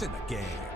It's in the game.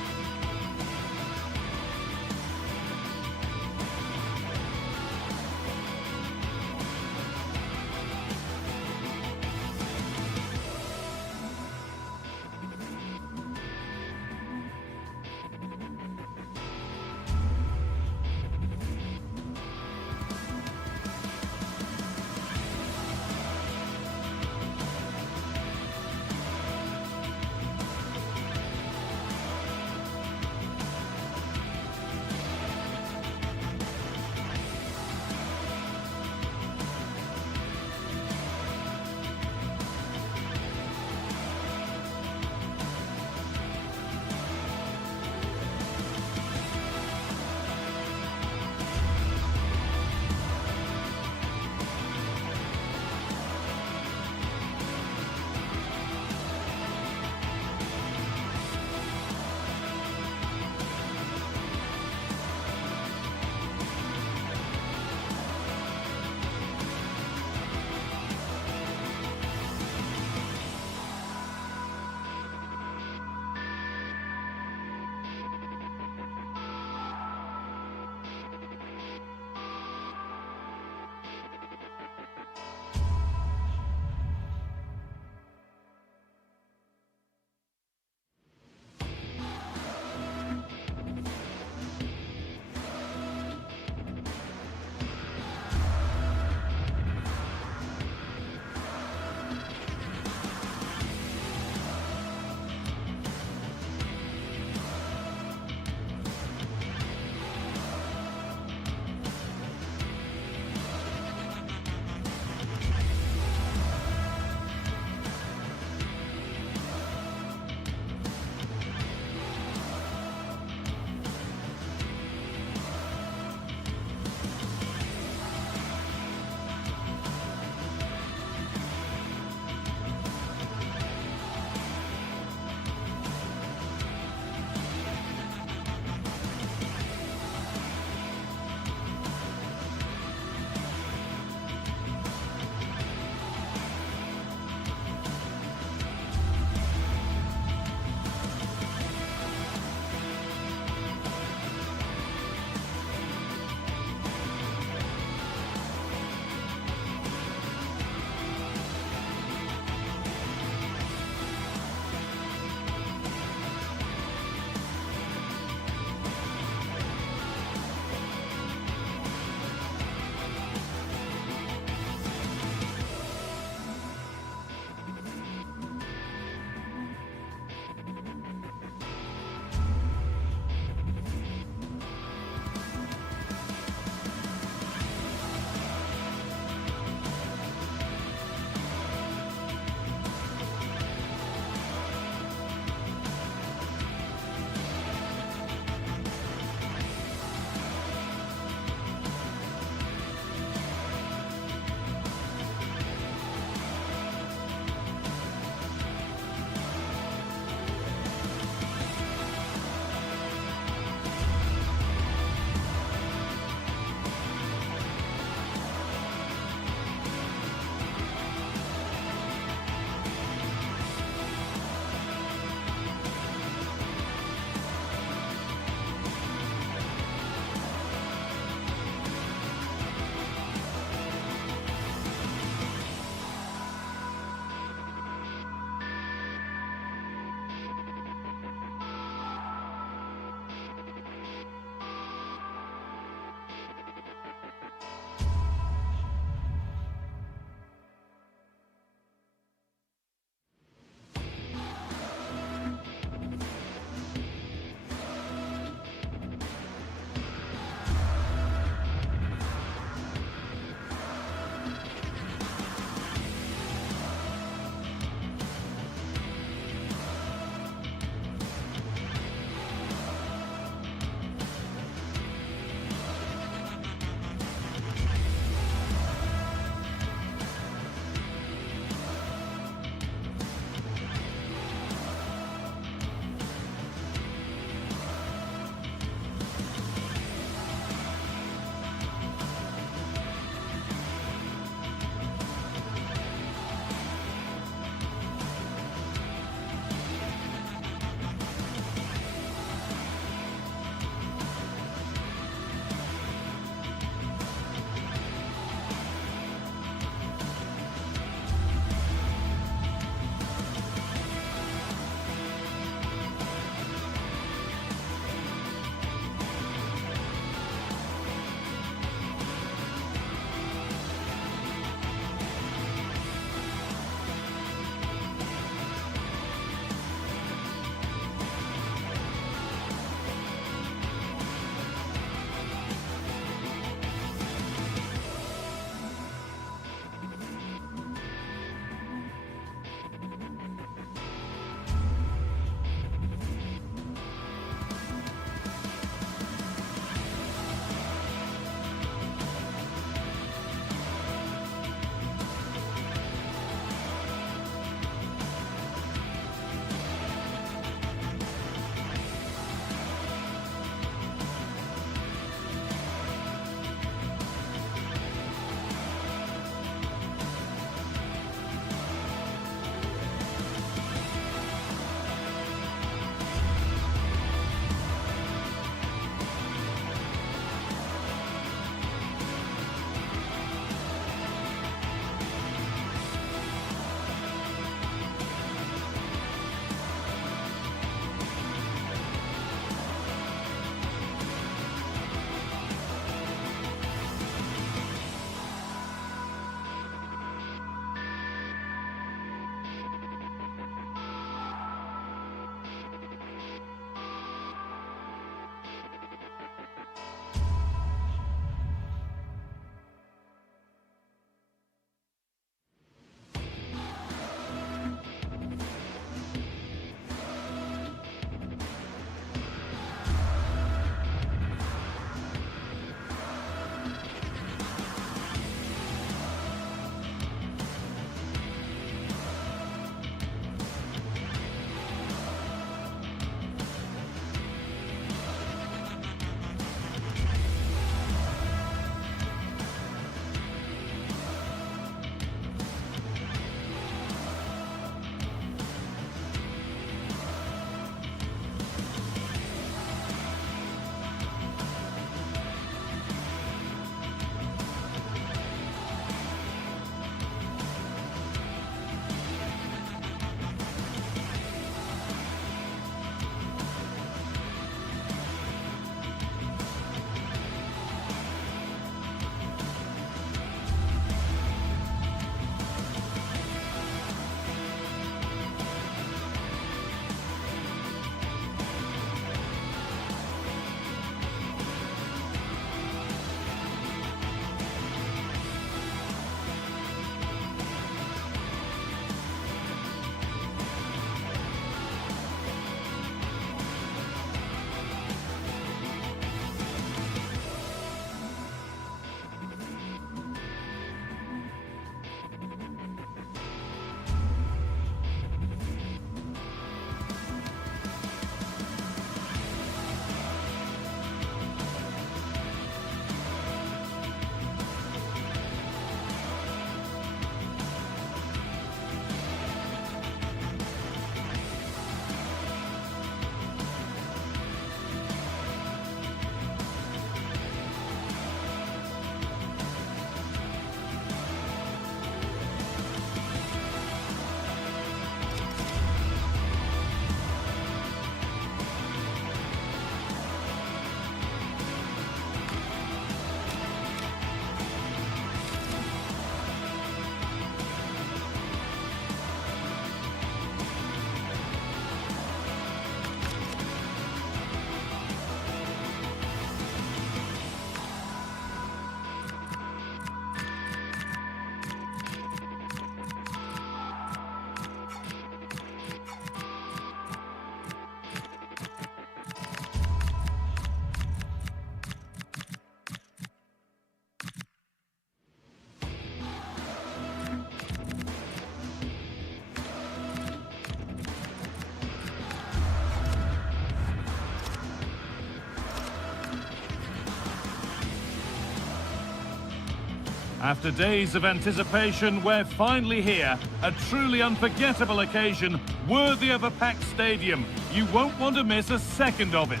After days of anticipation, we're finally here. A truly unforgettable occasion, worthy of a packed stadium. You won't want to miss a second of it.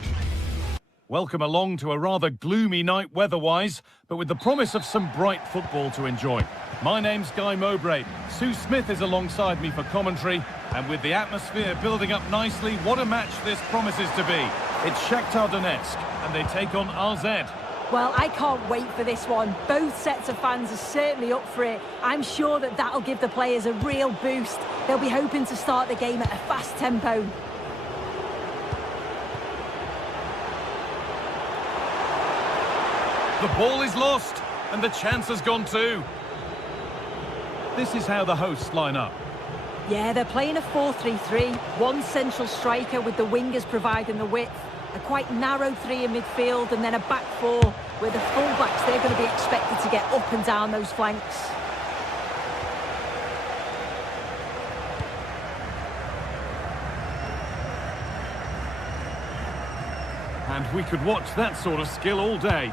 Welcome along to a rather gloomy night weather-wise, but with the promise of some bright football to enjoy. My name's Guy Mowbray. Sue Smith is alongside me for commentary, and with the atmosphere building up nicely, what a match this promises to be. It's Shakhtar Donetsk, and they take on RZ. Well, I can't wait for this one. Both sets of fans are certainly up for it. I'm sure that that'll give the players a real boost. They'll be hoping to start the game at a fast tempo. The ball is lost, and the chance has gone too. This is how the hosts line up. Yeah, they're playing a 4-3-3. One central striker with the wingers providing the width. A quite narrow three in midfield, and then a back four where the full-backs, they're going to be expected to get up and down those flanks. And we could watch that sort of skill all day.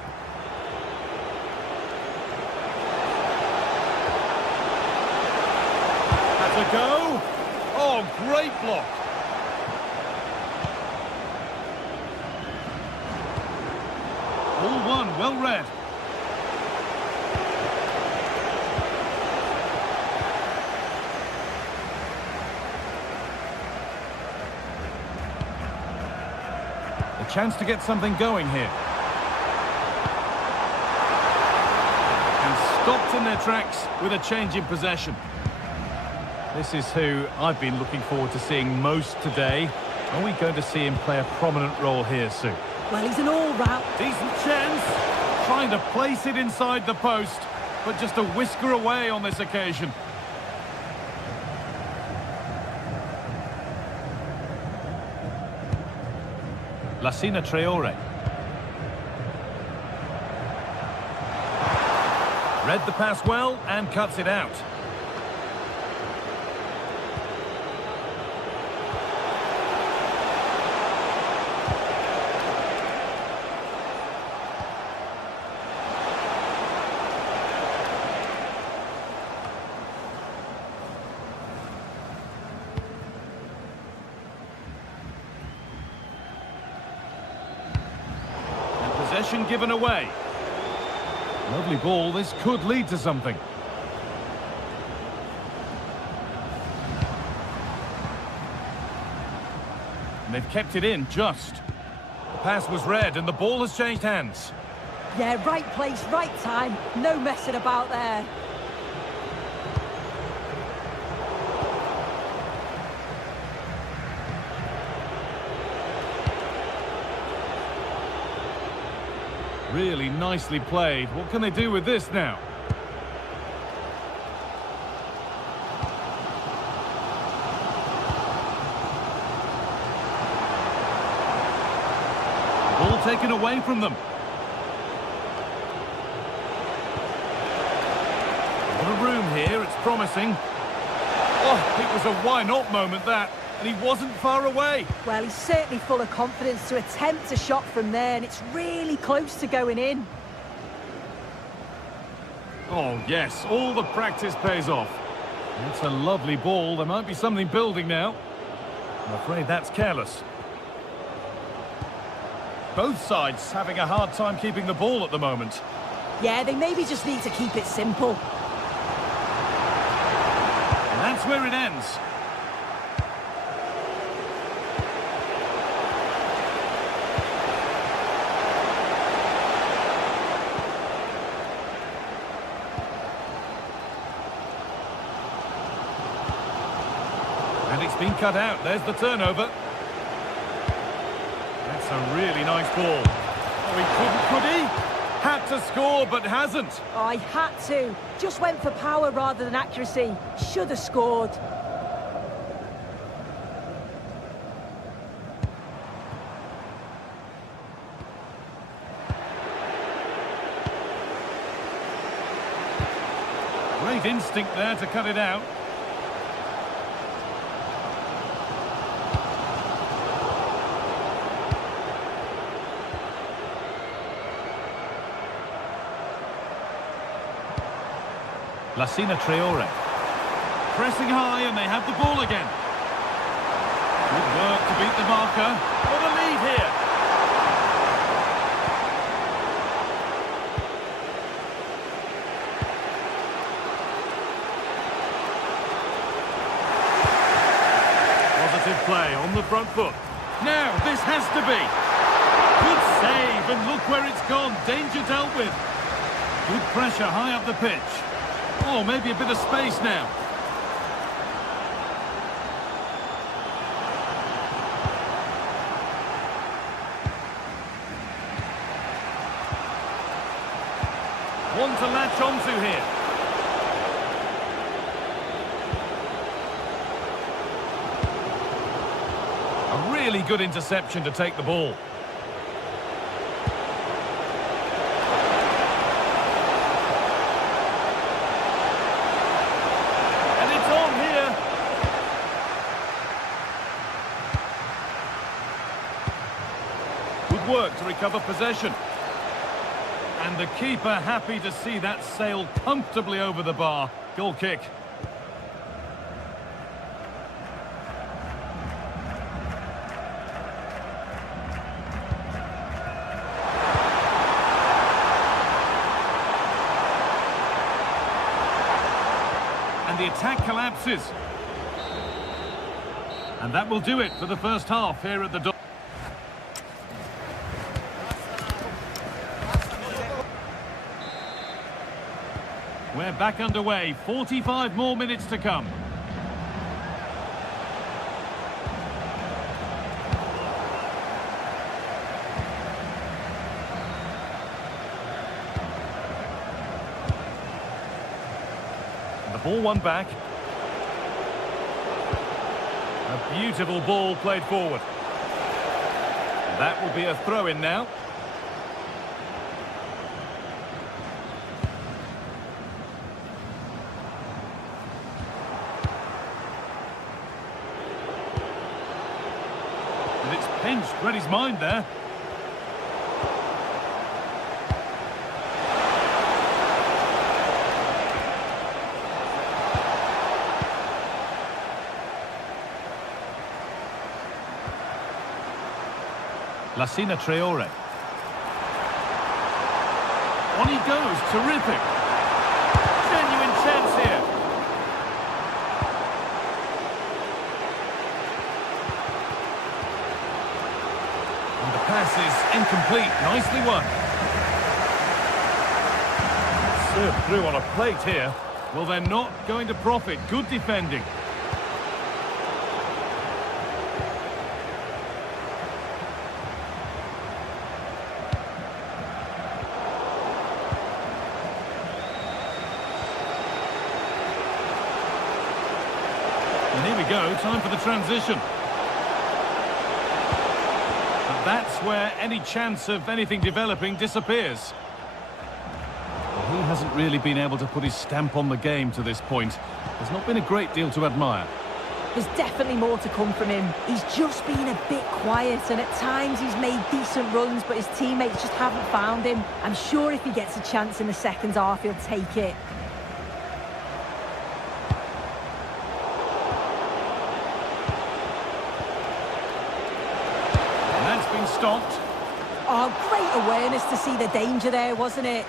That's a go. Oh, great block. All one, well read. A chance to get something going here. And stopped in their tracks with a change in possession. This is who I've been looking forward to seeing most today. Are we going to see him play a prominent role here, Sue? Well, he's an all-round. Decent chance. Trying to place it inside the post, but just a whisker away on this occasion. Lassina Traore. Read the pass well and cuts it out. Possession given away. Lovely ball, this could lead to something. And they've kept it in, just. The pass was read and the ball has changed hands. Yeah, right place, right time. No messing about there. Really nicely played. What can they do with this now? Ball taken away from them. A lot of room here, it's promising. Oh, it was a why not moment that, and he wasn't far away. Well, he's certainly full of confidence to attempt a shot from there, and it's really close to going in. Oh, yes, all the practice pays off. It's a lovely ball. There might be something building now. I'm afraid that's careless. Both sides having a hard time keeping the ball at the moment. Yeah, they maybe just need to keep it simple. And that's where it ends. And it's been cut out. There's the turnover. That's a really nice ball. Oh, he couldn't, could he? Had to score, but hasn't. Oh, he had to. Just went for power rather than accuracy. Should have scored. Great instinct there to cut it out. Traore. Pressing high and they have the ball again. Good work to beat the marker. What a lead here. Positive play on the front foot. Now, this has to be. Good save, and look where it's gone. Danger dealt with. Good pressure high up the pitch. Oh, maybe a bit of space now. One to latch onto here. A really good interception to take the ball. And it's on here. Good work to recover possession. And the keeper happy to see that sail comfortably over the bar. Goal kick. And the attack collapses. And that will do it for the first half here at the... We're back underway, 45 more minutes to come. And the ball won back. A beautiful ball played forward. And that will be a throw-in now. And it's pinched, read his mind there. Traore. On he goes, terrific. Genuine chance here. And the pass is incomplete, nicely won. Served through on a plate here. Well, they're not going to profit. Good defending. And here we go, time for the transition. But that's where any chance of anything developing disappears. Well, he hasn't really been able to put his stamp on the game to this point. There's not been a great deal to admire. There's definitely more to come from him. He's just been a bit quiet, and at times he's made decent runs, but his teammates just haven't found him. I'm sure if he gets a chance in the second half, he'll take it. Stopped. Oh, great awareness to see the danger there, wasn't it?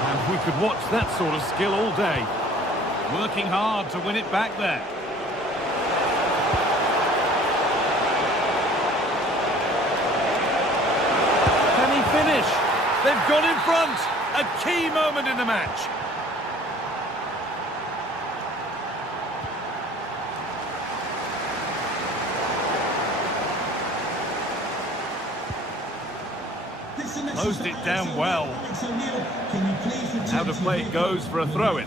And we could watch that sort of skill all day. Working hard to win it back there. Can he finish? They've got in front. A key moment in the match. Closed it down well. Now the play goes for a throw-in.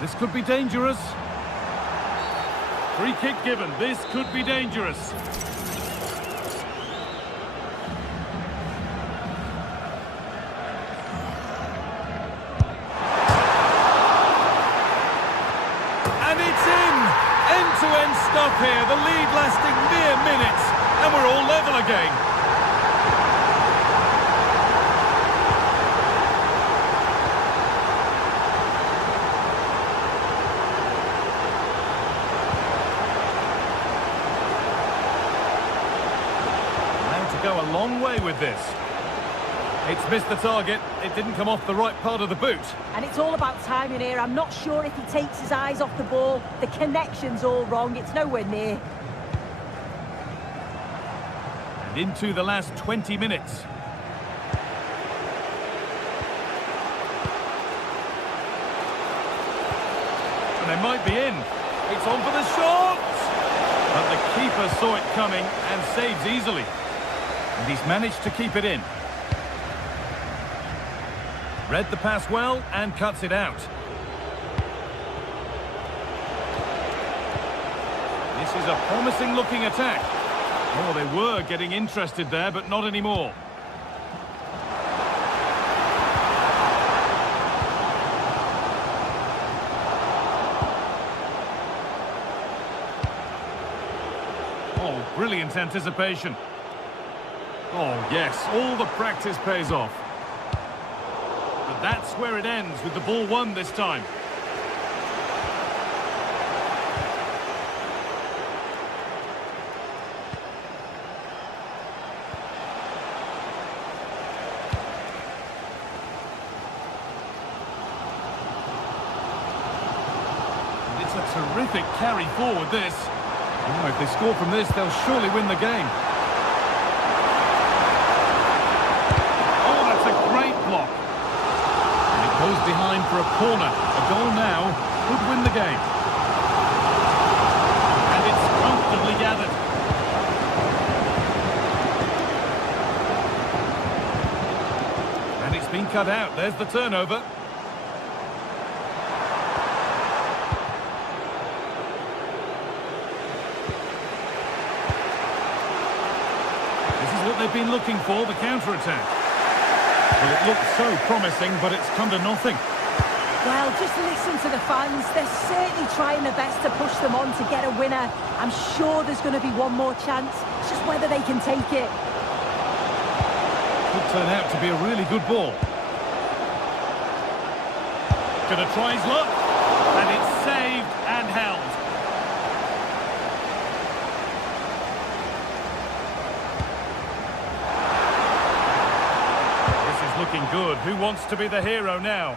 This could be dangerous. Free kick given. This could be dangerous. And it's in! end-to-end stuff here, the lead lasting mere minutes, and we're all level again. Go a long way with this. It's missed the target. It didn't come off the right part of the boot. And it's all about timing here. I'm not sure if he takes his eyes off the ball. The connection's all wrong. It's nowhere near. And into the last 20 minutes. And they might be in. It's on for the shot! But the keeper saw it coming and saves easily. And he's managed to keep it in. Read the pass well and cuts it out. This is a promising looking attack. Oh, they were getting interested there, but not anymore. Oh, brilliant anticipation. Oh, yes, all the practice pays off. But that's where it ends, with the ball won this time. And it's a terrific carry forward, this. Oh, if they score from this, they'll surely win the game. Goes behind for a corner. A goal now could win the game. And it's comfortably gathered. And it's been cut out. There's the turnover. This is what they've been looking for, the counter-attack. Well, it looked so promising, but it's come to nothing. Well, just listen to the fans. They're certainly trying their best to push them on to get a winner. I'm sure there's going to be one more chance. It's just whether they can take it. Could turn out to be a really good ball. Gonna try his luck. And it's saved and held. Looking good. Who wants to be the hero now?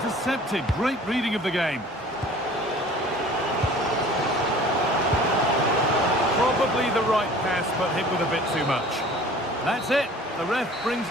Intercepted. Great reading of the game. Probably the right pass, but hit with a bit too much. That's it. The ref brings...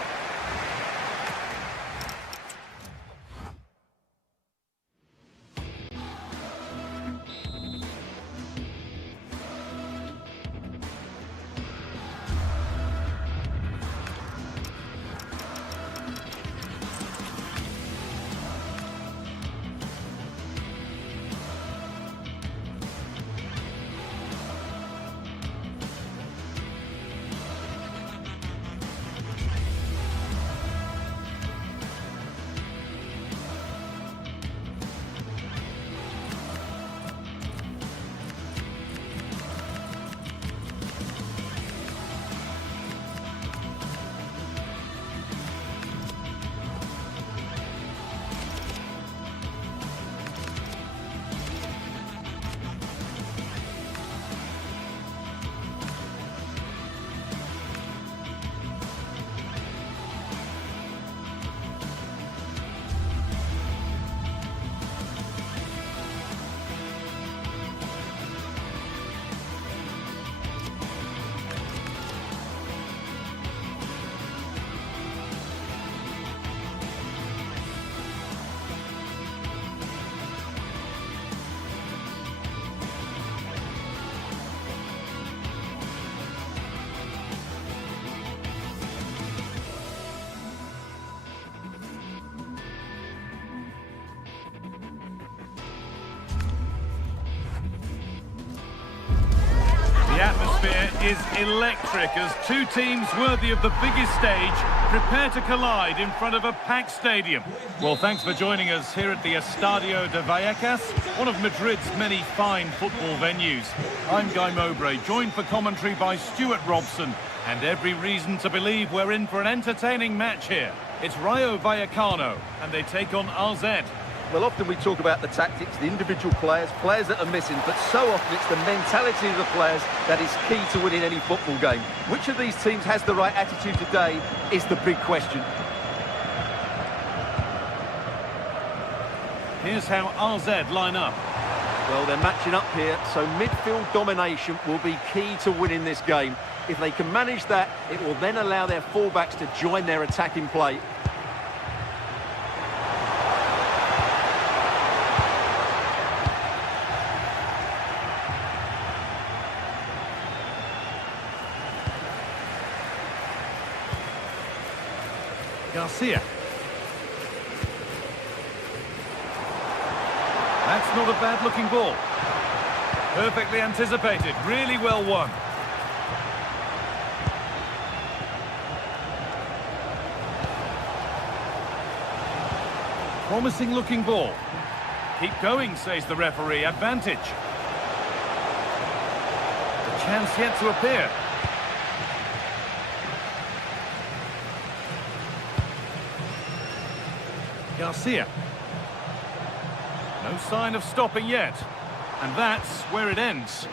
atmosphere is electric as two teams worthy of the biggest stage prepare to collide in front of a packed stadium. Well, thanks for joining us here at the Estadio de Vallecas, one of Madrid's many fine football venues. I'm Guy Mowbray, joined for commentary by Stuart Robson, and every reason to believe we're in for an entertaining match here. It's Rayo Vallecano, and they take on RZ. Well, often we talk about the tactics, the individual players that are missing, but so often it's the mentality of the players that is key to winning any football game. Which of these teams has the right attitude today is the big question. Here's how RZ line up. Well, they're matching up here, so midfield domination will be key to winning this game. If they can manage that, it will then allow their fullbacks to join their attacking play. Garcia. That's not a bad-looking ball. Perfectly anticipated, really well won. Promising-looking ball. Keep going, says the referee. Advantage. The chance yet to appear. Garcia. No sign of stopping yet. And that's where it ends.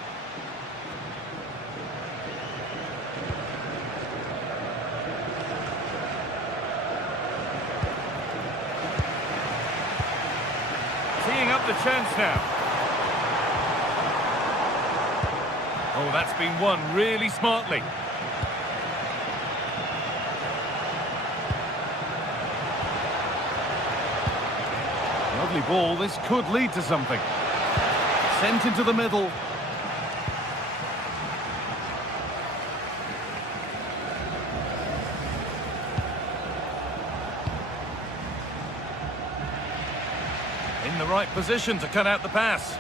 Teeing up the chance now. Oh, that's been won really smartly. Lovely ball, this could lead to something. Sent into the middle. In the right position to cut out the pass.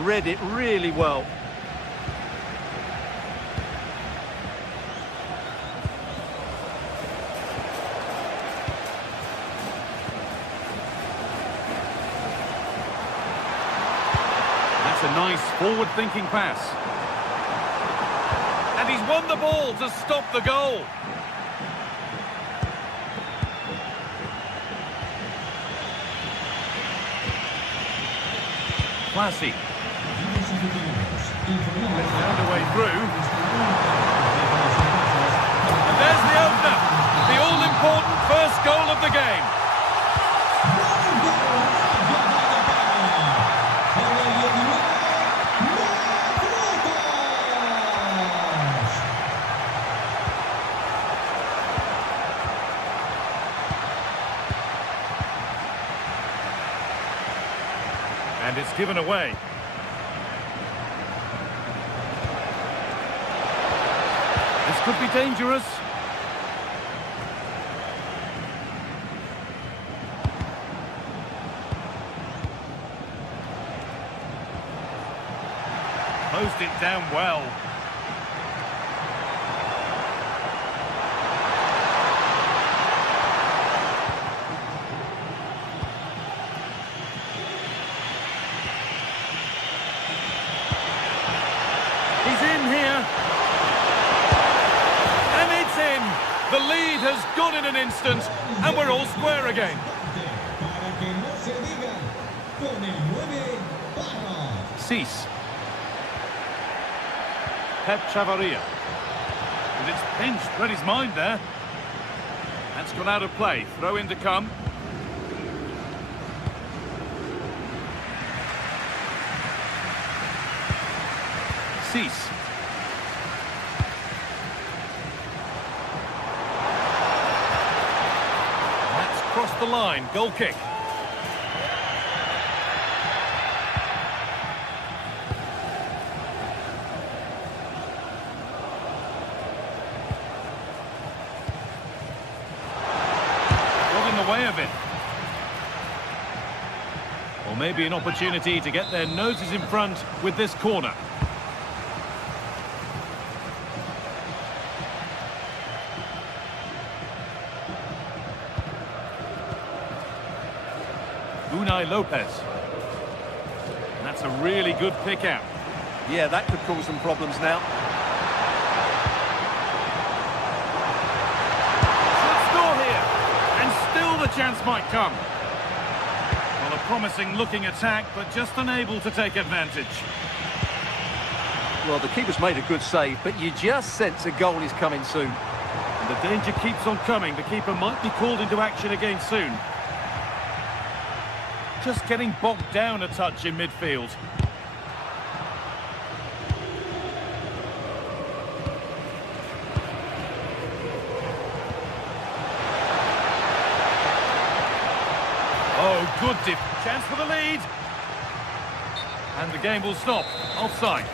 Read it really well. A nice forward-thinking pass. And he's won the ball to stop the goal. Classy. Found a way through. And there's the opener. The all-important first goal of the game. And it's given away. This could be dangerous. Closed it down well. He's in here. And it's in. The lead has gone in an instant, and we're all square again. Cease. Pep Chavarria. And it's pinched, read his mind there. That's gone out of play. Throw in to come. Cease. That's crossed the line. Goal kick. Got in the way of it. Or maybe an opportunity to get their noses in front with this corner. Unai Lopez. And that's a really good pick out. Yeah, that could cause some problems now. Should score here. And still the chance might come. Well, a promising looking attack, but just unable to take advantage. Well, the keeper's made a good save, but you just sense a goal is coming soon. And the danger keeps on coming. The keeper might be called into action again soon. Just getting bogged down a touch in midfield. Oh, good dip. Chance for the lead. And the game will stop. Offside.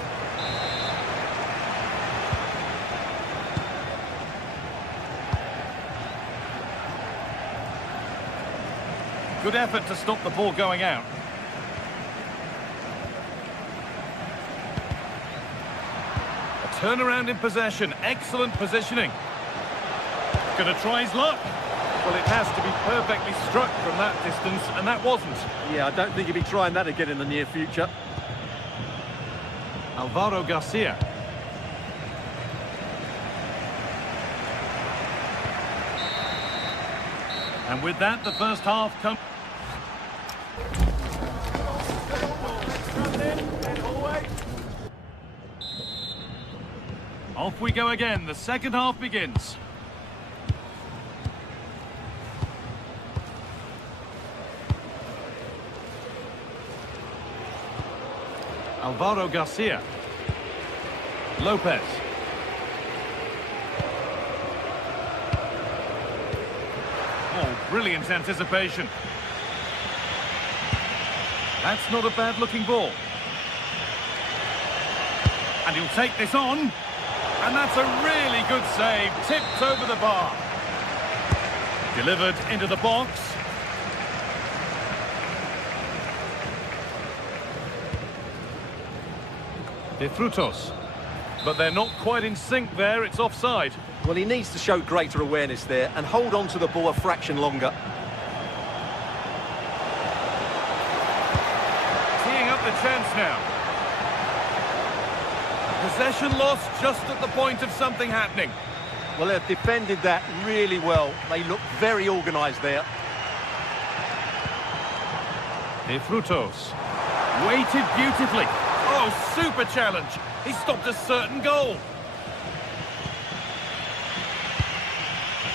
Good effort to stop the ball going out. A turnaround in possession. Excellent positioning. Gonna try his luck. Well, it has to be perfectly struck from that distance, and that wasn't. Yeah, I don't think he'll be trying that again in the near future. Alvaro Garcia. And with that, the first half comes. Off we go again. The second half begins. Alvaro Garcia. Lopez. Oh, brilliant anticipation. That's not a bad-looking ball. And he'll take this on. And that's a really good save. Tipped over the bar. Delivered into the box. De Frutos. But they're not quite in sync there. It's offside. Well, he needs to show greater awareness there and hold on to the ball a fraction longer. Teeing up the chance now. Possession lost just at the point of something happening. Well, they've defended that really well. They look very organised there. De Frutos. Weighted beautifully. Oh, super challenge. He stopped a certain goal.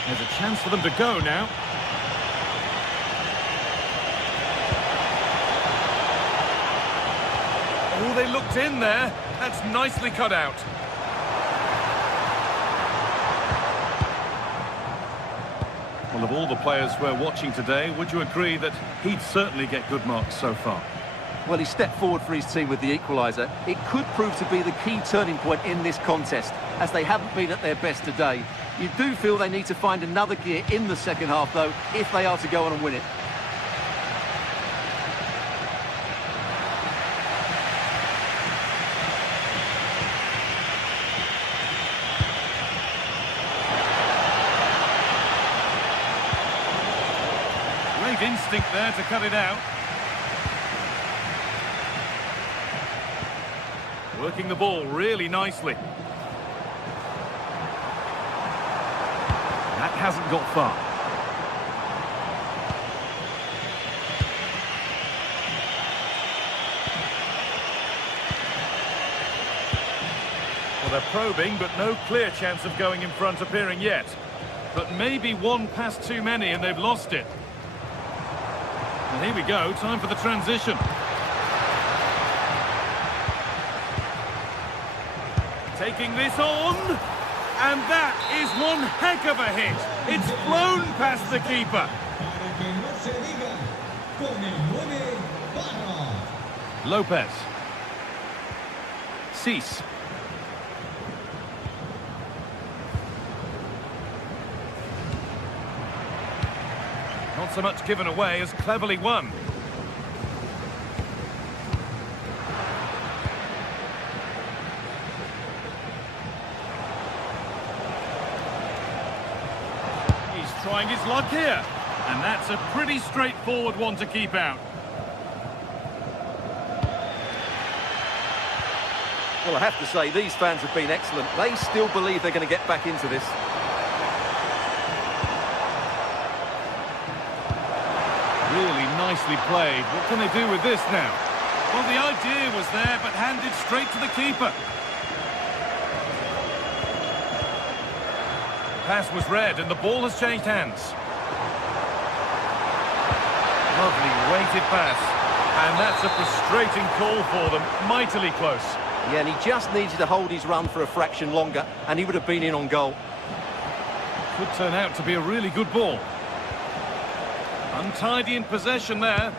There's a chance for them to go now. Oh, they looked in there. That's nicely cut out. Well, of all the players we're watching today, would you agree that he'd certainly get good marks so far? Well, he stepped forward for his team with the equaliser. It could prove to be the key turning point in this contest, as they haven't been at their best today. You do feel they need to find another gear in the second half, though, if they are to go on and win it. Great instinct there to cut it out. Working the ball really nicely. That hasn't got far. Well, they're probing, but no clear chance of going in front appearing yet. But maybe one pass too many and they've lost it. And here we go, time for the transition. Taking this on, and that is one heck of a hit. It's flown past the keeper. Lopez. Cease. Not so much given away as cleverly won. Trying his luck here, and that's a pretty straightforward one to keep out. Well, I have to say, these fans have been excellent. They still believe they're going to get back into this. Really nicely played. What can they do with this now? Well, the idea was there, but handed straight to the keeper. Pass was read, and the ball has changed hands. Lovely weighted pass. And that's a frustrating call for them. Mightily close. Yeah, and he just needed to hold his run for a fraction longer, and he would have been in on goal. Could turn out to be a really good ball. Untidy in possession there.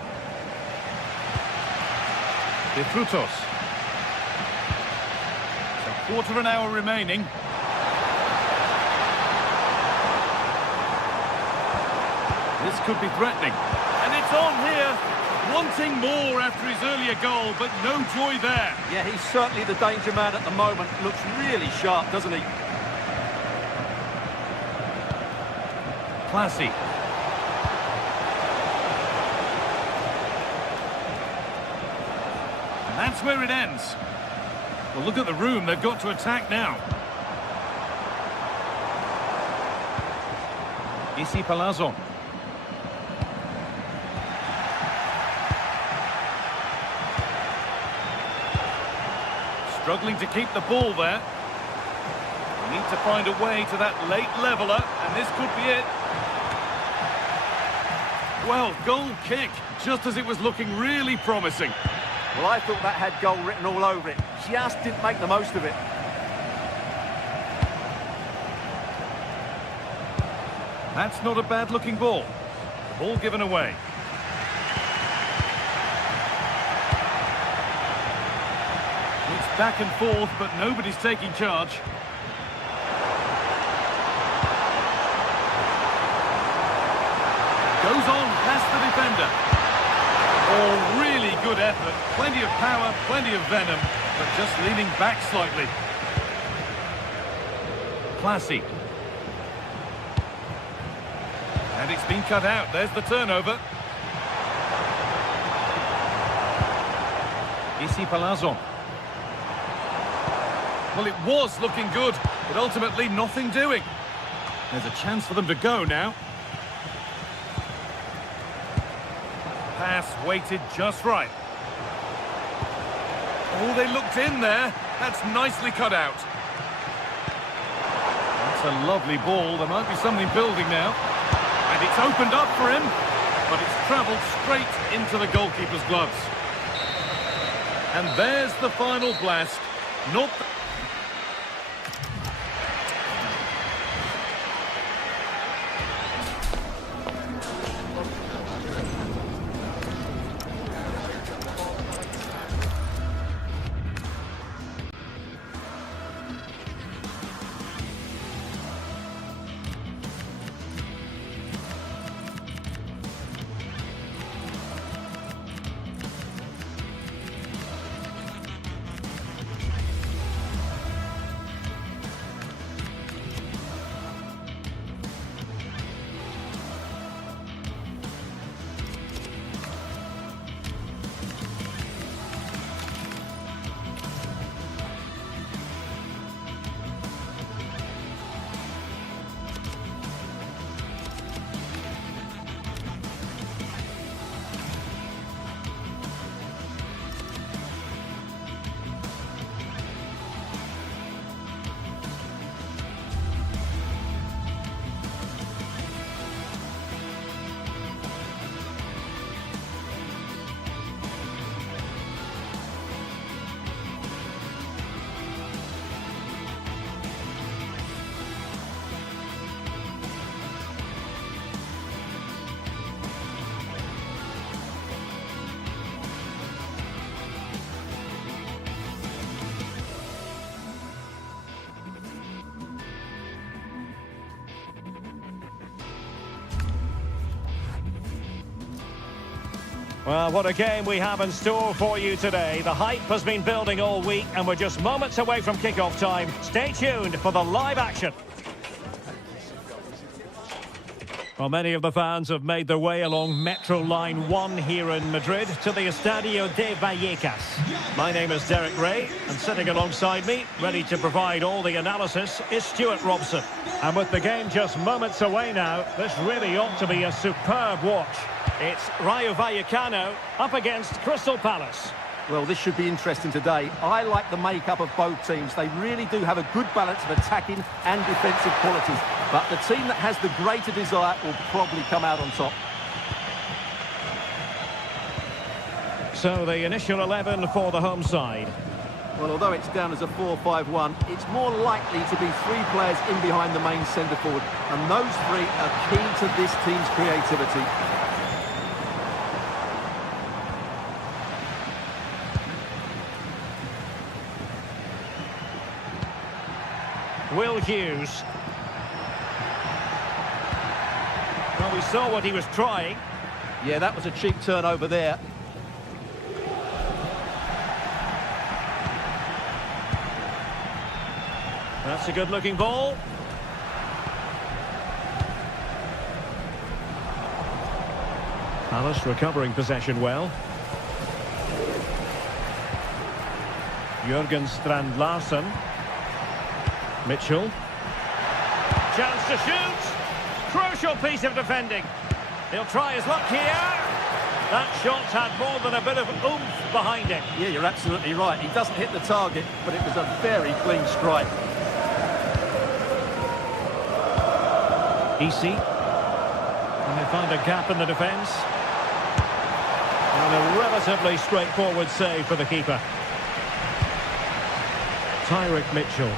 De Frutos. So quarter of an hour remaining. This could be threatening. And it's on here. Wanting more after his earlier goal, but no joy there. Yeah, he's certainly the danger man at the moment. Looks really sharp, doesn't he? Classy. And that's where it ends. Well, look at the room. They've got to attack now. Issy Palazzo. Struggling to keep the ball there. They need to find a way to that late leveller, and this could be it. Well, goal kick, just as it was looking really promising. Well, I thought that had goal written all over it. Just didn't make the most of it. That's not a bad-looking ball. The ball given away. It's back and forth, but nobody's taking charge. Goes on past the defender. Oh, really good effort. Plenty of power, plenty of venom, but just leaning back slightly. Classy. And it's been cut out. There's the turnover. Issy Palazzo. Well, it was looking good, but ultimately nothing doing. There's a chance for them to go now. Pass weighted just right. Oh, they looked in there. That's nicely cut out. That's a lovely ball. There might be something building now. And it's opened up for him, but it's travelled straight into the goalkeeper's gloves. And there's the final blast. Not... Well, what a game we have in store for you today. The hype has been building all week, and we're just moments away from kickoff time. Stay tuned for the live action. Well, many of the fans have made their way along Metro Line 1 here in Madrid to the Estadio de Vallecas. My name is Derek Ray, and sitting alongside me, ready to provide all the analysis, is Stuart Robson. And with the game just moments away now, this really ought to be a superb watch. It's Rayo Vallecano up against Crystal Palace. Well, this should be interesting today. I like the makeup of both teams. They really do have a good balance of attacking and defensive qualities. But the team that has the greater desire will probably come out on top. So the initial 11 for the home side. Well, although it's down as a 4-5-1, it's more likely to be three players in behind the main centre forward. And those three are key to this team's creativity. Will Hughes. Well, we saw what he was trying. Yeah, that was a cheap turnover there. That's a good-looking ball. Palace recovering possession well. Jurgen Strand Larsen. Mitchell. Chance to shoot. Crucial piece of defending. He'll try his luck here. That shot had more than a bit of oomph behind it. Yeah, you're absolutely right. He doesn't hit the target, but it was a very clean strike. Easy. And they find a gap in the defence. And a relatively straightforward save for the keeper. Tyrick Mitchell.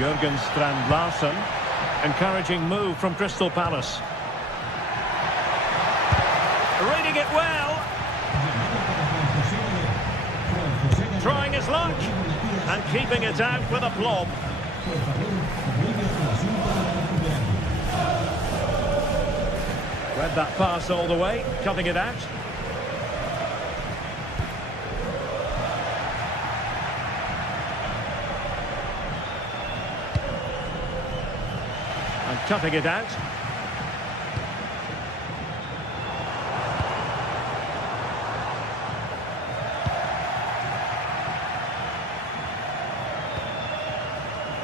Jurgen Strand Larsen. Encouraging move from Crystal Palace. Reading it well. Trying his luck. And keeping it out with aplomb. Read that pass all the way. Cutting it out. And cutting it out.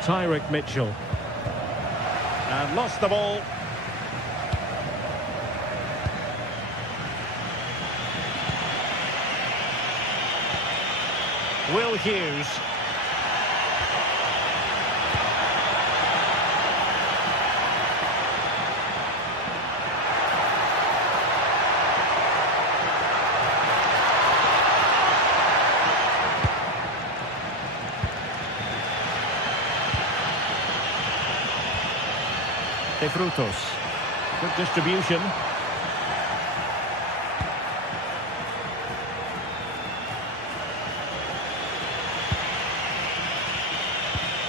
Tyrick Mitchell. And lost the ball. Will Hughes. De Frutos. Good distribution.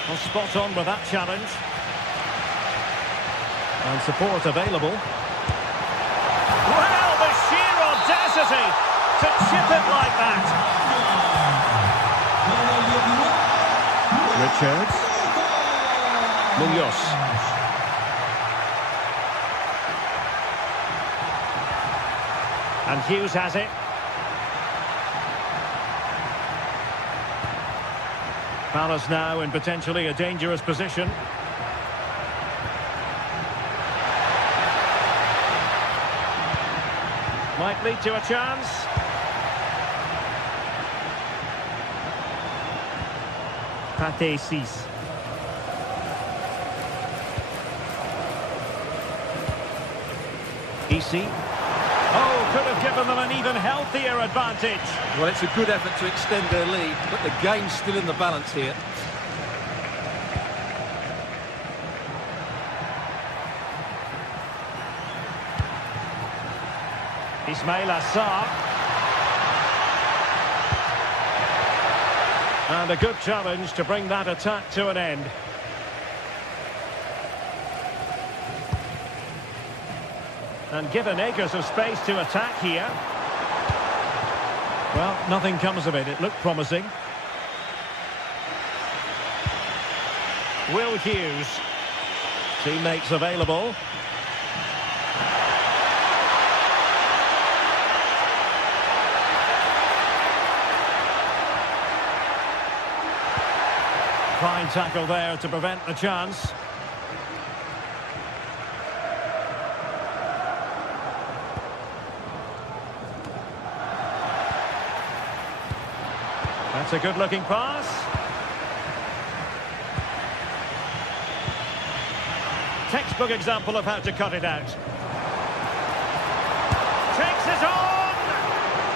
Well, spot on with that challenge. And support available. Well, the sheer audacity to chip it like that. Richards. Munoz. And Hughes has it. Palace now in potentially a dangerous position. Might lead to a chance. Pate Cis. Easy. Oh, could have given them an even healthier advantage. Well, it's a good effort to extend their lead, but the game's still in the balance here. Ismail Assar. And a good challenge to bring that attack to an end. And given acres of space to attack here. Well, nothing comes of it. It looked promising. Will Hughes. Teammates available. Fine tackle there to prevent the chance. That's a good-looking pass. Textbook example of how to cut it out. Takes it on!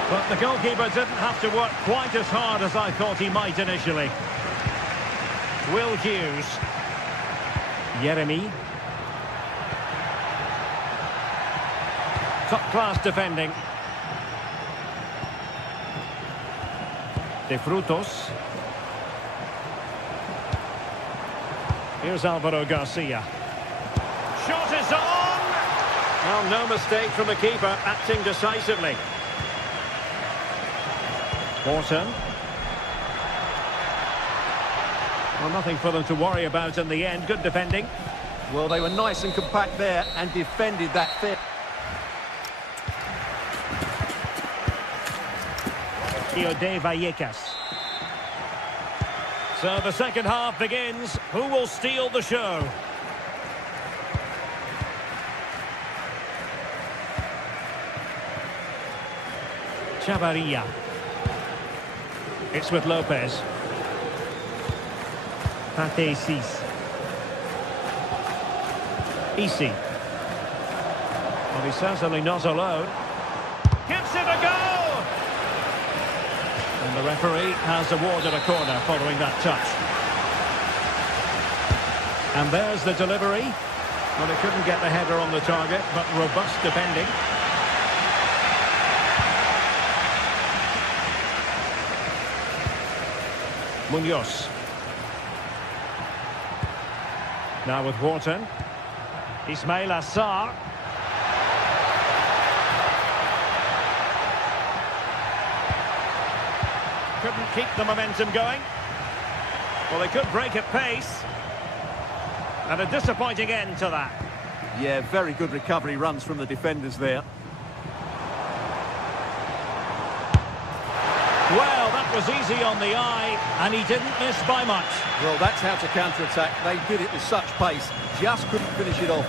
But the goalkeeper didn't have to work quite as hard as I thought he might initially. Will Hughes. Yeremy. Top-class defending. De Frutos. Here's Alvaro Garcia. Shot is on! Well, no mistake from the keeper, acting decisively. Morton. Well, nothing for them to worry about in the end. Good defending. Well, they were nice and compact there and defended that fair. De Vallecas. So the second half begins. Who will steal the show? Chavarria. It's with Lopez. Pate Cis. Easy. Well, he's certainly not alone. Gives it a go! And the referee has awarded a corner following that touch. And there's the delivery. Well, he couldn't get the header on the target, but robust defending. Munoz. Now with Wharton. Ismail Assar. Couldn't keep the momentum going. Well, they could break at pace. And a disappointing end to that. Yeah, very good recovery runs from the defenders there. Well, that was easy on the eye, and he didn't miss by much. Well, that's how to counter-attack. They did it with such pace, just couldn't finish it off.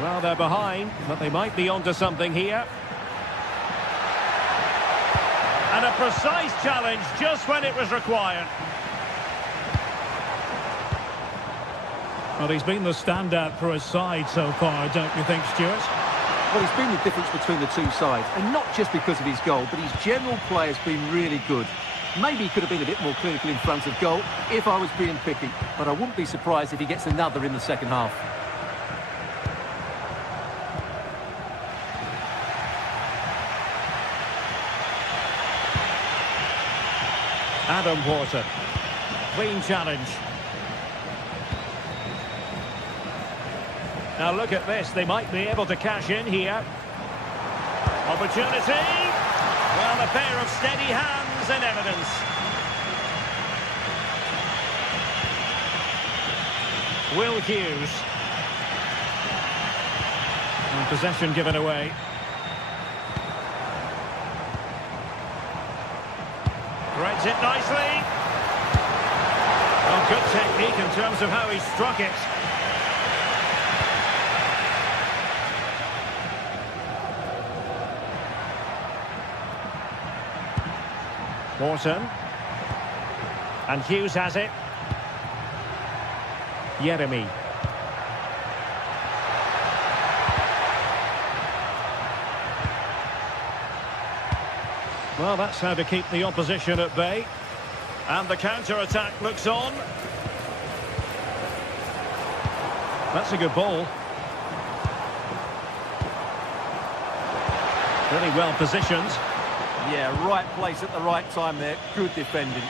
Well, they're behind, but they might be onto something here. And a precise challenge just when it was required. Well, he's been the standout for his side so far, don't you think, Stuart? Well, he's been the difference between the two sides, and not just because of his goal, but his general play has been really good. Maybe he could have been a bit more clinical in front of goal if I was being picky, but I wouldn't be surprised if he gets another in the second half. Adam Wharton. Clean challenge. Now look at this. They might be able to cash in here. Opportunity. Well, a pair of steady hands in evidence. Will Hughes. And possession given away. Threads it nicely. Oh, good technique in terms of how he struck it. Morton. And Hughes has it. Yeremy. Well, that's how to keep the opposition at bay. And the counter-attack looks on. That's a good ball. Really well positioned. Yeah, right place at the right time there. Good defending.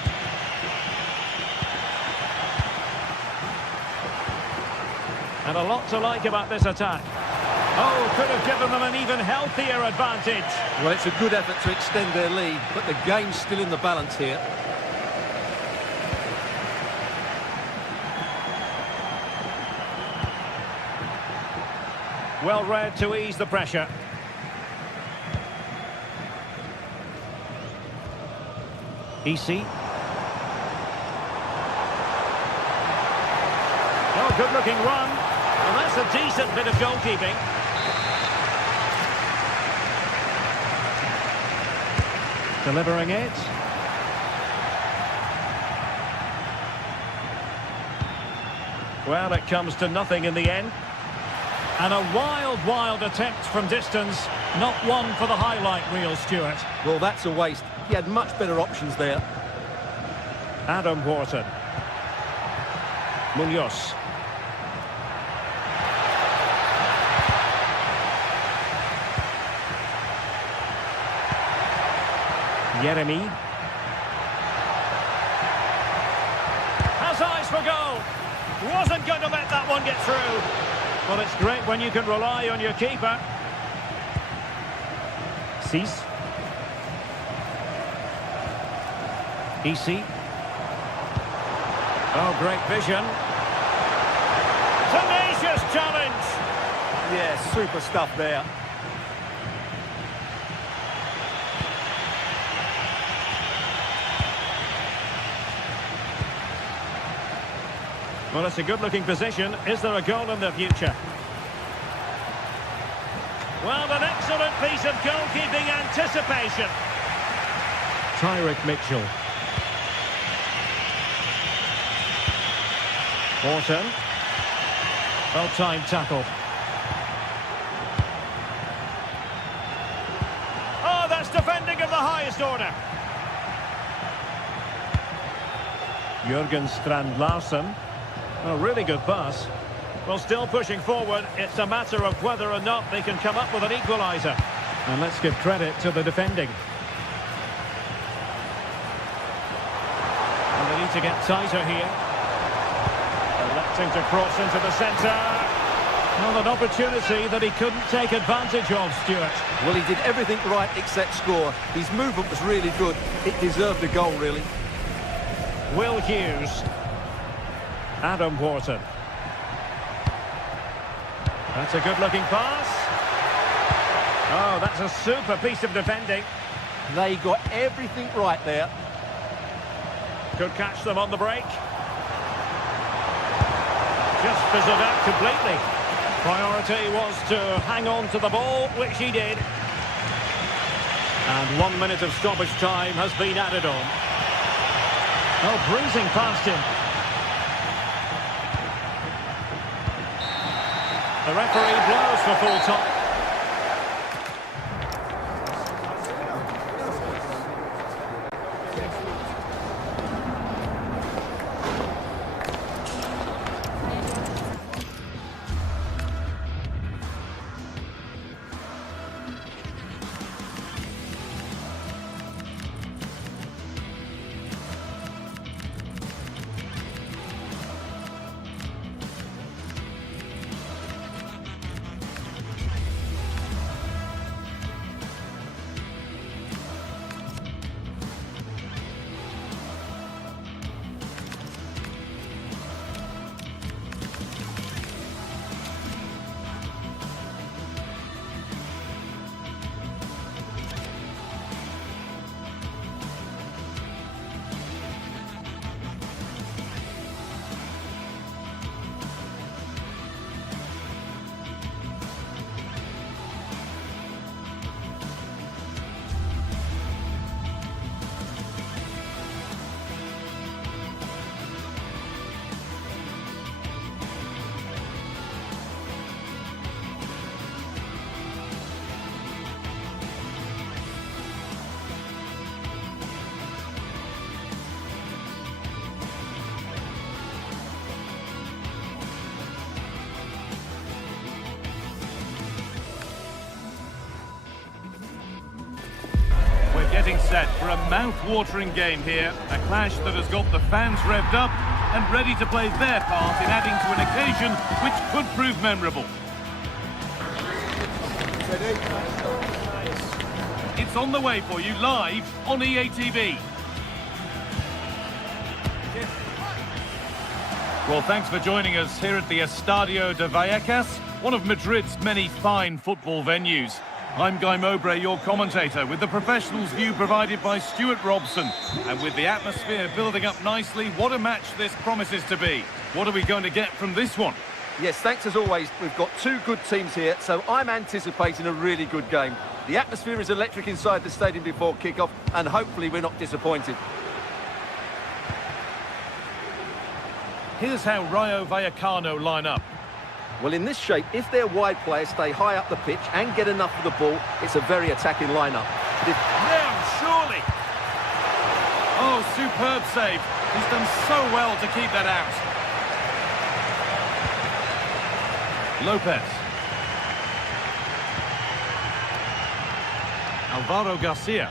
And a lot to like about this attack. Oh, could have given them an even healthier advantage. Well, it's a good effort to extend their lead, but the game's still in the balance here. Well read to ease the pressure. EC. Oh, good-looking run. And that's a decent bit of goalkeeping. Delivering it. Well, it comes to nothing in the end. And a wild, wild attempt from distance. Not one for the highlight reel, Stuart. Well, that's a waste. He had much better options there. Adam Wharton. Munoz. Jeremy. Has eyes for goal. Wasn't going to let that one get through. Well, it's great when you can rely on your keeper. Cease. EC. Oh, great vision. Tenacious challenge. Yeah, super stuff there. Well, it's a good-looking position. Is there a goal in the future? Well, an excellent piece of goalkeeping anticipation. Tyrick Mitchell. Wharton. Well-timed tackle. Oh, that's defending of the highest order. Jürgen Strand-Larsen. A really good pass. Well, still pushing forward. It's a matter of whether or not they can come up with an equaliser. And let's give credit to the defending. And they need to get tighter here. Electing to cross into the centre. Well, an opportunity that he couldn't take advantage of, Stuart. Well, he did everything right except score. His movement was really good. It deserved a goal, really. Will Hughes. Adam Wharton. That's a good-looking pass. Oh, that's a super piece of defending. They got everything right there. Could catch them on the break. Just fizzled out completely. Priority was to hang on to the ball, which he did. And 1 minute of stoppage time has been added on. Oh, breezing past him. The referee blows for full time. Getting set for a mouth-watering game here. A clash that has got the fans revved up and ready to play their part in adding to an occasion which could prove memorable. It's on the way for you live on EA TV. Well, thanks for joining us here at the Estadio de Vallecas. one of Madrid's many fine football venues. I'm Guy Mowbray, your commentator, with the professionals' view provided by Stuart Robson. And with the atmosphere building up nicely, what a match this promises to be. What are we going to get from this one? Yes, thanks as always. We've got two good teams here, so I'm anticipating a really good game. The atmosphere is electric inside the stadium before kick-off, and hopefully we're not disappointed. Here's how Rayo Vallecano line up. Well, in this shape, if their wide players stay high up the pitch and get enough of the ball, it's a very attacking lineup. Now, surely! Oh, superb save. He's done so well to keep that out. Lopez. Alvaro Garcia.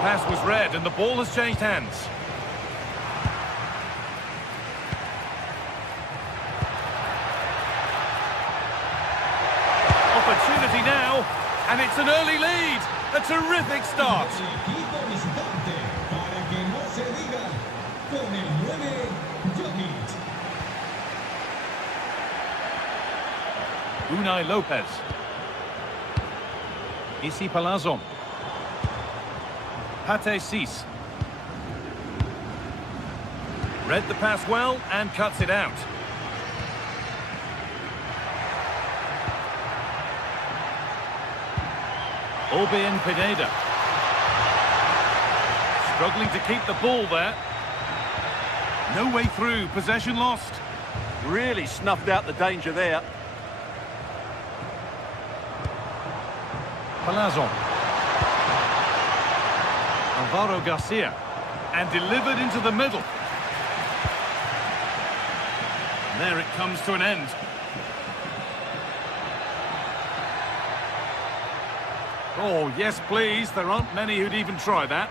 Pass was read and the ball has changed hands. Opportunity now, and it's an early lead. A terrific start. Unai Lopez. Isi Palazon. Pate Cis. Read the pass well and cuts it out. Orbien Pineda. Struggling to keep the ball there. No way through, possession lost. Really snuffed out the danger there. Palazon. Alvaro Garcia. And delivered into the middle. And there it comes to an end. Oh, yes, please. There aren't many who'd even try that.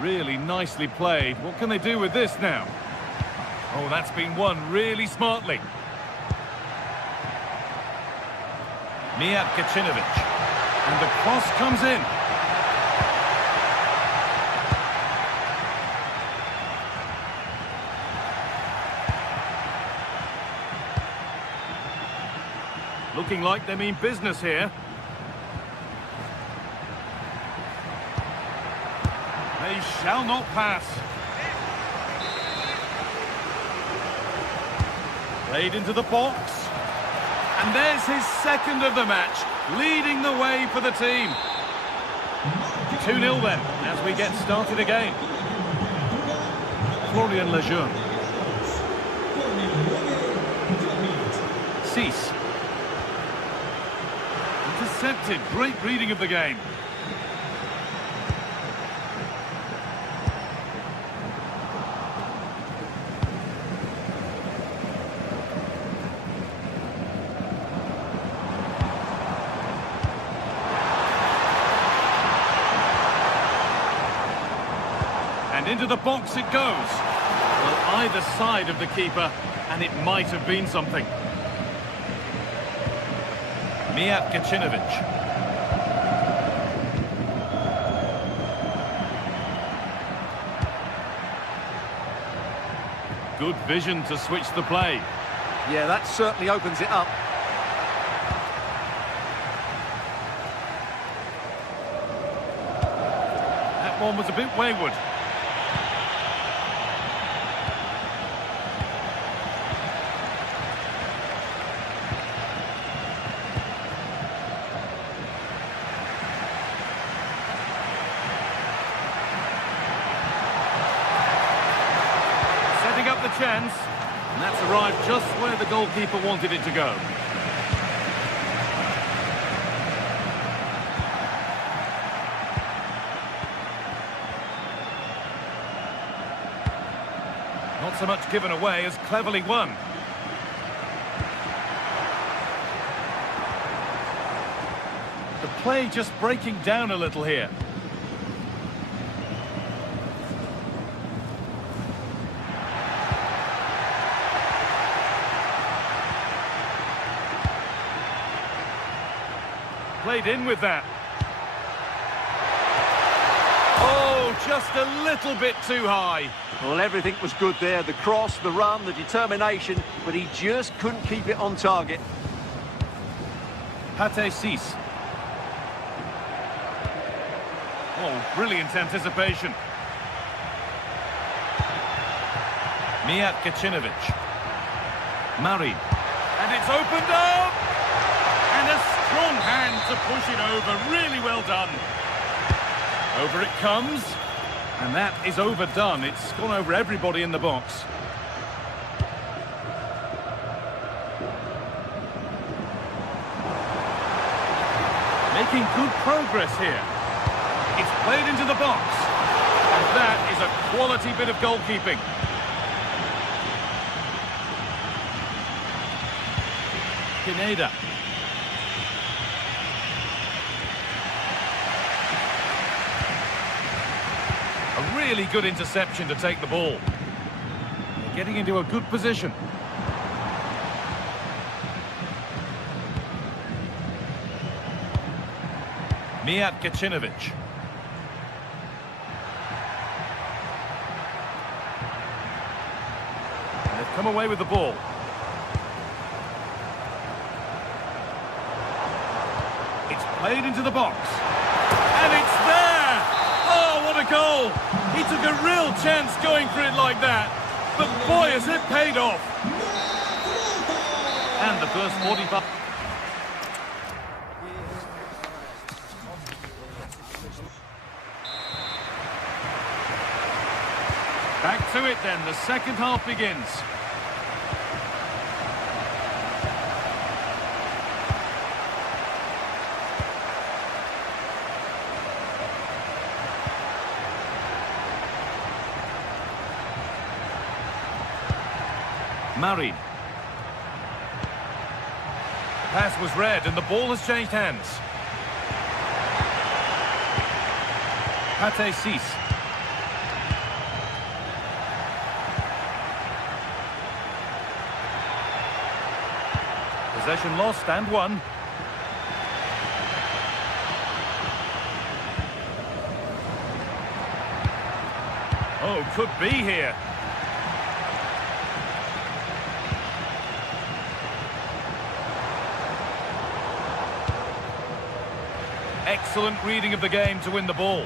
Really nicely played. What can they do with this now? Oh, that's been won really smartly. Mijat Kacinovic. And the cross comes in. Looking like they mean business here. They shall not pass. Played into the box. And there's his second of the match, leading the way for the team. 2-0 then, as we get started again. Florian Lejeune. Cis. Intercepted, great reading of the game. And into the box it goes. Well, either side of the keeper, and it might have been something. Mijat Kacinovic. Good vision to switch the play. Yeah, that certainly opens it up. That one was a bit wayward. Up the chance, and that's arrived just where the goalkeeper wanted it to go. Not so much given away as cleverly won. The play just breaking down a little here. Played in with that. Oh, Oh, just a little bit too high. Well, everything was good there. The cross, the run, the determination, but he just couldn't keep it on target. Pate Cis. Oh, brilliant anticipation. Mijat Kacinovic. Marin. And it's opened up! And a strong hand to push it over. Really well done. Over it comes. And that is overdone. It's gone over everybody in the box. Making good progress here. It's played into the box. And that is a quality bit of goalkeeping. Pineda. A really good interception to take the ball. They're getting into a good position. Mijat Kacinovic. And they've come away with the ball. It's played into the box. And it's there! Oh, what a goal! He took a real chance going for it like that. But boy, has it paid off. And the first 45... Back to it then, the second half begins. Marin. The pass was read and the ball has changed hands. Pate Cis. Possession lost and won. Oh, could be here. Excellent reading of the game to win the ball.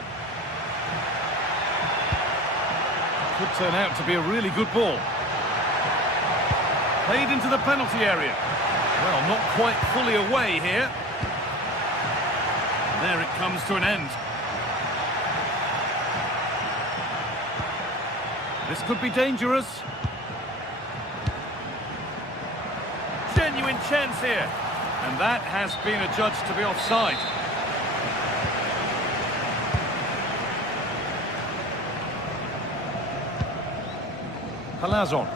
Could turn out to be a really good ball. Played into the penalty area. Well, not quite fully away here. There it comes to an end. This could be dangerous. Genuine chance here. And that has been adjudged to be offside. Palazon.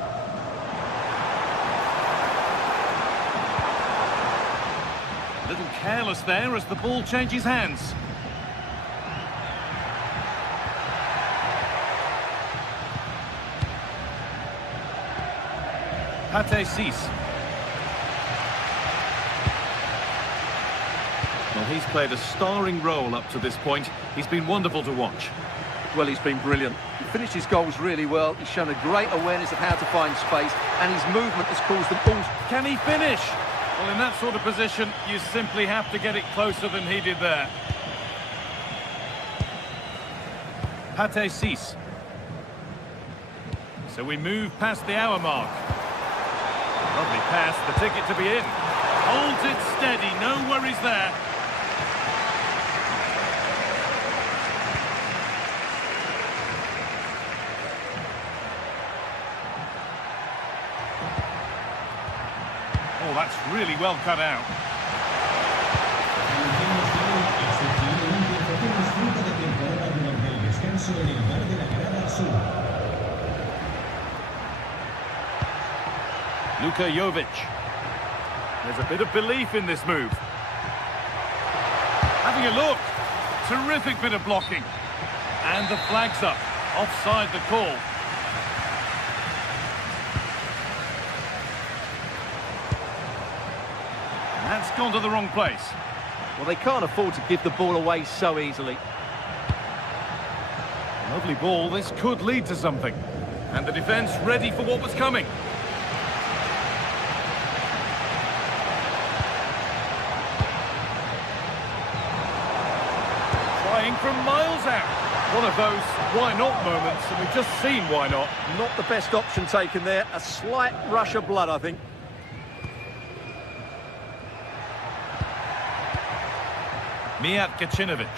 A little careless there as the ball changes hands. Pate Cis. Well, he's played a starring role up to this point. He's been wonderful to watch. Well, he's been brilliant. He finished his goals really well. He's shown a great awareness of how to find space, and his movement has caused the balls. Can he finish? Well, in that sort of position, you simply have to get it closer than he did there. Pate Cis. So we move past the hour mark. Lovely pass, the ticket to be in. Holds it steady, no worries there. Oh, that's really well cut out. Luka Jovic. There's a bit of belief in this move. Having a look. Terrific bit of blocking. And the flag's up. Offside the call. And that's gone to the wrong place. Well, they can't afford to give the ball away so easily. Lovely ball, this could lead to something. And the defence ready for what was coming. Trying from miles out. One of those why not moments, and we've just seen why not. Not the best option taken there. A slight rush of blood, I think. Mijat Gacinovic.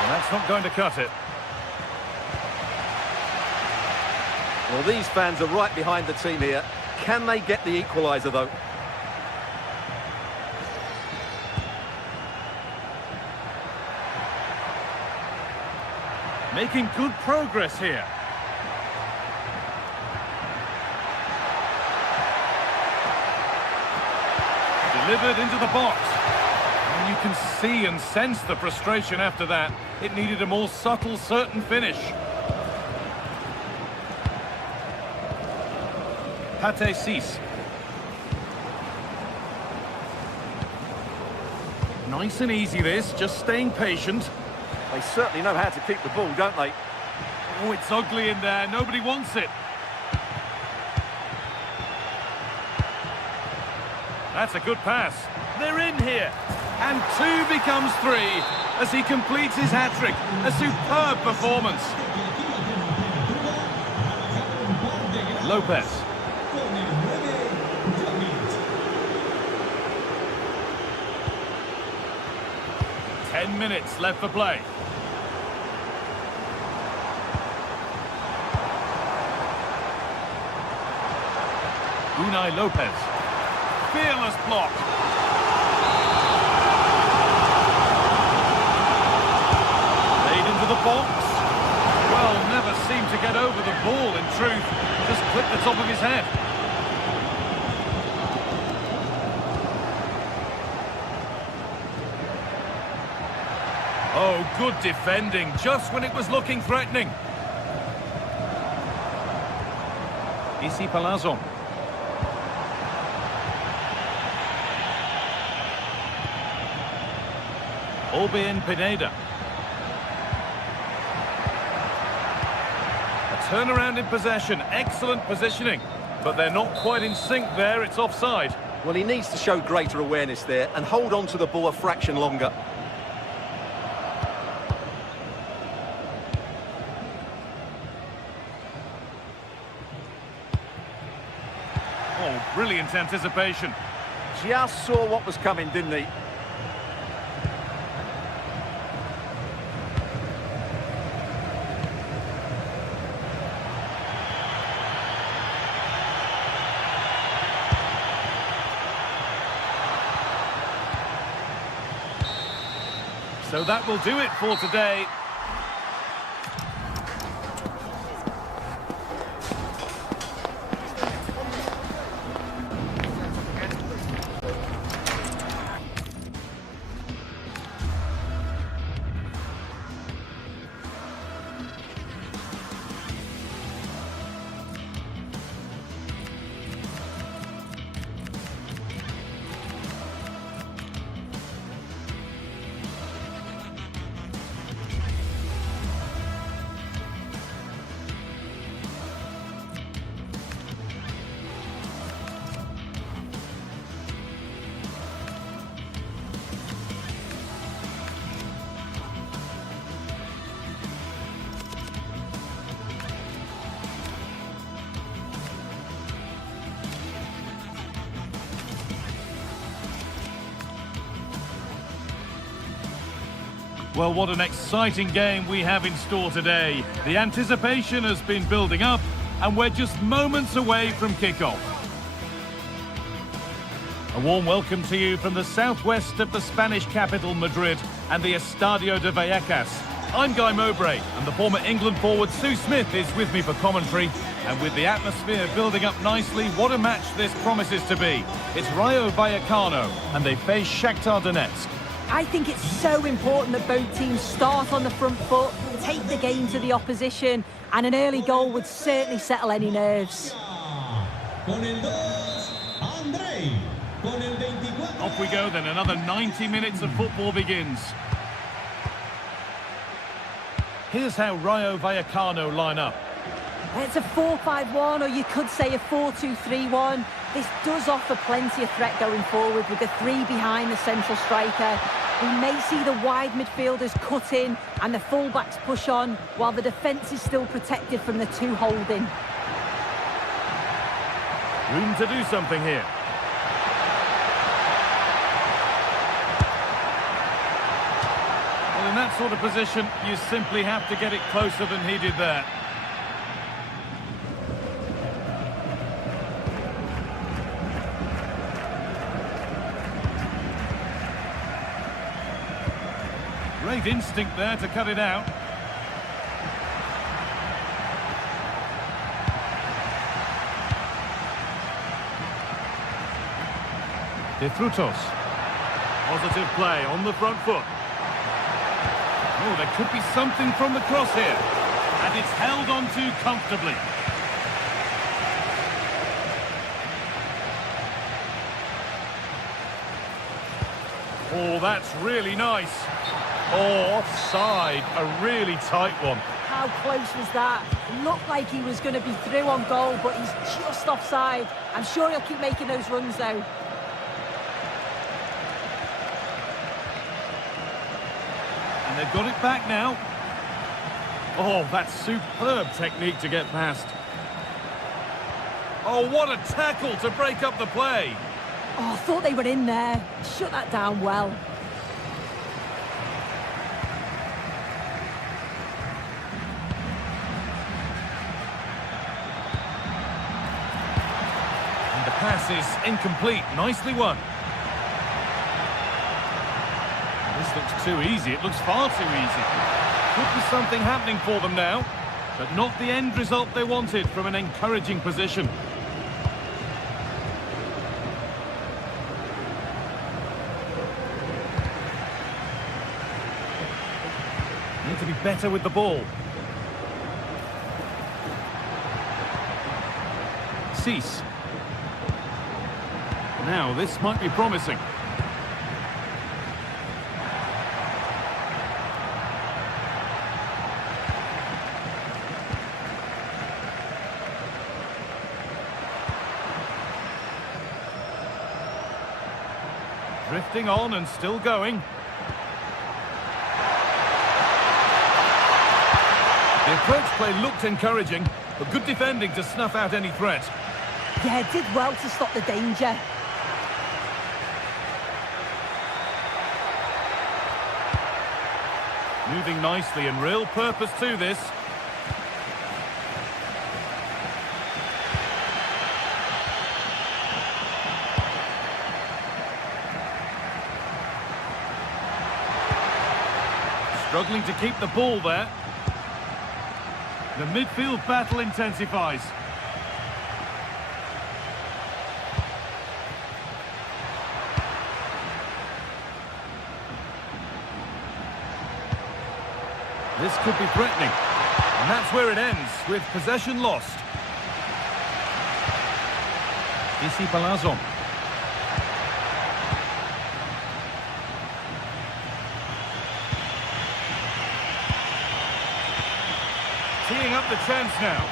And that's not going to cut it. Well, these fans are right behind the team here. Can they get the equaliser, though? Making good progress here. Delivered into the box. And you can see and sense the frustration after that. It needed a more subtle, certain finish. Pate Cis. Nice and easy this, just staying patient. They certainly know how to keep the ball, don't they? Oh, it's ugly in there, nobody wants it. That's a good pass. They're in here. And 2 becomes 3 as he completes his hat-trick. A superb performance. Lopez. 10 minutes left for play. Unai Lopez. Fearless block. Laid into the box. Well, never seemed to get over the ball in truth. Just clipped the top of his head. Oh, good defending, just when it was looking threatening. Issy Palazzo. Orbien Pineda. A turnaround in possession, excellent positioning. But they're not quite in sync there, it's offside. Well, he needs to show greater awareness there and hold on to the ball a fraction longer. Oh, brilliant anticipation. Just saw what was coming, didn't he? So that will do it for today. Well, what an exciting game we have in store today. The anticipation has been building up, and we're just moments away from kickoff. A warm welcome to you from the southwest of the Spanish capital, Madrid, and the Estadio de Vallecas. I'm Guy Mowbray, and the former England forward Sue Smith is with me for commentary. And with the atmosphere building up nicely, what a match this promises to be. It's Rayo Vallecano, and they face Shakhtar Donetsk. I think it's so important that both teams start on the front foot, take the game to the opposition, and an early goal would certainly settle any nerves. Con el 2, Andrei. Con el 24. Off we go then, another 90 minutes of football begins. Here's how Rayo Vallecano line up. It's a 4-5-1, or you could say a 4-2-3-1. This does offer plenty of threat going forward with the three behind the central striker. We may see the wide midfielders cut in and the fullbacks push on, while the defence is still protected from the two holding. Room to do something here. Well, in that sort of position, you simply have to get it closer than he did there. Great instinct there to cut it out. De Frutos. Positive play on the front foot. Oh, there could be something from the cross here. And it's held on to comfortably. Oh, that's really nice. Oh, offside. A really tight one. How close was that? It looked like he was going to be through on goal, but he's just offside. I'm sure he'll keep making those runs, though. And they've got it back now. Oh, that's superb technique to get past. Oh, what a tackle to break up the play. Oh, I thought they were in there. Shut that down well. And the pass is incomplete. Nicely won. This looks too easy. It looks far too easy. Could be something happening for them now, but not the end result they wanted from an encouraging position. Need to be better with the ball. Cease. Now, this might be promising. Drifting on and still going. The approach play looked encouraging, but good defending to snuff out any threat. Yeah, did well to stop the danger. Moving nicely and real purpose to this. Struggling to keep the ball there. The midfield battle intensifies. This could be threatening. And that's where it ends, with possession lost. Issy Palazzo. Teeing up the chance now.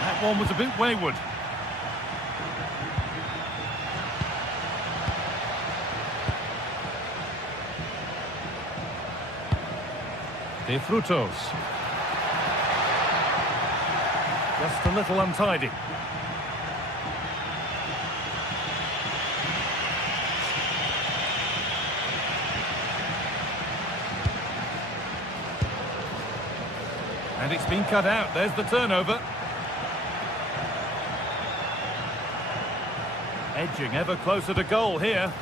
That one was a bit wayward. De Frutos. Just a little untidy. And it's been cut out. There's the turnover. Edging ever closer to goal here.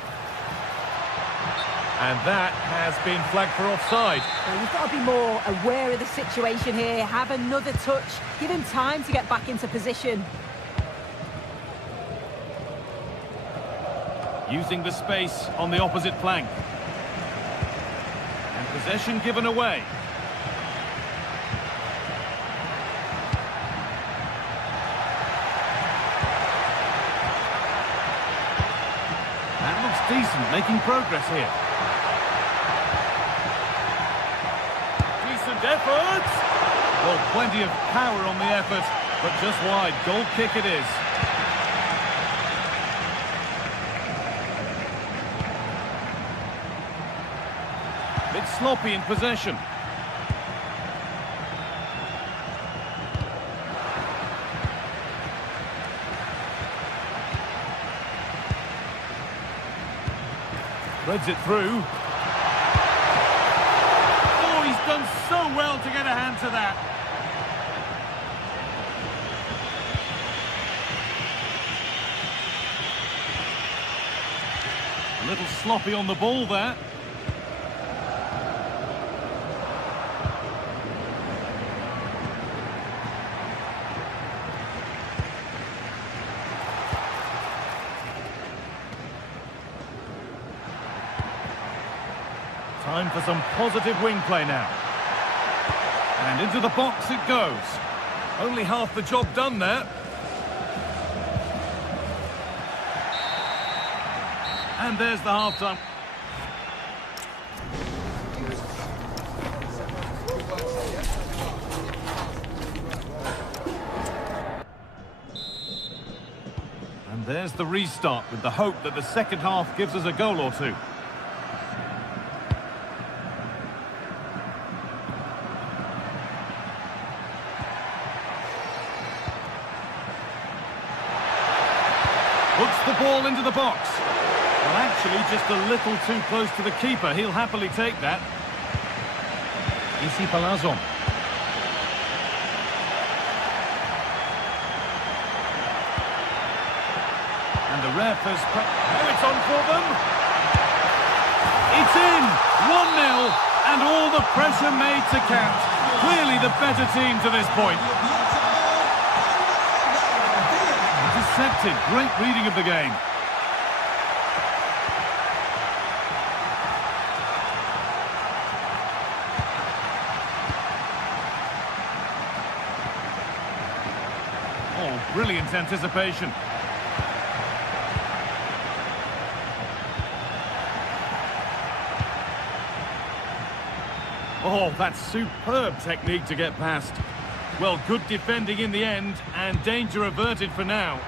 And that has been flagged for offside. Well, you've got to be more aware of the situation here. Have another touch. Give him time to get back into position. Using the space on the opposite flank. And possession given away. decent, making progress here. Decent effort! Well, plenty of power on the effort, but just wide. Goal kick it is. Bit sloppy in possession. Threads it through. Oh, he's done so well to get a hand to that. A little sloppy on the ball there. Time for some positive wing play now. And into the box it goes. Only half the job done there. And there's the half-time. And there's the restart with the hope that the second half gives us a goal or two. Puts the ball into the box. Well, actually, just a little too close to the keeper. He'll happily take that. Isi Palazon. And the ref has... Oh, it's on for them. It's in. 1-0. And all the pressure made to count. Clearly the better team to this point. Intercepted. Great reading of the game. Oh, brilliant anticipation. Oh, that's superb technique to get past. Well, good defending in the end, and danger averted for now.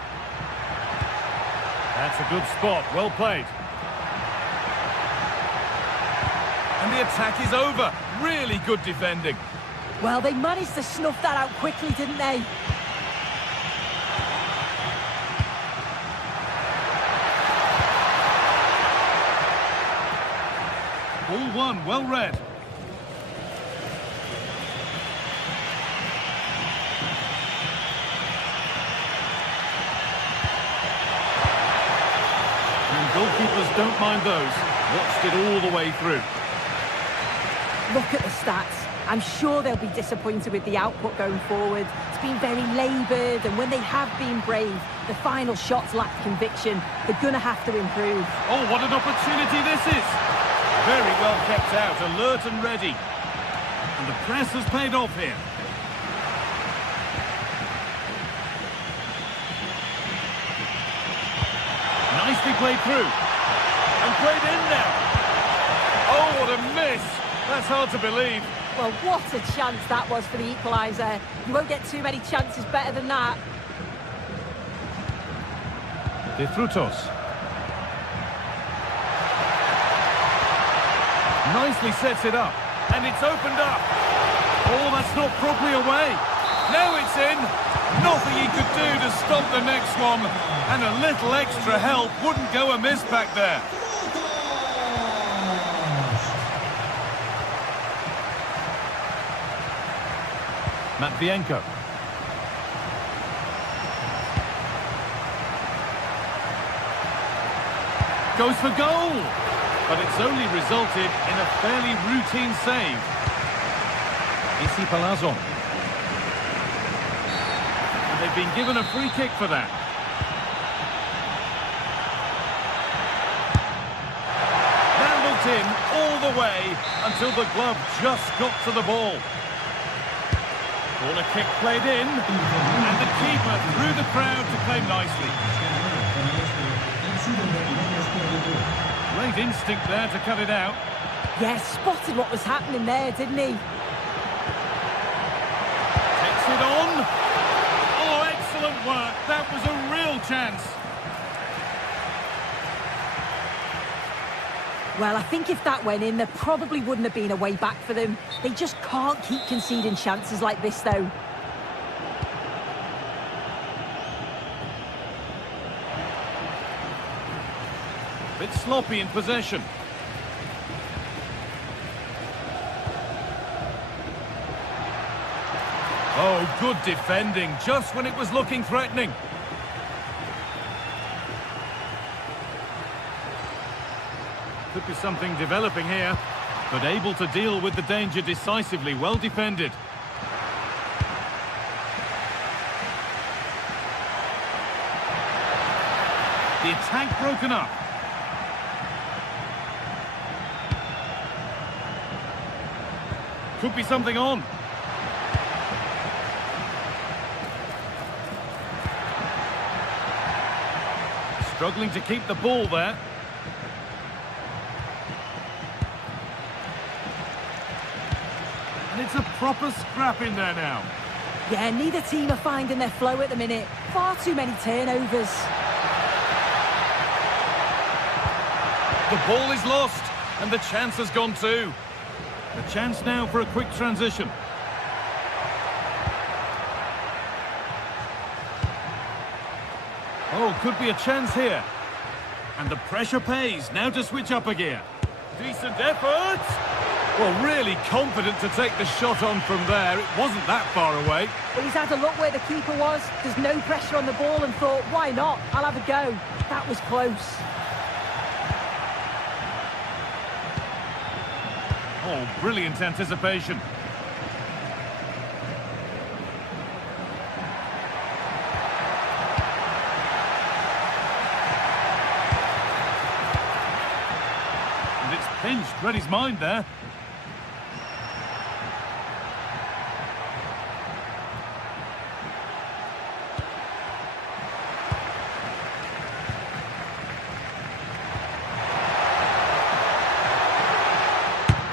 That's a good spot, well played. And the attack is over. Really good defending. Well, they managed to snuff that out quickly, didn't they? Ball one, well read. Goalkeepers don't mind those. Watched it all the way through. Look at the stats. I'm sure they'll be disappointed with the output going forward. It's been very laboured, and when they have been brave, the final shots lack conviction. They're going to have to improve. Oh, what an opportunity this is. Very well kept out, alert and ready. And the press has paid off here. Nicely played through. And played in now. Oh, what a miss. That's hard to believe. Well, what a chance that was for the equaliser. You won't get too many chances better than that. De Frutos. Nicely sets it up. And it's opened up. Oh, that's not properly away. Now it's in. Nothing he could do to stop the next one. And a little extra help wouldn't go amiss back there. Matvienko. Goes for goal. But it's only resulted in a fairly routine save. Isi Palazon. And they've been given a free kick for that. Rambled in all the way until the glove just got to the ball. Corner kick played in, and the keeper through the crowd to claim nicely. Great instinct there to cut it out. Yeah, spotted what was happening there, didn't he? Takes it on. Oh, excellent work. That was a real chance. Well, I think if that went in, there probably wouldn't have been a way back for them. They just can't keep conceding chances like this, though. Bit sloppy in possession. Oh, good defending, just when it was looking threatening. Could be something developing here, but able to deal with the danger decisively. Well defended. The attack broken up. Could be something on. Struggling to keep the ball there. And it's a proper scrap in there now. Yeah, neither team are finding their flow at the minute. Far too many turnovers. The ball is lost, and the chance has gone too. A chance now for a quick transition. Oh, could be a chance here. And the pressure pays. Now to switch up a gear. Decent effort. Well, really confident to take the shot on from there. It wasn't that far away. Well, he's had a look where the keeper was. There's no pressure on the ball and thought, why not? I'll have a go. That was close. Oh, brilliant anticipation. And it's pinched, read his mind there.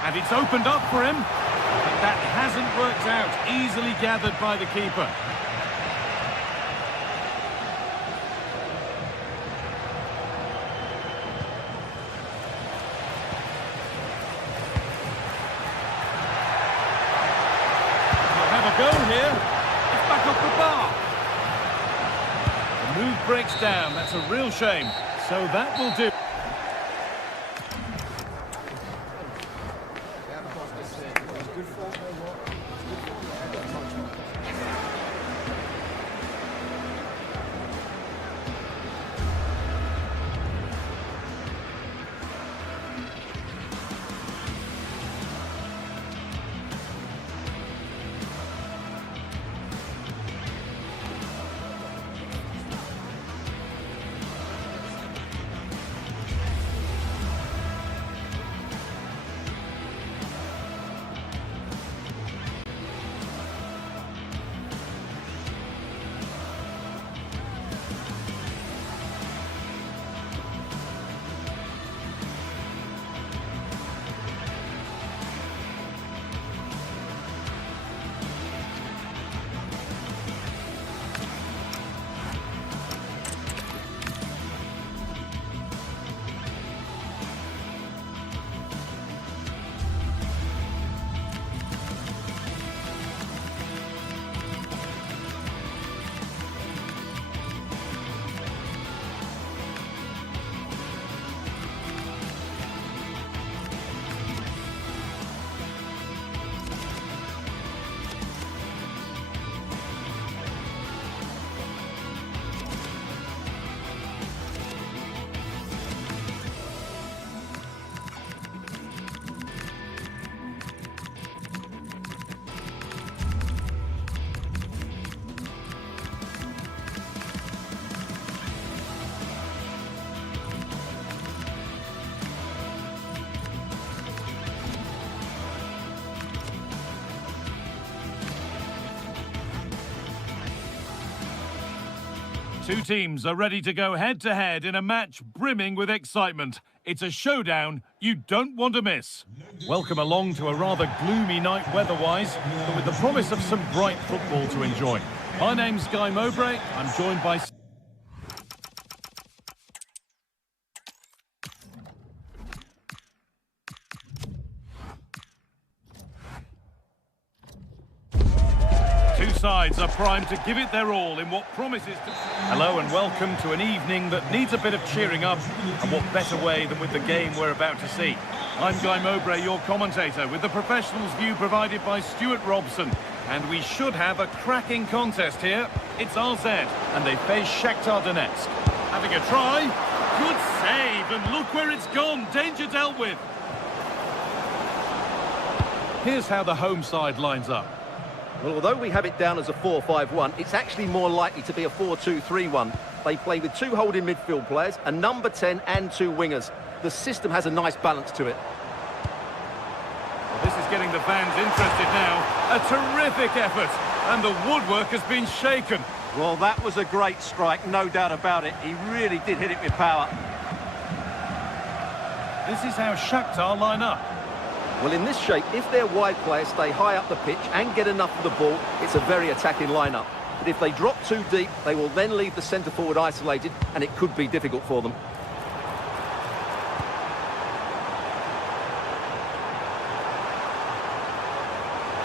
And it's opened up for him, but that hasn't worked out. Easily gathered by the keeper. He'll have a go here. It's back off the bar. The move breaks down. That's a real shame. So that will do. Two teams are ready to go head-to-head in a match brimming with excitement. It's a showdown you don't want to miss. Welcome along to a rather gloomy night weather-wise, but with the promise of some bright football to enjoy. My name's Guy Mowbray. I'm joined by... Two sides are primed to give it their all in what promises to... Hello and welcome to an evening that needs a bit of cheering up, and what better way than with the game we're about to see. I'm Guy Mowbray, your commentator, with the professionals' view provided by Stuart Robson. And we should have a cracking contest here. It's RZ, and they face Shakhtar Donetsk. Having a try. Good save, and look where it's gone. Danger dealt with. Here's how the home side lines up. Well, although we have it down as a 4-5-1, it's actually more likely to be a 4-2-3-1. They play with two holding midfield players, a number 10 and two wingers. The system has a nice balance to it. Well, this is getting the fans interested now. A terrific effort, and the woodwork has been shaken. Well, that was a great strike, no doubt about it. He really did hit it with power. This is how Shakhtar line up. Well, in this shape, if their wide players stay high up the pitch and get enough of the ball, it's a very attacking lineup. But if they drop too deep, they will then leave the centre-forward isolated, and it could be difficult for them.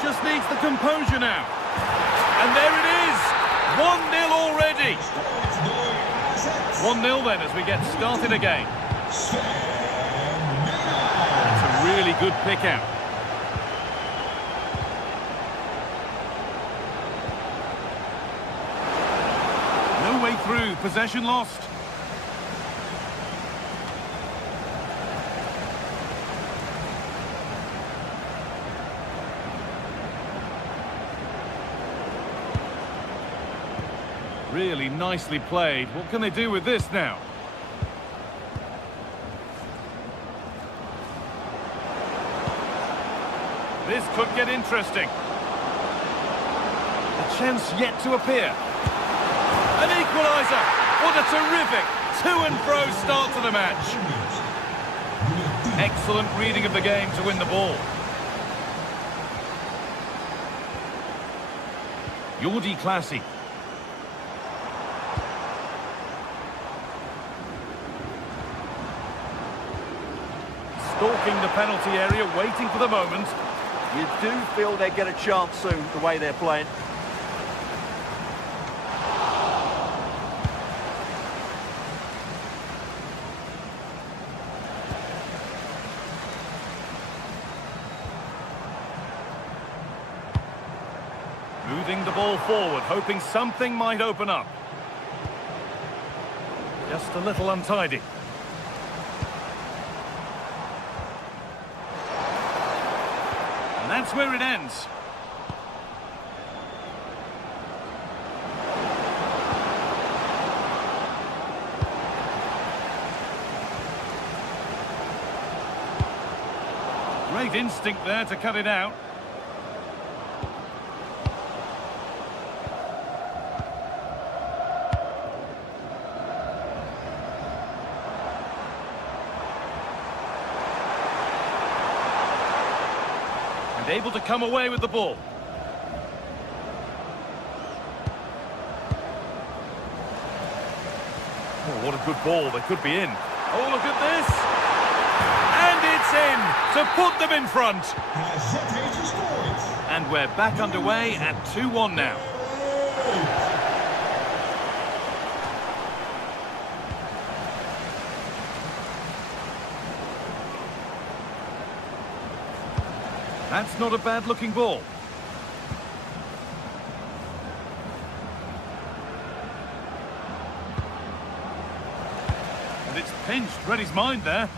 Just needs the composure now. And there it is! 1-0 already! 1-0 then as we get started again. Really good pick out. No way through, possession lost. Really nicely played. What can they do with this now? This could get interesting. A chance yet to appear. An equaliser. What a terrific to-and-fro start to the match. Excellent reading of the game to win the ball. Jordi Classy. Stalking the penalty area, waiting for the moment. You do feel they get a chance soon, the way they're playing. Moving the ball forward, hoping something might open up. Just a little untidy. That's where it ends. Great instinct there to cut it out. And able to come away with the ball. Oh, what a good ball. They could be in. Oh, look at this. And it's in to put them in front. And we're back underway at 2-1 now. That's not a bad-looking ball. And it's pinched. Read his mind there.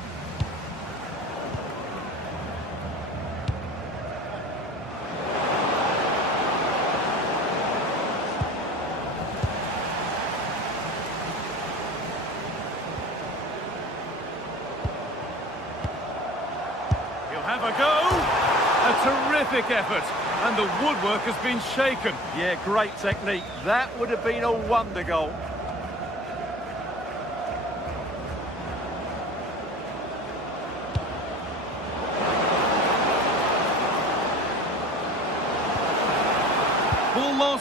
He'll have a go. A terrific effort, and the woodwork has been shaken. Yeah, great technique. That would have been a wonder goal.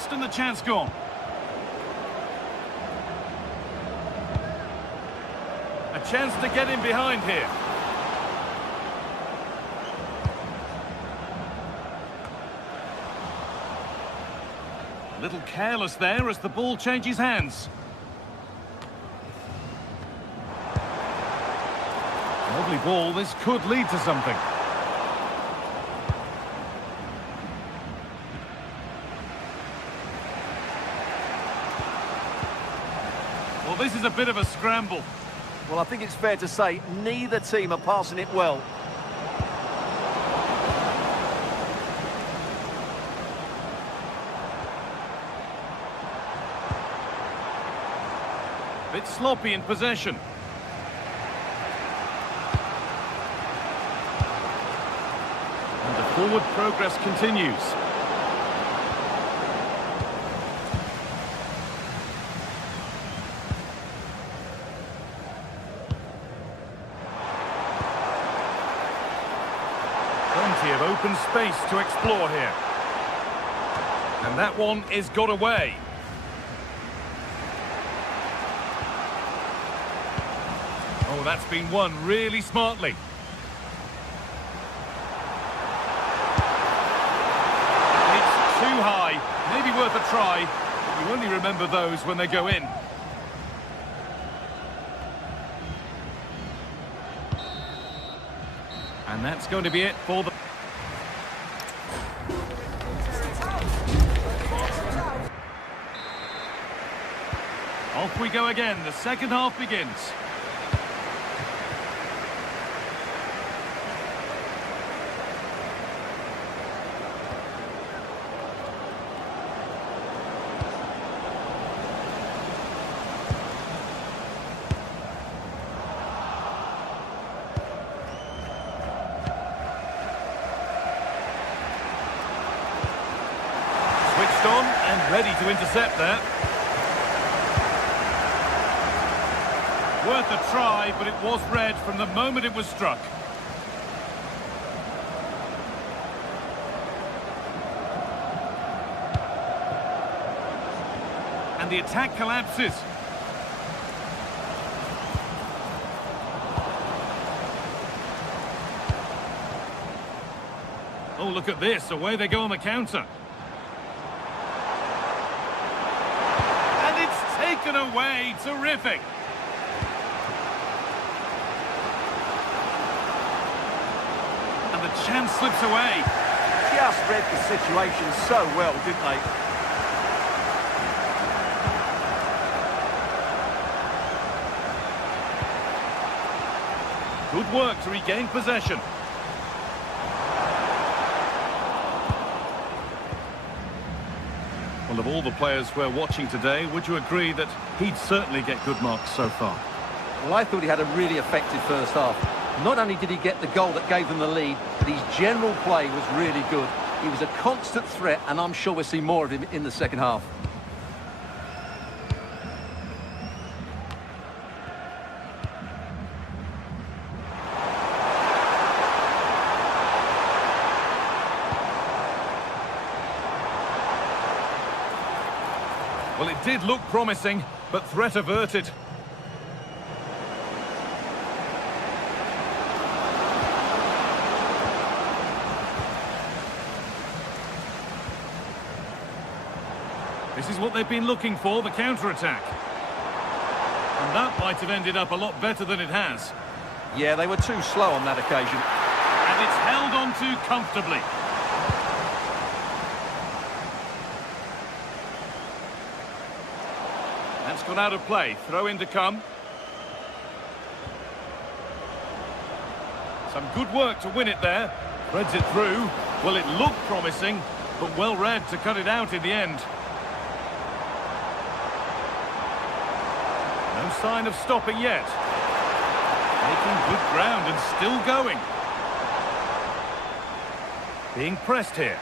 lost and the chance gone. A chance to get in behind here. A little careless there as the ball changes hands. Lovely ball, this could lead to something. Well, this is a bit of a scramble. Well, I think it's fair to say neither team are passing it well. Bit sloppy in possession. And the forward progress continues. Plenty of open space to explore here. And that one is got away. Oh, that's been won really smartly. It's too high. Maybe worth a try. But you only remember those when they go in. And that's going to be it for the... Off we go again. The second half begins. Switched on and ready to intercept there. Worth a try, but it was red from the moment it was struck. And the attack collapses. Oh, look at this. Away they go on the counter. And it's taken away. Terrific. And the chance slips away. Just read the situation so well, didn't they? Good work to regain possession. Well, of all the players we're watching today, would you agree that he'd certainly get good marks so far? Well, I thought he had a really effective first half. Not only did he get the goal that gave them the lead, but his general play was really good. He was a constant threat, and I'm sure we'll see more of him in the second half. Well, it did look promising, but threat averted. This is what they've been looking for, the counter-attack. And that might have ended up a lot better than it has. Yeah, they were too slow on that occasion. And it's held on to comfortably. That's gone out of play. Throw in to come. Some good work to win it there. Threads it through. Well, it looked promising, but well read to cut it out in the end. No sign of stopping yet. Making good ground and still going. Being pressed here.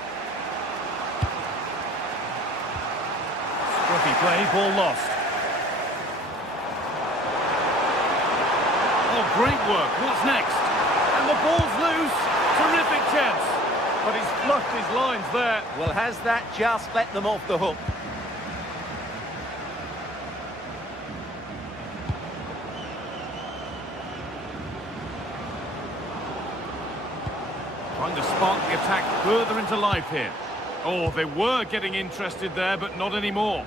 Scruffy play, ball lost. Oh, great work. What's next? And the ball's loose. Terrific chance. but he's fluffed his lines there. Well, has that just let them off the hook? Trying to spark the attack further into life here. Oh, they were getting interested there, but not anymore.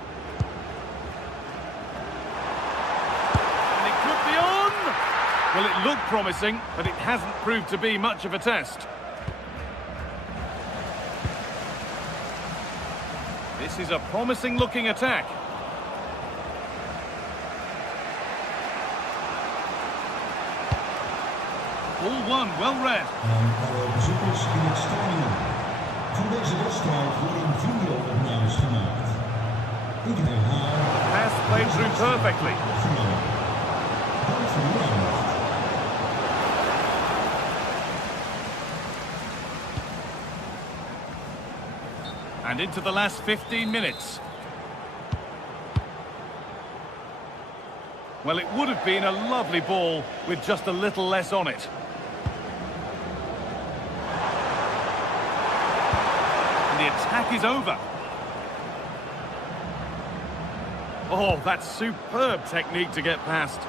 And it could be on! Well, it looked promising, but it hasn't proved to be much of a test. This is a promising-looking attack. Ball one, well read. Alle bezoekers in het stadion. Van deze wedstrijd worden video-opnames gemaakt. Ik herhaal. Pass played through perfectly. And into the last 15 minutes. Well, it would have been a lovely ball with just a little less on it. And the attack is over. Oh, that's superb technique to get past.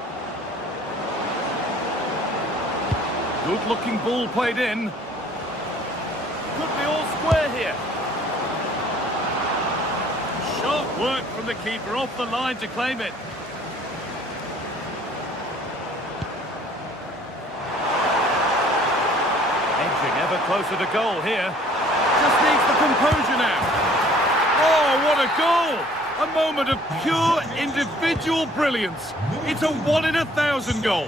Good-looking ball played in. Could be all square here. Sharp work from the keeper off the line to claim it. Edging ever closer to goal here. Just needs the composure now. Oh, what a goal! A moment of pure individual brilliance. It's a 1 in 1,000 goal.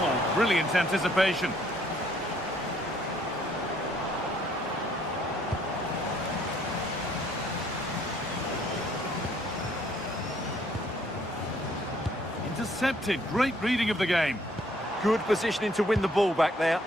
Oh, brilliant anticipation. Intercepted. Great reading of the game. Good positioning to win the ball back there.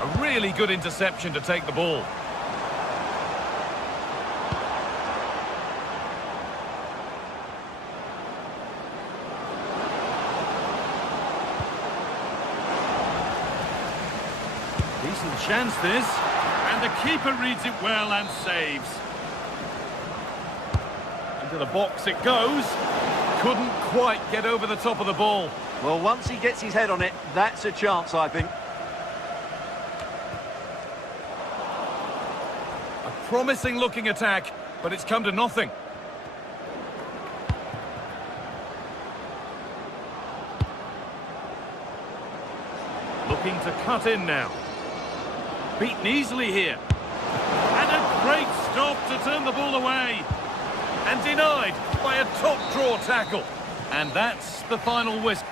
A really good interception to take the ball. Decent chance this, and the keeper reads it well and saves. Into the box it goes. Couldn't quite get over the top of the ball. Well, once he gets his head on it, that's a chance, I think. A promising looking attack, but it's come to nothing. Looking to cut in now. Beaten easily here. And a great stop to turn the ball away. And denied by a top draw tackle. And that's the final whistle.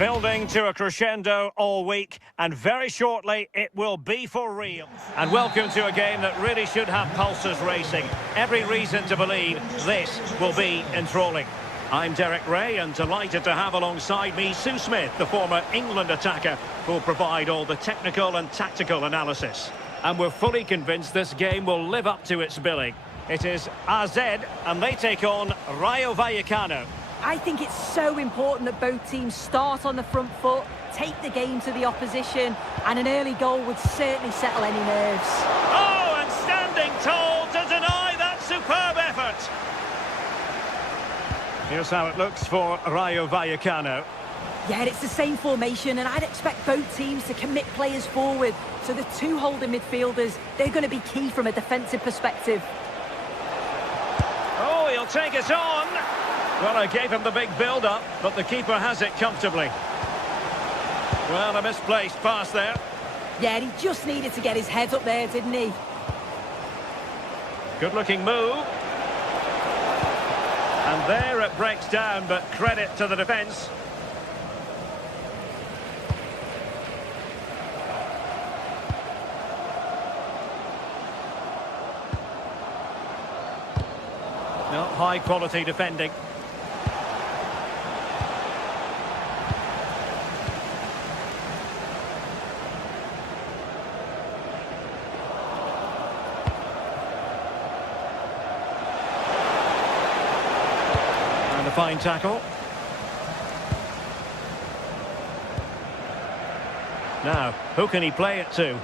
Building to a crescendo all week, and very shortly it will be for real. And welcome to a game that really should have pulses racing. Every reason to believe this will be enthralling. I'm Derek Ray, and delighted to have alongside me Sue Smith, the former England attacker, who will provide all the technical and tactical analysis. And we're fully convinced this game will live up to its billing. It is AZ, and they take on Rayo Vallecano. I think it's so important that both teams start on the front foot, take the game to the opposition, and an early goal would certainly settle any nerves. Oh, and standing tall to deny that superb effort. Here's how it looks for Rayo Vallecano. Yeah, it's the same formation, and I'd expect both teams to commit players forward. So the two holding midfielders, they're going to be key from a defensive perspective. Oh, he'll take it on. Well, I gave him the big build-up, but the keeper has it comfortably. Well, a misplaced pass there. Yeah, he just needed to get his head up there, didn't he? Good-looking move. And there it breaks down, but credit to the defence. No, high-quality defending. A fine tackle. Now, who can he play it to?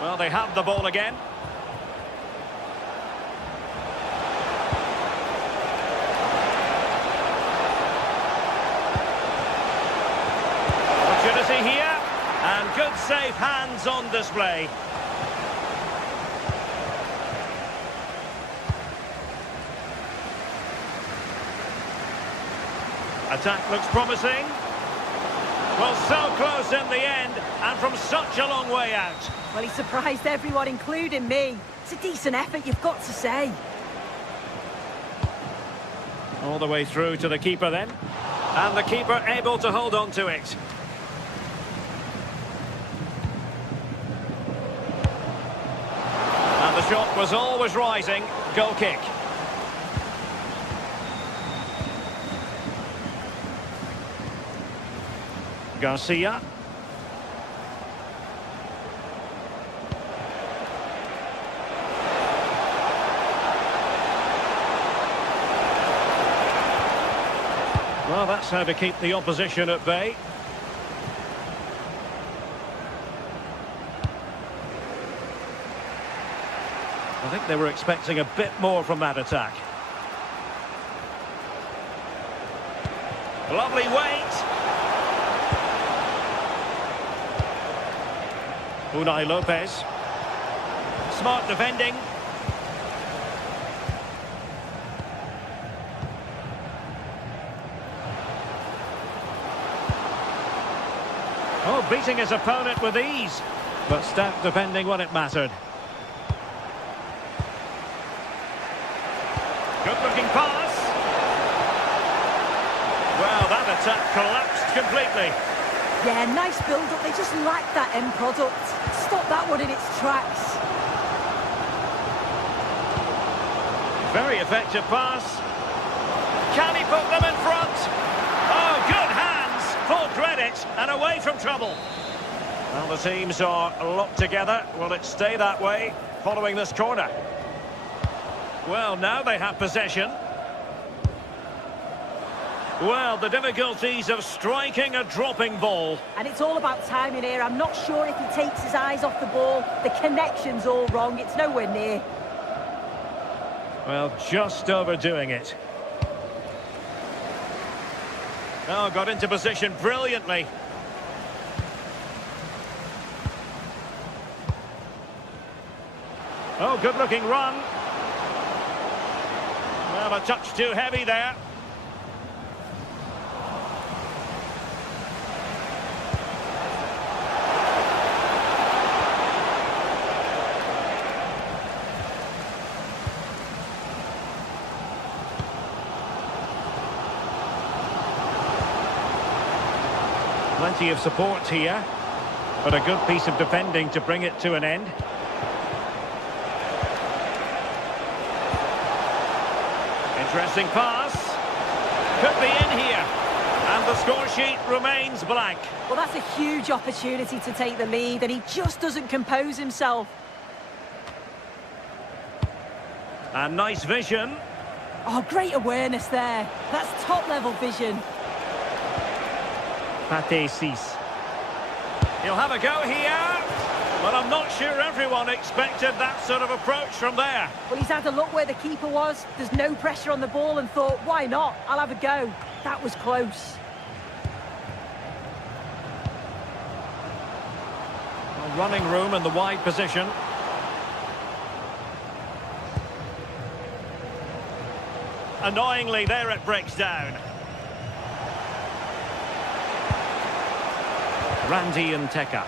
Well, they have the ball again. Opportunity here. And good safe hands on display. Attack looks promising. Well, so close in the end, and from such a long way out. Well, he surprised everyone, including me. It's a decent effort, you've got to say. All the way through to the keeper then. And the keeper able to hold on to it. And the shot was always rising. Goal kick. Garcia. Well, that's how to keep the opposition at bay. I think they were expecting a bit more from that attack. Lovely weight. Unai Lopez. Smart defending. Oh, beating his opponent with ease. But stout defending when it mattered. Good-looking pass. Well, that attack collapsed completely. Yeah, nice build-up. They just lacked that end product. Stop that one in its tracks. Very effective pass. Can he put them in front? Oh, good hands. Full credit and away from trouble. Well, the teams are locked together. Will it stay that way following this corner? Well, now they have possession. Well, the difficulties of striking a dropping ball. And it's all about timing here. I'm not sure if he takes his eyes off the ball. The connection's all wrong. It's nowhere near. Well, just overdoing it. Oh, got into position brilliantly. Oh, good-looking run. Well, a touch too heavy there. Plenty of support here, but a good piece of defending to bring it to an end. Interesting pass. Could be in here. And the score sheet remains blank. Well, that's a huge opportunity to take the lead, and he just doesn't compose himself. And nice vision. Oh, great awareness there. That's top-level vision. Pate Cis. He'll have a go here. But I'm not sure everyone expected that sort of approach from there. Well, he's had a look where the keeper was. There's no pressure on the ball and thought, why not? I'll have a go. That was close. Well, running room in the wide position. Annoyingly, there it breaks down. Randy and Teka.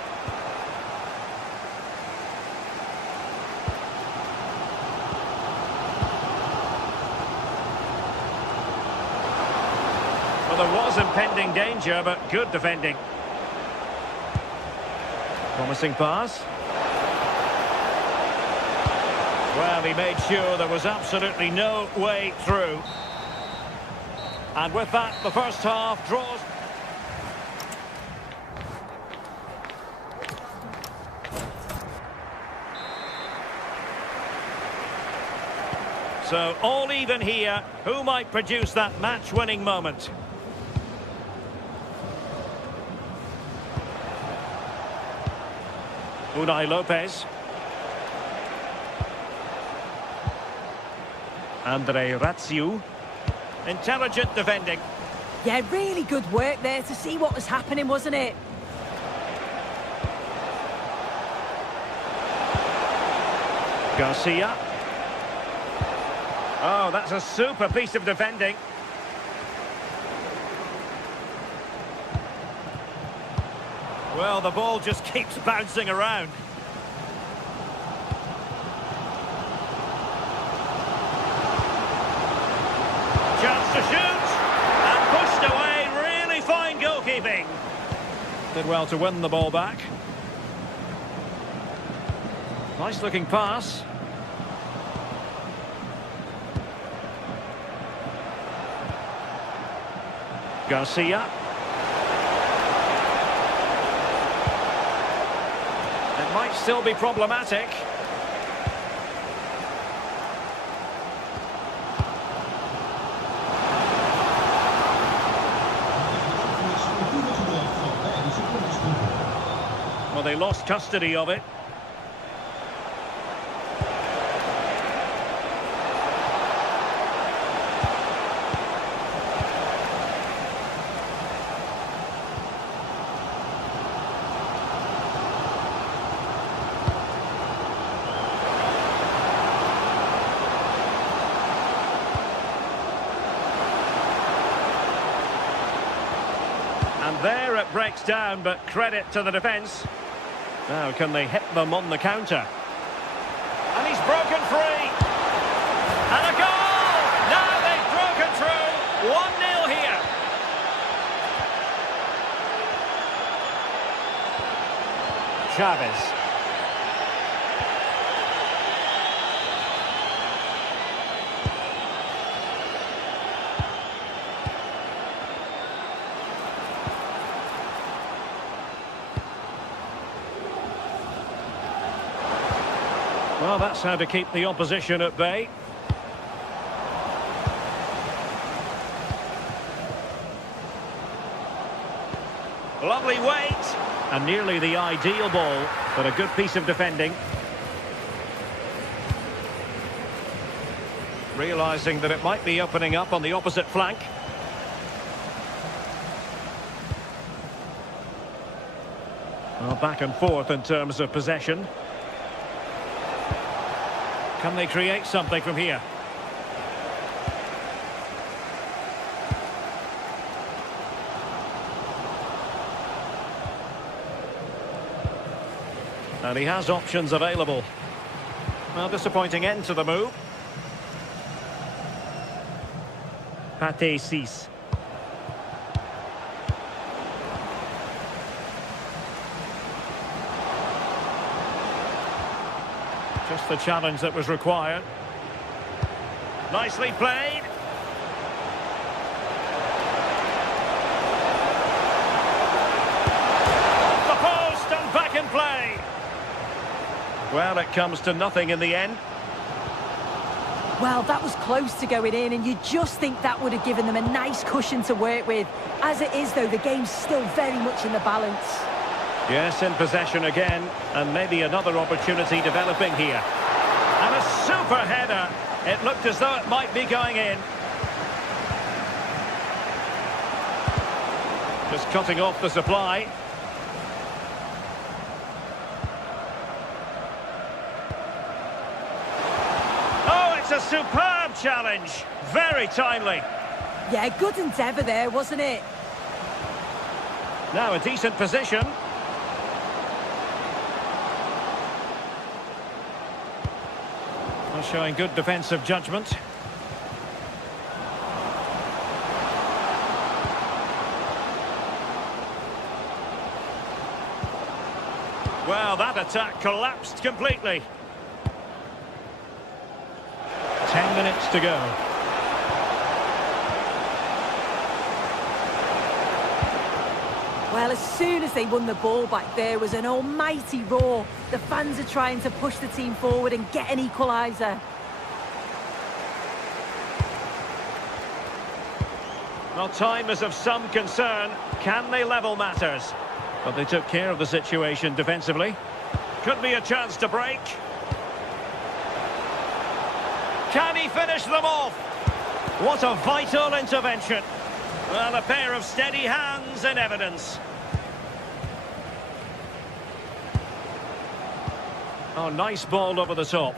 Well, there was impending danger, but good defending. Promising pass. Well, he made sure there was absolutely no way through. And with that, the first half draws. So, all even here. Who might produce that match-winning moment? Unai Lopez. Andre Ratsiu. Intelligent defending. Yeah, really good work there to see what was happening, wasn't it? Garcia. Oh, that's a super piece of defending. Well, the ball just keeps bouncing around. Chance to shoot. And pushed away. Really fine goalkeeping. Did well to win the ball back. Nice looking pass. Garcia. It might still be problematic. Well, they lost custody of it. And there it breaks down, but credit to the defence. Now, can they hit them on the counter? And he's broken free. And a goal! Now they've broken through. 1-0 here. Chavez. Well, that's how to keep the opposition at bay. Lovely weight. And nearly the ideal ball, but a good piece of defending. Realising that it might be opening up on the opposite flank. Well, back and forth in terms of possession. Can they create something from here? And he has options available. Well, disappointing end to the move. Pate Cis. Just the challenge that was required. Nicely played. Off the post and back in play. Well, it comes to nothing in the end. Well, that was close to going in, and you just think that would have given them a nice cushion to work with. As it is, though, the game's still very much in the balance. Yes, in possession again, and maybe another opportunity developing here. And a super header. It looked as though it might be going in. Just cutting off the supply. Oh, it's a superb challenge. Very timely. Yeah, good endeavour there, wasn't it? Now a decent position. Well, showing good defensive judgment. Well, that attack collapsed completely. 10 minutes to go. Well, as soon as they won the ball back, there was an almighty roar. The fans are trying to push the team forward and get an equaliser. Well, time is of some concern. Can they level matters? But they took care of the situation defensively. Could be a chance to break. Can he finish them off? What a vital intervention. Well, a pair of steady hands in evidence. Oh, nice ball over the top.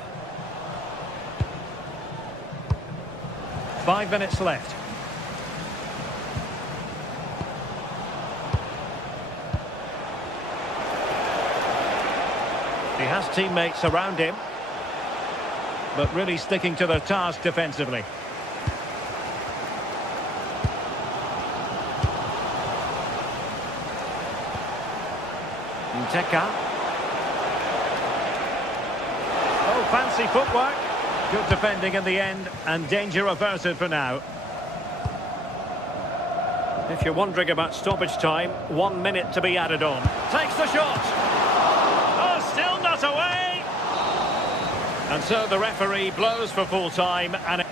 5 minutes left. He has teammates around him, but really sticking to their task defensively. Teka. Oh, fancy footwork. Good defending in the end, and danger averted for now. If you're wondering about stoppage time, 1 minute to be added on. Takes the shot. Oh, still not away. And so the referee blows for full time, and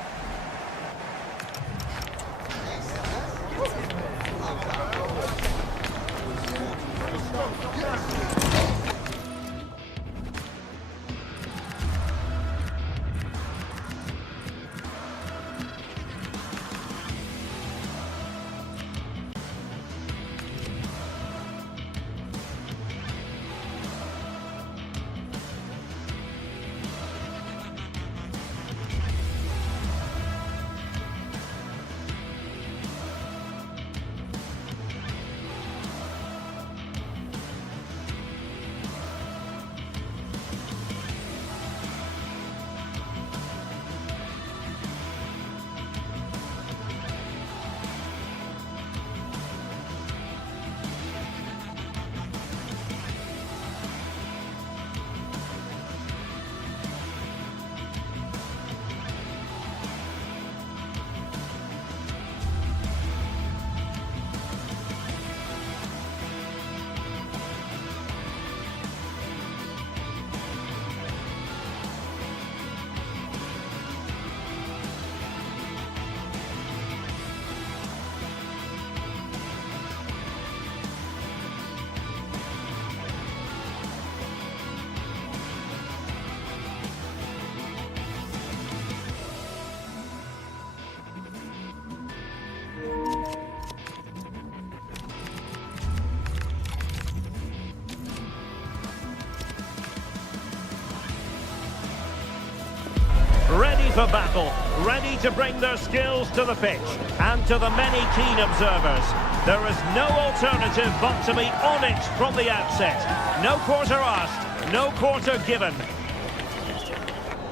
ready for battle, ready to bring their skills to the pitch. And to the many keen observers, there is no alternative but to be on it from the outset. No quarter asked, no quarter given.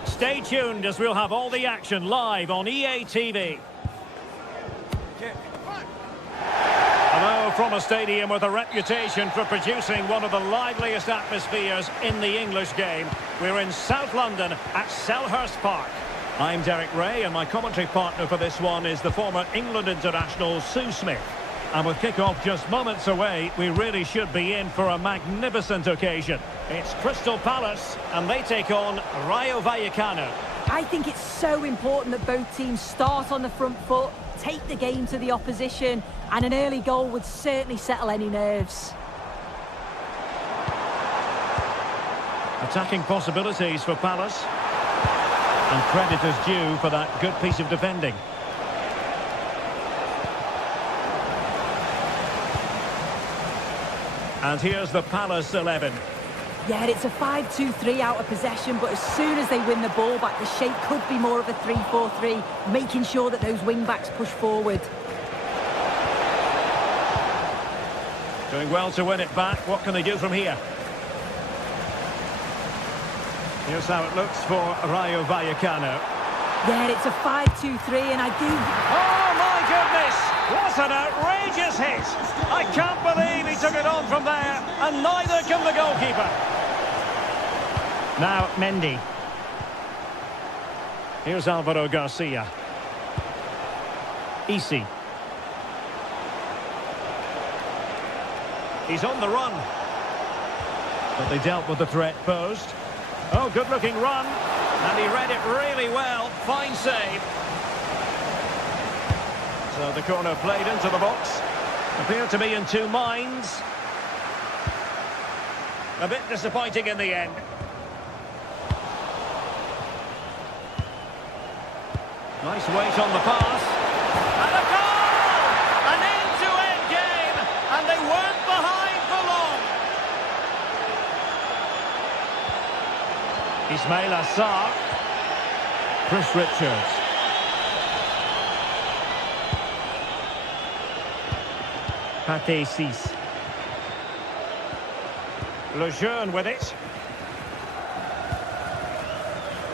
Stay tuned as we'll have all the action live on EA TV. And oh, Well, from a stadium with a reputation for producing one of the liveliest atmospheres in the English game, we're in South London at Selhurst Park. I'm Derek Ray, and my commentary partner for this one is the former England international Sue Smith. And with kick-off just moments away, we really should be in for a magnificent occasion. It's Crystal Palace, and they take on Rayo Vallecano. I think it's so important that both teams start on the front foot, take the game to the opposition, and an early goal would certainly settle any nerves. Attacking possibilities for Palace. And credit is due for that good piece of defending. And here's the Palace 11. Yeah, it's a 5-2-3 out of possession, but as soon as they win the ball back, the shape could be more of a 3-4-3, making sure that those wing-backs push forward. Doing well to win it back. What can they do from here? Here's how it looks for Rayo Vallecano. Yeah, it's a 5-2-3, and I do... Oh, my goodness! What an outrageous hit! I can't believe he took it on from there, and neither can the goalkeeper. Now, Mendy. Here's Alvaro Garcia. Isi. He's on the run. But they dealt with the threat posed. Oh, good-looking run. And he read it really well. Fine save. So the corner played into the box. Appeared to be in two minds. A bit disappointing in the end. Nice weight on the pass. And a goal! An end-to-end game, and they weren't behind for long. Ismail Assar. Chris Richards. Pate Cis. Lejeune with it.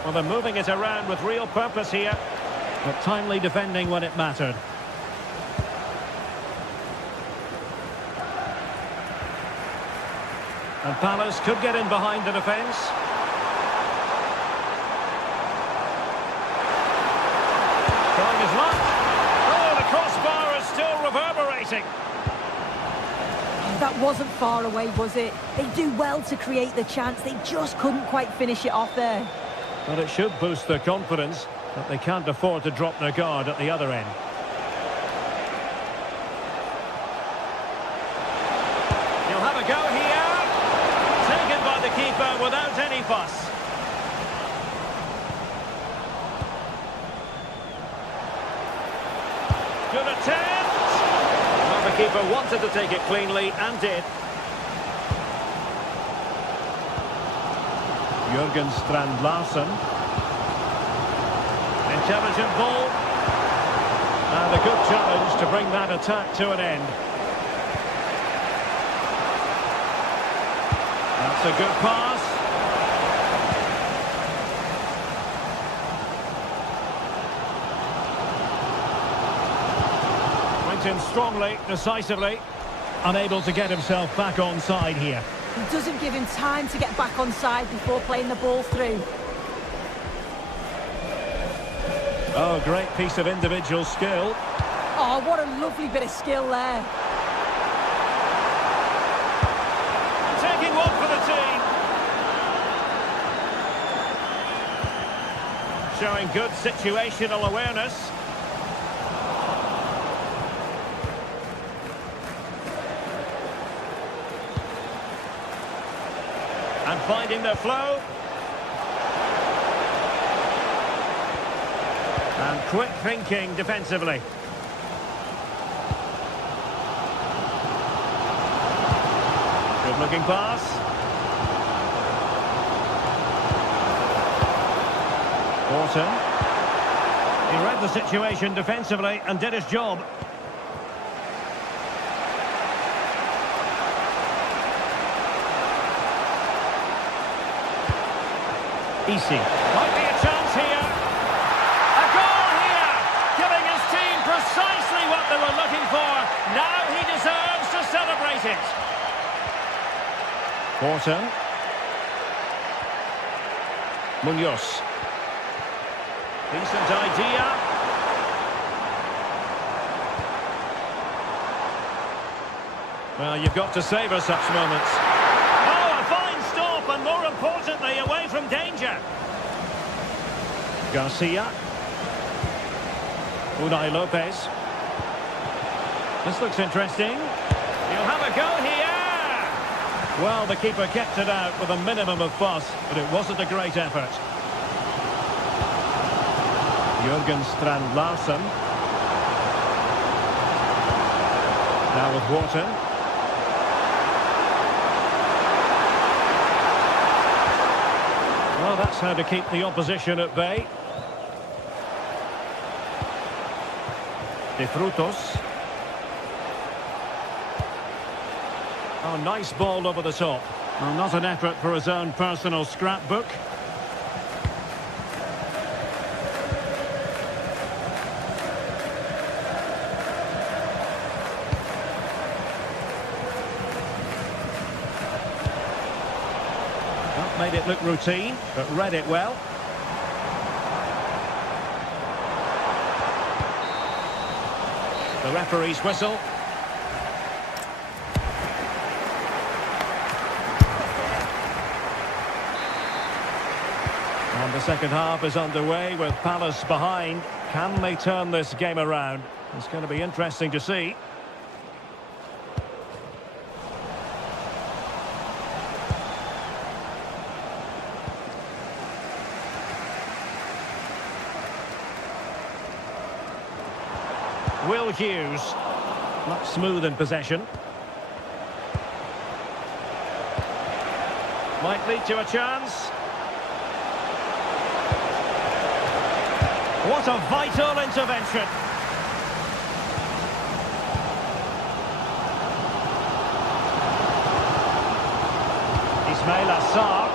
Well, they're moving it around with real purpose here, but timely defending when it mattered. And Palace could get in behind the defence. Trying his luck. Oh, the crossbar is still reverberating. That wasn't far away, was it? They do well to create the chance. They just couldn't quite finish it off there. But it should boost their confidence that they can't afford to drop their guard at the other end. He'll have a go here. Taken by the keeper without any fuss. Good attempt. Well, the keeper wanted to take it cleanly and did. Jürgen Strand Larsen. Intelligent ball. And a good challenge to bring that attack to an end. That's a good pass. Went in strongly, decisively. Unable to get himself back on side here. It doesn't give him time to get back on side before playing the ball through. Oh, great piece of individual skill. Oh, what a lovely bit of skill there. Taking one for the team. Showing good situational awareness. And finding their flow. And quick thinking defensively. Good looking pass. Orton. He read the situation defensively and did his job. Isi. Might be a chance here. A goal here! Giving his team precisely what they were looking for. Now he deserves to it. Porter. Munoz. Decent idea. Well, you've got to savour such moments. Oh, a fine stop, and more importantly, away from danger. Garcia. Unai Lopez. This looks interesting. He'll have a go here. Well, the keeper kept it out with a minimum of fuss, but it wasn't a great effort. Jürgen Strand Larsen. Now with Wharton. Well, that's how to keep the opposition at bay. De Frutos. Oh, nice ball over the top. Well, not an effort for his own personal scrapbook. Well, made it look routine, but read it well. The referee's whistle. And the second half is underway with Palace behind. Can they turn this game around? It's going to be interesting to see. Will Hughes, not smooth in possession. Might lead to a chance. What a vital intervention. Ismail Assar.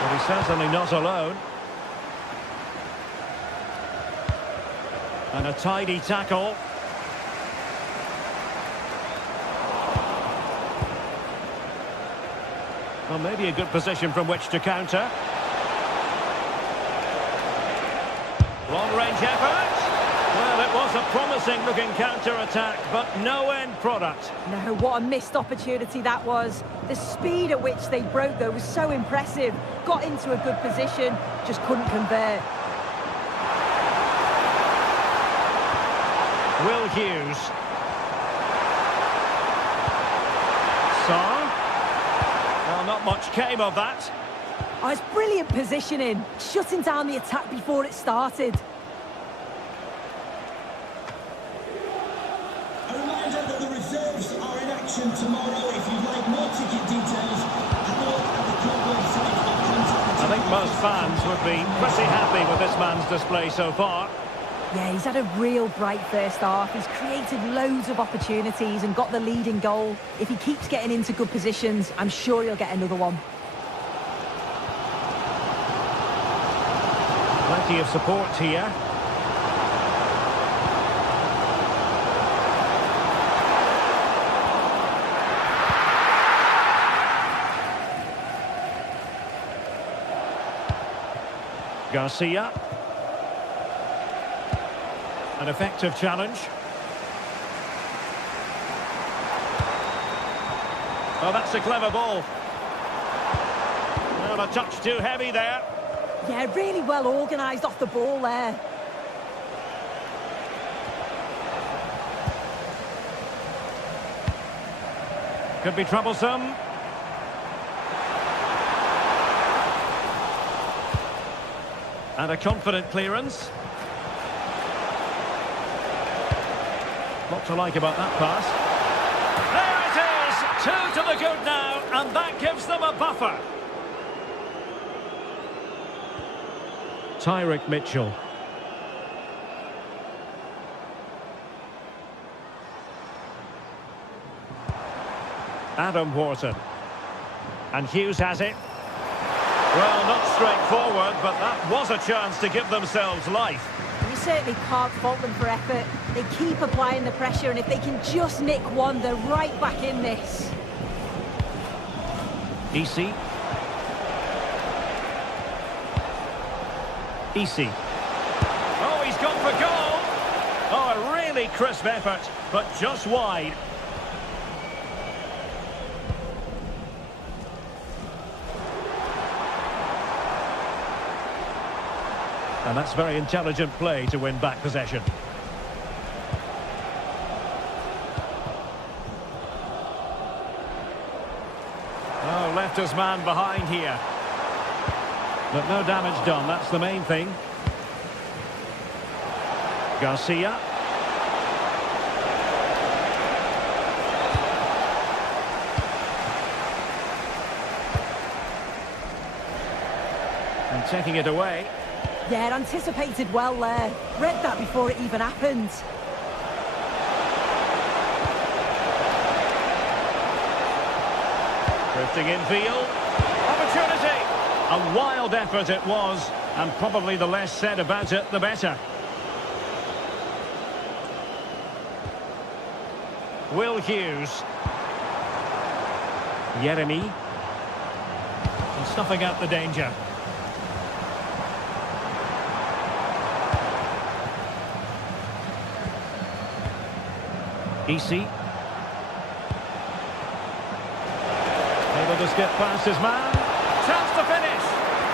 But he's certainly not alone. And a tidy tackle. Well, maybe a good position from which to counter. Long-range effort. Well, it was a promising-looking counter-attack, but no end product. No, what a missed opportunity that was. The speed at which they broke, though, was so impressive. Got into a good position, just couldn't convert. Will Hughes. Sarr. Well, not much came of that. Oh, it's brilliant positioning, shutting down the attack before it started. A reminder that the reserves are in action tomorrow. If you'd like more ticket details, have a look at the club website. I think most fans would be pretty happy with this man's display so far. Yeah, he's had a real bright first half. He's created loads of opportunities and got the leading goal. If he keeps getting into good positions, I'm sure he'll get another one. Plenty of support here. Garcia. An effective challenge. Oh, that's a clever ball. Well, a touch too heavy there. Yeah, really well organised off the ball there. Could be troublesome. And a confident clearance. What to like about that pass. There it is! 2 to the good now, and that gives them a buffer. Tyrick Mitchell. Adam Wharton. And Hughes has it. Well, not straightforward, but that was a chance to give themselves life. You certainly can't fault them for effort. They keep applying the pressure, and if they can just nick one, they're right back in this. Easy. Easy. Oh, he's gone for goal! Oh, a really crisp effort, but just wide. And that's very intelligent play to win back possession. Oh, left his man behind here. But no damage done, that's the main thing. Garcia. And taking it away. Yeah, anticipated well there. Read that before it even happened. Drifting infield. Opportunity! A wild effort it was, and probably the less said about it, the better. Will Hughes. Yeremy. And snuffing out the danger. Easy. Able to skip past his man. Chance to finish.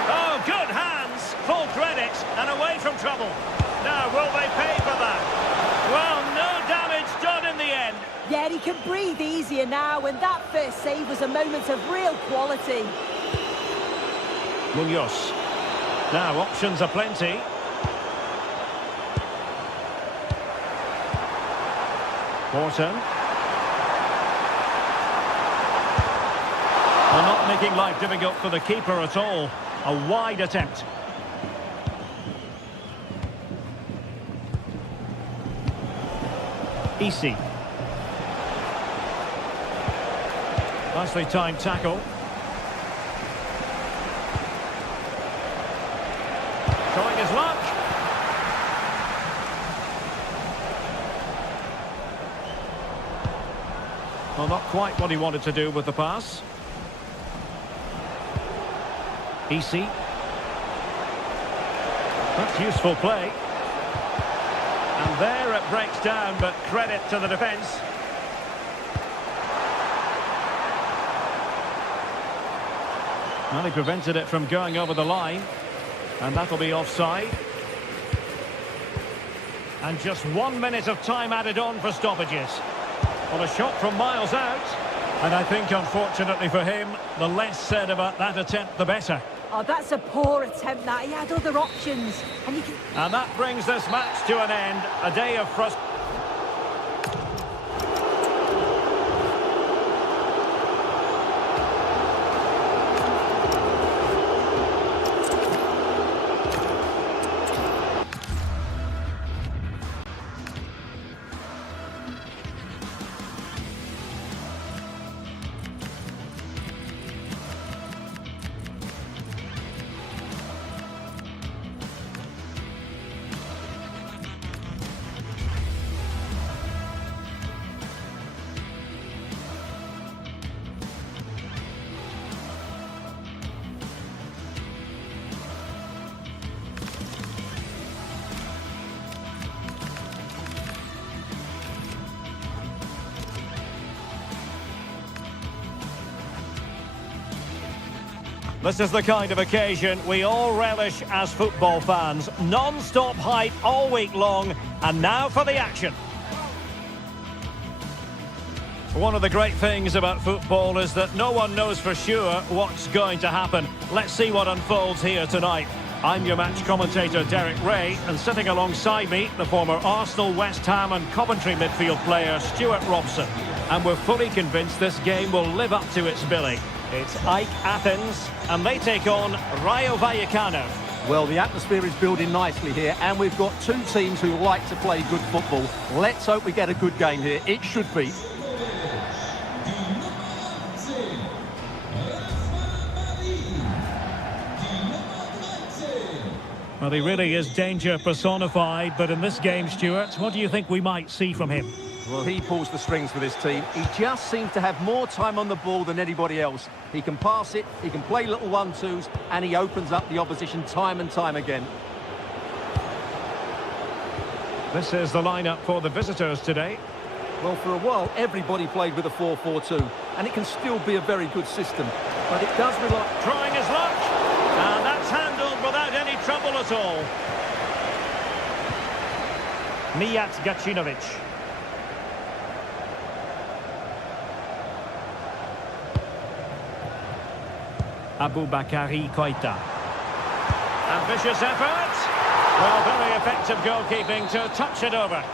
Oh, good hands. Full credit and away from trouble. Now, will they pay for that? Well, no damage done in the end. Yeah, he can breathe easier now, and that first save was a moment of real quality. Munoz. Now, options are plenty. Morton. Well, not making life difficult for the keeper at all. A wide attempt. Easy. Nicely timed tackle. Showing his luck. Well, not quite what he wanted to do with the pass. Easy. That's useful play. And there it breaks down, but credit to the defence. Well, he prevented it from going over the line. And that'll be offside. And just 1 minute of time added on for stoppages. Well, a shot from miles out. And I think, unfortunately for him, the less said about that attempt, the better. Oh, that's a poor attempt, that. He had other options. And that brings this match to an end. A day of frustration. This is the kind of occasion we all relish as football fans. Non-stop hype all week long, and now for the action. One of the great things about football is that no one knows for sure what's going to happen. Let's see what unfolds here tonight. I'm your match commentator, Derek Ray, and sitting alongside me, the former Arsenal, West Ham and Coventry midfield player, Stuart Robson. And we're fully convinced this game will live up to its billing. It's AEK Athens, and they take on Rayo Vallecano. Well, the atmosphere is building nicely here, and we've got two teams who like to play good football. Let's hope we get a good game here. It should be. Well, he really is danger personified, but in this game, Stuart, what do you think we might see from him? Well, he pulls the strings for this team. He just seems to have more time on the ball than anybody else. He can pass it, he can play little 1-2s, and he opens up the opposition time and time again. This is the lineup for the visitors today. Well, for a while, everybody played with a 4-4-2, and it can still be a very good system. But it does rely... Trying his luck, and that's handled without any trouble at all. Mijat Gacinovic. Aboubakary Koita. Ambitious effort. Well, very effective goalkeeping to touch it over.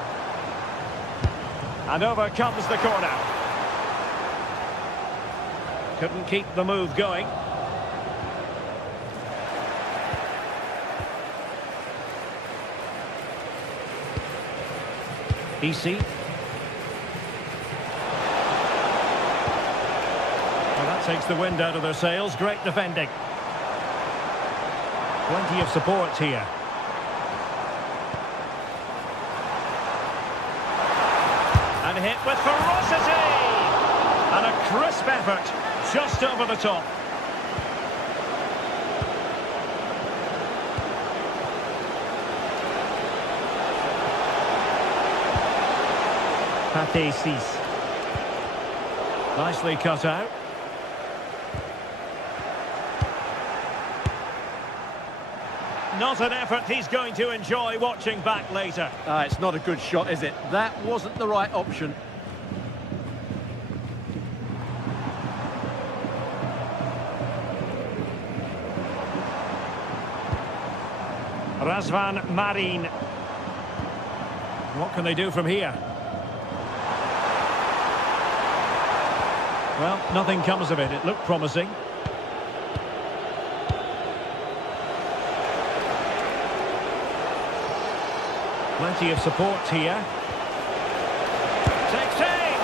And over comes the corner. Couldn't keep the move going. EC. Well, that takes the wind out of their sails. Great defending. Plenty of support here. And hit with ferocity! And a crisp effort, just over the top. Pate Cis. Nicely cut out. Not an effort he's going to enjoy watching back later. It's not a good shot, is it? That wasn't the right option. Razvan Marin. What can they do from here? Well, nothing comes of it. It looked promising. Plenty of support here. Takes aim!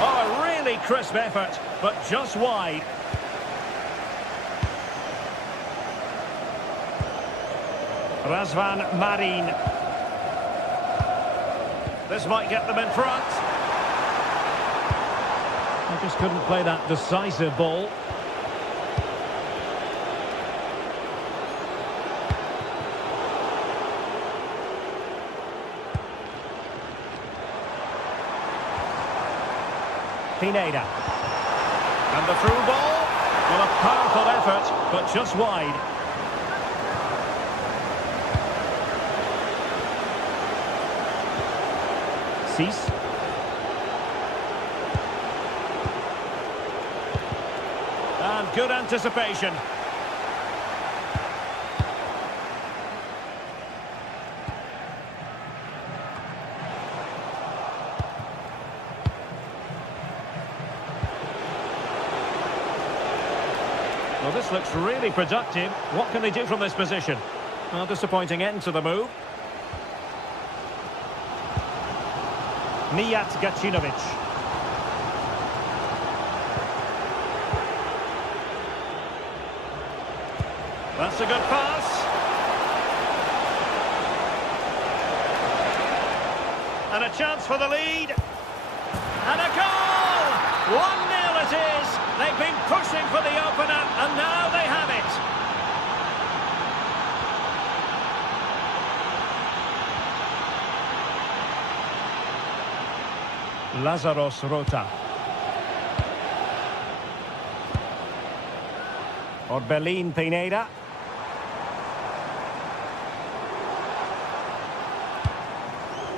Oh, a really crisp effort, but just wide. Razvan Marin. This might get them in front. They just couldn't play that decisive ball. Pineda. And the through ball. Well, a powerful effort, but just wide. Cis. And good anticipation. Well, this looks really productive. What can they do from this position? Well, disappointing end to the move. Mijat Gacinovic. That's a good pass. And a chance for the lead. And a goal! 1-0 it is. They've been pushing for the opener, and now they have it. Lazaros Rota. Orbelin Pineda.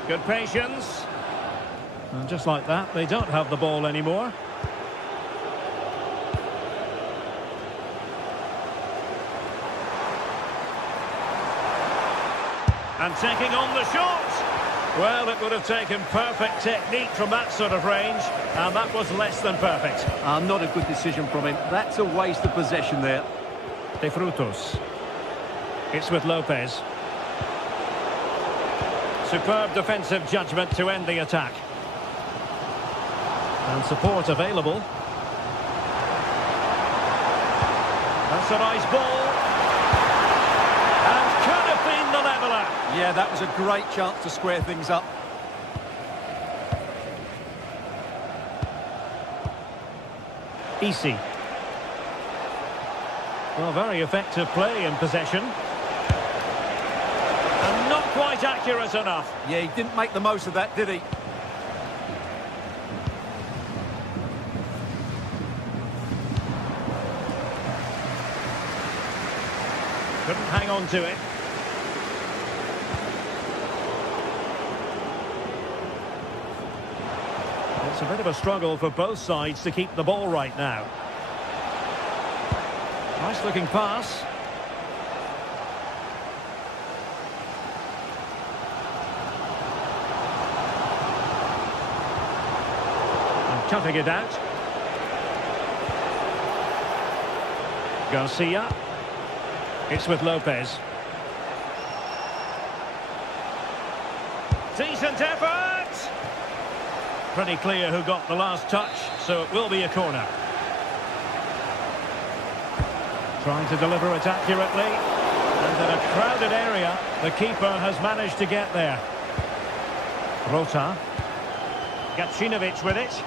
Good patience. And just like that, they don't have the ball anymore. And taking on the shot. Well, it would have taken perfect technique from that sort of range, and that was less than perfect. Not a good decision from him. That's a waste of possession there. De Frutos. It's with Lopez. Superb defensive judgment to end the attack. And support available. That's a nice ball. And could have been the leveller. Yeah, that was a great chance to square things up. Easy. Well, very effective play in possession. And not quite accurate enough. Yeah, he didn't make the most of that, did he? Couldn't hang on to it. It's a bit of a struggle for both sides to keep the ball right now. Nice looking pass. And cutting it out. Garcia. It's with Lopez. Decent effort! Pretty clear who got the last touch, so it will be a corner. Trying to deliver it accurately. And in a crowded area, the keeper has managed to get there. Rota. Gacinovic with it.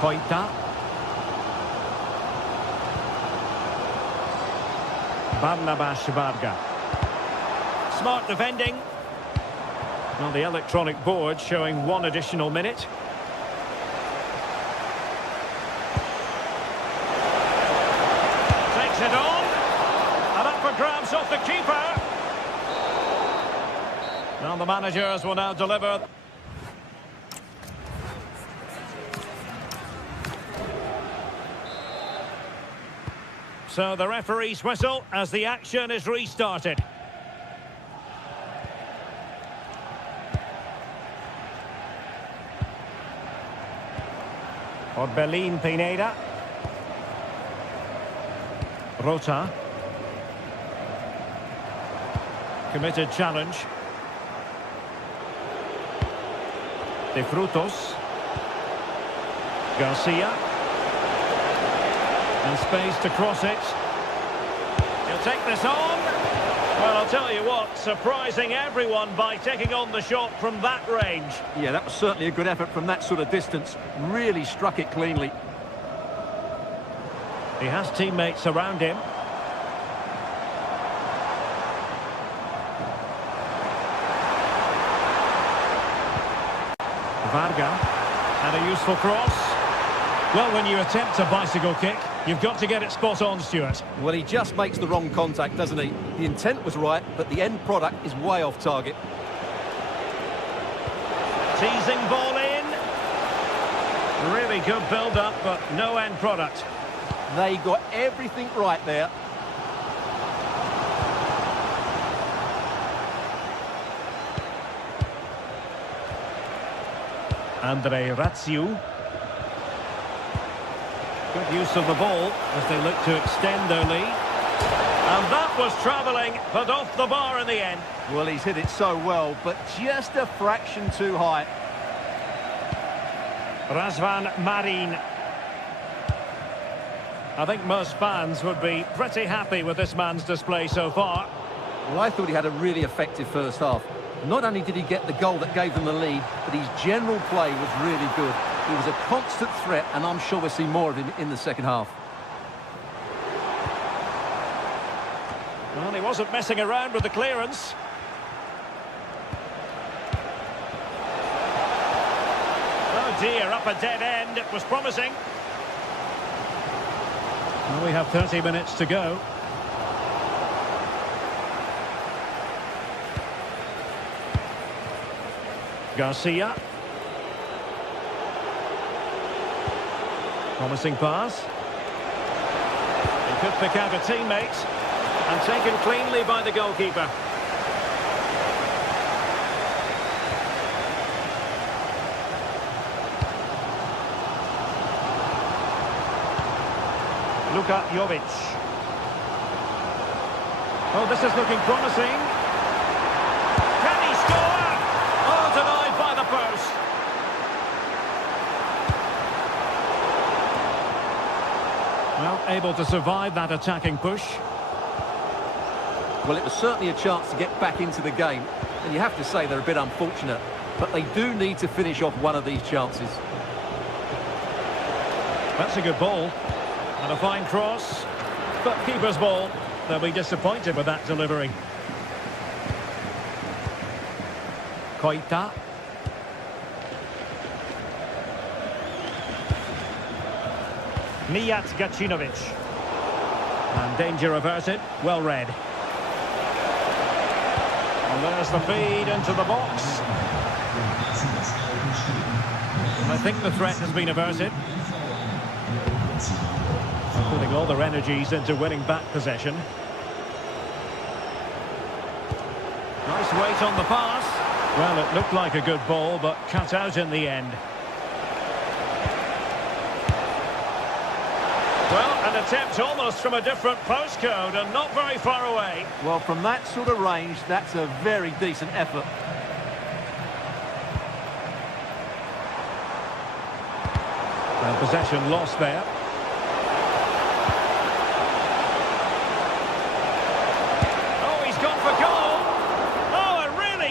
Koita. Barnabas Varga. Smart defending. On the electronic board showing 1 additional minute. Takes it on. And up for grabs off the keeper. Now the managers will now deliver. So the referee's whistle as the action is restarted. Orbelin Pineda. Rota. Committed challenge. De Frutos. Garcia. And space to cross it. He'll take this on. Well, I'll tell you what, surprising everyone by taking on the shot from that range. Yeah, that was certainly a good effort from that sort of distance. Really struck it cleanly. He has teammates around him. Varga. And a useful cross. Well, when you attempt a bicycle kick, you've got to get it spot on, Stuart. Well, he just makes the wrong contact, doesn't he? The intent was right, but the end product is way off target. Teasing ball in. Really good build-up, but no end product. They got everything right there. Andre Ratsiu. Good use of the ball as they look to extend their lead. And that was travelling, but off the bar in the end. Well, he's hit it so well, but just a fraction too high. Razvan Marin. I think most fans would be pretty happy with this man's display so far. Well, I thought he had a really effective first half. Not only did he get the goal that gave them the lead, but his general play was really good. He was a constant threat, and I'm sure we'll see more of him in the second half. Well, he wasn't messing around with the clearance. Oh dear, up a dead end. It was promising. Well, we have 30 minutes to go. Garcia. Promising pass. He could pick out a teammate. And taken cleanly by the goalkeeper. Luka Jovic. Oh, this is looking promising. Can he score? Oh, denied by the post. Well, able to survive that attacking push. Well, it was certainly a chance to get back into the game, and you have to say they're a bit unfortunate, but they do need to finish off one of these chances. That's a good ball. And a fine cross. But keeper's ball. They'll be disappointed with that delivery. Koita. Mijat Gacinovic. And danger averted. Well read. And there's the feed into the box. And I think the threat has been averted. Putting all their energies into winning back possession. Nice weight on the pass. Well, it looked like a good ball, but cut out in the end. Well, an attempt almost from a different postcode and not very far away. Well, from that sort of range, that's a very decent effort. And possession lost there.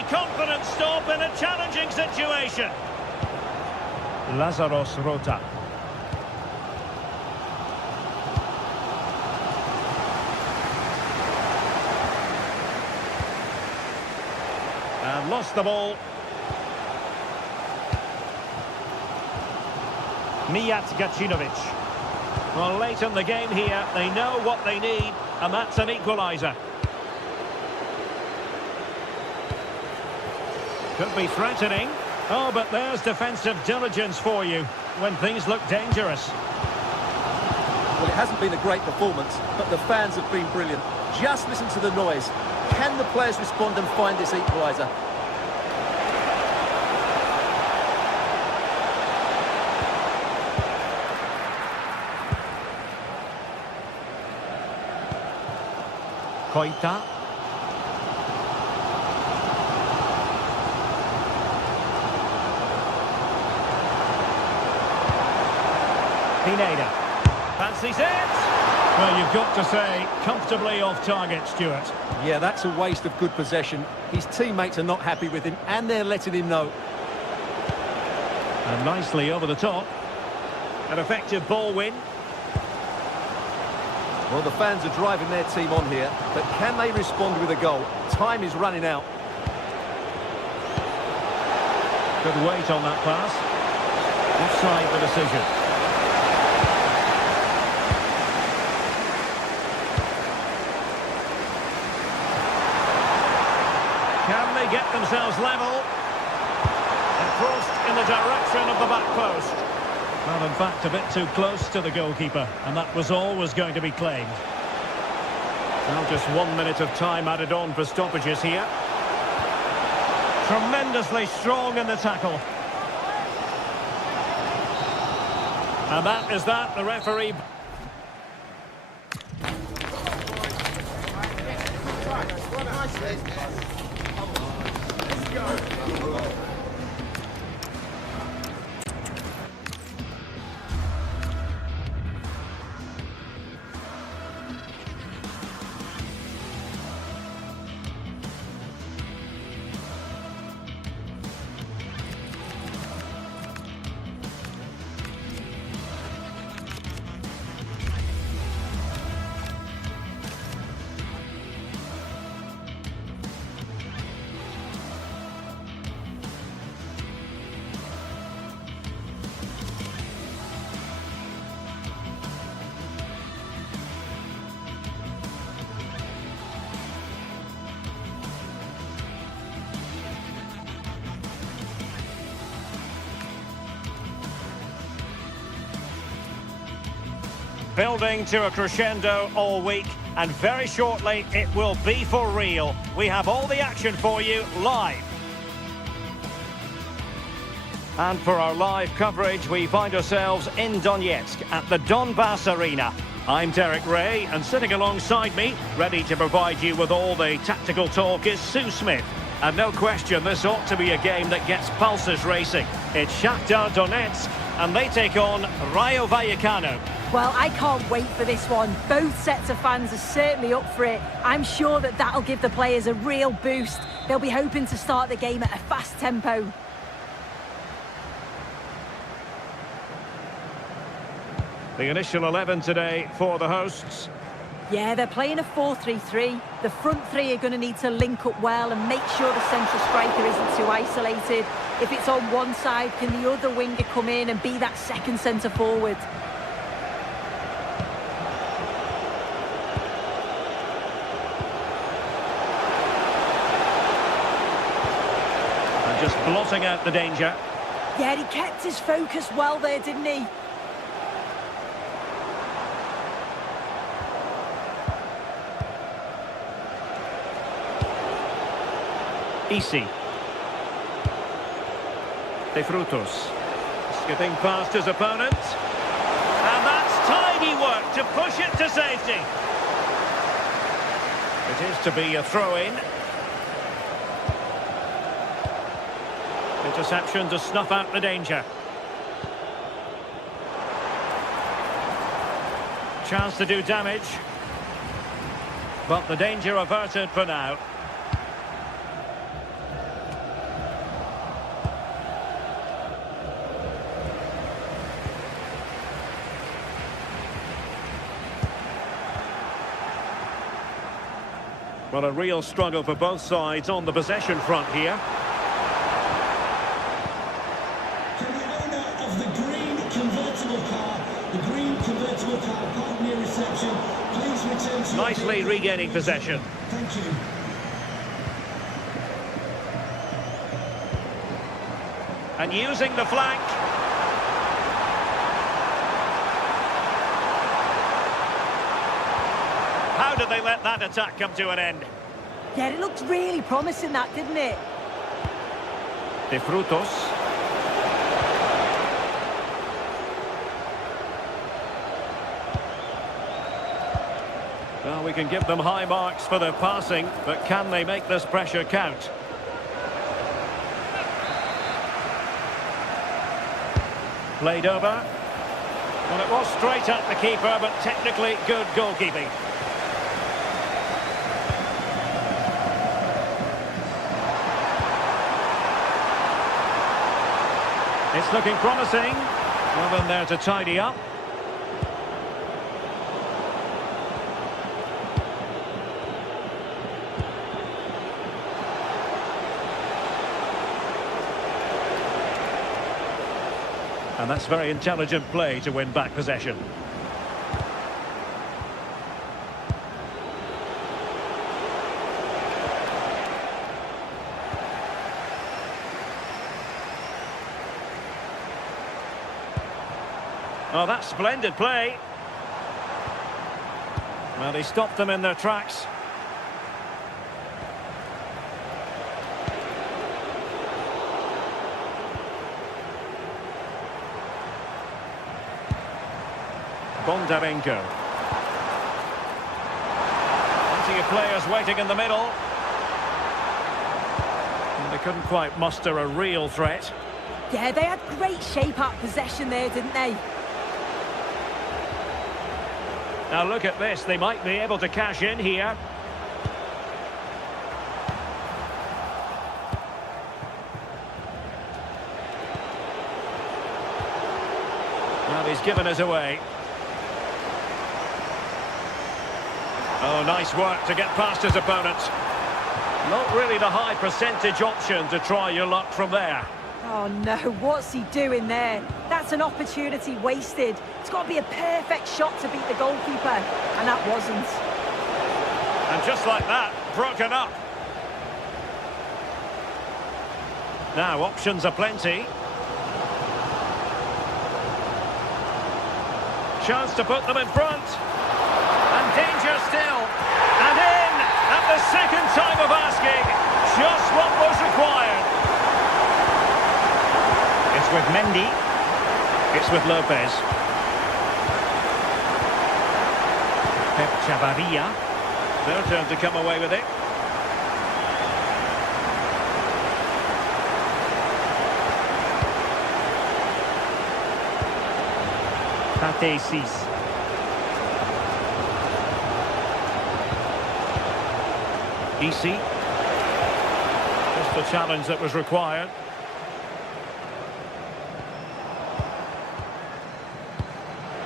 Confident stop in a challenging situation. Lazaros Rota. And lost the ball. Mijat Gacinovic. Well, late in the game here, they know what they need, and that's an equaliser. Could be threatening. Oh, but there's defensive diligence for you when things look dangerous. Well, it hasn't been a great performance, but the fans have been brilliant. Just listen to the noise. Can the players respond and find this equaliser? Koita. Pineda. Fancies it. Well, you've got to say, comfortably off target, Stuart. Yeah, that's a waste of good possession. His teammates are not happy with him, and they're letting him know. And nicely over the top. An effective ball win. Well, the fans are driving their team on here, but can they respond with a goal? Time is running out. Good weight on that pass. Offside the decision. Can they get themselves level? And crossed in the direction of the back post. Well, in fact, a bit too close to the goalkeeper, and that was always going to be claimed. Now just 1 minute of time added on for stoppages here. Tremendously strong in the tackle. And that is that, the referee... Building to a crescendo all week, and very shortly it will be for real. We have all the action for you live. And for our live coverage, we find ourselves in Donetsk at the Donbass Arena. I'm Derek Ray, and sitting alongside me, ready to provide you with all the tactical talk, is Sue Smith. And no question, this ought to be a game that gets pulses racing. It's Shakhtar Donetsk, and they take on Rayo Vallecano. Well, I can't wait for this one. Both sets of fans are certainly up for it. I'm sure that that'll give the players a real boost. They'll be hoping to start the game at a fast tempo. The initial 11 today for the hosts. Yeah, they're playing a 4-3-3. The front three are going to need to link up well and make sure the central striker isn't too isolated. If it's on one side, can the other winger come in and be that second centre forward? And just blotting out the danger. Yeah, he kept his focus well there, didn't he? Easy. De Frutos. Skipping past his opponent. And that's tidy work to push it to safety. It is to be a throw-in. Interception to snuff out the danger. Chance to do damage. But the danger averted for now. Well, a real struggle for both sides on the possession front here. Can the owner of the green convertible car, pardon me, reception, please return to... Nicely regaining possession. Thank you. And using the flank. How did they let that attack come to an end? Yeah, it looked really promising, that, didn't it? De Frutos. Well, we can give them high marks for their passing, but can they make this pressure count? Played over. Well, it was straight at the keeper, but technically good goalkeeping. It's looking promising. Well, in there to tidy up. And that's very intelligent play to win back possession. Oh, that's splendid play. Well, he stopped them in their tracks. Bondarenko. Plenty of players waiting in the middle. And they couldn't quite muster a real threat. Yeah, they had great shape up possession there, didn't they? Now look at this, they might be able to cash in here. Well, he's given us away. Oh, nice work to get past his opponent. Not really the high percentage option to try your luck from there. Oh no, what's he doing there? That's an opportunity wasted. It's got to be a perfect shot to beat the goalkeeper, and that wasn't. And just like that, broken up. Now, options are plenty. Chance to put them in front. And danger still. And in at the second time of asking. Just what was required. It's with Mendy. It's with Lopez. Pep Chavarria. Their turn to come away with it. Pate Cis. Easy. Just the challenge that was required.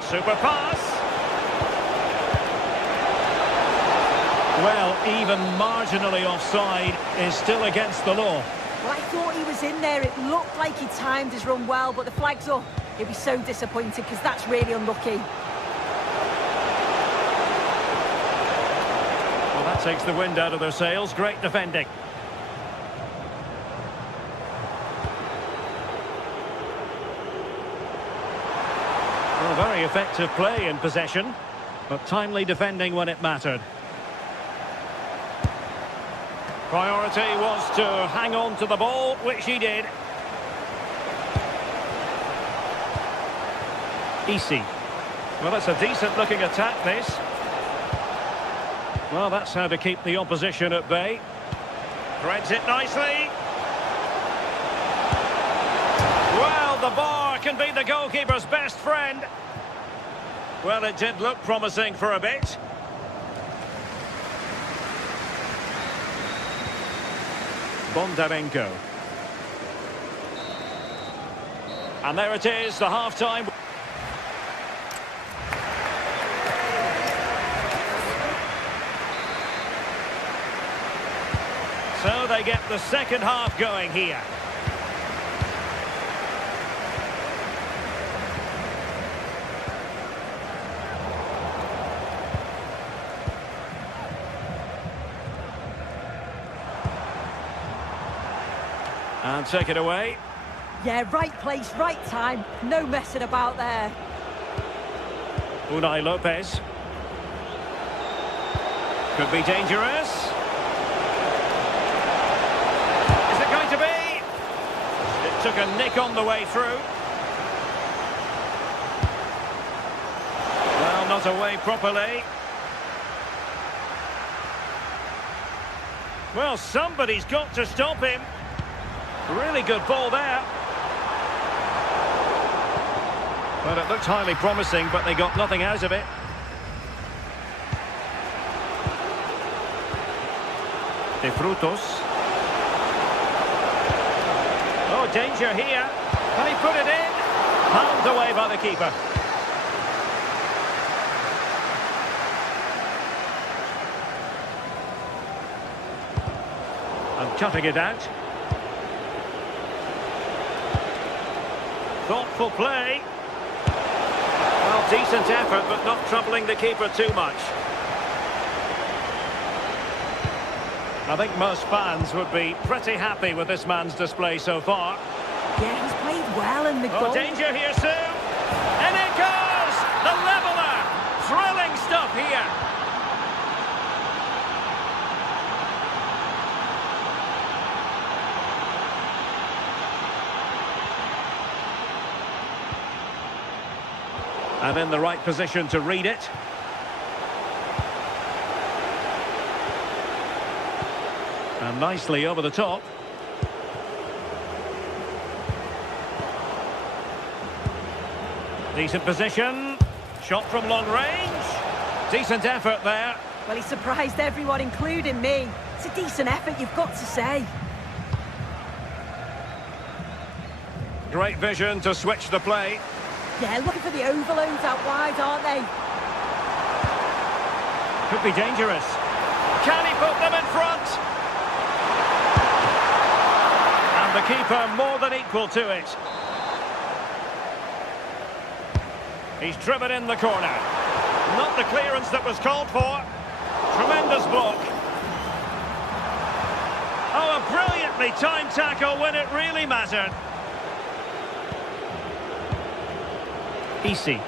Super pass. Well, even marginally offside is still against the law. Well, I thought he was in there. It looked like he timed his run well, but the flag's up. He'll be so disappointed because that's really unlucky. Well, that takes the wind out of their sails. Great defending. Well, very effective play in possession, but timely defending when it mattered. Priority was to hang on to the ball, which he did. Easy. Well, it's a decent-looking attack, this. Well, that's how to keep the opposition at bay. Threads it nicely. Well, the bar can be the goalkeeper's best friend. Well, it did look promising for a bit. Bondarenko. And there it is, the half-time. So they get the second half going here. And take it away. Yeah, right place, right time. No messing about there. Unai Lopez. Could be dangerous. Is it going to be? It took a nick on the way through. Well, not away properly. Well, somebody's got to stop him. Really good ball there. Well, it looked highly promising, but they got nothing out of it. De Frutos. Oh, danger here. Can he put it in? Palmed away by the keeper. And cutting it out. Thoughtful play. Well, decent effort, but not troubling the keeper too much. I think most fans would be pretty happy with this man's display so far. Yeah, he's played well in the goal. Oh, danger here, Sue. And it goes! The leveller! Thrilling stuff here. And in the right position to read it. And nicely over the top. Decent position. Shot from long range. Decent effort there. Well, he surprised everyone, including me. It's a decent effort, you've got to say. Great vision to switch the play. Yeah, looking for the overloads out wide, aren't they? Could be dangerous. Can he put them in front? And the keeper more than equal to it. He's driven in the corner. Not the clearance that was called for. Tremendous block. Oh, a brilliantly timed tackle when it really mattered. Easy.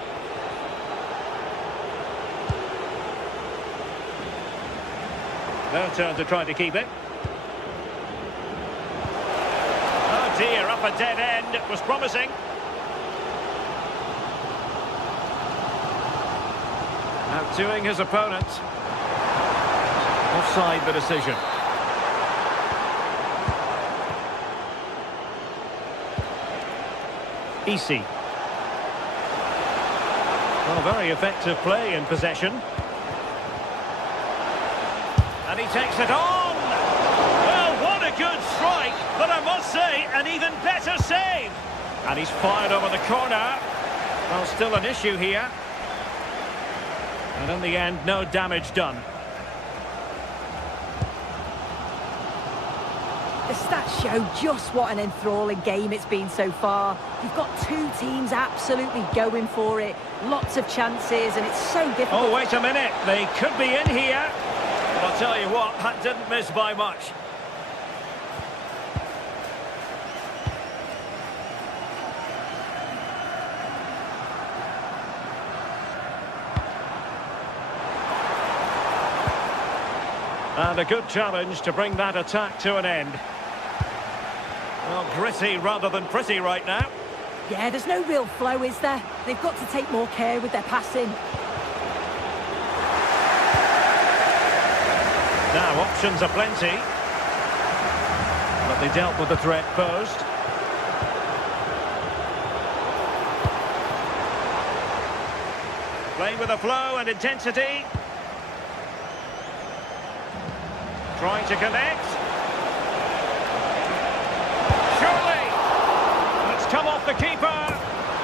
Their turn to try to keep it. Oh dear, up a dead end. It was promising. Outdoing his opponent. Offside the decision. Easy. Well, very effective play in possession. And he takes it on! good strike, but I must say, an even better save. And he's fired over the corner. Well, still an issue here. And in the end, no damage done. The stats show just what an enthralling game it's been so far. You've got two teams absolutely going for it. Lots of chances, and it's so difficult. Oh, wait a minute. They could be in here. But I'll tell you what, that didn't miss by much. And a good challenge to bring that attack to an end. Well, gritty rather than pretty right now. Yeah, there's no real flow, is there? They've got to take more care with their passing. Now, options are plenty. But they dealt with the threat posed. Playing with a flow and intensity. Trying to connect. Surely! It's come off the keeper.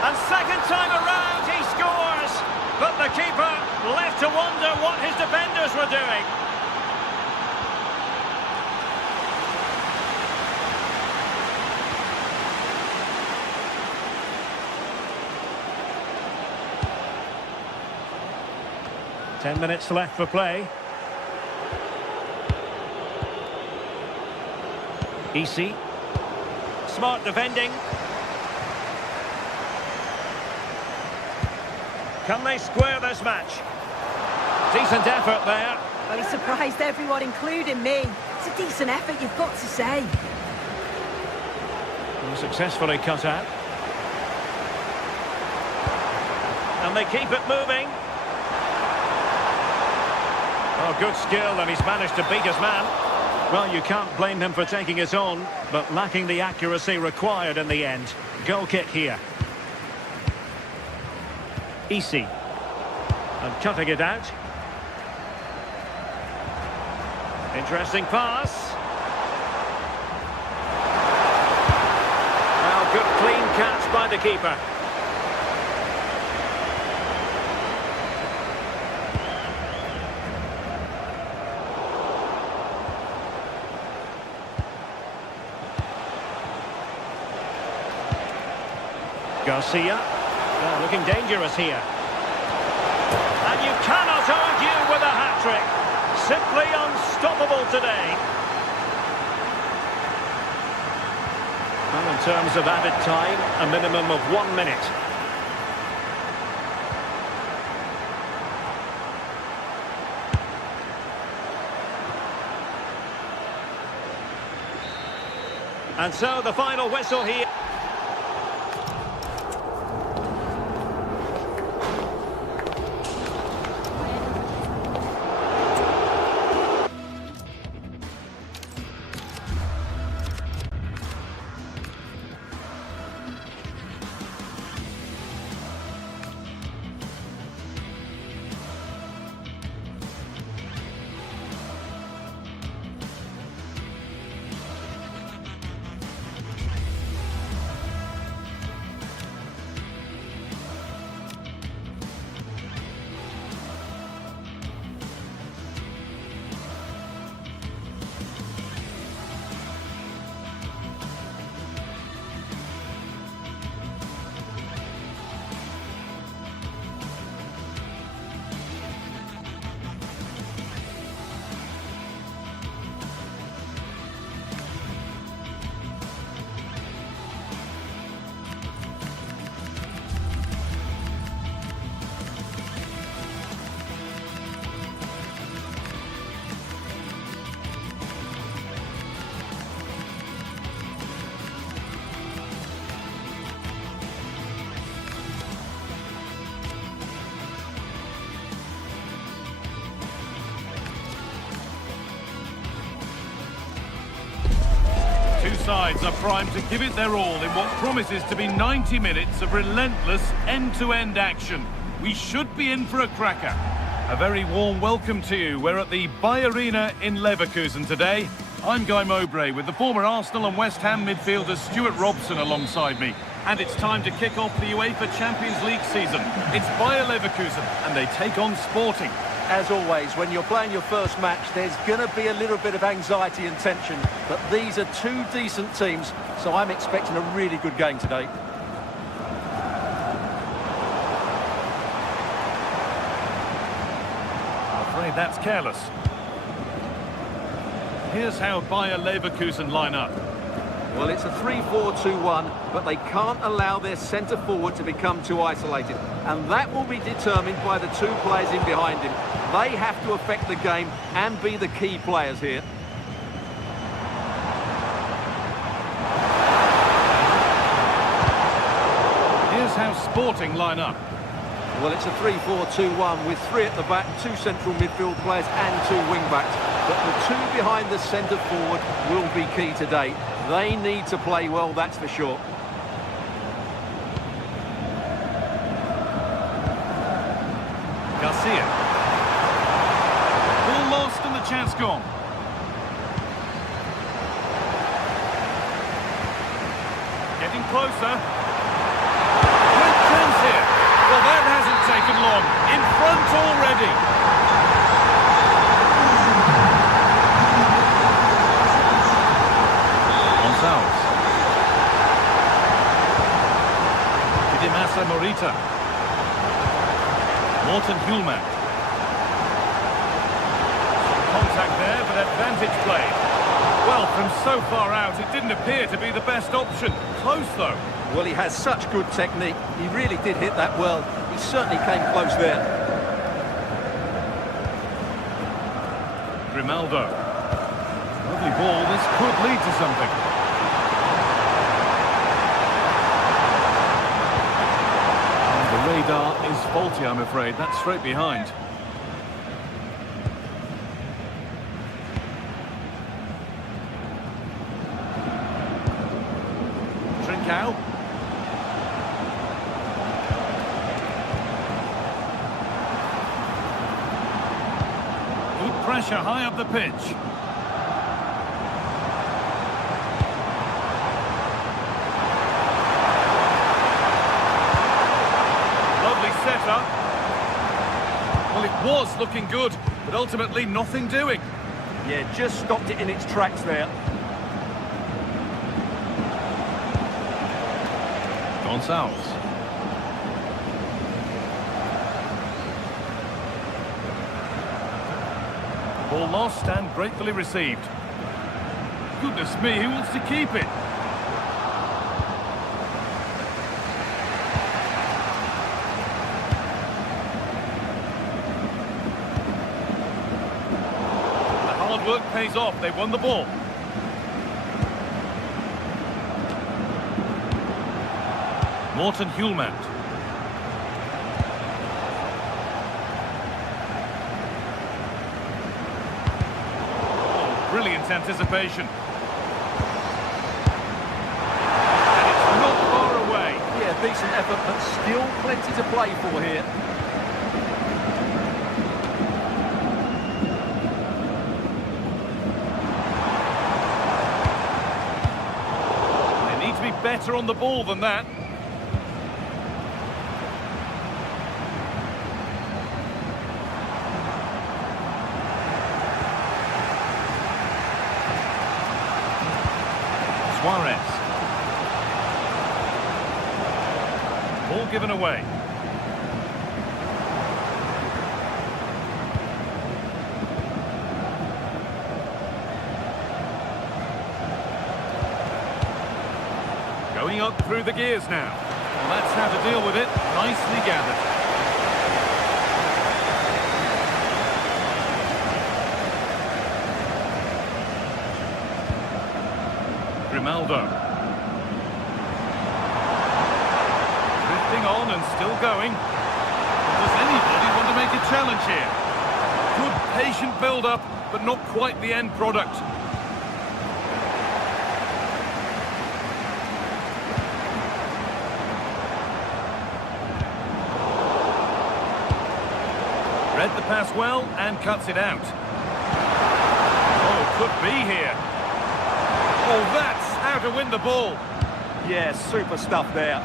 And second time around, he scores. But the keeper left to wonder what his defenders were doing. Ten minutes left for play. Easy. Smart defending. Can they square this match? Decent effort there. Well, he surprised everyone, including me. It's a decent effort, you've got to say. And successfully cut out. And they keep it moving. Oh, good skill, and he's managed to beat his man. Well, you can't blame him for taking it on, but lacking the accuracy required in the end. Goal kick here. Easy. And cutting it out. Interesting pass. Well, good clean catch by the keeper. Garcia, looking dangerous here. And you cannot argue with a hat-trick. Simply unstoppable today. Well, in terms of added time, a minimum of 1 minute. And so the final whistle here. Two sides are primed to give it their all in what promises to be 90 minutes of relentless end-to-end action. We should be in for a cracker. A very warm welcome to you. We're at the Bay Arena in Leverkusen today. I'm Guy Mowbray with the former Arsenal and West Ham midfielder Stuart Robson alongside me. And it's time to kick off the UEFA Champions League season. It's Bayer Leverkusen and they take on Sporting. As always, when you're playing your first match, there's going to be a little bit of anxiety and tension. But these are two decent teams, so I'm expecting a really good game today. I'm afraid that's careless. Here's how Bayer Leverkusen line up. Well, it's a 3-4-2-1, but they can't allow their centre-forward to become too isolated. And that will be determined by the two players in behind him. They have to affect the game and be the key players here. Here's how Sporting line up. Well, it's a 3-4-2-1 with three at the back, two central midfield players and two wing-backs. But the two behind the centre-forward will be key today. They need to play well, that's for sure. Garcia. Ball lost and the chance gone. Getting closer. Great chance here. Well, that hasn't taken long. In front already. Morita. Morten Hulman. Contact there, but advantage played. Well, from so far out, it didn't appear to be the best option. Close, though. Well, he has such good technique. He really did hit that well. He certainly came close there. Grimaldo. Lovely ball. This could lead to something. Radar is faulty, I'm afraid. That's straight behind. Trincao. Good pressure high up the pitch. Well, it was looking good, but ultimately nothing doing. Yeah, just stopped it in its tracks there. Gonçalves. Ball lost and gratefully received. Goodness me, who wants to keep it? Work pays off. They won the ball. Morten Hulman. Oh, brilliant anticipation. And it's not far away. Yeah, decent effort, but still plenty to play for here. Better on the ball than that. Suarez. Ball given away. Going up through the gears now. Well, that's how to deal with it. Nicely gathered. Grimaldo. Drifting on and still going. Does anybody want to make a challenge here? Good patient build-up, but not quite the end product. Read the pass well and cuts it out. Oh, could be here. Oh, that's how to win the ball. Yeah, super stuff there.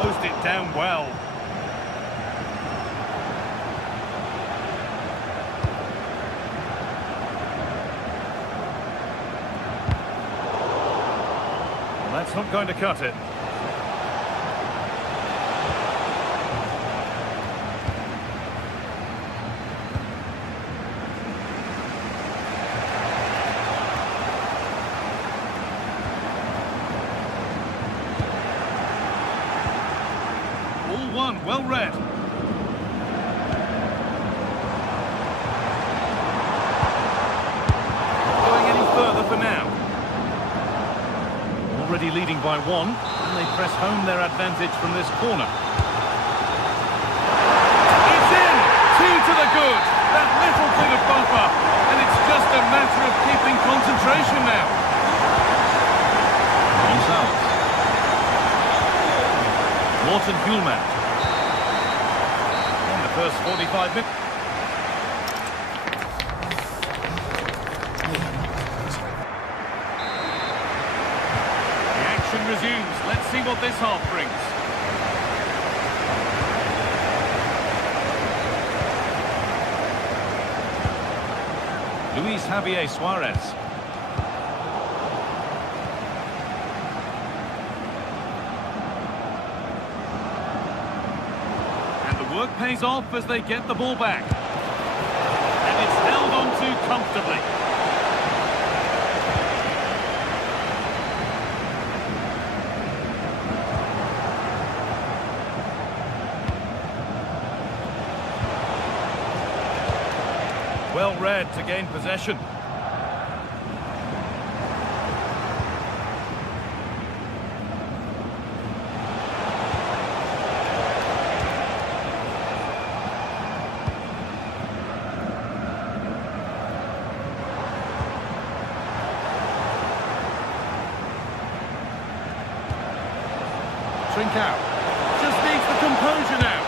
Closed it down well. That's not going to cut it. All one, well read. Going any further for now. Already leading by one, and they press home their advantage from this corner. It's in! 2 to the good! That little bit of buffer, and it's just a matter of keeping concentration now. Gonzalez. Morten Hjulmand. In the first 45 minutes. Resumes. Let's see what this half brings. Luis Javier Suarez. And the work pays off as they get the ball back. And it's held on to comfortably. Well read to gain possession. Trincao just needs the composure now.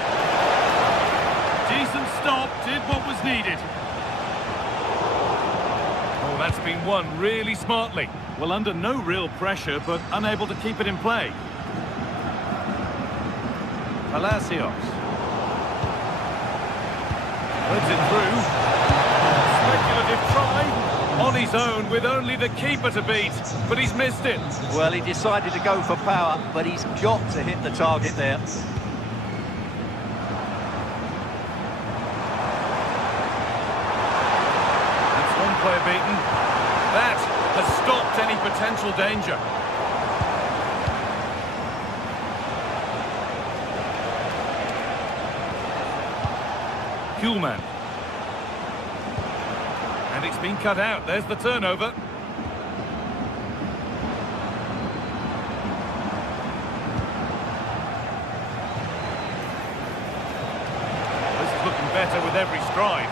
Decent stop, did what was needed. Oh, that's been won really smartly. Well, under no real pressure, but unable to keep it in play. Palacios. Puts it through. Speculative try. On his own with only the keeper to beat, but he's missed it. Well, he decided to go for power, but he's got to hit the target there. Player beaten. That has stopped any potential danger. Hjulmand. And it's been cut out. There's the turnover. This is looking better with every stride.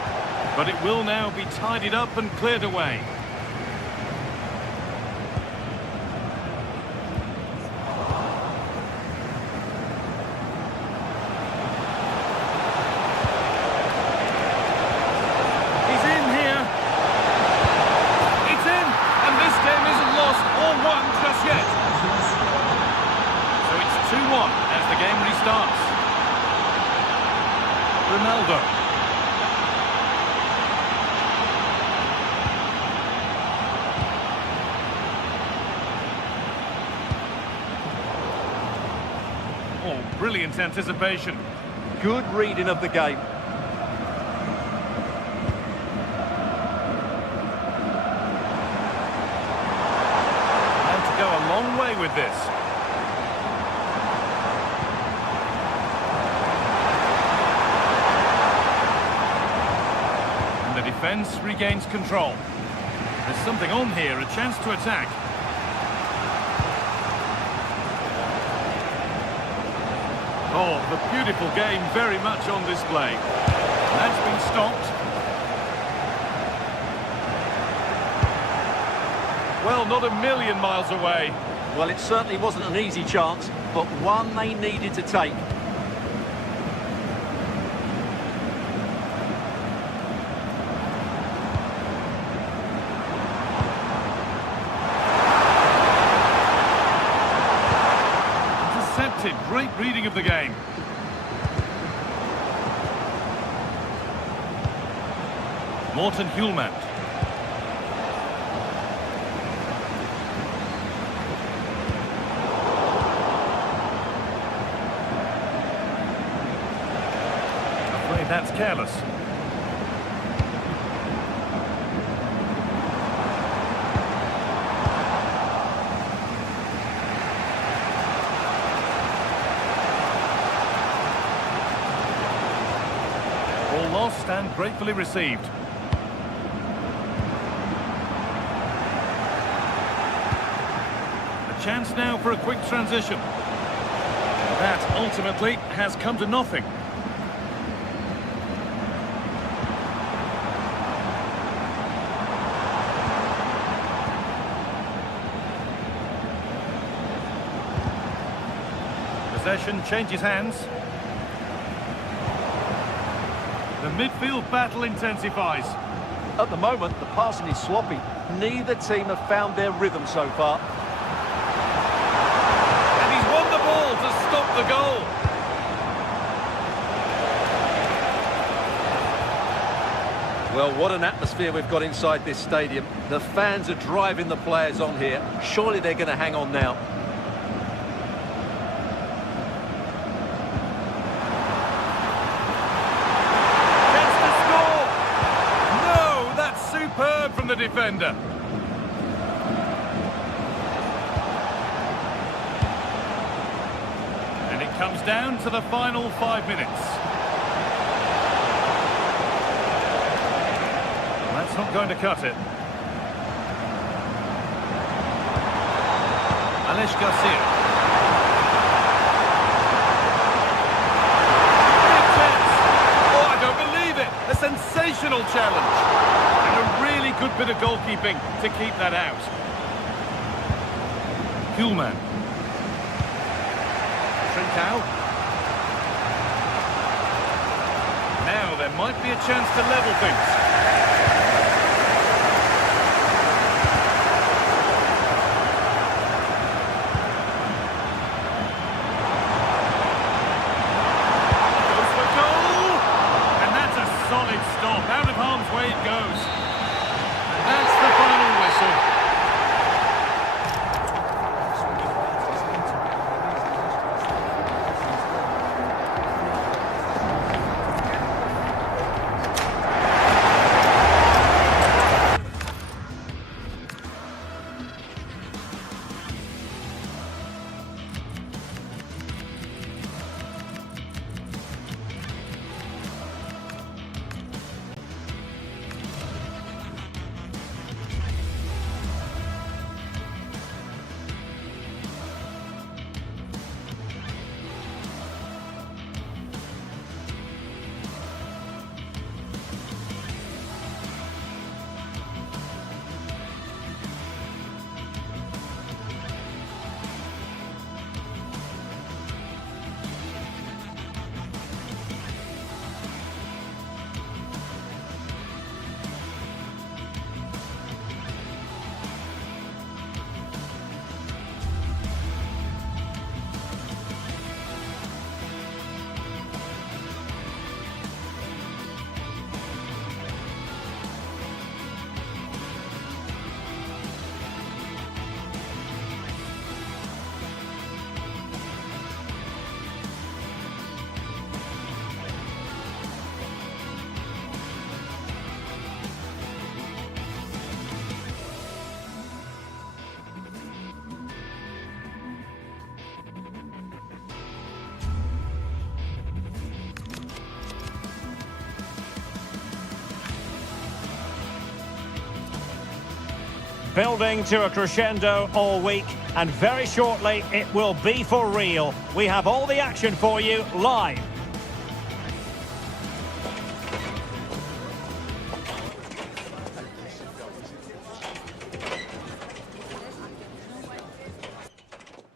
But it will now be tidied up and cleared away. He's in here. It's in, and this game isn't lost or won just yet. So it's 2-1 as the game restarts. Ronaldo. Oh, brilliant anticipation. Good reading of the game. And to go a long way with this. And the defence regains control. There's something on here, a chance to attack. Oh, the beautiful game very much on display. That's been stopped. Well, not a million miles away. Well, it certainly wasn't an easy chance, but one they needed to take. Intercepted. Great reading of the game. Morten Hjulmand. Afraid that's careless. Ball lost and gratefully received. Chance now for a quick transition. That ultimately has come to nothing. Possession changes hands. The midfield battle intensifies. At the moment, the passing is sloppy. Neither team have found their rhythm so far. To stop the goal. Well, what an atmosphere we've got inside this stadium. The fans are driving the players on here. Surely they're going to hang on now. Chance to score. No, that's superb from the defender. Comes down to the final 5 minutes. That's not going to cut it. Aleix Garcia. Big chance. Oh, I don't believe it. A sensational challenge. And a really good bit of goalkeeping to keep that out. Hjulmand. Now there might be a chance to level things. Goes for goal! And that's a solid stop. Out of harm's way it goes. And that's the final whistle. Building to a crescendo all week, and very shortly it will be for real. We have all the action for you live.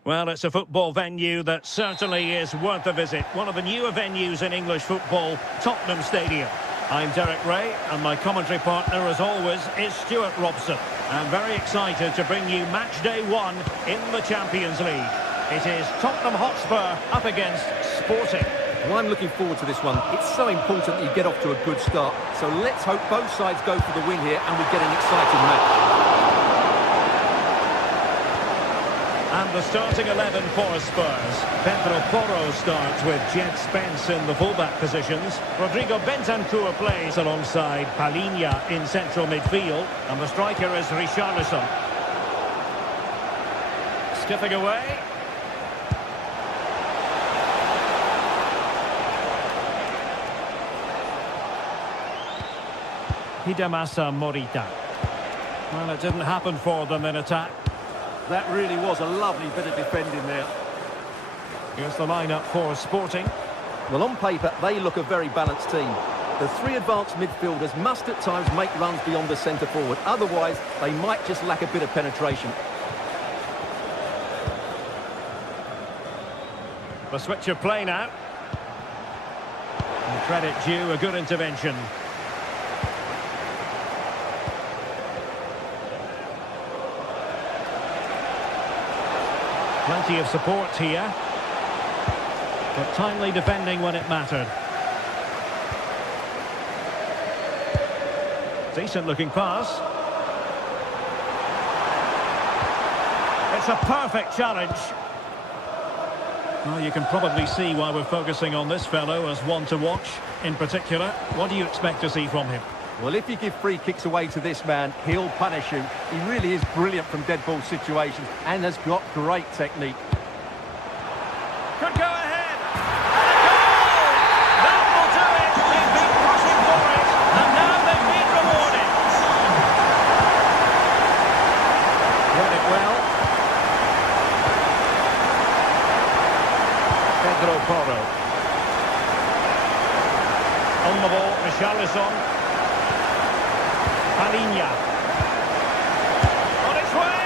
Well, it's a football venue that certainly is worth a visit. One of the newer venues in English football, Tottenham Stadium. I'm Derek Ray, and my commentary partner, as always, is Stuart Robson. I'm very excited to bring you match day 1 in the Champions League. It is Tottenham Hotspur up against Sporting. Well, I'm looking forward to this one. It's so important that you get off to a good start. So let's hope both sides go for the win here and we get an exciting match. And the starting 11 for Spurs. Pedro Porro starts with Jet Spence in the fullback positions. Rodrigo Bentancur plays alongside Palhinha in central midfield. And the striker is Richarlison. Skipping away. Hidemasa Morita. Well, it didn't happen for them in attack. That really was a lovely bit of defending there. Here's the lineup for Sporting. Well, on paper, they look a very balanced team. The three advanced midfielders must at times make runs beyond the centre forward. Otherwise, they might just lack a bit of penetration. The switch of play now. And credit due, a good intervention. Plenty of support here. But timely defending when it mattered. Decent looking pass. It's a perfect challenge. Well, you can probably see why we're focusing on this fellow as one to watch. In particular, what do you expect to see from him? Well, if you give free kicks away to this man, he'll punish you. He really is brilliant from dead ball situations and has got great technique. Could go ahead. And a goal! That will do it. They've been pushing for it, and now they've been rewarded. Read it well. Pedro Porro. On the ball, Richarlison. Palhinha. On its way!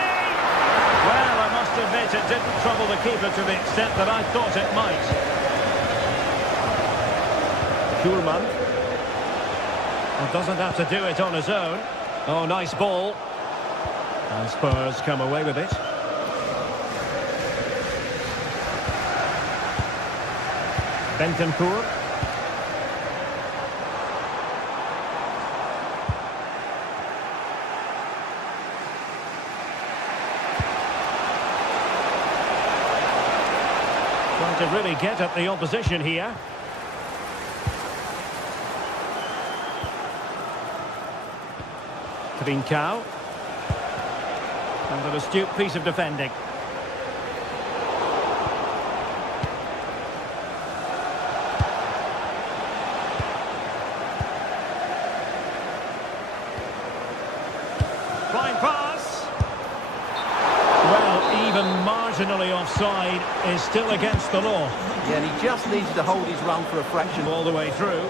Well, I must admit it didn't trouble the keeper to the extent that I thought it might. Schulman. Well, doesn't have to do it on his own. Oh, nice ball. And Spurs come away with it. Bentancur. To really get at the opposition here. Trincao. And an astute piece of defending. Flying pass. Well, even marginally offside is still against the law. Yeah, and he just needs to hold his run for a fraction. All the way through.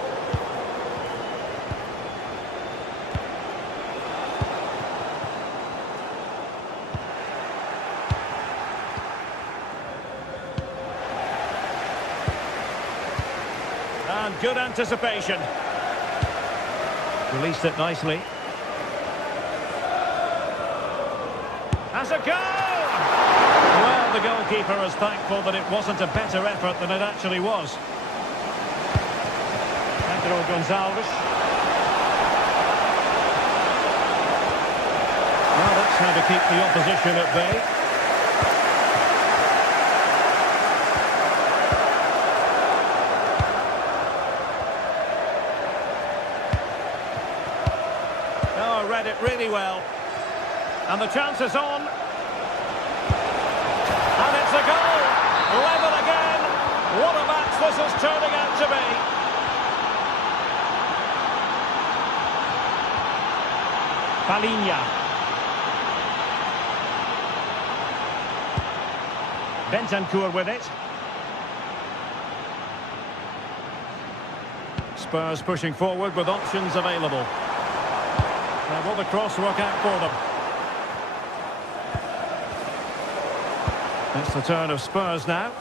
And good anticipation. Released it nicely. Has a go! Well, the goalkeeper is thankful that it wasn't a better effort than it actually was. Pedro Gonçalves. Well, that's how to keep the opposition at bay. Oh, read it really well. And the chance is on. And it's a goal. Level again. What a match this is turning out to be. Palhinha. Bentancur with it. Spurs pushing forward with options available. Now will the cross work out for them? It's the turn of Spurs now.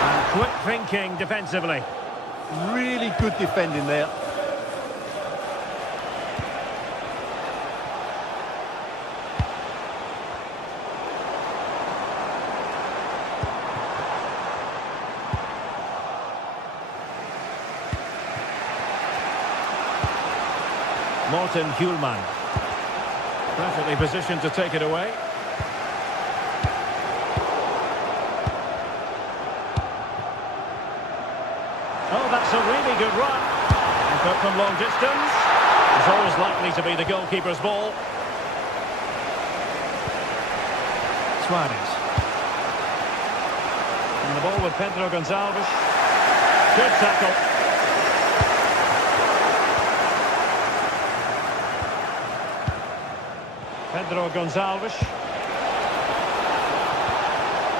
And quick thinking defensively. Really good defending there. Morten Hjulman. Perfectly positioned to take it away. Oh, that's a really good run. And cut from long distance. It's always likely to be the goalkeeper's ball. Suarez. And the ball with Pedro Gonçalves. Good tackle. Pedro Gonçalves.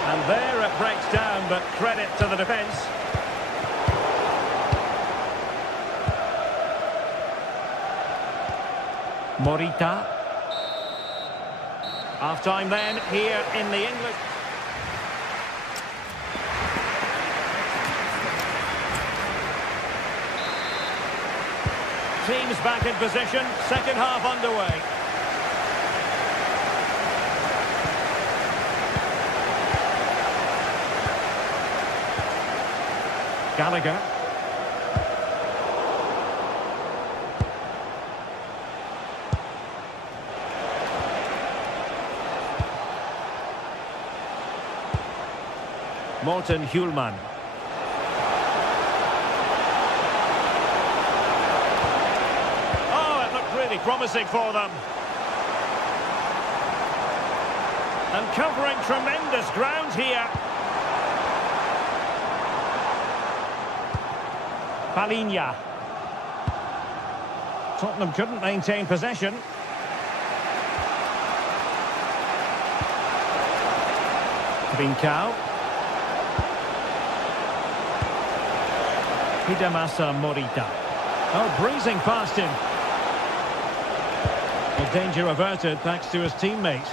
And there it breaks down, but credit to the defence. Morita. Half-time then, here in the English. Teams back in position, second half underway. Gallagher. Morten Hjulman. Oh, it looked really promising for them. And covering tremendous ground here. Palinha. Tottenham couldn't maintain possession. Trincao. Hidemasa Morita. Oh, breezing past him. The danger averted thanks to his teammate.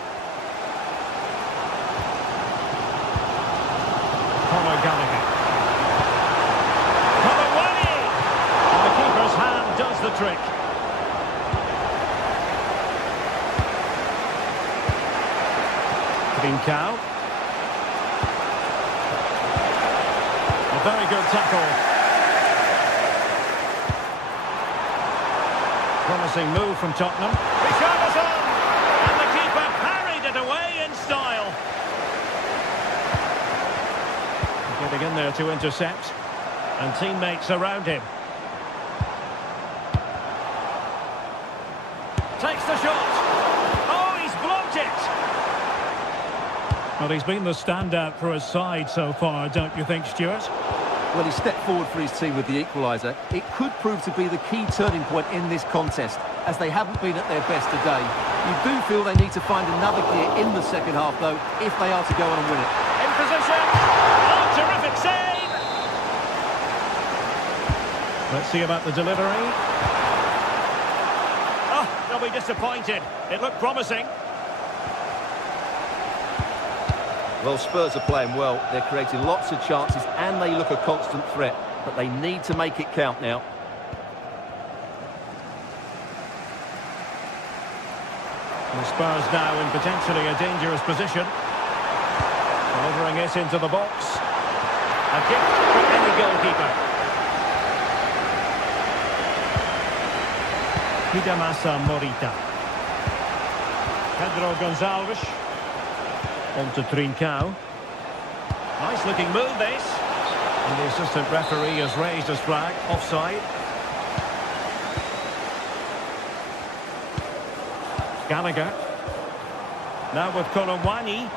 Conor Gallagher. And the keeper's hand does the trick. Trincao. A very good tackle. Promising move from Tottenham. Richarlison! And the keeper parried it away in style. Getting in there to intercept. And teammates around him. Takes the shot. Oh, he's blocked it. Well, he's been the standout for his side so far, don't you think, Stuart? Well, he stepped forward for his team with the equaliser. It could prove to be the key turning point in this contest, as they haven't been at their best today. You do feel they need to find another gear in the second half, though, if they are to go on and win it. In position. Oh, terrific save. Let's see about the delivery. Oh, they'll be disappointed. It looked promising. Well, Spurs are playing well. They're creating lots of chances and they look a constant threat. But they need to make it count now. The Spurs now in potentially a dangerous position. Delivering it into the box. A gift for any goalkeeper. Hidemasa Morita. Pedro Gonçalves. On to Trincao. Nice looking move this. And the assistant referee has raised his flag. Offside. Gallagher. Now with Colomwani.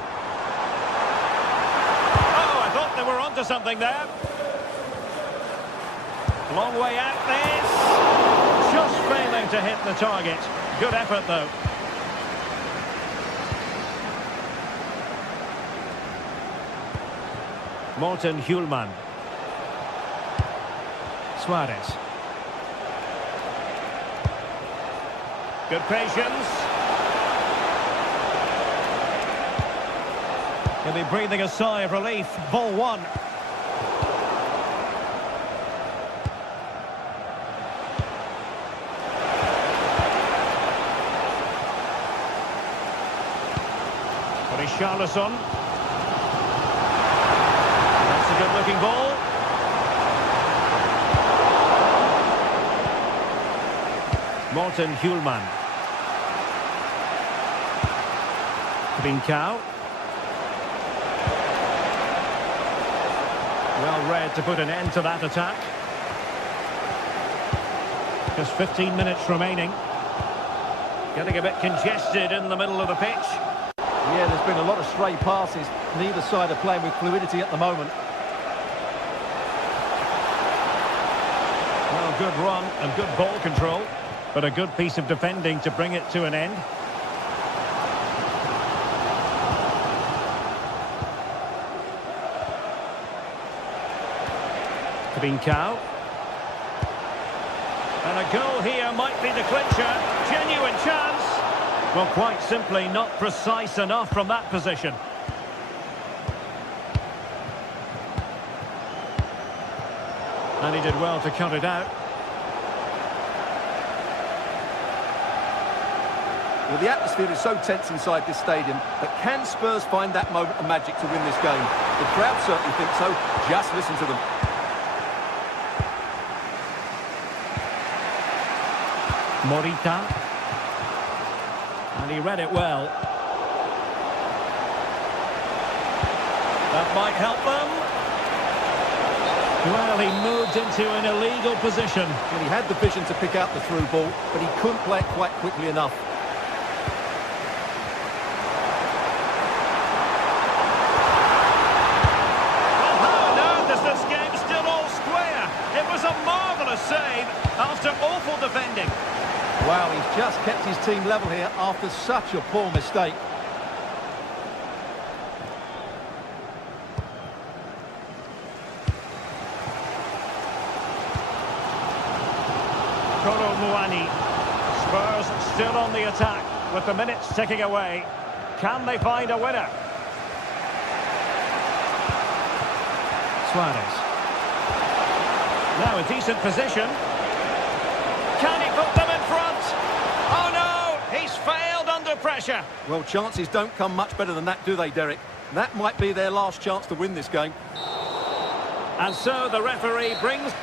Oh, I thought they were onto something there. Long way out this. Just failing to hit the target. Good effort though. Morten Hjulman. Suarez. Good patience. He'll be breathing a sigh of relief. Ball one. Richarlison. That's a good-looking ball. Morten Hjulman. Trincao. Well read to put an end to that attack. Just 15 minutes remaining. Getting a bit congested in the middle of the pitch. Yeah, there's been a lot of stray passes. Neither side are playing with fluidity at the moment. Well, good run and good ball control, but a good piece of defending to bring it to an end. Trincao. And a goal here might be the clincher. Genuine chance. Well, quite simply not precise enough from that position. And he did well to cut it out. Well, the atmosphere is so tense inside this stadium, but can Spurs find that moment of magic to win this game? The crowd certainly think so. Just listen to them. Morita. And he read it well. That might help them. Well, he moved into an illegal position. Well, he had the vision to pick out the through ball, but he couldn't play it quite quickly enough. Well, how on earth is this game still all square? It was a marvellous save after awful defending. Wow, he's just kept his team level here after such a poor mistake. Kolo Muani. Spurs still on the attack with the minutes ticking away. Can they find a winner? Suarez. Now a decent position. Can he put them in front? Oh no, he's failed under pressure. Well, chances don't come much better than that, do they, Derek? That might be their last chance to win this game. And so the referee brings...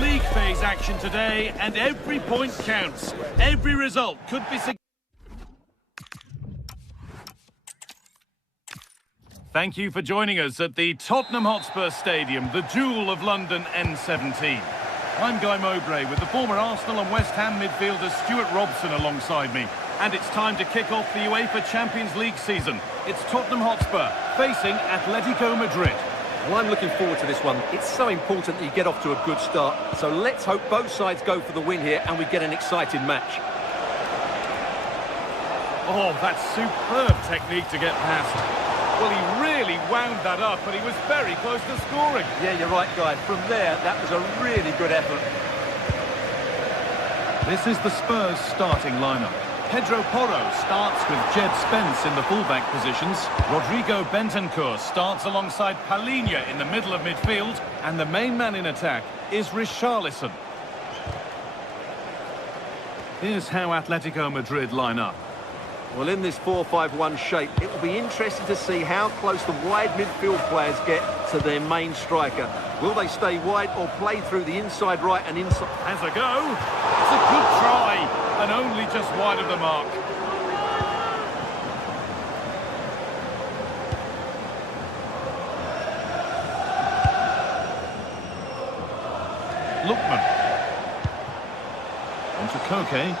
League phase action today, and every point counts. Every result could be significant. Thank you for joining us at the Tottenham Hotspur Stadium, the jewel of London N17. I'm Guy Mowbray with the former Arsenal and West Ham midfielder Stuart Robson alongside me. And it's time to kick off the UEFA Champions League season. It's Tottenham Hotspur facing Atletico Madrid. Well, I'm looking forward to this one. It's so important that you get off to a good start. So let's hope both sides go for the win here and we get an exciting match. Oh, that's superb technique to get past. Well, he really wound that up, but he was very close to scoring. Yeah, you're right, Guy. From there, that was a really good effort. This is the Spurs starting lineup. Pedro Porro starts with Jed Spence in the fullback positions. Rodrigo Bentancur starts alongside Palhinha in the middle of midfield. And the main man in attack is Richarlison. Here's how Atletico Madrid line up. Well, in this 4-5-1 shape, it will be interesting to see how close the wide midfield players get to their main striker. Will they stay wide or play through the inside right and inside? Has a go. It's a good try, and only just wide of the mark. Lookman. Onto Koke.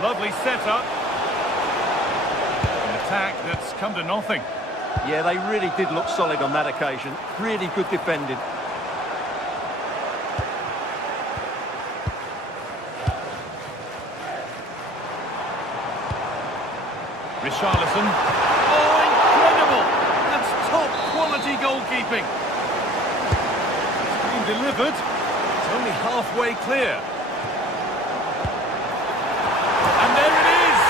Lovely setup. An attack that's come to nothing. Yeah, they really did look solid on that occasion. Really good defending. Richarlison. Oh, incredible! That's top quality goalkeeping. It's been delivered. It's only halfway clear. And there it is!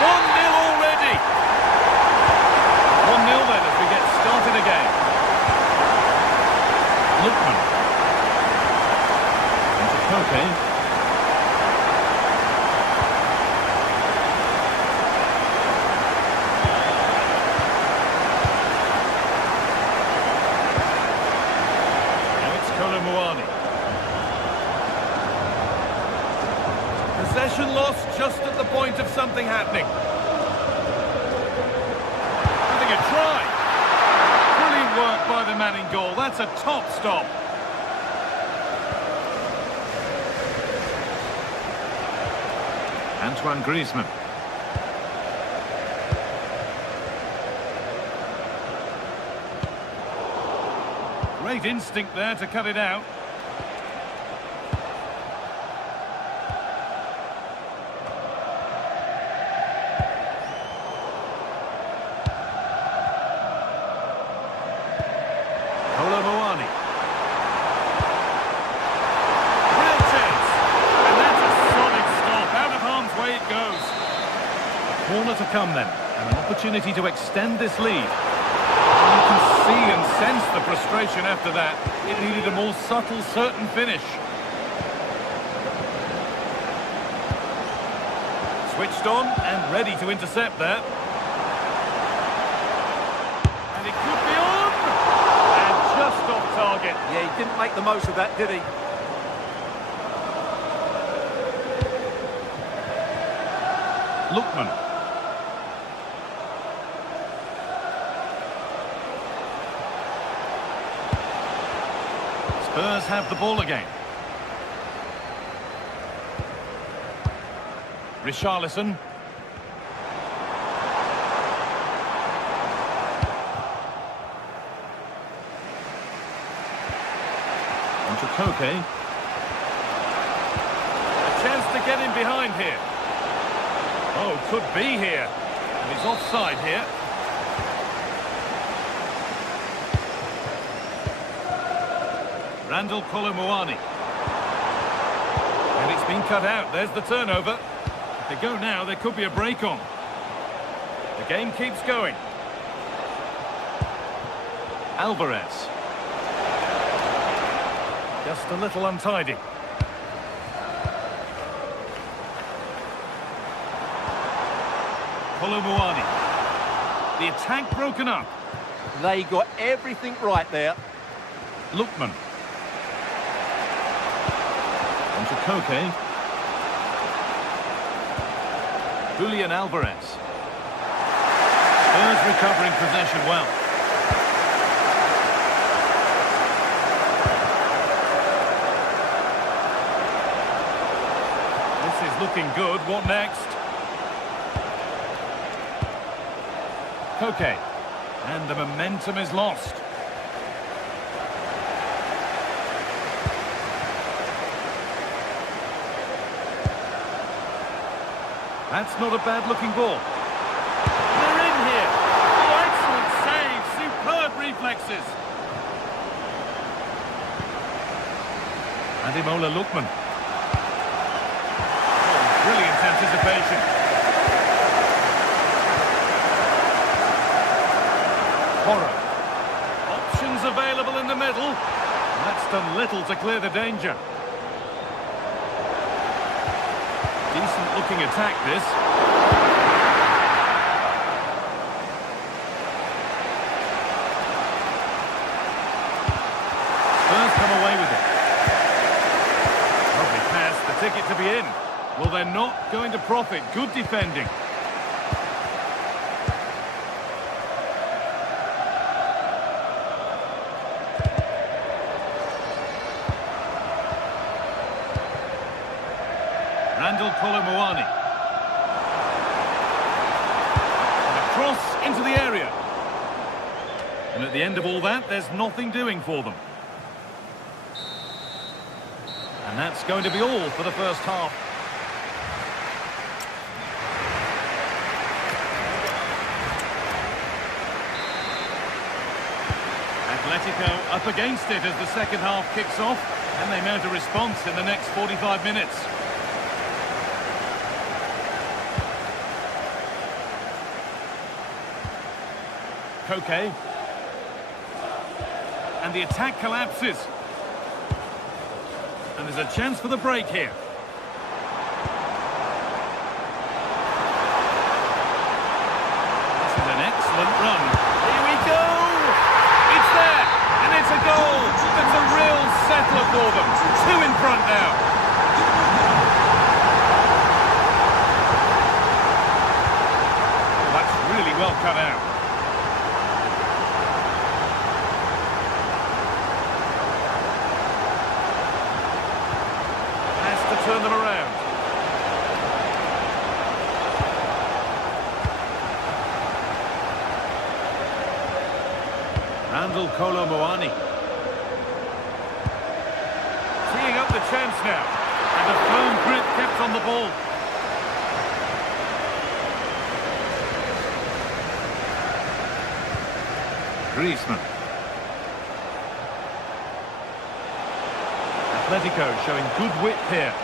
1-0 already! 1-0 then as we get started again. Lookman. Into Koke. Now it's Kolomuani. Possession lost just at the point of something happening. Having a try. Brilliant work by the man in goal. That's a top stop. Antoine Griezmann. Great instinct there to cut it out. Kolomuani. Real chance. And that's a solid stop. Out of harm's way it goes. A corner to come then. And an opportunity to extend this lead. You can see and sense the frustration after that. It needed a more subtle, certain finish. Switched on and ready to intercept there. And it could be on! And just off target. Yeah, he didn't make the most of that, did he? Lookman. Spurs have the ball again. Richarlison. Onto Koke. A chance to get in behind here. Oh, could be here. And he's offside here. Randall Kolomuani. And it's been cut out. There's the turnover. If they go now, there could be a break on. The game keeps going. Alvarez. Just a little untidy. Kolomuani. The attack broken up. They got everything right there. Lookman. Onto Koke. Julian Alvarez. Spurs recovering possession well. This is looking good. What next? Koke. And the momentum is lost. That's not a bad-looking ball. They're in here. Oh, excellent save. Superb reflexes. Ademola Lookman. Oh, brilliant anticipation. Porro. Options available in the middle. That's done little to clear the danger. Decent looking attack, this. Spurs come away with it. Lovely pass, the ticket to be in. Well, they're not going to profit. Good defending. Kolomuani. Cross into the area. And at the end of all that, there's nothing doing for them. And that's going to be all for the first half. Atletico up against it as the second half kicks off, and they mount a response in the next 45 minutes. Koke. And the attack collapses. And there's a chance for the break here. This is an excellent run. Here we go! It's there! And it's a goal! That's a real settler for them. Two in front now. Oh, that's really well cut out. Turn them around. Randall Kolomuani. Teeing up the chance now. And a firm grip kept on the ball. Griezmann. Atletico showing good width here.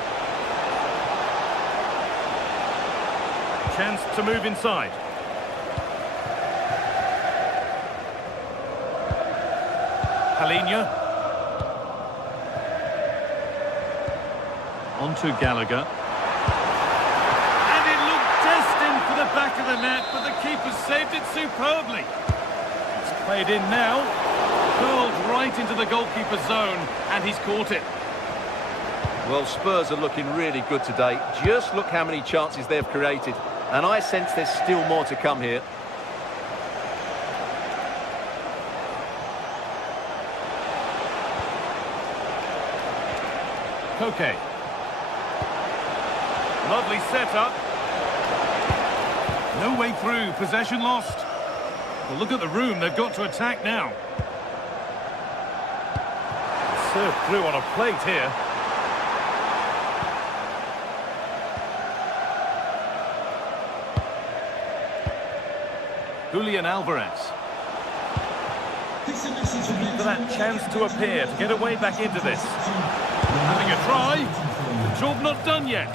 Chance to move inside. Palinha. On to Gallagher. And it looked destined for the back of the net, but the keeper saved it superbly. It's played in now. Curled right into the goalkeeper's zone, and he's caught it. Well, Spurs are looking really good today. Just look how many chances they've created. And I sense there's still more to come here. Koke. Lovely setup. No way through. Possession lost. Well, look at the room. They've got to attack now. Served through on a plate here. Julian Alvarez. For that chance to appear, to get away back into this. Having a try. The job not done yet.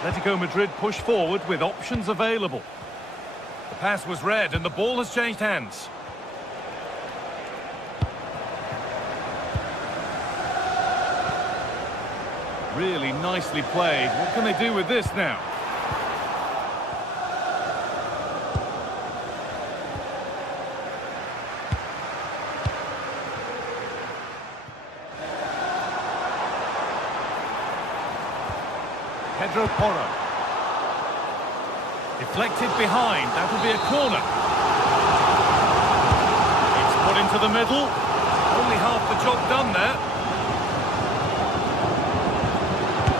Atletico Madrid push forward with options available. The pass was read and the ball has changed hands. Really nicely played. What can they do with this now? Pedro Porro. Deflected behind, that'll be a corner. It's put into the middle. Only half the job done there.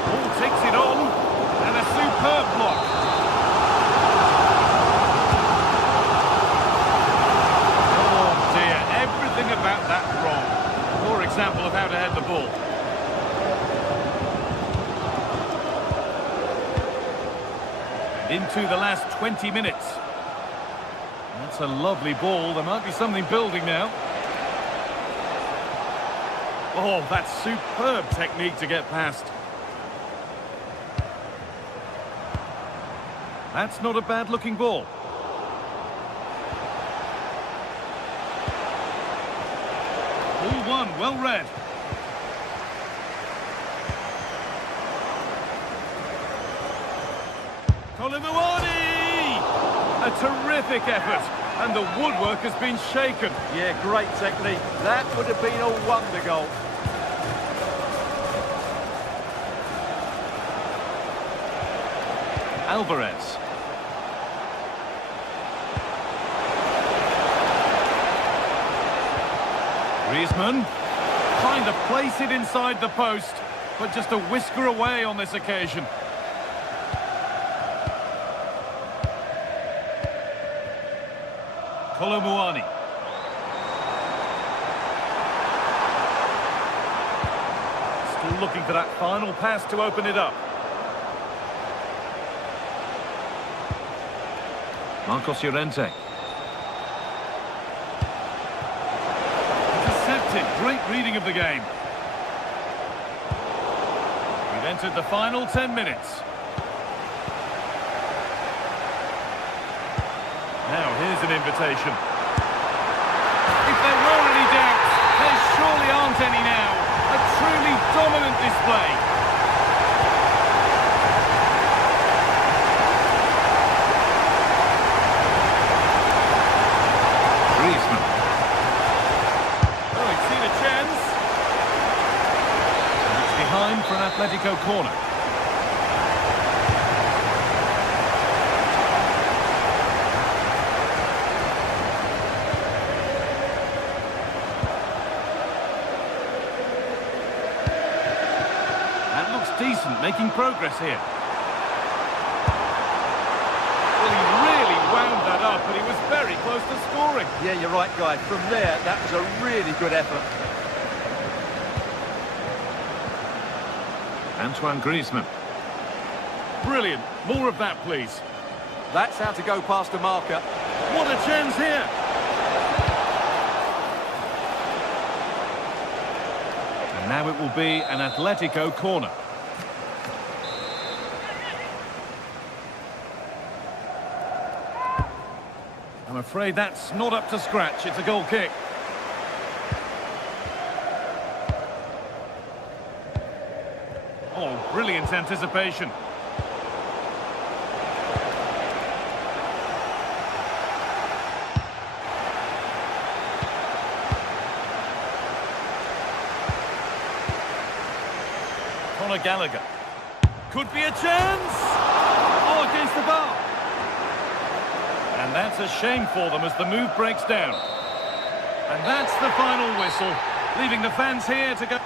Ball takes it on, and a superb block. Oh dear, everything about that wrong. Poor example of how to head the ball. Into the last 20 minutes. That's a lovely ball. There might be something building now. Oh, that's superb technique to get past. That's not a bad-looking ball. Ball one, well read. A terrific effort, and the woodwork has been shaken. Yeah, great technique. That would have been a wonder goal. Alvarez. Griezmann. Trying to place it inside the post, but just a whisker away on this occasion. Colomouani. Still looking for that final pass to open it up. Marcos Llorente. Intercepted. Great reading of the game. We've entered the final 10 minutes. Now, here's an invitation. If there were any doubts, there surely aren't any now. A truly dominant display. Griezmann. Oh, he's seen a chance. And it's behind for an Atletico corner. Decent, making progress here. Well, he really wound that up, but he was very close to scoring. Yeah, you're right, Guy. From there, that was a really good effort. Antoine Griezmann. Brilliant. More of that, please. That's how to go past a marker. What a chance here. And now it will be an Atletico corner. I'm afraid that's not up to scratch. It's a goal kick. Oh, brilliant anticipation. Conor Gallagher. Could be a chance! Oh, against the bar. And that's a shame for them as the move breaks down. And that's the final whistle, leaving the fans here to go.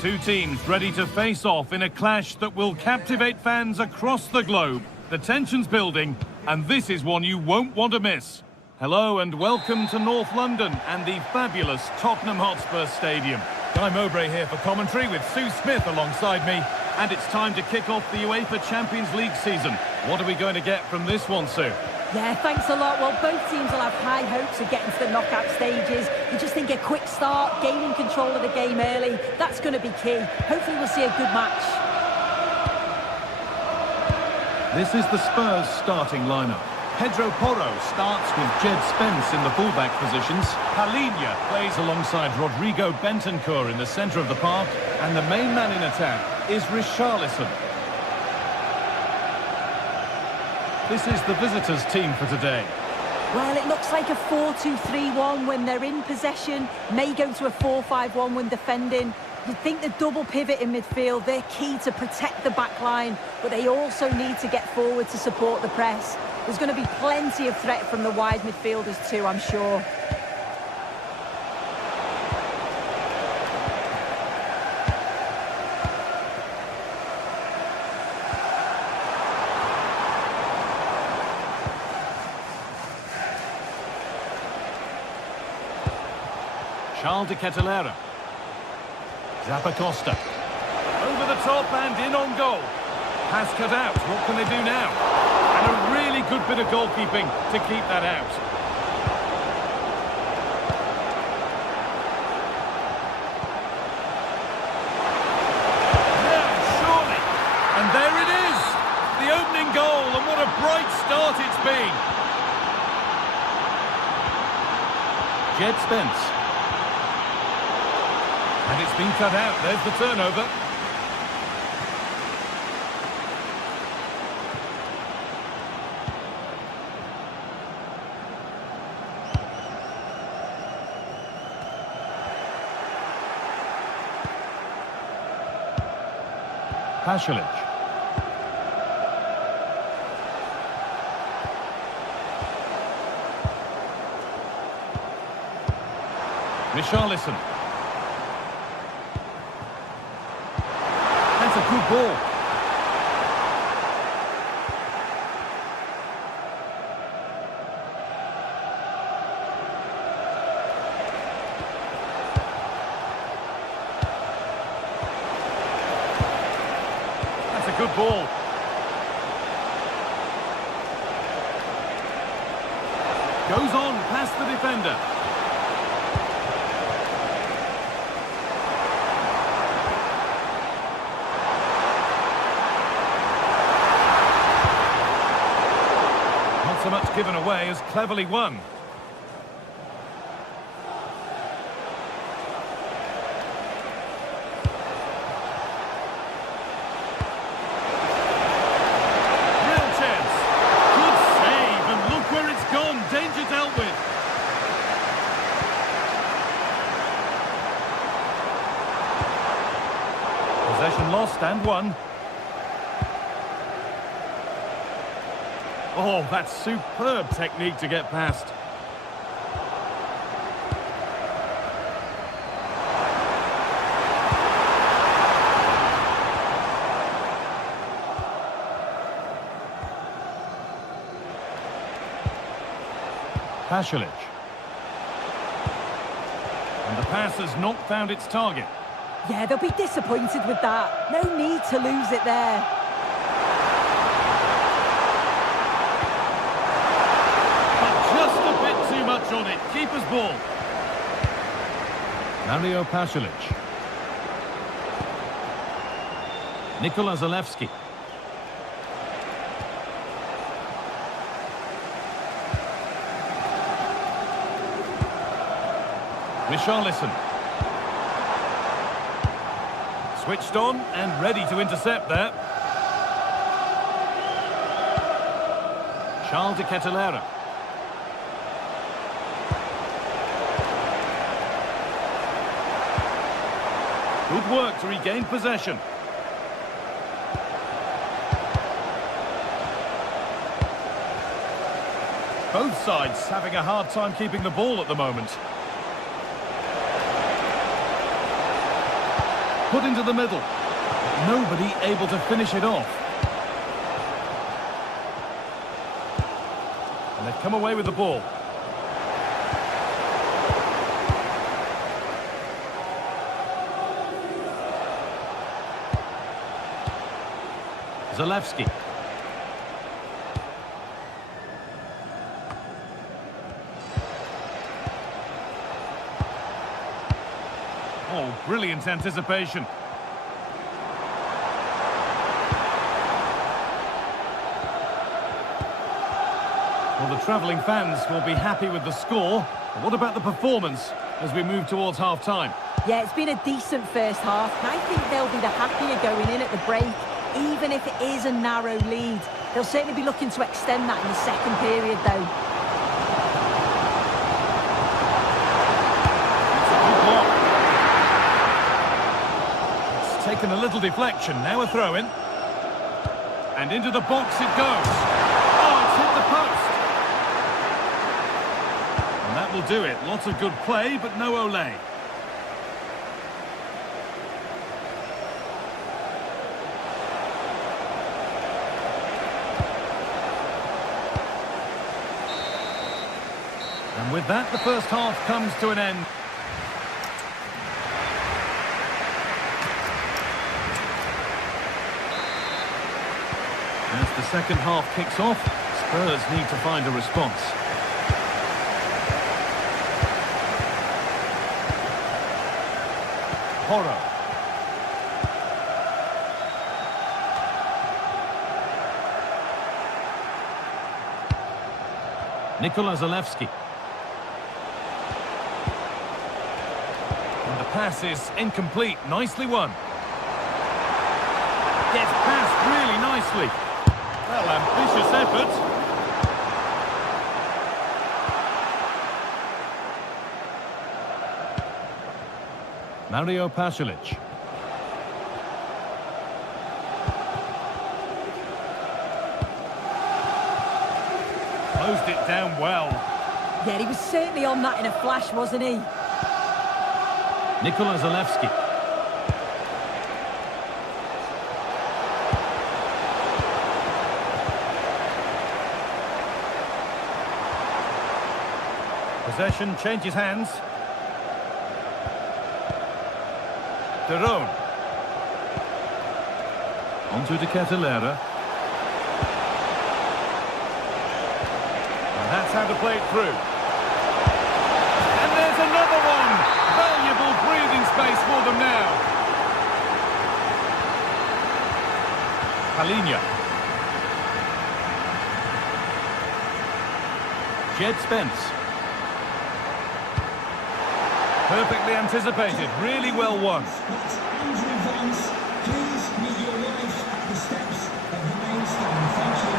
Two teams ready to face off in a clash that will captivate fans across the globe. The tension's building, and this is one you won't want to miss. Hello and welcome to North London and the fabulous Tottenham Hotspur Stadium. Guy Mowbray here for commentary with Sue Smith alongside me. And it's time to kick off the UEFA Champions League season. What are we going to get from this one, Sue? Yeah, thanks a lot. Well, both teams will have high hopes of getting to the knockout stages. You just think a quick start, gaining control of the game early, that's going to be key. Hopefully we'll see a good match. This is the Spurs starting lineup. Pedro Porro starts with Jed Spence in the fullback positions. Palhinha plays alongside Rodrigo Bentancur in the centre of the park. And the main man in attack is Richarlison. This is the visitors' team for today. Well, it looks like a 4-2-3-1 when they're in possession. May go to a 4-5-1 when defending. You'd think the double pivot in midfield, they're key to protect the back line, but they also need to get forward to support the press. There's going to be plenty of threat from the wide midfielders too, I'm sure. Charles de Kettelera. Zappacosta. Over the top and in on goal. Pass cut out. What can they do now? And a really good bit of goalkeeping to keep that out. Yeah, surely. And there it is. The opening goal, and what a bright start it's been. Jed Spence. And it's been cut out. There's the turnover. Pasalic. Richarlison. That's a good ball. That's a good ball. Goes on past the defender. So much given away as cleverly won. Real chance. Good save, and look where it's gone. Danger dealt with. Possession lost and won. Oh, that's superb technique to get past. Pasalic. And the pass has not found its target. Yeah, they'll be disappointed with that. No need to lose it there. On it, keeper's ball. Mario Pasalic. Nikola Zalewski. Richarlison. Switched on and ready to intercept there. Charles de Kettelera. Good work to regain possession. Both sides having a hard time keeping the ball at the moment. put into the middle. Nobody able to finish it off. And they've come away with the ball. Zalewski. Oh, brilliant anticipation. Well, the travelling fans will be happy with the score. But what about the performance as we move towards half-time? Yeah, it's been a decent first half, and I think they'll be the happier going in at the break, even if it is a narrow lead. They'll certainly be looking to extend that in the second period, though. It's taken a little deflection, now a throw-in. And into the box it goes. Oh, it's hit the post. And that will do it. Lots of good play, but no Olé. And with that, the first half comes to an end. As the second half kicks off, Spurs need to find a response. Porro. Nikola Zalewski. And the pass is incomplete. Nicely won. Gets passed really nicely. Well, ambitious effort. Mario Pasalic. Closed it down well. Yeah, he was certainly on that in a flash, wasn't he? Nikola Zalewski. Possession changes hands. De Roon. Onto De Ketelaere. And that's how to play it through. And there's another one! Valuable breathing space for them now. Palinha. Jed Spence. Perfectly anticipated, really well won. Please meet your wife at the steps of the main stand. Thank you.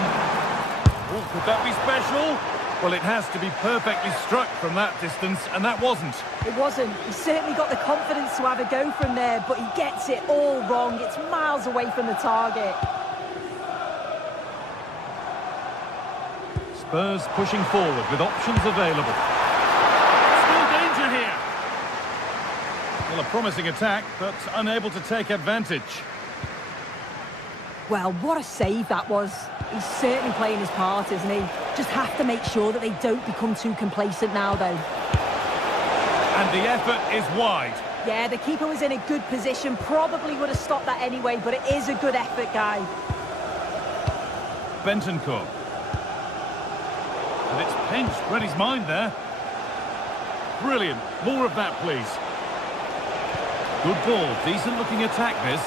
Oh, could that be special? Well, it has to be perfectly struck from that distance, and that wasn't. It wasn't. He certainly got the confidence to have a go from there, but he gets it all wrong. It's miles away from the target. Spurs pushing forward with options available. Still danger here. Well, a promising attack, but unable to take advantage. Well, what a save that was. He's certainly playing his part, isn't he? Just have to make sure that they don't become too complacent now, though. And the effort is wide. Yeah, the keeper was in a good position. Probably would have stopped that anyway, but it is a good effort, guy. Bentancur. And it's pinched. Read his mind there. Brilliant. More of that, please. Good ball. Decent looking attack, this.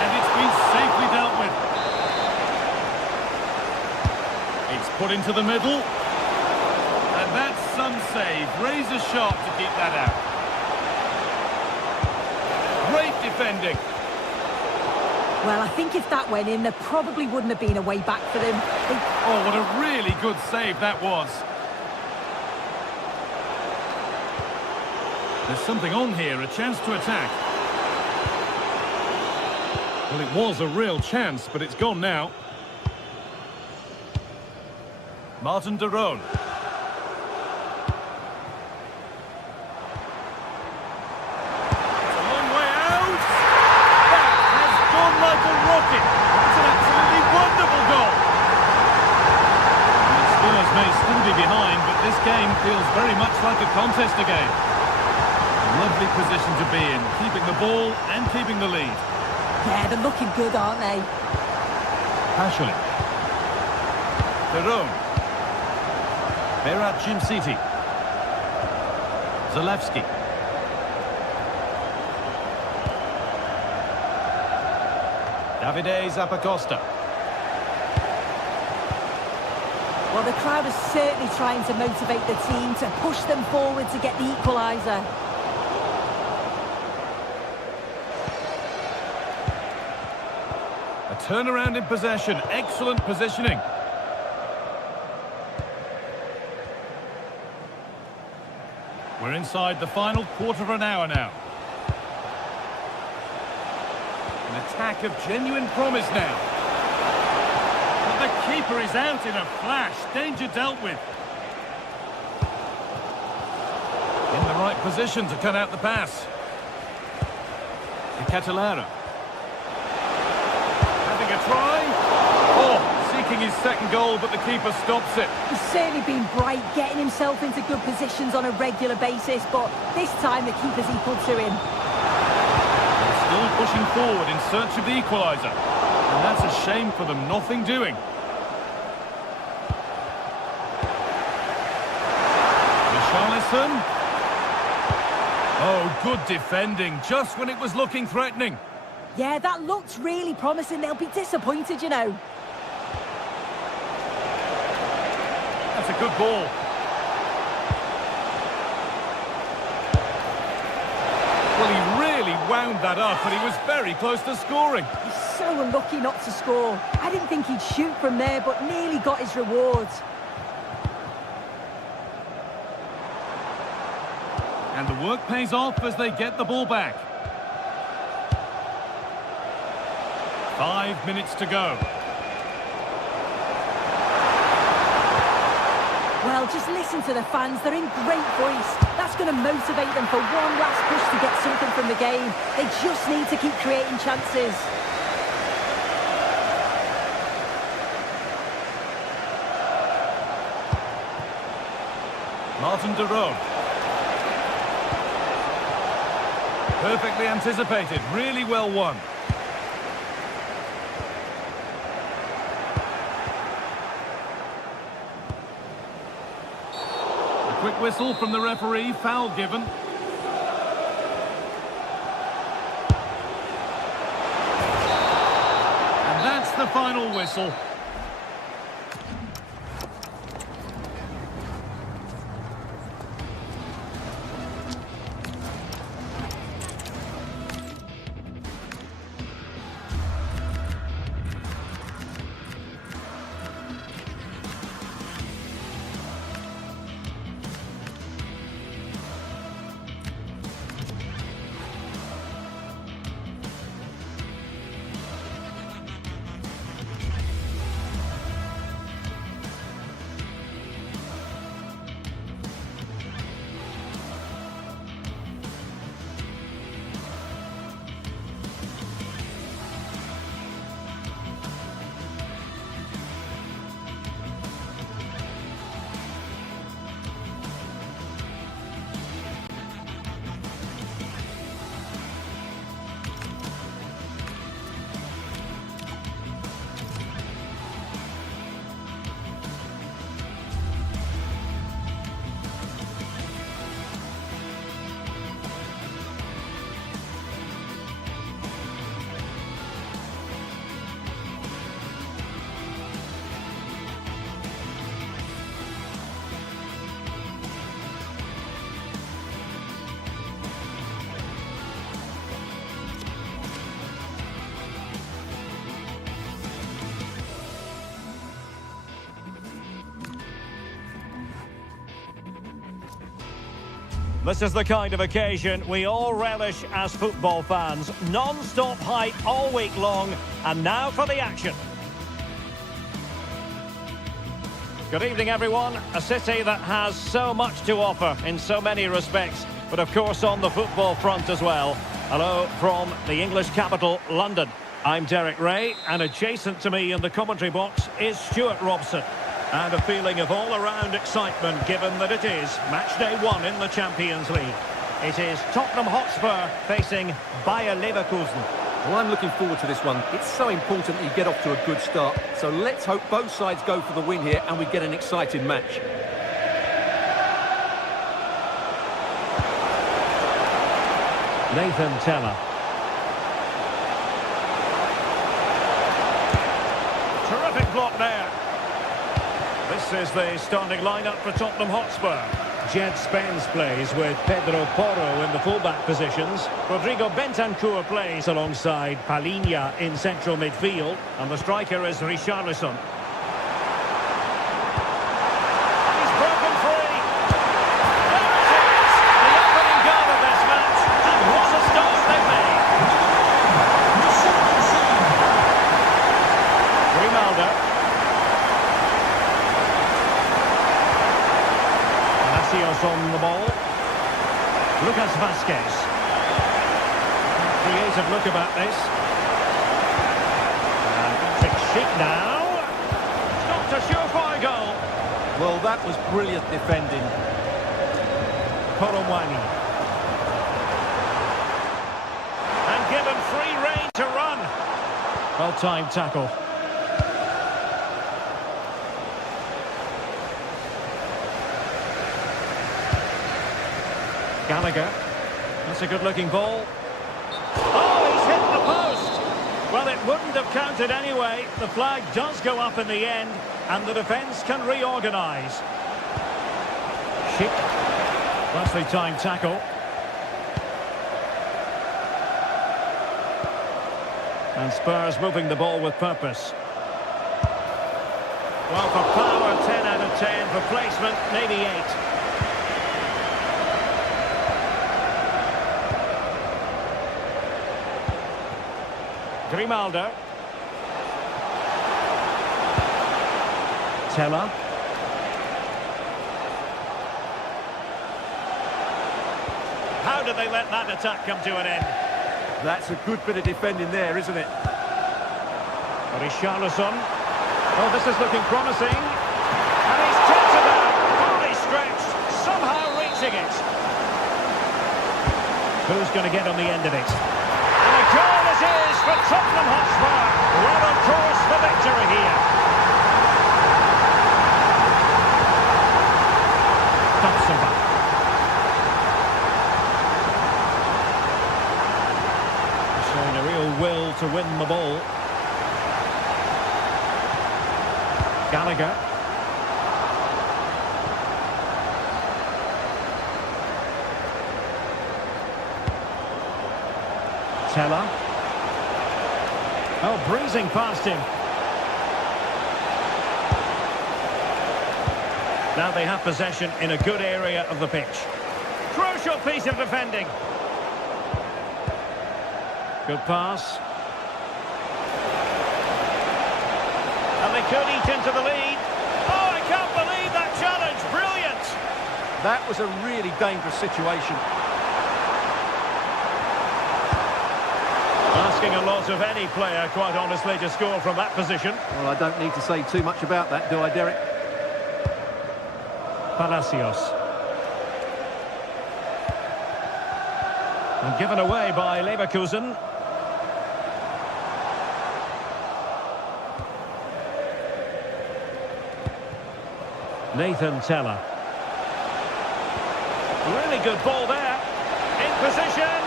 And it's been safely dealt with. It's put into the middle. And that's some save. Razor sharp to keep that out. Great defending. Well, I think if that went in, there probably wouldn't have been a way back for them. Oh, what a really good save that was. There's something on here, a chance to attack. Well, it was a real chance, but it's gone now. Martin de Roon. It's a long way out. game feels very much like a contest again. Lovely position to be in, keeping the ball and keeping the lead. Yeah, they're looking good, aren't they? Passionate. Perron. Berat Jimsiti. Zalewski. Davide Zappacosta. Well, the crowd is certainly trying to motivate the team to push them forward to get the equaliser. A turnaround in possession, excellent positioning. We're inside the final quarter of an hour now. An attack of genuine promise now. But the keeper is out in a flash. Danger dealt with. In the right position to cut out the pass. Catalera. Having a try. Oh, seeking his second goal, but the keeper stops it. He's certainly been bright, getting himself into good positions on a regular basis, but this time the keeper's equal to him. Still pushing forward in search of the equaliser. And that's a shame for them, nothing doing. Richarlison. Oh, good defending, just when it was looking threatening. Yeah, that looked really promising. They'll be disappointed, you know. That's a good ball. Well, he really wound that up, but he was very close to scoring. He's so unlucky not to score. I didn't think he'd shoot from there, but nearly got his reward. And the work pays off as they get the ball back. 5 minutes to go. Well, just listen to the fans. They're in great voice. That's going to motivate them for one last push to get something from the game. They just need to keep creating chances. Martin de Roon. Perfectly anticipated, really well won. A quick whistle from the referee, foul given. And that's the final whistle. This is the kind of occasion we all relish as football fans. Non-stop hype all week long, and now for the action. Good evening, everyone. A city that has so much to offer in so many respects, but of course on the football front as well. Hello from the English capital, London. I'm Derek Ray, and adjacent to me in the commentary box is Stuart Robson. And a feeling of all-around excitement given that it is match day 1 in the Champions League. It is Tottenham Hotspur facing Bayer Leverkusen. Well, I'm looking forward to this one. It's so important that you get off to a good start. So let's hope both sides go for the win here and we get an exciting match. Nathan Teller. Terrific block there. This is the starting lineup for Tottenham Hotspur. Jed Spence plays with Pedro Porro in the fullback positions. Rodrigo Bentancur plays alongside Palhinha in central midfield. And the striker is Richarlison. He's broken free. There it is! The opening goal of this match. And what a start they've made. Grimaldo. On the ball. Lucas Vazquez. Creative look about this. And Patrick Schick now. Stopped a surefire goal. Well, that was brilliant defending. Koromwani. And given free rein to run. Well-timed tackle. Gallagher. That's a good-looking ball. Oh, he's hit the post! Well, it wouldn't have counted anyway. The flag does go up in the end, and the defence can reorganise. Schick. Nicely timed tackle. And Spurs moving the ball with purpose. Well, for power, 10 out of 10. For placement, maybe 8. Grimaldo. Teller. How did they let that attack come to an end? That's a good bit of defending there, isn't it? Richarlison. Oh, this is looking promising. And he's tipped it out. Fully stretched. Somehow reaching it. Who's going to get on the end of it? And a goal it is for Tottenham Hotspur. Well on course for victory here. Thompson. Showing a real will to win the ball. Gallagher. Teller. Oh, breezing past him. Now they have possession in a good area of the pitch. Crucial piece of defending. Good pass. And they could eat into the lead. Oh, I can't believe that challenge. Brilliant. That was a really dangerous situation. Asking a lot of any player, quite honestly, to score from that position. Well, I don't need to say too much about that, do I, Derek? Palacios. And given away by Leverkusen. Nathan Teller. Really good ball there. In position.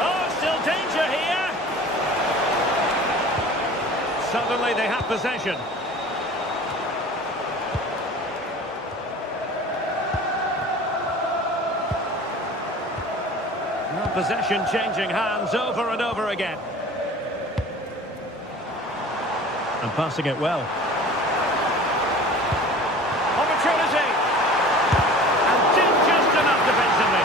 Oh, still danger here. Suddenly they have possession. Well, possession changing hands over and over again. And passing it well. Opportunity. And did just enough defensively.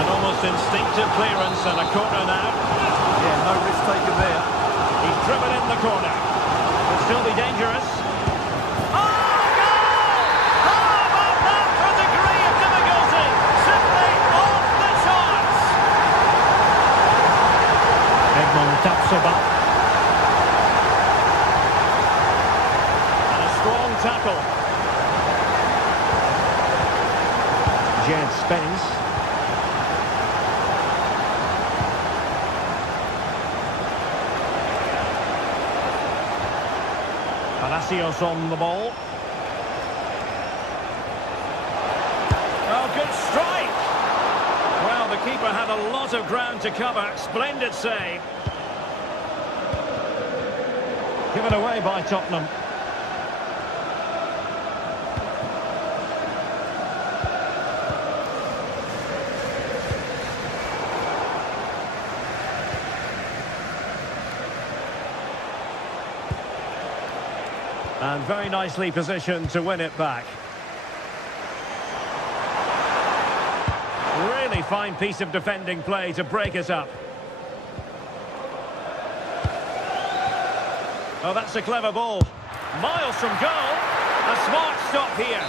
An almost instinctive clearance and a corner now. Yeah, no risk taken there. He's driven in the corner. Could still be dangerous. Oh, goal! How about that for a degree of difficulty? Simply off the charts. Egmont Yasoba. And a strong tackle. Jed Spence. Palacios on the ball. Oh, good strike! Well, the keeper had a lot of ground to cover. Splendid save. Given away by Tottenham. And very nicely positioned to win it back. Really fine piece of defending play to break it up. Oh, that's a clever ball. Miles from goal. A smart stop here.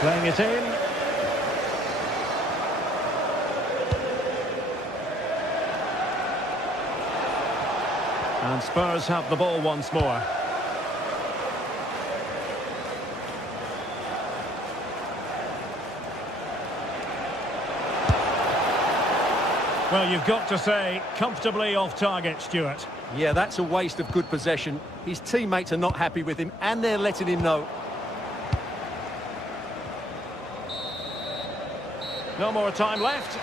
Playing it in. And Spurs have the ball once more. Well, you've got to say, comfortably off target, Stuart. Yeah, that's a waste of good possession. His teammates are not happy with him, and they're letting him know. No more time left.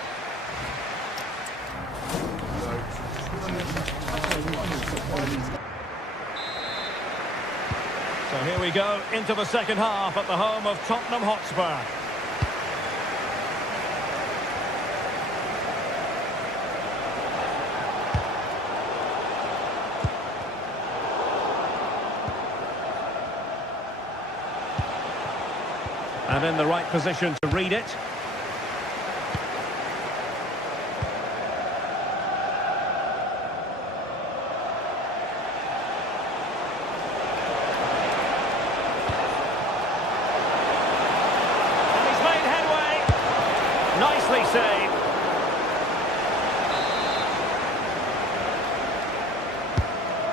So here we go into the second half at the home of Tottenham Hotspur. And in the right position to read it. Nicely saved.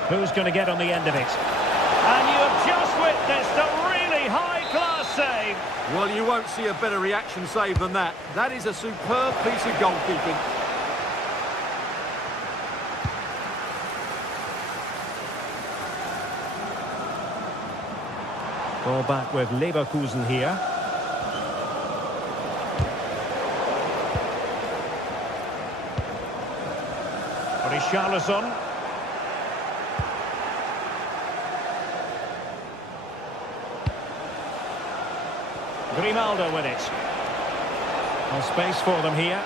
Who's going to get on the end of it? And you have just witnessed a really high-class save. Well, you won't see a better reaction save than that. That is a superb piece of goalkeeping. Ball back with Leverkusen here. Richarlison. Grimaldo with it. No space for them here.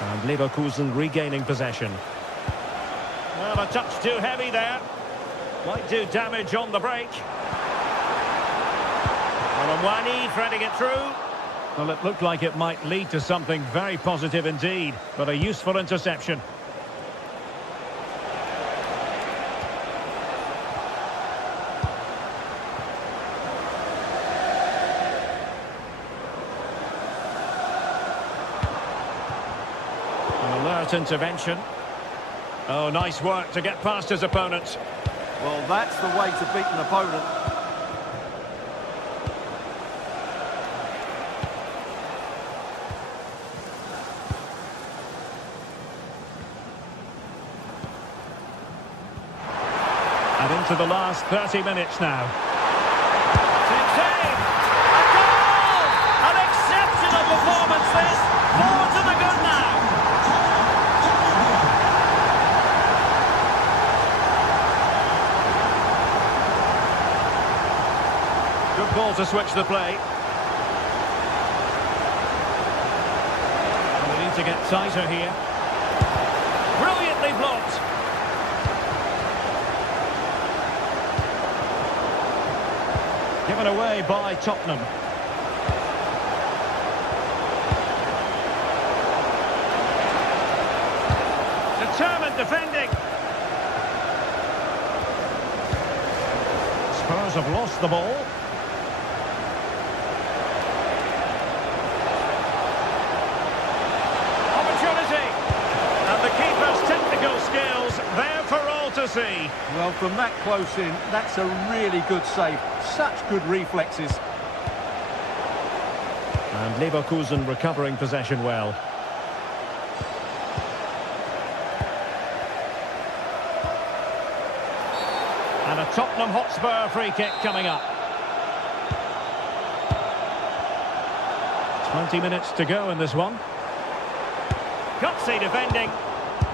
And Leverkusen regaining possession. Well, a touch too heavy there. Might do damage on the break. Mwani threading it through. Well, it looked like it might lead to something very positive indeed, but a useful interception. An alert intervention. Oh, nice work to get past his opponent. Well, that's the way to beat an opponent. And into the last 30 minutes now. Save! A goal! An exceptional performance this! Forward to the good now! Good ball to switch the play. And we need to get tighter here. Brilliantly blocked! Given away by Tottenham. Determined defending. Spurs have lost the ball. see. Well, from that close in, that's a really good save. Such good reflexes. And Leverkusen recovering possession well. And a Tottenham Hotspur free kick coming up. 20 minutes to go in this one. Gutsy defending.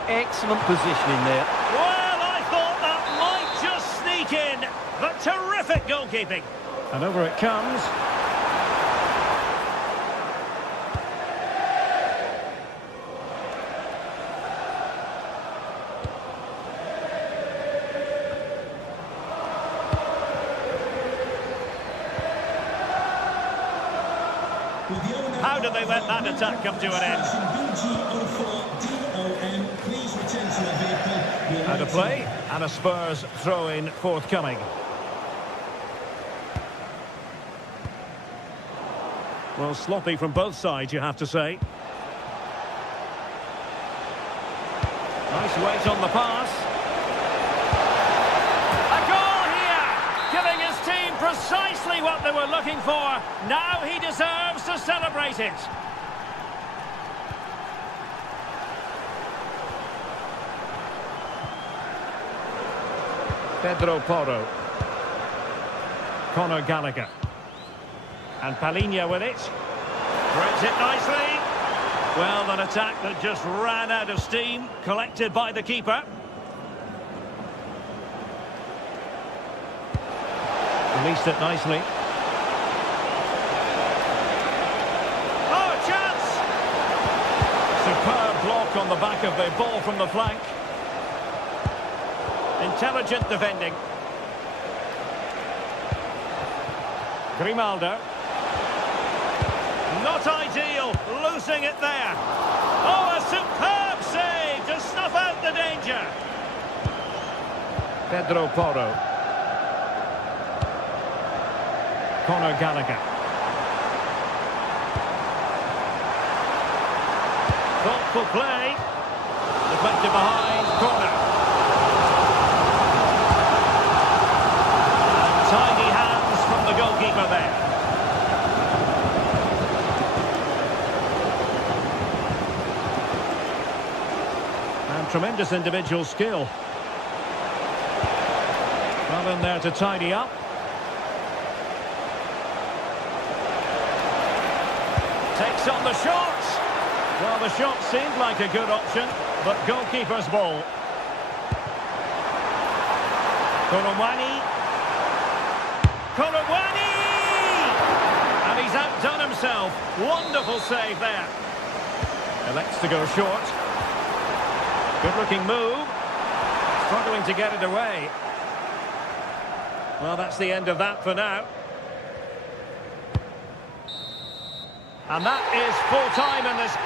Excellent positioning there. Well, I thought that might just sneak in, but terrific goalkeeping. And over it comes. How did they let that attack come to an end? Out of play, and a Spurs throw-in forthcoming. Well, sloppy from both sides, you have to say. Nice weight on the pass. A goal here! Giving his team precisely what they were looking for. Now he deserves to celebrate it. Pedro Porro. Conor Gallagher. And Palhinha with it. Threads it nicely. Well, an attack that just ran out of steam, collected by the keeper. Released it nicely. Oh, a chance! Superb block on the back of the ball from the flank. Intelligent defending. Grimaldo. Not ideal, losing it there. Oh, a superb save to snuff out the danger. Pedro Porro. Conor Gallagher. Thoughtful play. Deflected behind, corner. And tidy hands from the goalkeeper there. Tremendous individual skill. Well in there to tidy up. Takes on the shot. Well, the shot seemed like a good option, but goalkeeper's ball. Korowani. Korowani! And he's outdone himself. Wonderful save there. Elects to go short. Good-looking move. Struggling to get it away. Well, that's the end of that for now. And that is full time in this.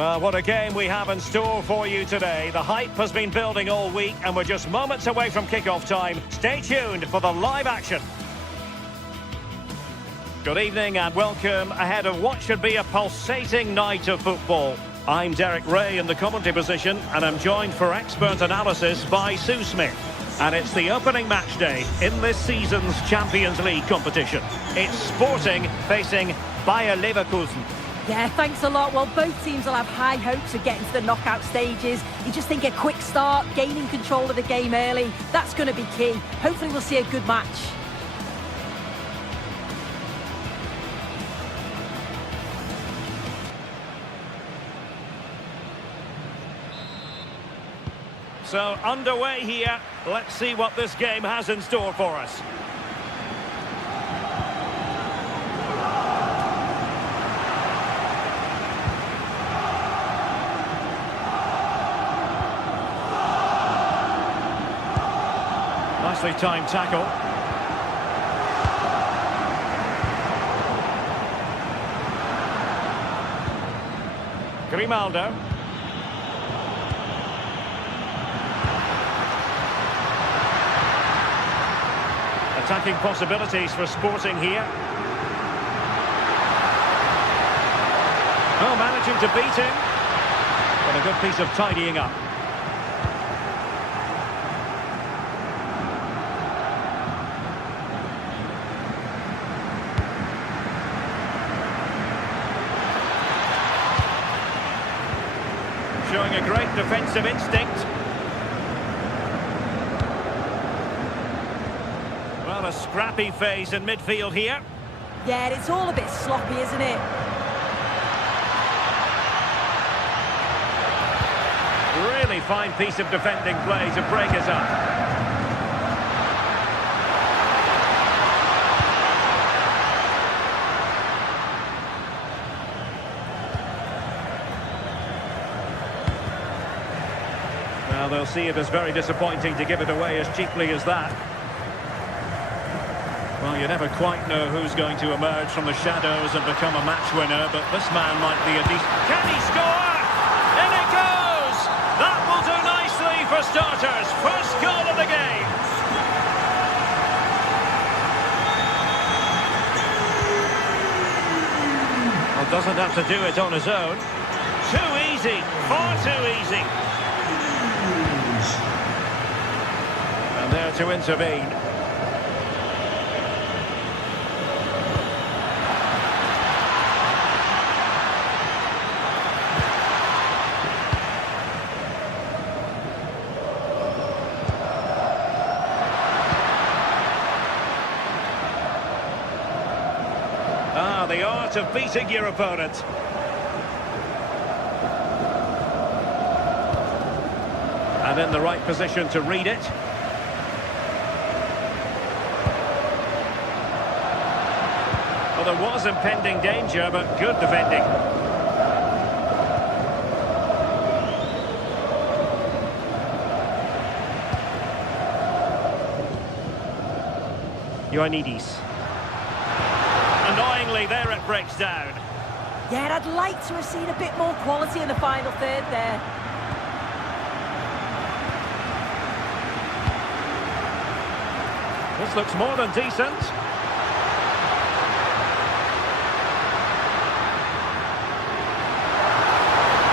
Well, what a game we have in store for you today. The hype has been building all week and we're just moments away from kick-off time. Stay tuned for the live action. Good evening and welcome ahead of what should be a pulsating night of football. I'm Derek Ray in the commentary position and I'm joined for expert analysis by Sue Smith. And it's the opening match day in this season's Champions League competition. It's Sporting facing Bayer Leverkusen. Yeah, thanks a lot. Well, both teams will have high hopes of getting to the knockout stages. You just think a quick start, gaining control of the game early, that's going to be key. Hopefully we'll see a good match. So, underway here. Let's see what this game has in store for us. Nicely timed tackle. Grimaldo. Attacking possibilities for Sporting here. Oh, managing to beat him. But a good piece of tidying up. Showing a great defensive instinct. Well, a scrappy phase in midfield here. Yeah, it's all a bit sloppy, isn't it? Really fine piece of defending play to break us up. Well, they'll see it as very disappointing to give it away as cheaply as that. Well, you never quite know who's going to emerge from the shadows and become a match winner, but this man might be a decent... Can he score? In it goes! That will do nicely for starters. First goal of the game. Well, doesn't have to do it on his own. Too easy. Far too easy. And there to intervene. The art of beating your opponent. And in the right position to read it. Well, there was impending danger, but good defending. Ioannidis. Annoyingly, there it breaks down. Yeah, I'd like to have seen a bit more quality in the final third there. This looks more than decent.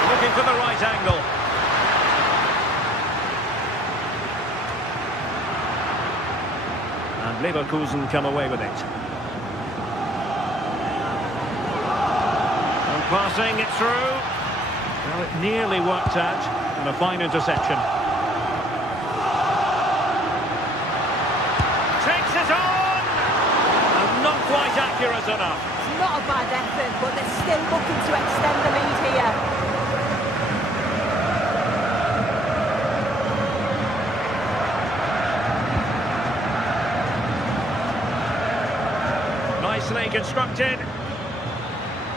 Looking for the right angle. And Leverkusen come away with it. Passing it through. Well, it nearly worked out. And a fine interception. Takes it on! And not quite accurate enough. It's not a bad effort, but they're still looking to extend the lead here. Nicely constructed.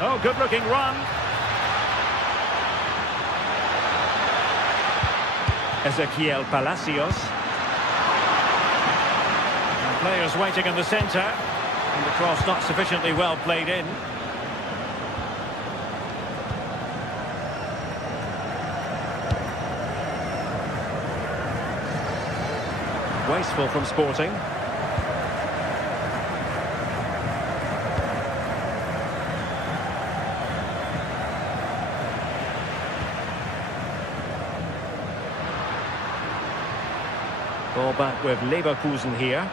Oh, good-looking run. Ezequiel Palacios. And players waiting in the centre. And the cross not sufficiently well played in. Wasteful from Sporting. Ball back with Leverkusen here.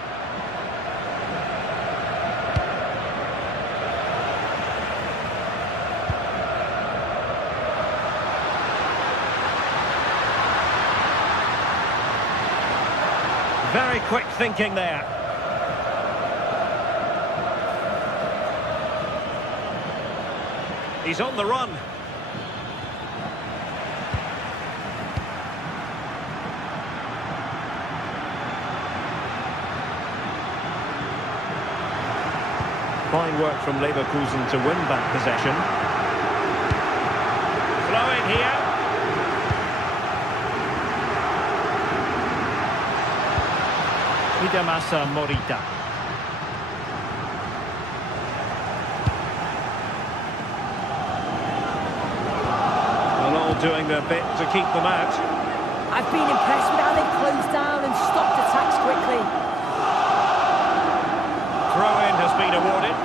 Very quick thinking there. He's on the run. Fine work from Leverkusen to win back possession. Throw in here. Hidemasa Morita. Well, all doing their bit to keep them out. I've been impressed with how they've closed down and stopped attacks quickly. Throw-in has been awarded.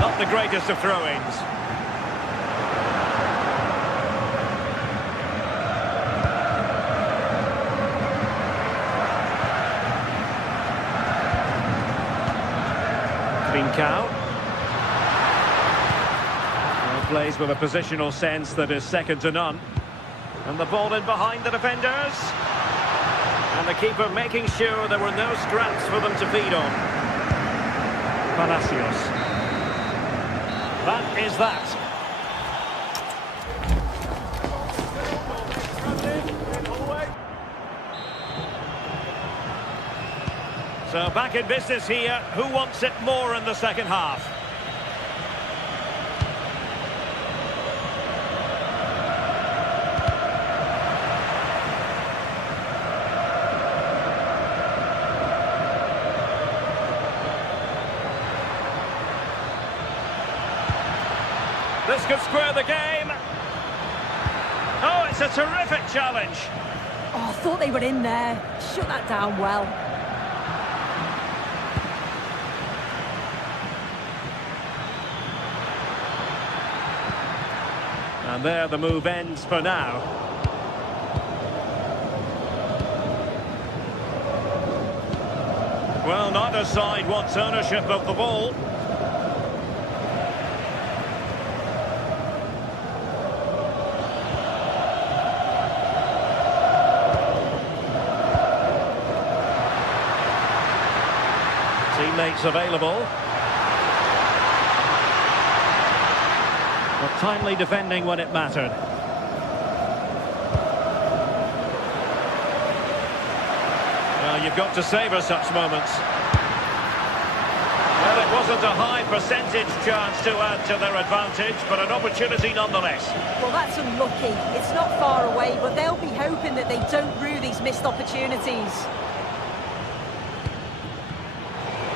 Not the greatest of throw-ins. Trincao. Well, plays with a positional sense that is second to none. And the ball in behind the defenders. And the keeper making sure there were no scraps for them to feed on. Palacios. That is that. So back in business here. Who wants it more in the second half? This could square the game. Oh, it's a terrific challenge. Oh, I thought they were in there. Shut that down well. And there the move ends for now. Well, neither side wants ownership of the ball. Teammates available. But timely defending when it mattered. Well, you've got to savour such moments. Well, it wasn't a high percentage chance to add to their advantage, but an opportunity nonetheless. Well, that's unlucky. It's not far away, but they'll be hoping that they don't rue these missed opportunities.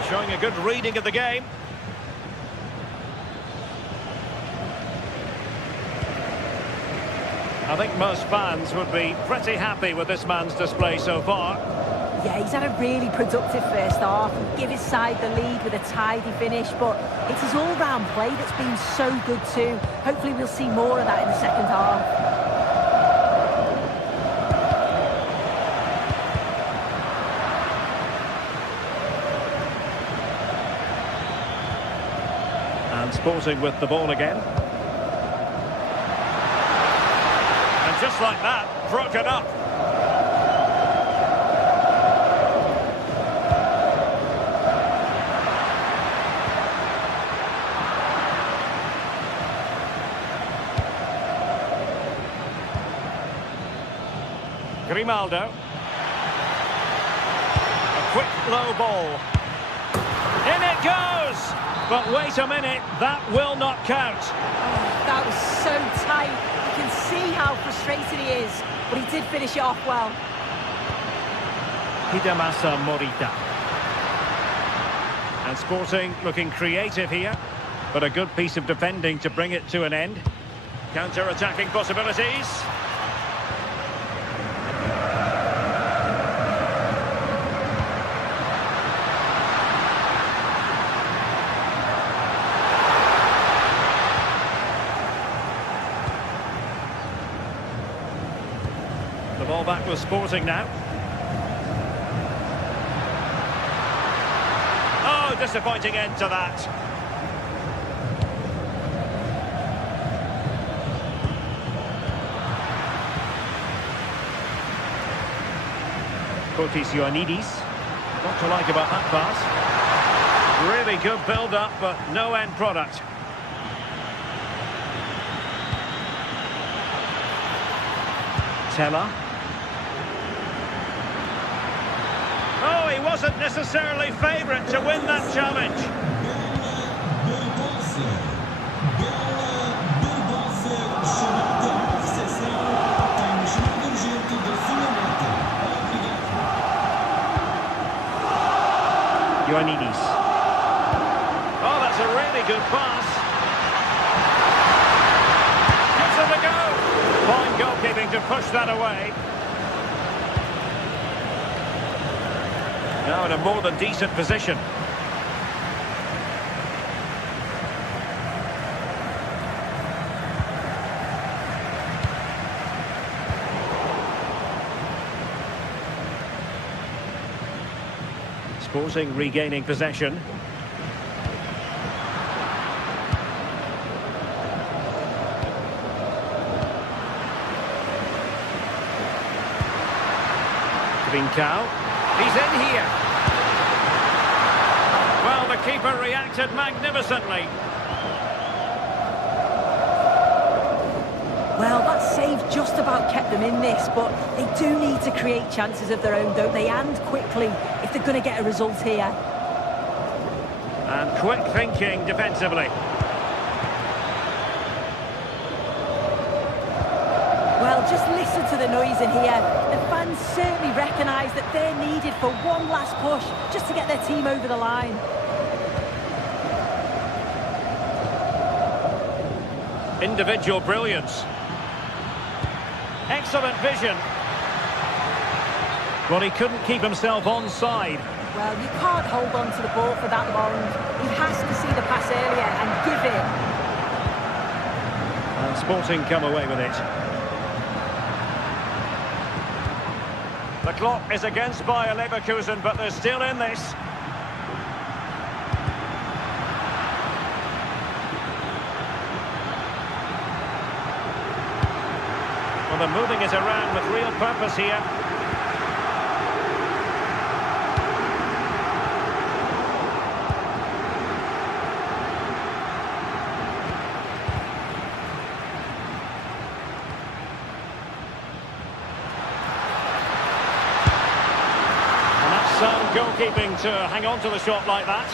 Showing a good reading of the game. I think most fans would be pretty happy with this man's display so far. Yeah, he's had a really productive first half and give his side the lead with a tidy finish, but it's his all-round play that's been so good too. Hopefully we'll see more of that in the second half. And Sporting with the ball again. And just like that, broken up. Grimaldo. A quick low ball. In it goes! But wait a minute, that will not count. Oh, that was so tight. You can see how frustrated he is, but he did finish it off well. Hidemasa Morita. And Sporting looking creative here, but a good piece of defending to bring it to an end. Counter-attacking possibilities. The ball back with Sporting now. Oh, disappointing end to that. Ioannidis. What to like about that pass? Really good build-up, but no end product. Teller. Oh, he wasn't necessarily favourite to win that challenge. Ioannidis. Oh, that's a really good pass. Gives it a go. Fine goalkeeping to push that away. Now in a more than decent position. Sporting regaining possession. Trincao. He's in here. Well, the keeper reacted magnificently. Well, that save just about kept them in this, but they do need to create chances of their own, don't they? And quickly, if they're going to get a result here. And quick thinking defensively. Well, just listen to the noise in here. The fans certainly recognise that they're needed for one last push, just to get their team over the line. Individual brilliance. Excellent vision. Well, he couldn't keep himself onside. Well, you can't hold on to the ball for that long. He has to see the pass earlier and give it. And Sporting come away with it. The clock is against Bayer Leverkusen, but they're still in this. Well, they're moving it around with real purpose here. Sound goalkeeping to hang on to the shot like that.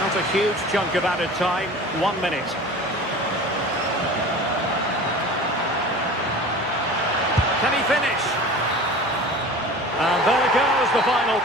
Not a huge chunk of added time, 1 minute. Can he finish? And there goes the final.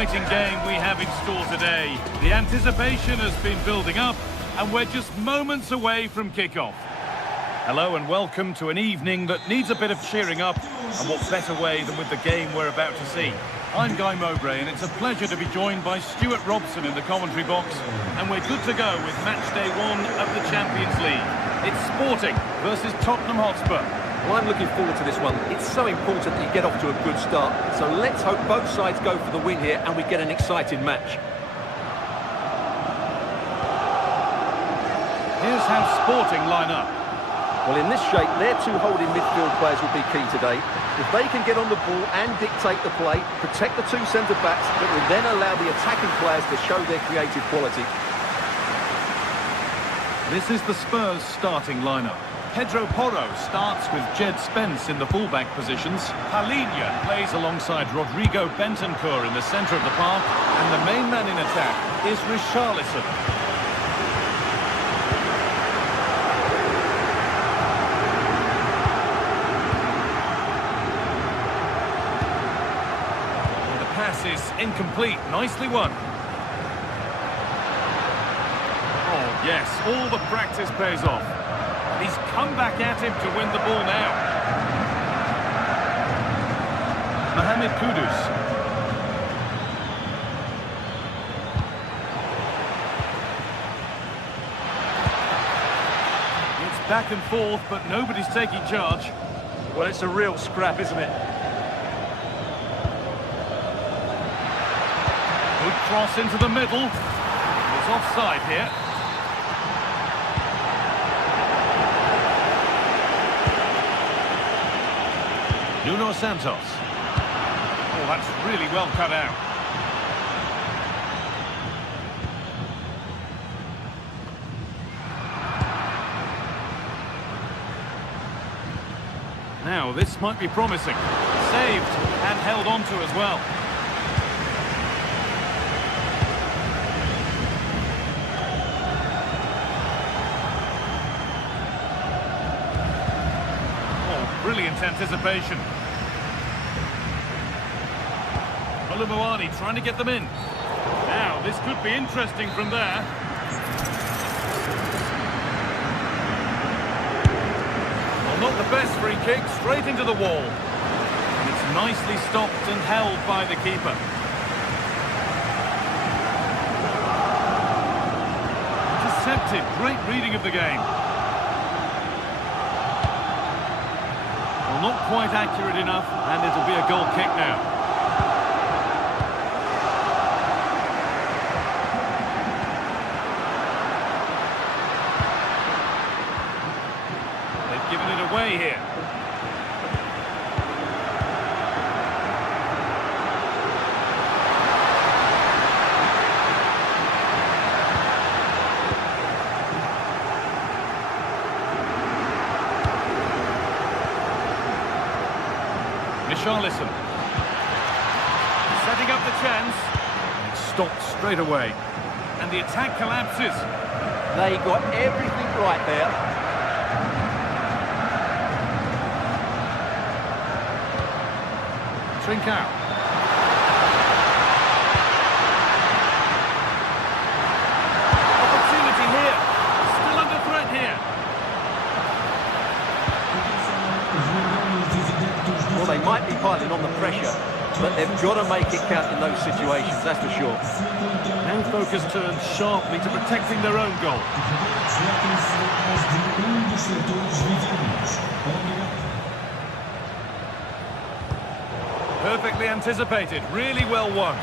exciting game we have in store today. The anticipation has been building up, and we're just moments away from kickoff. Hello and welcome to an evening that needs a bit of cheering up, and what better way than with the game we're about to see. I'm Guy Mowbray, and it's a pleasure to be joined by Stuart Robson in the commentary box, and we're good to go with match day 1 of the Champions League. It's Sporting versus Tottenham Hotspur. Well, I'm looking forward to this one. It's so important that you get off to a good start, so let's hope both sides go for the win here and we get an exciting match. Here's how Sporting line up. Well, in this shape, their two holding midfield players will be key today. If they can get on the ball and dictate the play, protect the two centre-backs, it will then allow the attacking players to show their creative quality. This is the Spurs starting lineup. Pedro Porro starts with Jed Spence in the fullback positions. Palhinha plays alongside Rodrigo Bentancur in the centre of the park. And the main man in attack is Richarlison. Is incomplete. Nicely won. Oh yes, all the practice pays off. And he's come back at him to win the ball now. Mohamed Kudus. It's back and forth, but nobody's taking charge. Well, it's a real scrap, isn't it? Good cross into the middle. It's offside here. Nuno Santos. Oh, that's really well cut out. Now, this might be promising. Saved and held on to as well. Brilliant anticipation. Olumouani trying to get them in. Now, this could be interesting from there. Well, not the best free kick, straight into the wall. And it's nicely stopped and held by the keeper. Intercepted, great reading of the game. Not quite accurate enough, and it'll be a goal kick now. They've given it away here. Richarlison setting up the chance. It's stopped straight away, and the attack collapses. They got everything right there. Trincao. Opportunity here. Still under threat here. Well, they might be piling on the pressure, but they've got to make it count in those situations, that's for sure. Now focus turns sharply to protecting their own goal. Perfectly anticipated, really well won.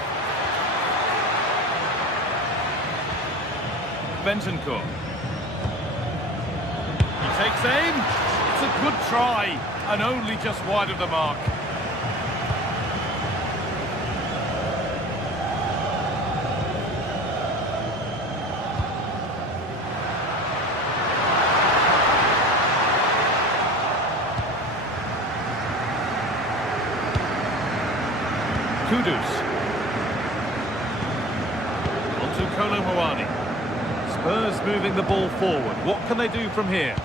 Bentancur. He takes aim. It's a good try, and only just wide of the mark. Kudus. On to Olumouani. Spurs moving the ball forward. What can they do from here?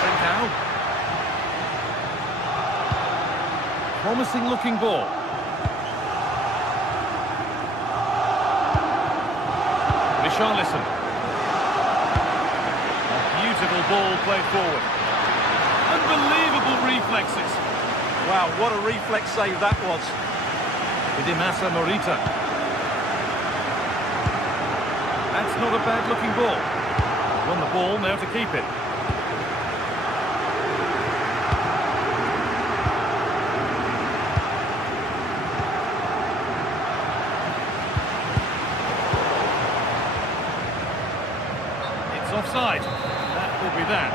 Trincao. Promising looking ball. Richarlison. A beautiful ball played forward. Unbelievable reflexes. Wow, what a reflex save that was. Idimasa Morita. That's not a bad looking ball. Won the ball, now to keep it. It's offside. That will be that.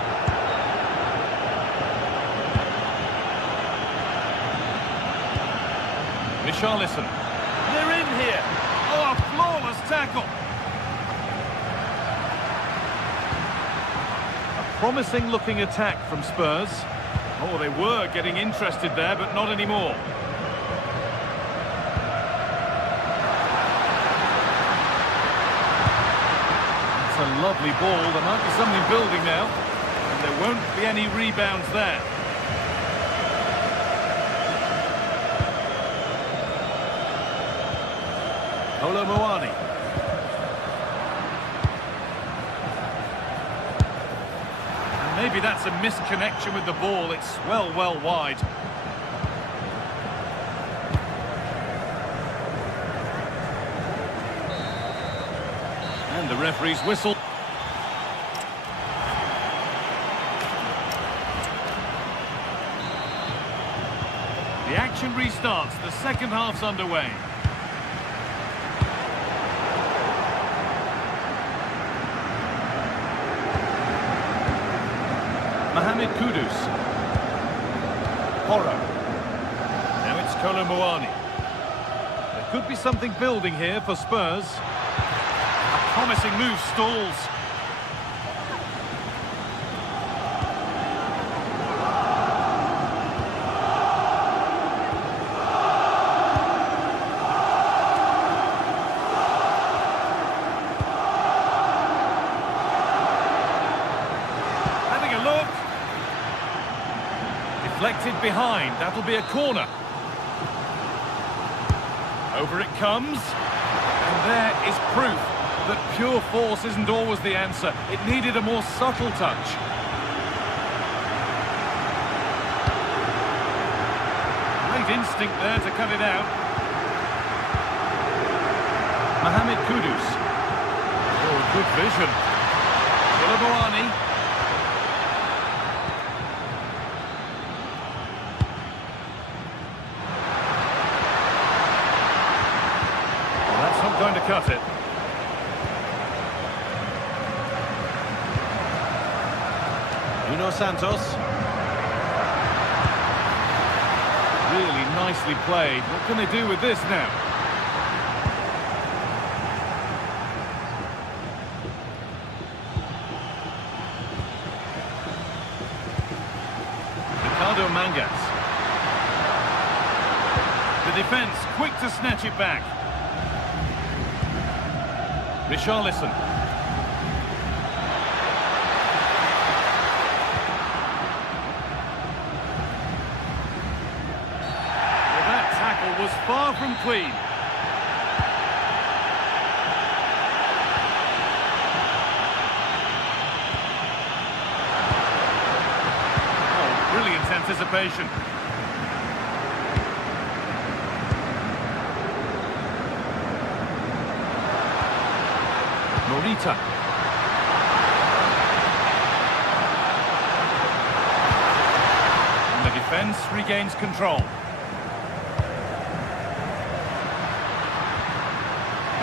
Richarlison. They're in here. Oh, a flawless tackle. A promising looking attack from Spurs. Oh, they were getting interested there, but not anymore. That's a lovely ball. There might be something building now. And there won't be any rebounds there. Kolo Muani. And maybe that's a misconnection with the ball. It's well wide. And the referee's whistle. The action restarts. The second half's underway. Mohamed Kudus. Porro. Now it's Kolo Muani. There could be something building here for Spurs. A promising move stalls. Having a look. Deflected behind, that'll be a corner. Over it comes. And there is proof that pure force isn't always the answer. It needed a more subtle touch. Great instinct there to cut it out. Mohamed Kudus. Oh, good vision. Muani. Going to cut it. Nuno Santos. Really nicely played. What can they do with this now? Ricardo Mangas. The defence quick to snatch it back. Richarlison. Well, that tackle was far from clean. Oh, brilliant anticipation. Morita. And the defence regains control.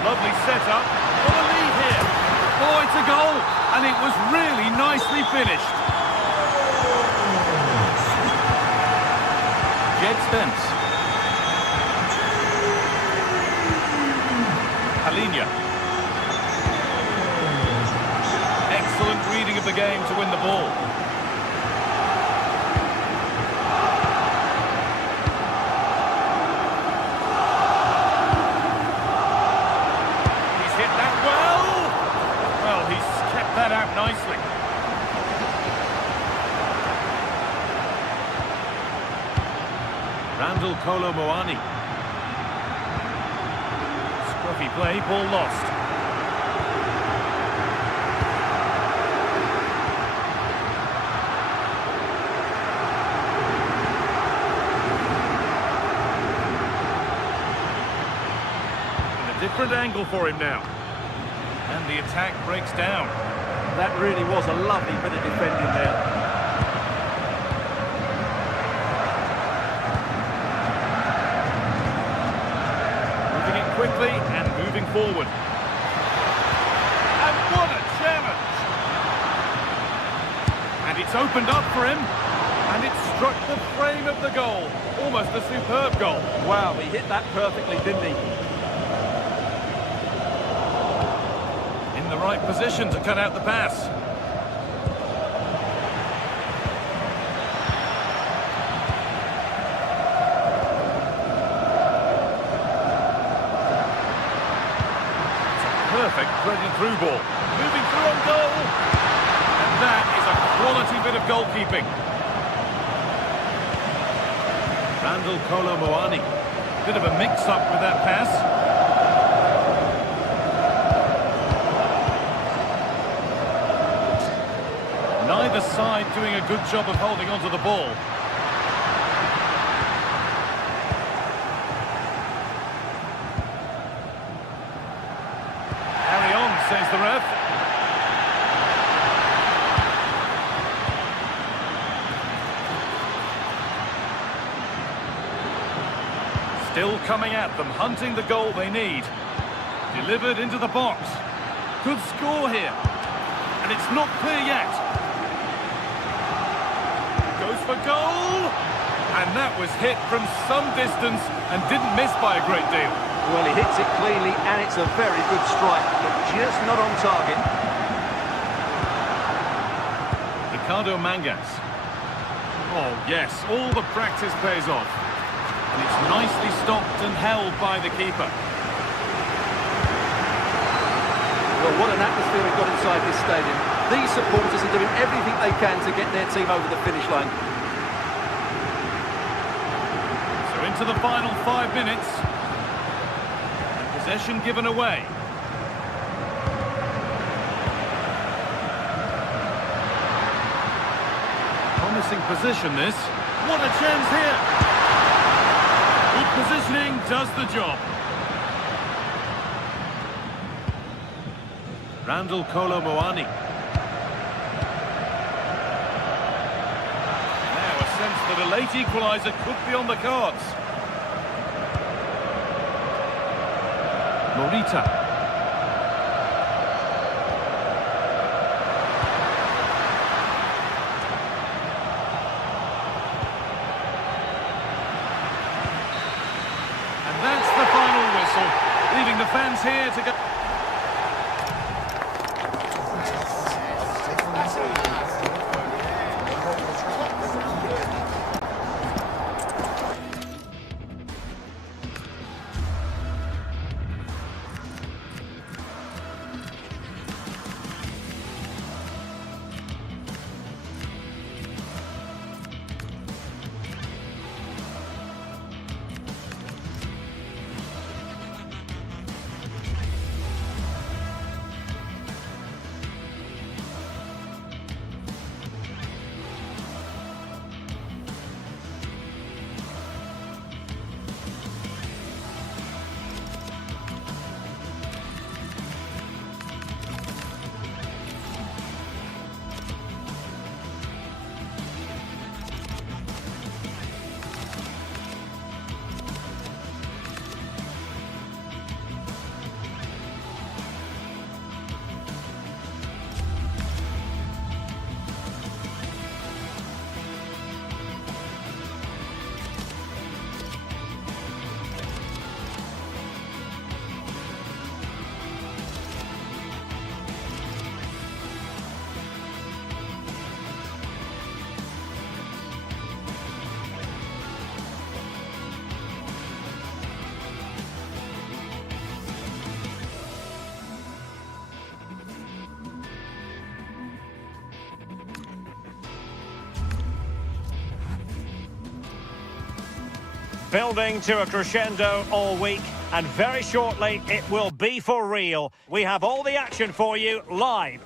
Lovely setup. What a lead here. Oh, it's a goal. And it was really nicely finished. Jed Spence. Halinha. Excellent reading of the game to win the ball. He's hit that well. Well, he's kept that out nicely. Randall Kolo Muani. Scruffy play, ball lost. Different angle for him now. And the attack breaks down. That really was a lovely bit of defending there. Moving it quickly and moving forward. And what a challenge! And it's opened up for him. And it struck the frame of the goal. Almost a superb goal. Wow, he hit that perfectly, didn't he? In the right position to cut out the pass. It's a perfect threaded through ball. Moving through on goal. And that is a quality bit of goalkeeping. Randall Kolo Muani. Bit of a mix-up with that pass. Neither side doing a good job of holding onto the ball. Carry on, says the ref. Still coming at them, hunting the goal they need. Delivered into the box. Good score here. And it's not clear yet. Goes for goal, and that was hit from some distance and didn't miss by a great deal. Well, he hits it cleanly, and it's a very good strike, but just not on target. Ricardo Mangas. Oh, yes, all the practice pays off. And it's nicely stopped and held by the keeper. Well, what an atmosphere we've got inside this stadium. These supporters are doing everything they can to get their team over the finish line. So into the final 5 minutes. And possession given away. Promising position this. What a chance here. Good positioning does the job. Randall Kolo Muani. Now a sense that a late equaliser could be on the cards. Morita. And that's the final whistle, leaving the fans here to go. Building to a crescendo all week, and very shortly it will be for real. We have all the action for you live.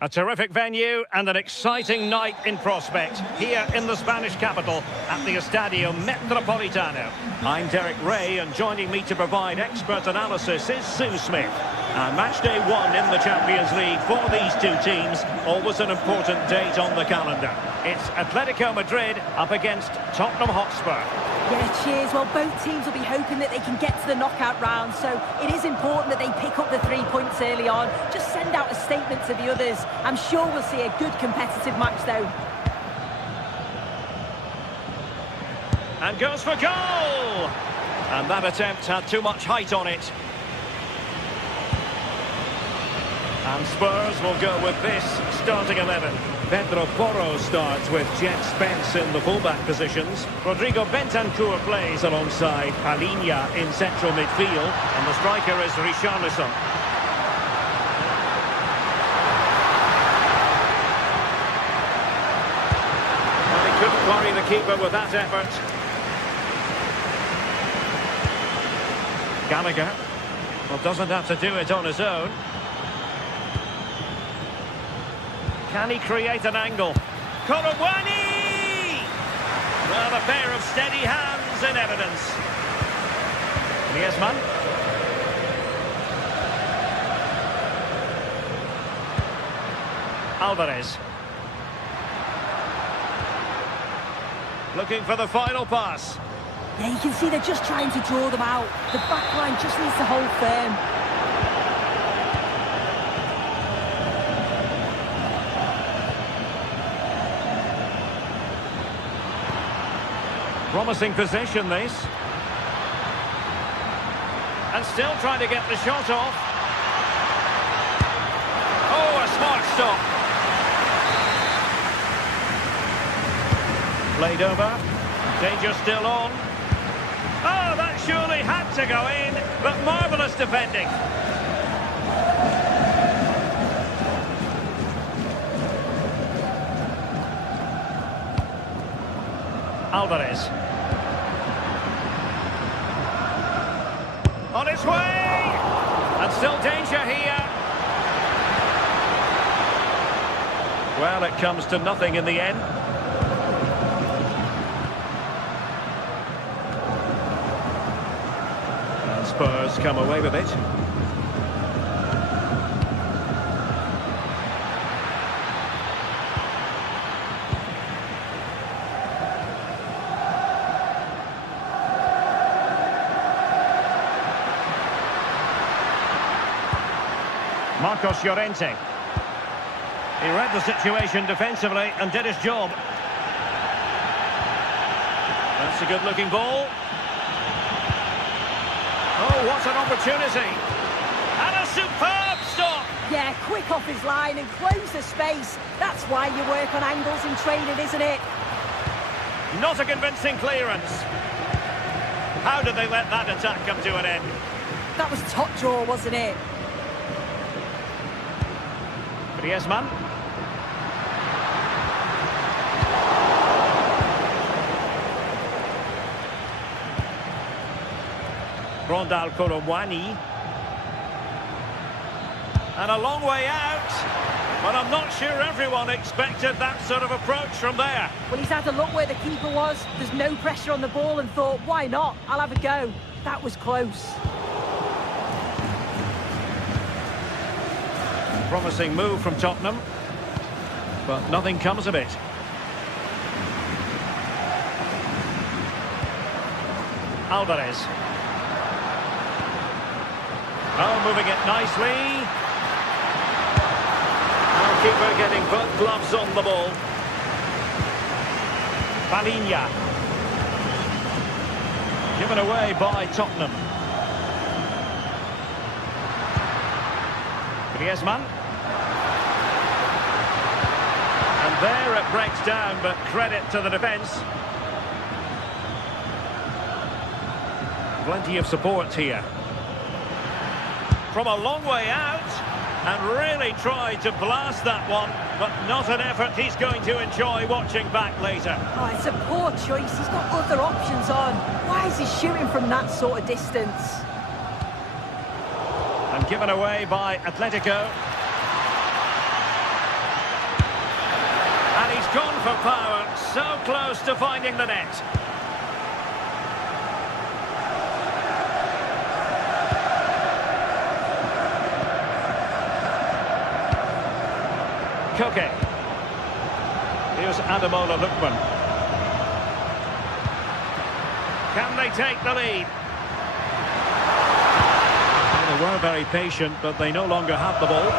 A terrific venue and an exciting night in prospect here in the Spanish capital at the Estadio Metropolitano. I'm Derek Ray, and joining me to provide expert analysis is Sue Smith. And match day 1 in the Champions League for these two teams, always an important date on the calendar. It's Atletico Madrid up against Tottenham Hotspur. Yeah, cheers. Well, both teams will be hoping that they can get to the knockout round, so it is important that they pick up the 3 points early on. Just send out a statement to the others. I'm sure we'll see a good competitive match, though. And goes for goal! And that attempt had too much height on it. And Spurs will go with this starting 11. Pedro Porro starts with Jet Spence in the fullback positions. Rodrigo Bentancur plays alongside Paliña in central midfield. And the striker is Richarlison. Well, he couldn't worry the keeper with that effort. Gallagher. Well, doesn't have to do it on his own. Can he create an angle? Korowani! Well, a pair of steady hands in evidence. Griezmann. Alvarez. Looking for the final pass. Yeah, you can see they're just trying to draw them out. The back line just needs to hold firm. Promising position, this. And still trying to get the shot off. Oh, a smart stop. Played over. Danger still on. Oh, that surely had to go in, but marvellous defending. Alvarez. On its way! And still danger here. Well, it comes to nothing in the end. And Spurs come away with it. Marcos Llorente. He read the situation defensively and did his job. That's a good-looking ball. Oh, what an opportunity. And a superb stop. Yeah, quick off his line and close the space. That's why you work on angles in training, isn't it? Not a convincing clearance. How did they let that attack come to an end? That was top draw, wasn't it? Griezmann. Rondal Korowani. And a long way out. But I'm not sure everyone expected that sort of approach from there. Well, he's had a look where the keeper was. There's no pressure on the ball and thought, why not? I'll have a go. That was close. Promising move from Tottenham, but nothing comes of it. Alvarez. Oh, moving it nicely. Now keeper getting both gloves on the ball. Paliña. Given away by Tottenham. Griezmann. And there it breaks down, but credit to the defence. Plenty of support here. From a long way out. And really tried to blast that one, but not an effort he's going to enjoy watching back later. Oh, it's a poor choice. He's got other options on. Why is he shooting from that sort of distance? And given away by Atletico. And he's gone for power, so close to finding the net. Koke. Here's Ademola Lookman. Can they take the lead? Well, they were very patient, but they no longer have the ball.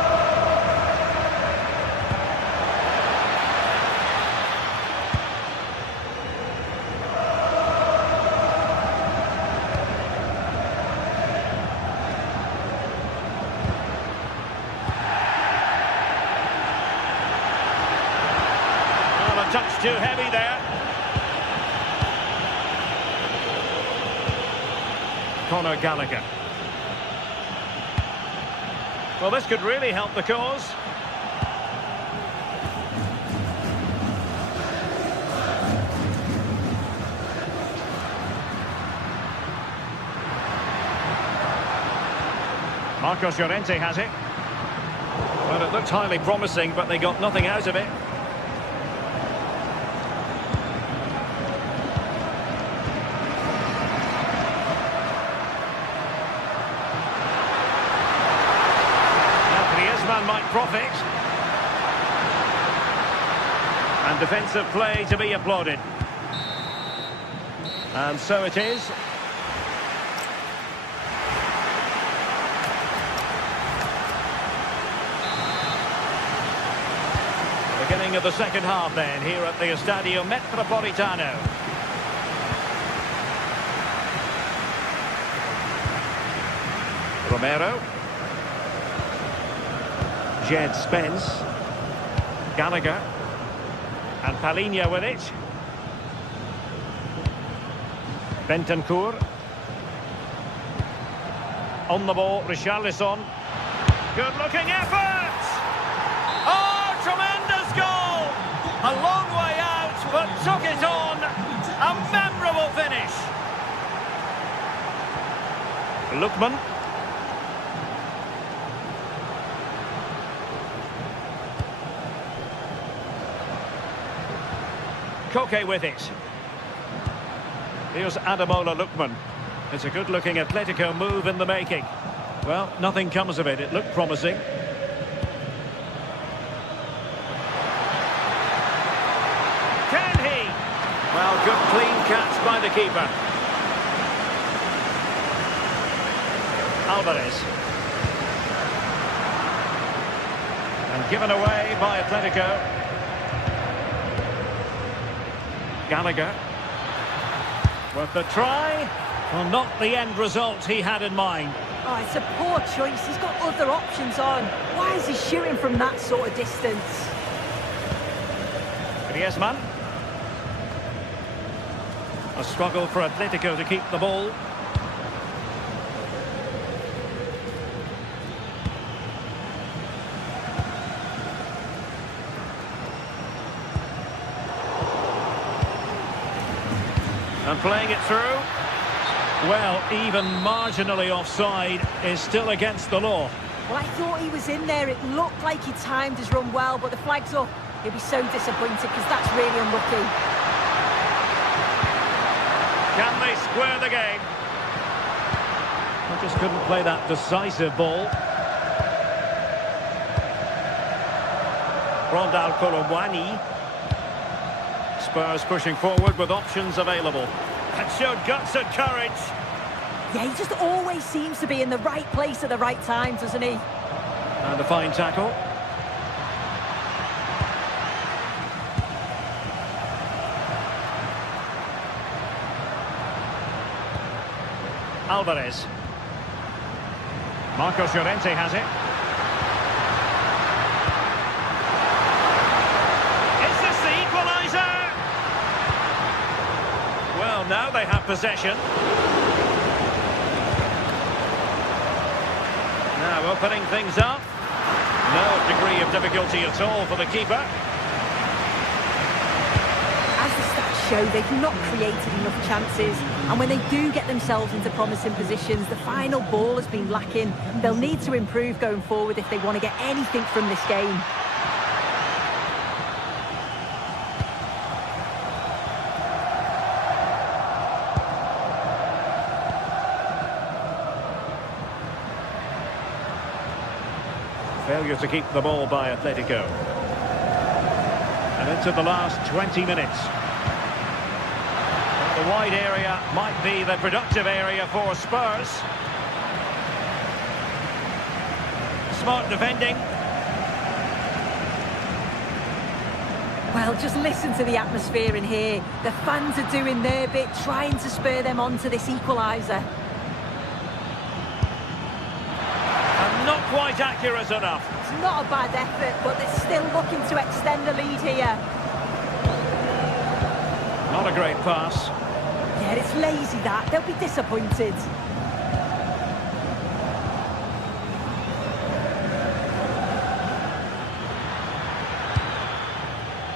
Touch too heavy there. Conor Gallagher. Well, this could really help the cause. Marcos Llorente has it. Well, it looked highly promising, but they got nothing out of it. Might profit. And defensive play to be applauded. And so it is. Beginning of the second half then, here at the Estadio Metropolitano. Romero. Jed Spence. Gallagher. And Palhinha with it. Bentancur. On the ball, Richarlison. Good looking effort! Oh, tremendous goal! A long way out, but took it on. A memorable finish. Lookman. Koke with it. Here's Ademola Lookman. It's a good-looking Atletico move in the making. Well, nothing comes of it. It looked promising. Can he? Well, good clean catch by the keeper. Alvarez. And given away by Atletico. Gallagher. Worth the try. Well, not the end result he had in mind. Oh, it's a poor choice. He's got other options on. Why is he shooting from that sort of distance? Griezmann. A struggle for Atletico to keep the ball. And playing it through. Well, even marginally offside is still against the law. Well, I thought he was in there. It looked like he timed his run well, but the flag's up. He'll be so disappointed because that's really unlucky. Can they square the game? I just couldn't play that decisive ball. Rondal Colomwani. Spurs pushing forward with options available. And showed guts and courage. Yeah, he just always seems to be in the right place at the right time, doesn't he? And a fine tackle. Alvarez. Marcos Llorente has it. Is this the equaliser? Well, now they have possession. Now opening things up. No degree of difficulty at all for the keeper. As the stats show, they've not created enough chances, and when they do get themselves into promising positions, the final ball has been lacking. They'll need to improve going forward if they want to get anything from this game. Failure to keep the ball by Atletico. And into the last 20 minutes. The wide area might be the productive area for Spurs. Smart defending. Well, just listen to the atmosphere in here. The fans are doing their bit, trying to spur them on to this equaliser. Not quite accurate enough. It's not a bad effort, but they're still looking to extend the lead here. Not a great pass. Yeah, it's lazy that. They'll be disappointed.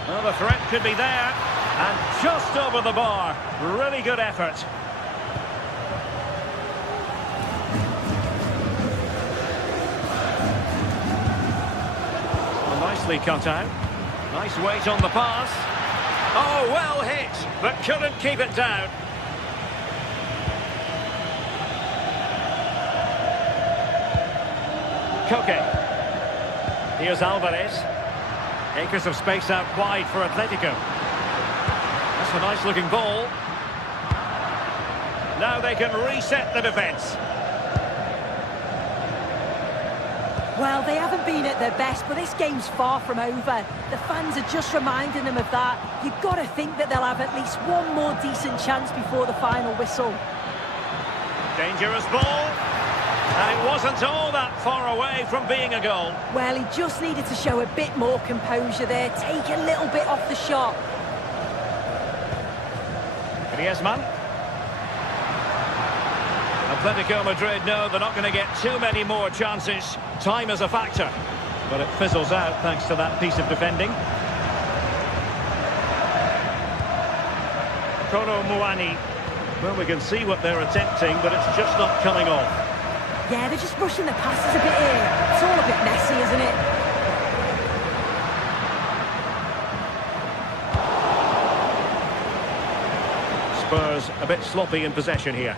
Well, the threat could be there. And just over the bar. Really good effort. Nicely cut out. Nice weight on the pass. Oh, well hit, but couldn't keep it down. Koke. Here's Alvarez. Acres of space out wide for Atletico. That's a nice looking ball. Now they can reset the defence. Well, they haven't been at their best, but this game's far from over. The fans are just reminding them of that. You've got to think that they'll have at least one more decent chance before the final whistle. Dangerous ball. And it wasn't all that far away from being a goal. Well, he just needed to show a bit more composure there, take a little bit off the shot. Griezmann. Atletico Madrid know they're not going to get too many more chances. Time is a factor, but it fizzles out thanks to that piece of defending. Koro Muani. Well, we can see what they're attempting, but it's just not coming off. Yeah, they're just rushing the passes a bit here. It's all a bit messy, isn't it? Spurs a bit sloppy in possession here.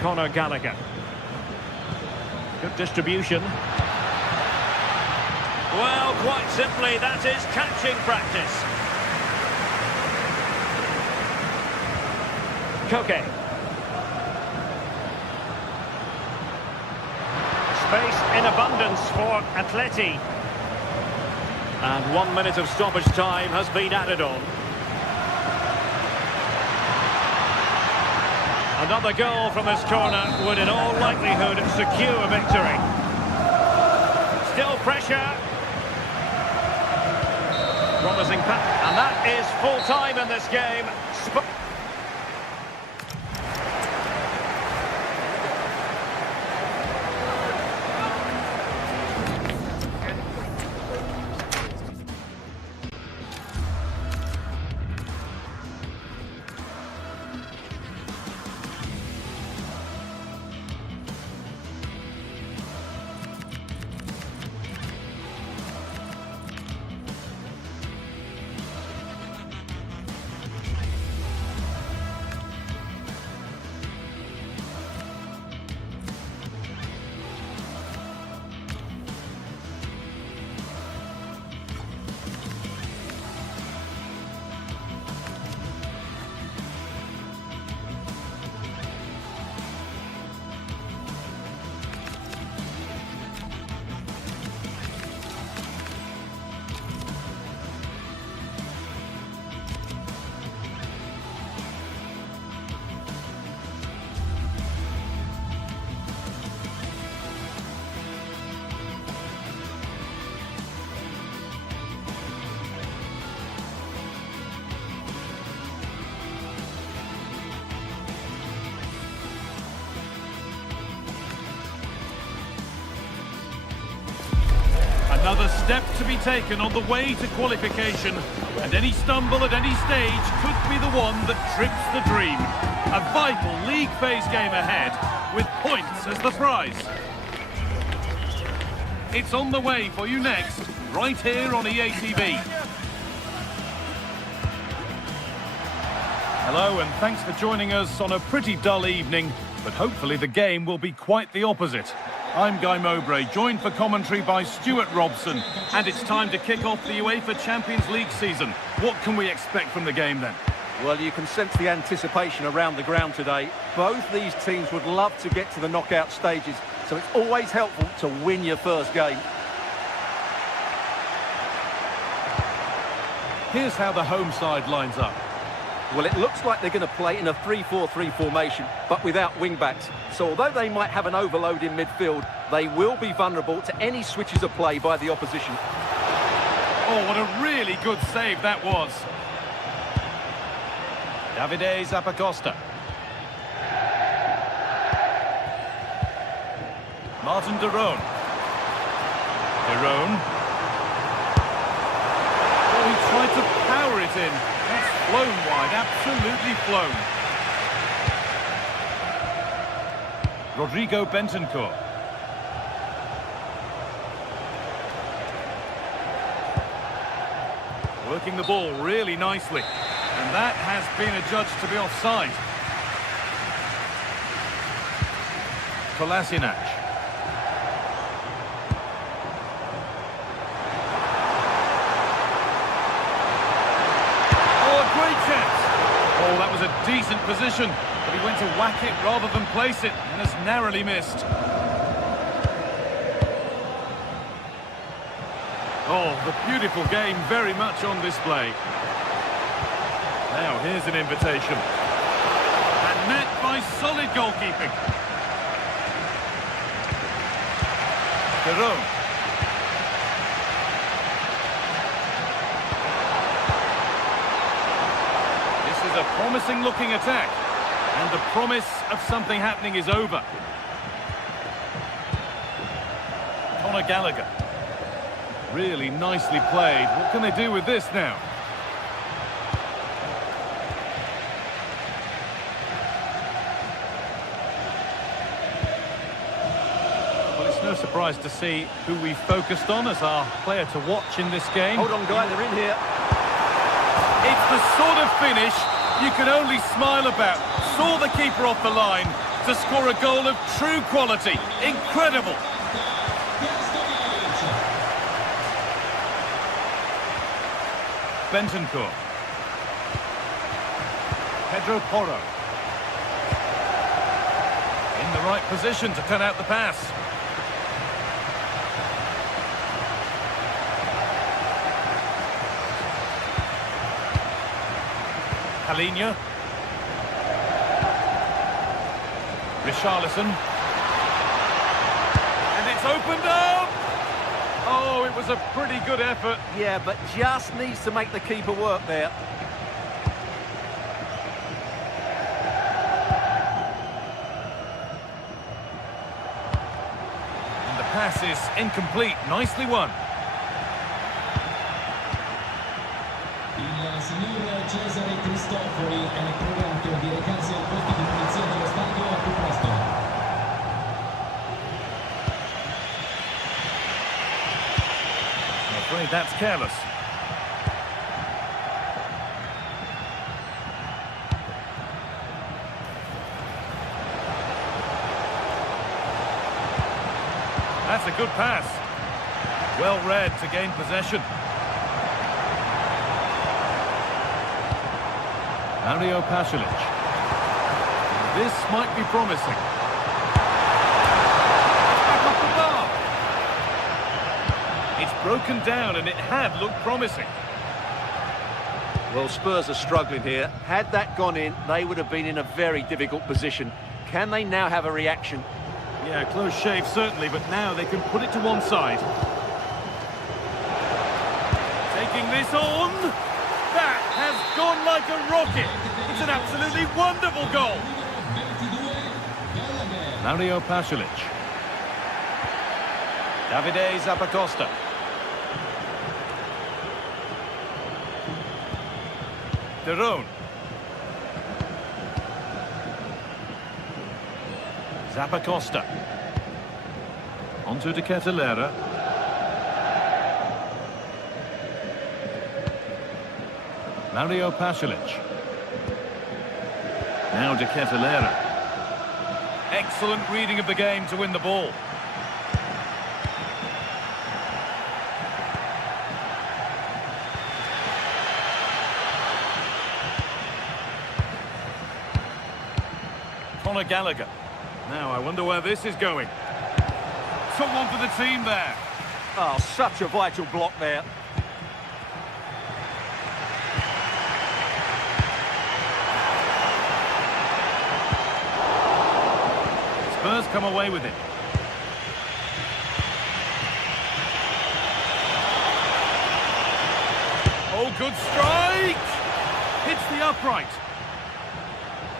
Conor Gallagher. Good distribution. Well, quite simply, that is catching practice. Koke. Space in abundance for Atleti. And 1 minute of stoppage time has been added on. Another goal from this corner would in all likelihood secure victory. Still pressure. Promising pass. And that is full time in this game. step to be taken on the way to qualification, and any stumble at any stage could be the one that trips the dream. A vital league phase game ahead, with points as the prize. It's on the way for you next, right here on EA TV. Hello, and thanks for joining us on a pretty dull evening, but hopefully the game will be quite the opposite. I'm Guy Mowbray, joined for commentary by Stuart Robson, and it's time to kick off the UEFA Champions League season. What can we expect from the game then? Well, you can sense the anticipation around the ground today. Both these teams would love to get to the knockout stages, so it's always helpful to win your first game. Here's how the home side lines up. Well, it looks like they're going to play in a 3-4-3 formation, but without wing-backs. So although they might have an overload in midfield, they will be vulnerable to any switches of play by the opposition. Oh, what a really good save that was. Davide Zappacosta. Martin de Roon. De Roon. Oh, he tried to power it in. That's flown wide, absolutely flown. Rodrigo Bentancur. Working the ball really nicely. And that has been adjudged to be offside. Kolasinac. Oh, a great chance. Oh, that was a decent position, but he went to whack it rather than place it, and has narrowly missed. Oh, the beautiful game very much on display. Now, here's an invitation. And met by solid goalkeeping. De Roon. This is a promising-looking attack. And the promise of something happening is over. Conor Gallagher. Really nicely played. What can they do with this now? No surprise to see who we focused on as our player to watch in this game. Hold on, Guy, they're in here. It's the sort of finish you can only smile about. Saw the keeper off the line to score a goal of true quality. Incredible. Bentancur. Pedro Porro. In the right position to cut out the pass. Palinha. Richarlison. And it's opened up! Oh, it was a pretty good effort. Yeah, but just needs to make the keeper work there. And the pass is incomplete. Nicely won. I'm afraid that's careless. That's a good pass. Well read to gain possession. Mario Pasalic. This might be promising. Back off the bar. It's broken down and it had looked promising. Well, Spurs are struggling here. Had that gone in, they would have been in a very difficult position. Can they now have a reaction? Yeah, close shave certainly, but now they can put it to one side. Taking this on. That has gone like a rocket. It's an absolutely wonderful goal. Mario Pasalic. Davide Zappacosta. De Roon. Zappacosta. Onto De Ketelaere. Mario Pasalic. Now De Ketelaere. Excellent reading of the game to win the ball. Conor Gallagher. Now, I wonder where this is going. Someone for the team there. Oh, such a vital block there. Spurs come away with it. Oh, good strike! Hits the upright.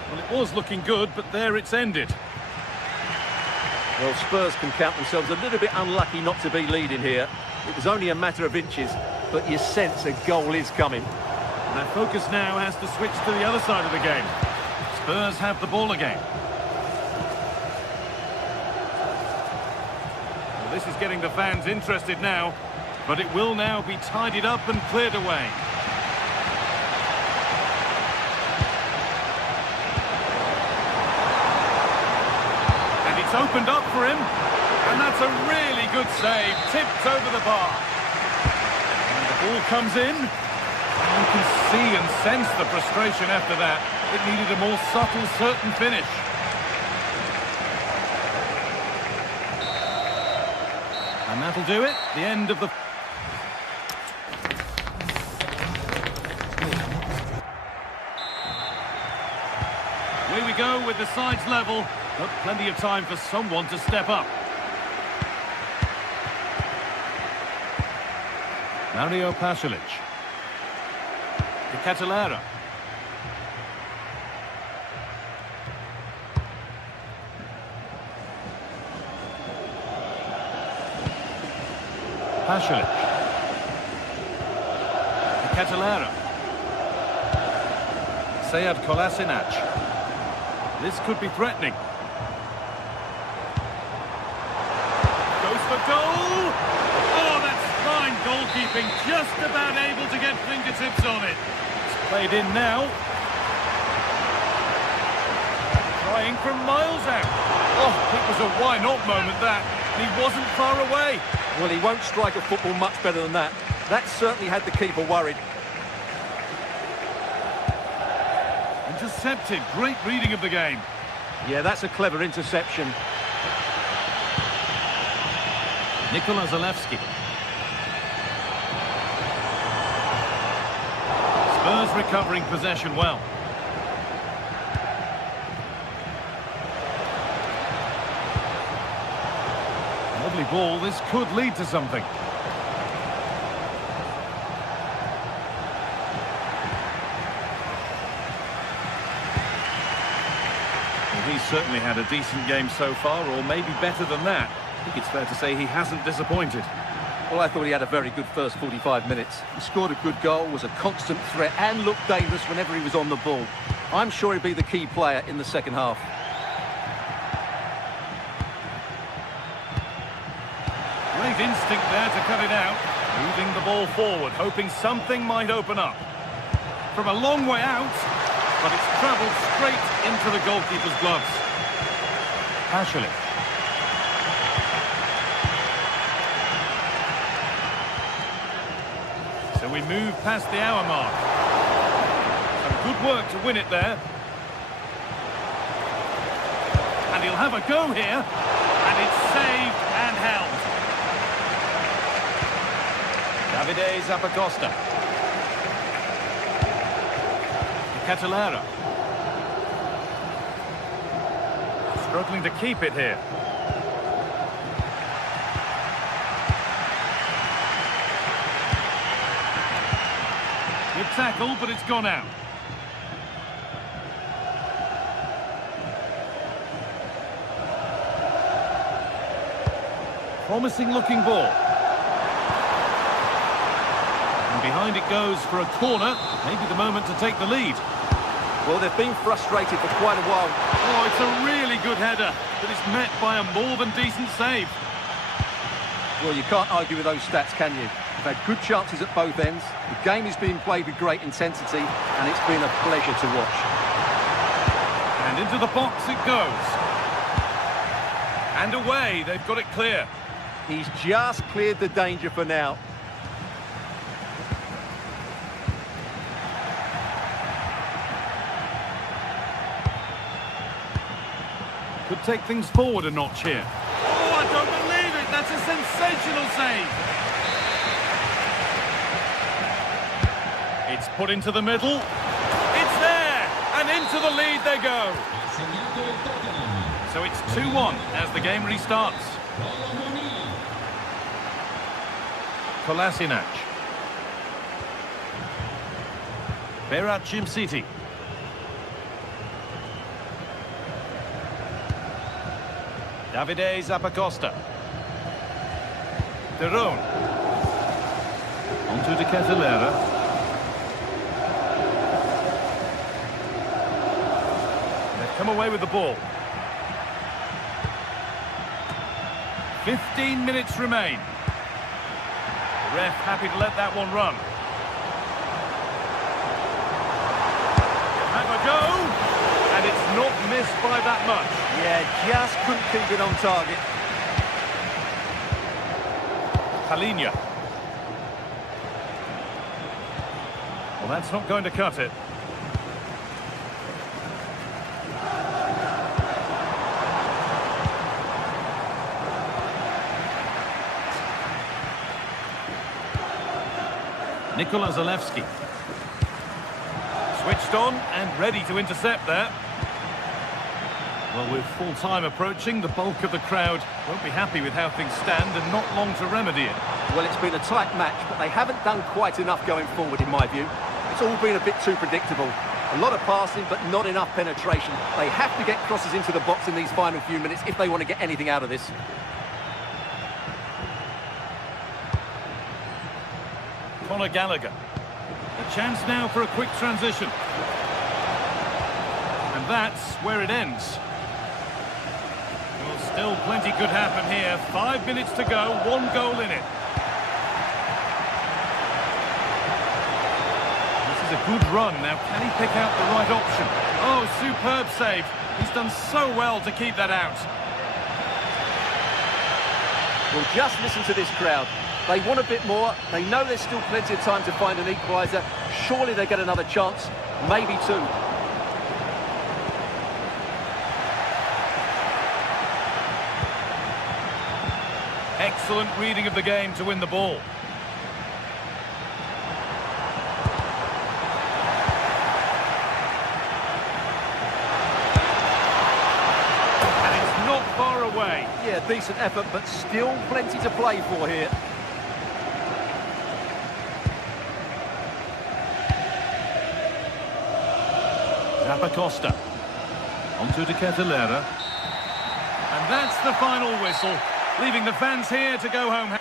Well, it was looking good, but there it's ended. Well, Spurs can count themselves a little bit unlucky not to be leading here. It was only a matter of inches, but you sense a goal is coming. And their focus now has to switch to the other side of the game. Spurs have the ball again. Well, this is getting the fans interested now, but it will now be tidied up and cleared away. It's opened up for him, and that's a really good save, tipped over the bar. And the ball comes in, and you can see and sense the frustration after that. It needed a more subtle, certain finish. And that'll do it, the end of the... Away we go with the sides level. But plenty of time for someone to step up. Mario Pasalic. De Ketelaere. Pasalic. De Ketelaere. Sead Kolasinac. This could be threatening. For goal! Oh, that's fine goalkeeping, just about able to get fingertips on it. It's played in now. Trying from miles out. Oh, it was a why-not moment, that. And he wasn't far away. Well, he won't strike a football much better than that. That certainly had the keeper worried. Intercepted, great reading of the game. Yeah, that's a clever interception. Nikola Zalewski. Spurs recovering possession well. Lovely ball, this could lead to something. Well, he's certainly had a decent game so far, or maybe better than that. I think it's fair to say he hasn't disappointed. Well, I thought he had a very good first 45 minutes. He scored a good goal, was a constant threat, and looked dangerous whenever he was on the ball. I'm sure he'd be the key player in the second half. Great instinct there to cut it out. Moving the ball forward, hoping something might open up. From a long way out, but it's travelled straight into the goalkeeper's gloves. Pasalic. So we move past the hour mark. Some good work to win it there. And he'll have a go here. And it's saved and held. Davide Zappacosta. De Ketelaere. Struggling to keep it here. Good tackle, but it's gone out. Promising looking ball. And behind it goes for a corner. Maybe the moment to take the lead. Well, they've been frustrated for quite a while. Oh, it's a really good header, but it's met by a more than decent save. Well, you can't argue with those stats, can you? They've had good chances at both ends. The game is being played with great intensity, and it's been a pleasure to watch. And into the box it goes. And away, they've got it clear. He's just cleared the danger for now. Could take things forward a notch here. Oh, I don't believe it! That's a sensational save! It's put into the middle. It's there! And into the lead they go. So it's 2-1 as the game restarts. Kolasinac. Berachim City. Davide Zappacosta. De Roon. Onto De Ketelaere. They've come away with the ball. 15 minutes remain. The ref happy to let that one run. Have a go. And it's not missed by that much. Yeah, just couldn't keep it on target. Palinha. Well, that's not going to cut it. Nikola Zalewski. Switched on and ready to intercept there. Well, with full time approaching, the bulk of the crowd won't be happy with how things stand and not long to remedy it. Well, it's been a tight match, but they haven't done quite enough going forward, in my view. It's all been a bit too predictable. A lot of passing, but not enough penetration. They have to get crosses into the box in these final few minutes if they want to get anything out of this. Conor Gallagher. A chance now for a quick transition. And that's where it ends. Well, still plenty could happen here. 5 minutes to go, 1 goal in it. This is a good run. Now, can he pick out the right option? Oh, superb save. He's done so well to keep that out. Well, just listen to this crowd. They want a bit more. They know there's still plenty of time to find an equaliser. Surely they get another chance, maybe two. Excellent reading of the game to win the ball. And it's not far away. Yeah, decent effort, but still plenty to play for here. Zappacosta. Onto De Ketelaere. And that's the final whistle, leaving the fans here to go home.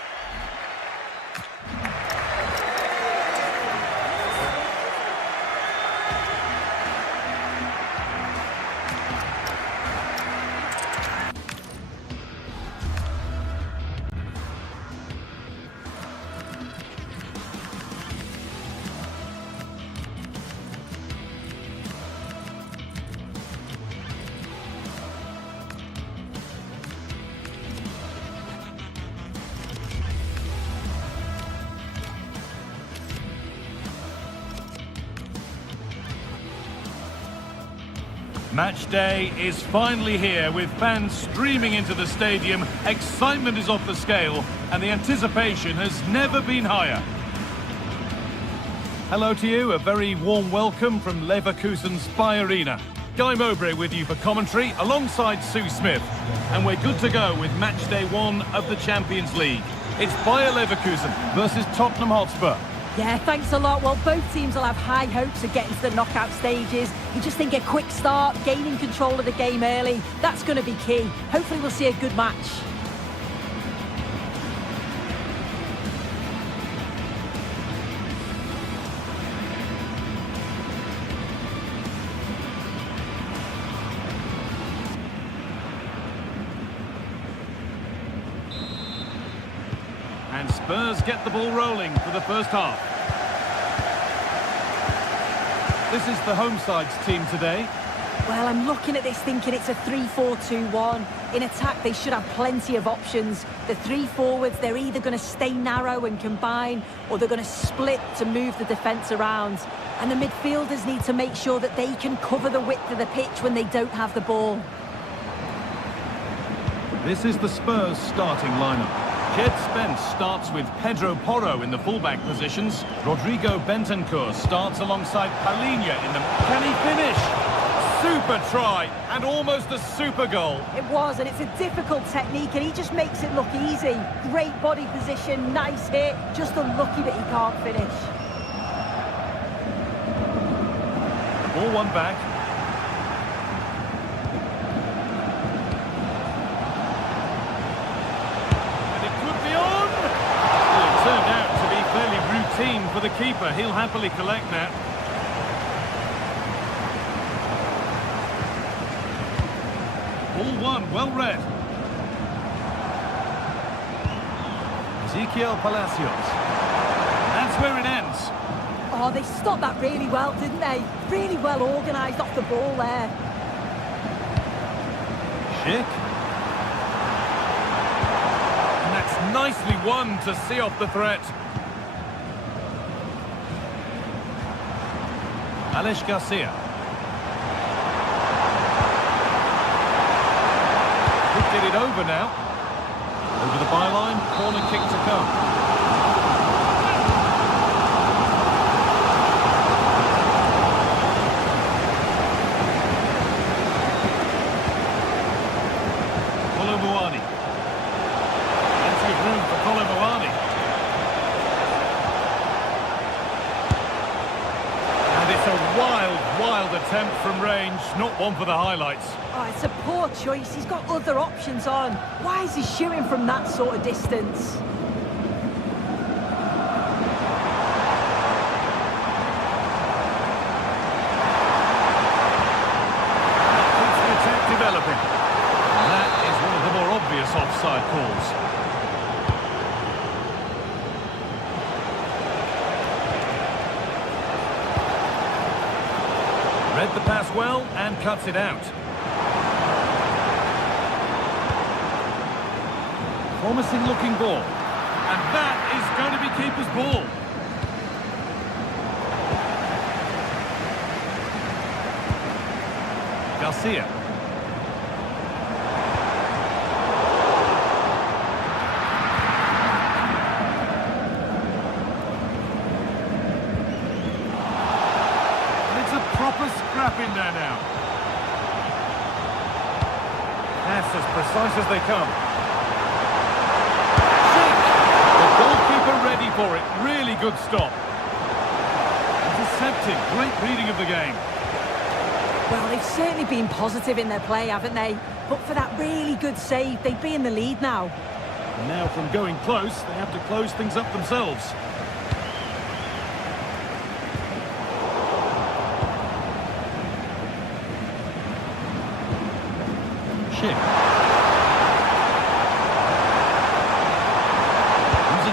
Match day is finally here with fans streaming into the stadium. Excitement is off the scale and the anticipation has never been higher. Hello to you, a very warm welcome from Leverkusen's Spy Arena. Guy Mowbray with you for commentary alongside Sue Smith. And we're good to go with match day 1 of the Champions League. It's Bayer Leverkusen versus Tottenham Hotspur. Yeah, thanks a lot. Well, both teams will have high hopes of getting to the knockout stages. You just think a quick start, gaining control of the game early, that's going to be key. Hopefully we'll see a good match. And Spurs get the ball rolling for the first half. This is the home side's team today. Well, I'm looking at this thinking it's a 3-4-2-1. In attack, they should have plenty of options. The three forwards, they're either going to stay narrow and combine, or they're going to split to move the defence around. And the midfielders need to make sure that they can cover the width of the pitch when they don't have the ball. This is the Spurs starting lineup. Jed Spence starts with Pedro Porro in the fullback positions. Rodrigo Bentancur starts alongside Palhinha in the... Can he finish? Super try, and almost a super goal. It was, and it's a difficult technique, and he just makes it look easy. Great body position, nice hit, just unlucky that he can't finish. Ball one back. And it could be on! Well, it turned out to be fairly routine for the keeper. He'll happily collect that. Ball one, well read. Ezequiel Palacios. That's where it ends. Oh, they stopped that really well, didn't they? Really well organised off the ball there. Schick. And that's nicely won to see off the threat. Alex Garcia. Could get it over now. Over the byline, corner kick to come. Wild attempt from range, not one for the highlights. Oh, it's a poor choice. He's got other options on. Why is he shooting from that sort of distance? Keeps the attack developing. That is one of the more obvious offside calls. Read the pass well and cuts it out. Promising looking ball. And that is going to be keeper's ball. Garcia. Proper scrap in there now. That's as precise as they come. The goalkeeper ready for it. Really good stop. Intercepted. Great reading of the game. Well, they've certainly been positive in their play, haven't they? But for that really good save, they'd be in the lead now. And now from going close, they have to close things up themselves. Using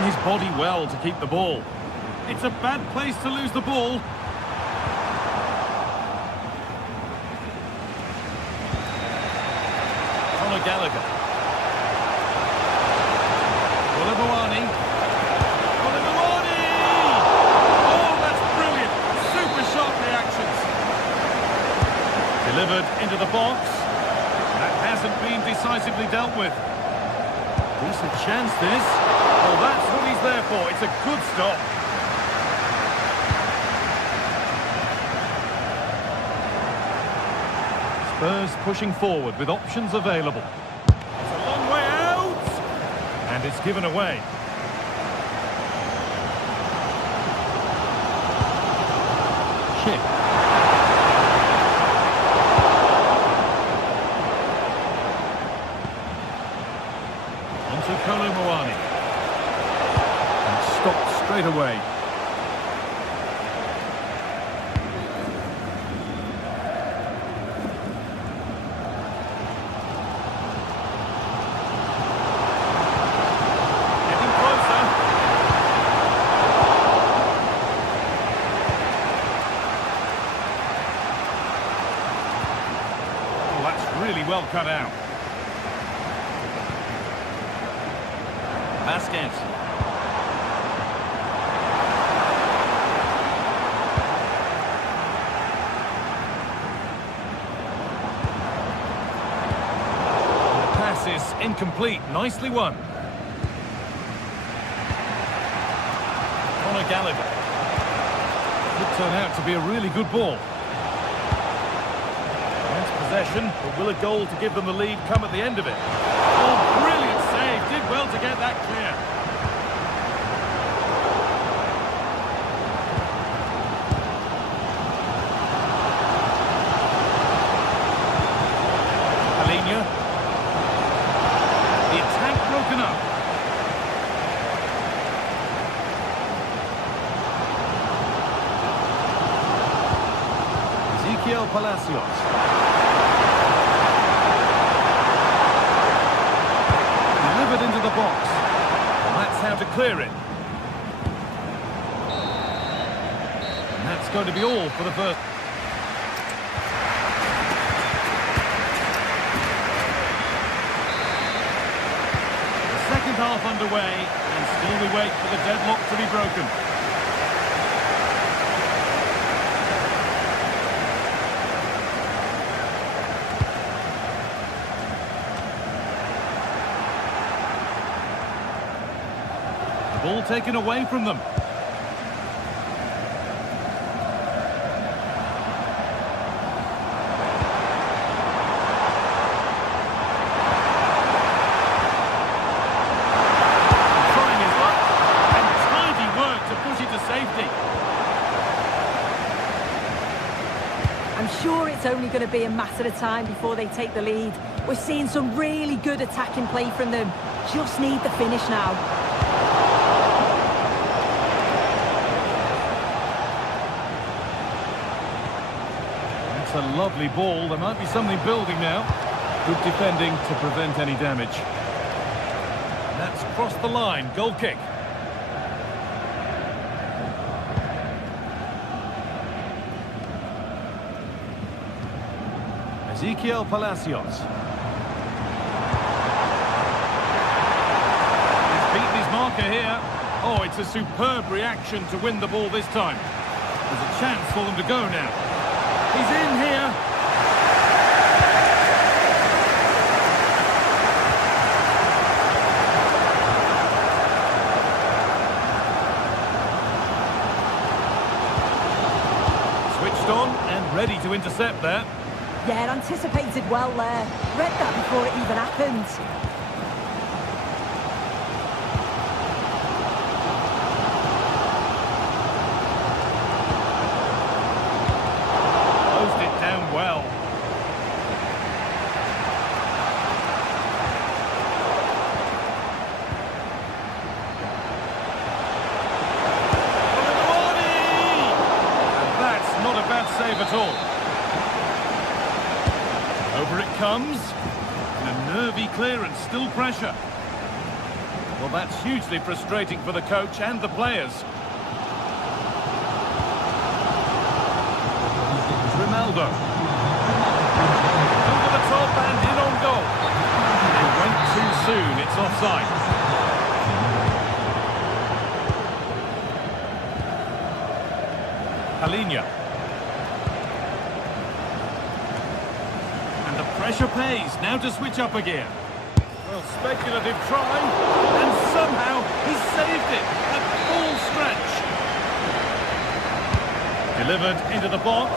his body well to keep the ball. It's a bad place to lose the ball. Conor Gallagher. Colomboani. Oh, that's brilliant. Super sharp reactions. Delivered into the box. Hasn't been decisively dealt with. Decent chance this. Well, that's what he's there for. It's a good stop. Spurs pushing forward with options available. It's a long way out. And it's given away. Schick. Colomboani. And stopped straight away. Getting closer. really well cut out. Vasquez. The pass is incomplete. Nicely won. Gallagher. Could turn out to be a really good ball. Wants possession, but will a goal to give them the lead come at the end of it? Oh, brilliant save. Did well to get that clear. Palhinha. The attack broken up. Palacios. Delivered into the box. Well, that's how to clear it. And that's going to be all for the first. The second half underway, and still we wait for the deadlock to be broken. Ball taken away from them. Trying his luck, and tidy work to push it to safety. I'm sure it's only going to be a matter of time before they take the lead. We're seeing some really good attacking play from them. Just need the finish now. It's a lovely ball. There might be something building now. Good defending to prevent any damage. And that's crossed the line. Goal kick. Ezequiel Palacios. He's beaten his marker here. Oh, it's a superb reaction to win the ball this time. There's a chance for them to go now. He's in here. Switched on and ready to intercept there. Yeah, anticipated well there. Read that before it even happened. Well. And that's not a bad save at all. Over it comes. And a nervy clearance, still pressure. Well, that's hugely frustrating for the coach and the players. Ronaldo. Over the top and in on goal. It went too soon, it's offside. Palhinha. And the pressure pays, now to switch up again. Well, speculative try, and somehow he saved it at full stretch. Delivered into the box.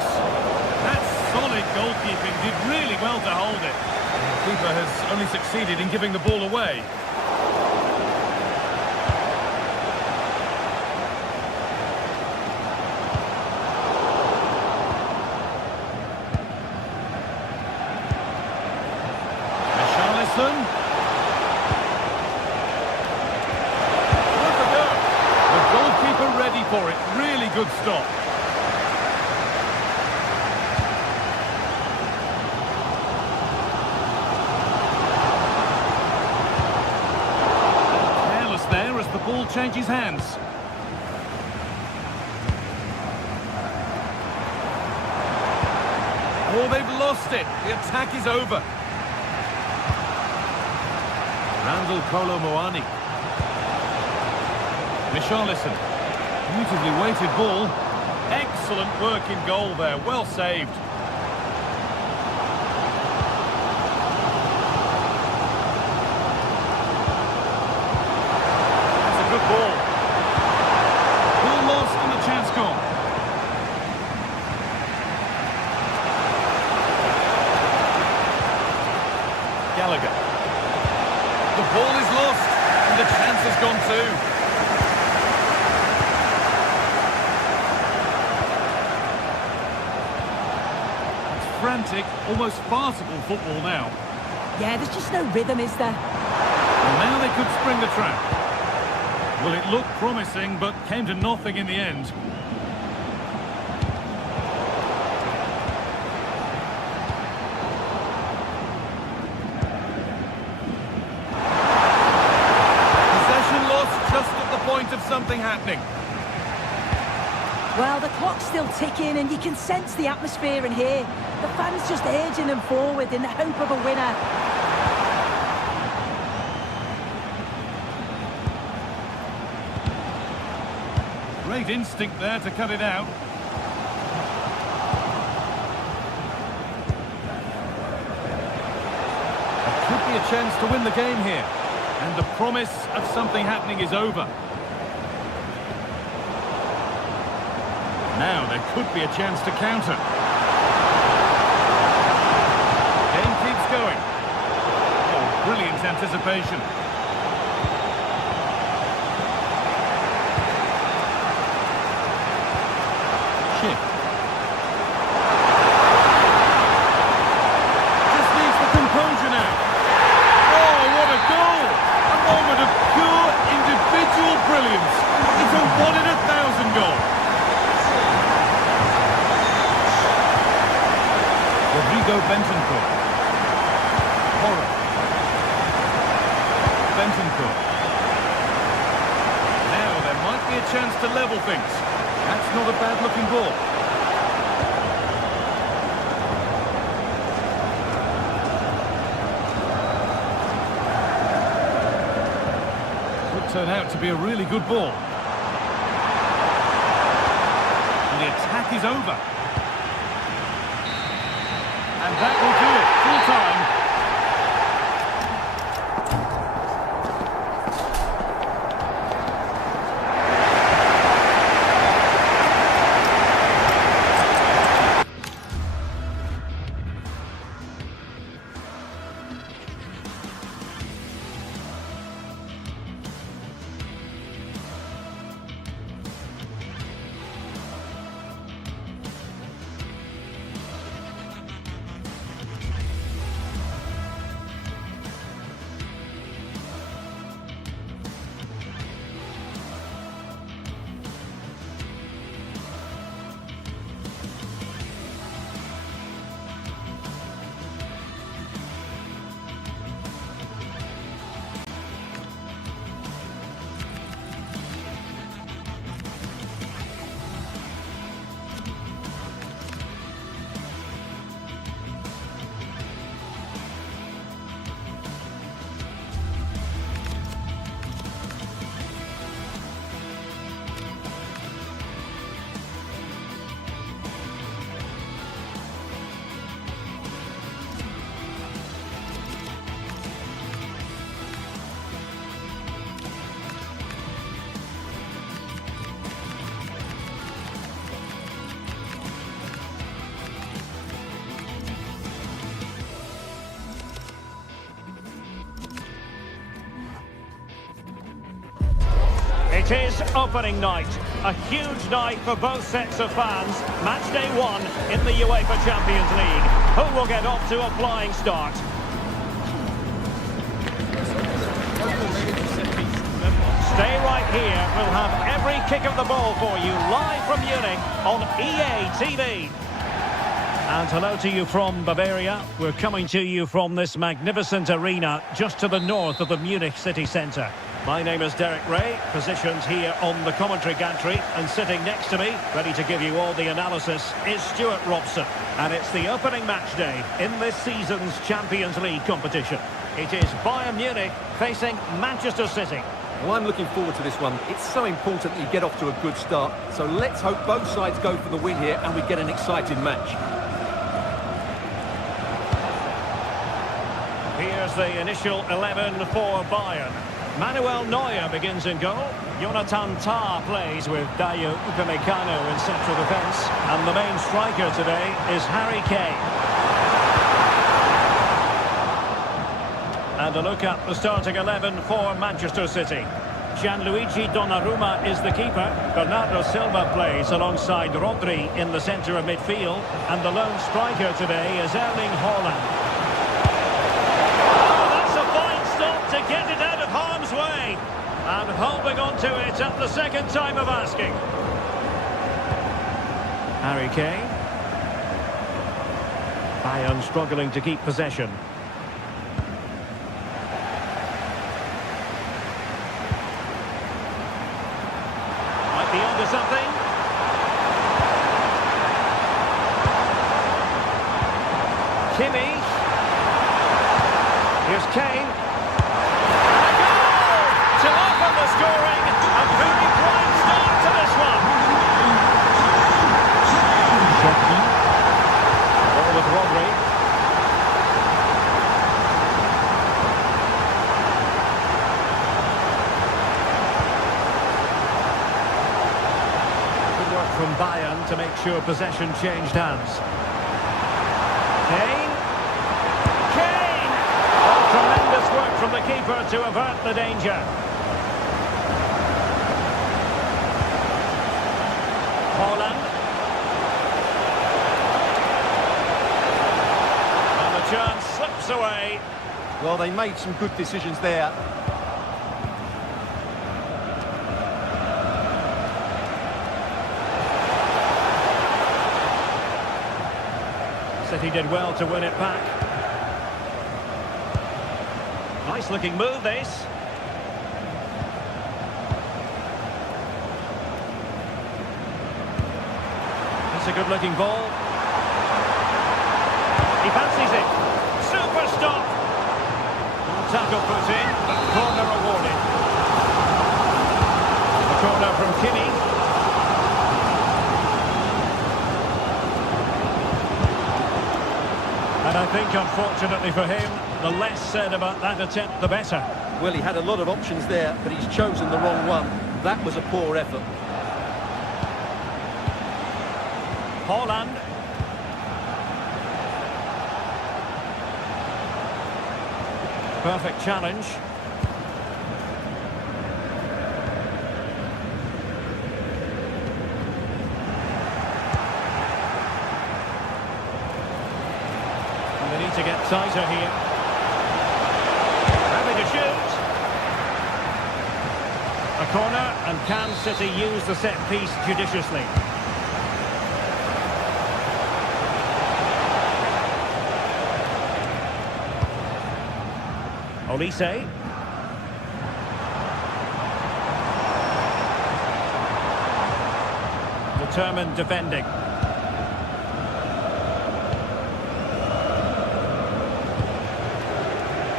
That's solid goalkeeping, did really well to hold it. The keeper has only succeeded in giving the ball away. Richarlison. Worth a go. The goalkeeper ready for it, really good stop. Ball changes hands. Oh, they've lost it. The attack is over. Randall Kolo Muani. Richarlison. Beautifully weighted ball. Excellent work in goal there. Well saved. That's a good ball. Ball lost and the chance gone. Gallagher. The ball is lost and the chance has gone too. Frantic, almost farcical football now. Yeah, there's just no rhythm, is there? And now they could spring the trap. Well, it looked promising, but came to nothing in the end. Possession lost just at the point of something happening. Well, the clock's still ticking and you can sense the atmosphere in here. The fans just urging them forward in the hope of a winner. Great instinct there to cut it out. There could be a chance to win the game here. And the promise of something happening is over. Now there could be a chance to counter. Game keeps going. Oh, brilliant anticipation. Shift. Just needs the composure now. Oh, what a goal! A moment of pure individual brilliance. It's a 1 in 1,000 goal. Rodrigo Bentancur. Porro. Bentancur. Now there might be a chance to level things. That's not a bad-looking ball. Could turn out to be a really good ball. And the attack is over. And that will do it. Full time. It is opening night. A huge night for both sets of fans. Match day 1 in the UEFA Champions League. Who will get off to a flying start? Stay right here. We'll have every kick of the ball for you live from Munich on EA TV. And hello to you from Bavaria. We're coming to you from this magnificent arena just to the north of the Munich city centre. My name is Derek Ray, positioned here on the commentary gantry, and sitting next to me, ready to give you all the analysis, is Stuart Robson. And it's the opening match day in this season's Champions League competition. It is Bayern Munich facing Manchester City. Well, I'm looking forward to this one. It's so important that you get off to a good start. So let's hope both sides go for the win here and we get an exciting match. Here's the initial 11 for Bayern. Manuel Neuer begins in goal. Jonathan Tah plays with Dayo Upamecano in central defence. And the main striker today is Harry Kane. And a look at the starting 11 for Manchester City. Gianluigi Donnarumma is the keeper. Bernardo Silva plays alongside Rodri in the centre of midfield. And the lone striker today is Erling Haaland. To get it out of harm's way, and holding on to it at the second time of asking. Harry Kane. Bayern struggling to keep possession. Might be onto something. Kimmich. Here's Kane. Scoring, a very bright start to this one. Ball with Rodri. Good work from Bayern to make sure possession changed hands. Kane. Oh, tremendous work from the keeper to avert the danger. Haaland. And the chance slips away. Well, they made some good decisions there. City did well to win it back. Nice looking move, this. It's a good-looking ball. He fancies it. Super stop. Tackle put in. Corner awarded. The corner from Kimmich. And I think, unfortunately for him, the less said about that attempt, the better. Well, he had a lot of options there, but he's chosen the wrong one. That was a poor effort. Haaland. Perfect challenge. And they need to get tighter here. Having a shoot. A corner, and can City use the set piece judiciously? Olise. Determined defending.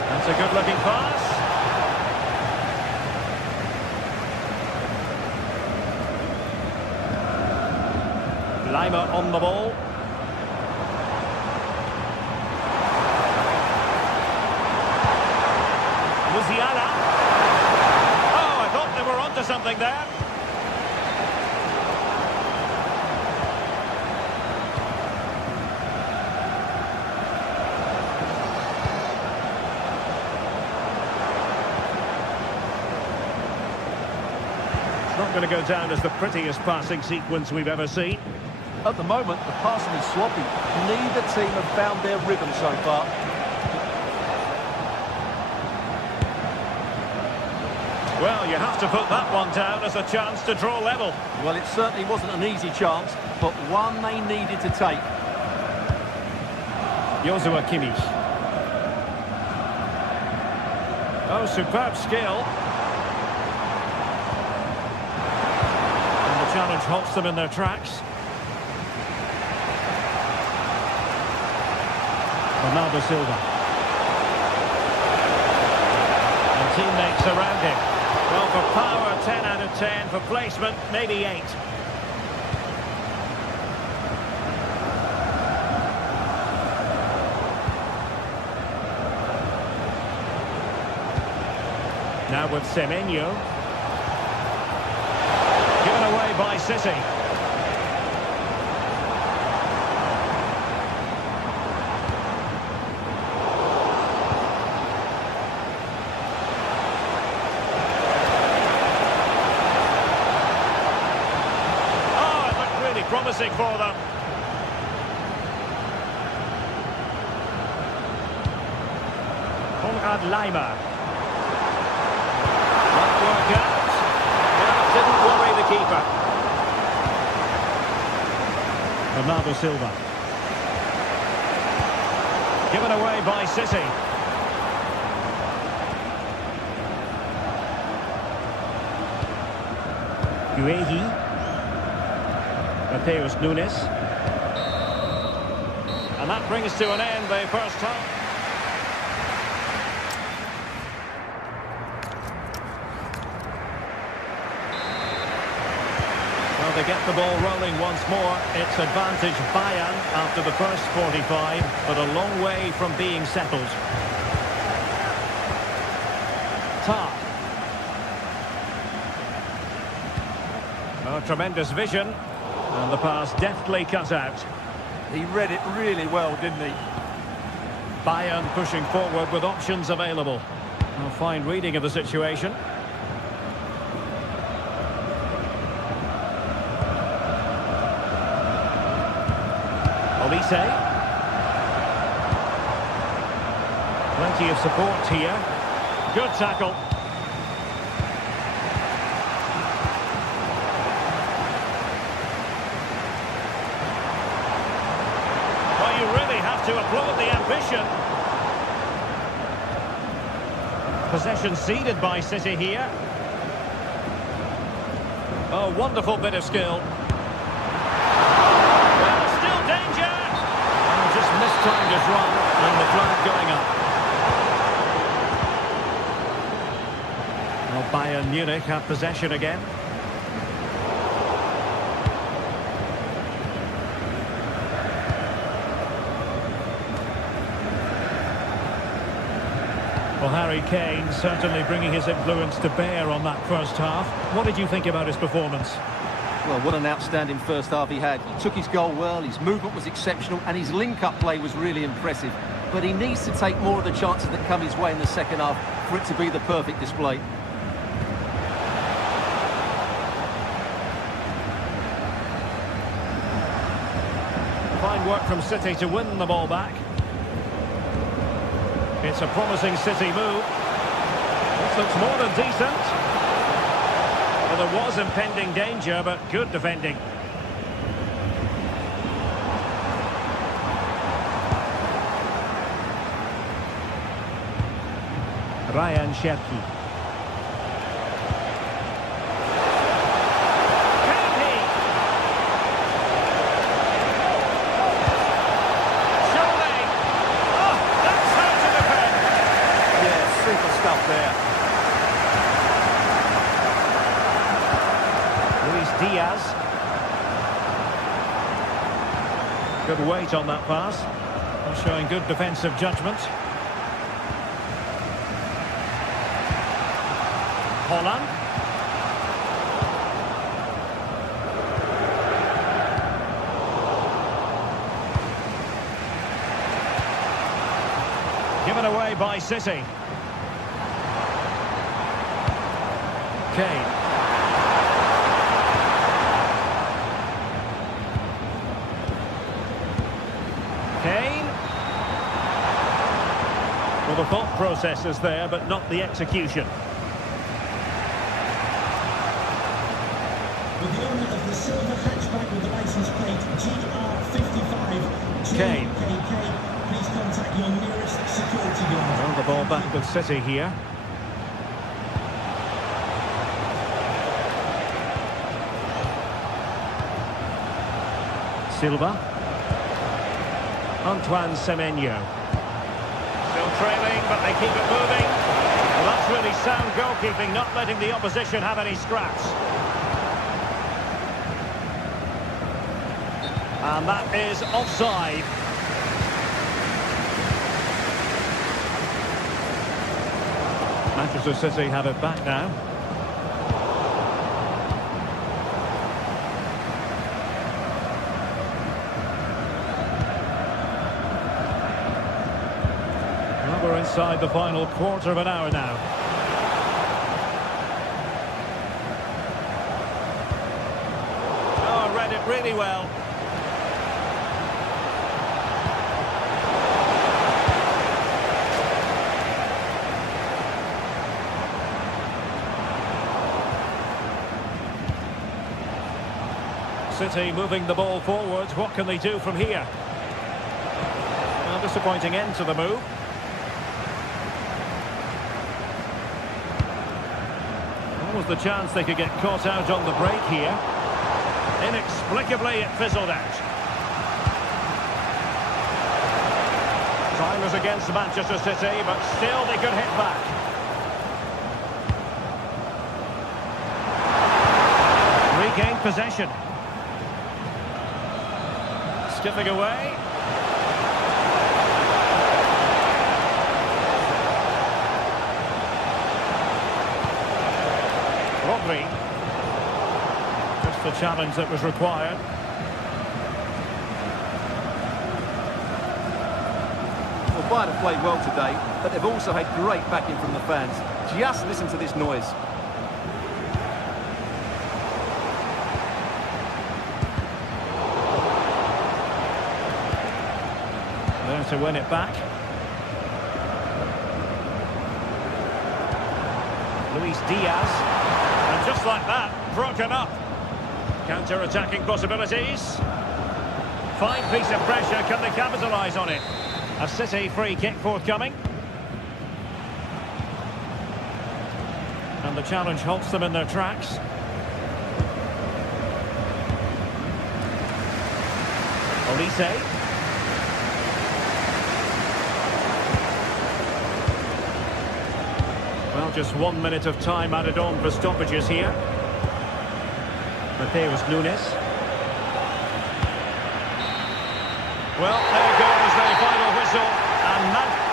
That's a good-looking pass. Lima on the ball. Musiala. Oh, I thought they were onto something there. It's not going to go down as the prettiest passing sequence we've ever seen. At the moment, the passing is sloppy. Neither team have found their rhythm so far. Well, you have to put that one down as a chance to draw level. Well, it certainly wasn't an easy chance, but one they needed to take. Joshua Kimmich. Oh, superb skill. challenge halts them in their tracks. Bernardo Silva. And teammates around him. Well, for power, 10 out of 10. For placement, maybe 8. Now with Semenyo. Given away by City. Oh, it looked really promising for them. Konrad Laimer. Work out. No, didn't worry the keeper. Bernardo Silva. Given away by City. Guehi. Mateus Nunes. And that brings to an end the first half. They get the ball rolling once more. It's advantage Bayern after the first 45, but a long way from being settled. Tar. Oh, tremendous vision. And the pass deftly cut out. He read it really well, didn't he? Bayern pushing forward with options available. A fine reading of the situation. Olise. Plenty of support here. Good tackle. Well, you really have to applaud the ambition. Possession ceded by City here. A wonderful bit of skill. Mistimed his run and the flag going up. Well, Bayern Munich have possession again. Well, Harry Kane certainly bringing his influence to bear on that first half. What did you think about his performance? Well, what an outstanding first half he had. He took his goal well, his movement was exceptional, and his link-up play was really impressive. But he needs to take more of the chances that come his way in the second half for it to be the perfect display. Fine work from City to win the ball back. It's a promising City move. This looks more than decent. Well, there was impending danger, but good defending. Ryan Cherki. Cherki! Surely! Oh, that's how to defend! Yeah, super stuff there. Diaz. Good weight on that pass. Showing good defensive judgment. Holland. Given away by City. Kane. Well, the thought process is there, but not the execution. With the owner of the silver hatchback with the license plate GR55 Kane. JKK, please contact your nearest security guard. Well, the ball back with City here. Silva. Antoine Semenyo. Still trailing, but they keep it moving. Well, that's really sound goalkeeping, not letting the opposition have any scraps. And that is offside. Manchester City have it back now. Well, we're inside the final quarter of an hour now. Oh, read it really well. City moving the ball forwards. What can they do from here? Well, disappointing end to the move. What was the chance they could get caught out on the break here? Inexplicably, it fizzled out. Time is against Manchester City, but still they could hit back. Regained possession. Skipping away. Rodri. Just the challenge that was required. Well, Bayern have played well today, but they've also had great backing from the fans. Just listen to this noise. There to win it back. Luis Diaz. And just like that, broken up. Counter-attacking possibilities. Fine piece of pressure. Can they capitalise on it? A City free kick forthcoming. And the challenge halts them in their tracks. Olise. Well, just 1 minute of time added on for stoppages here. Mateus Nunes. Well, there goes the final whistle, and Man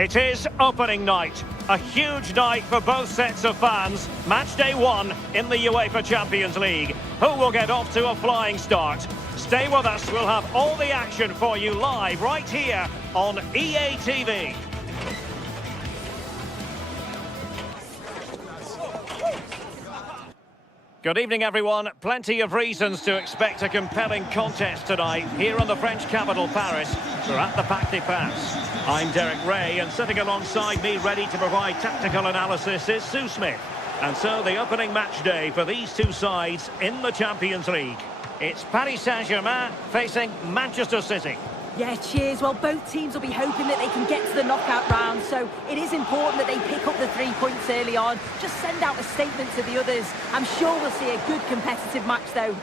It is opening night. A huge night for both sets of fans. Match day 1 in the UEFA Champions League. Who will get off to a flying start? Stay with us. We'll have all the action for you live right here on EA TV. Good evening, everyone. Plenty of reasons to expect a compelling contest tonight here in the French capital, Paris. We're at the Parc des Princes. I'm Derek Ray, and sitting alongside me, ready to provide tactical analysis, is Sue Smith. And so the opening match day for these two sides in the Champions League. It's Paris Saint-Germain facing Manchester City. Yeah, cheers. Well, both teams will be hoping that they can get to the knockout round, so it is important that they pick up the 3 points early on. Just send out a statement to the others. I'm sure we'll see a good competitive match, though.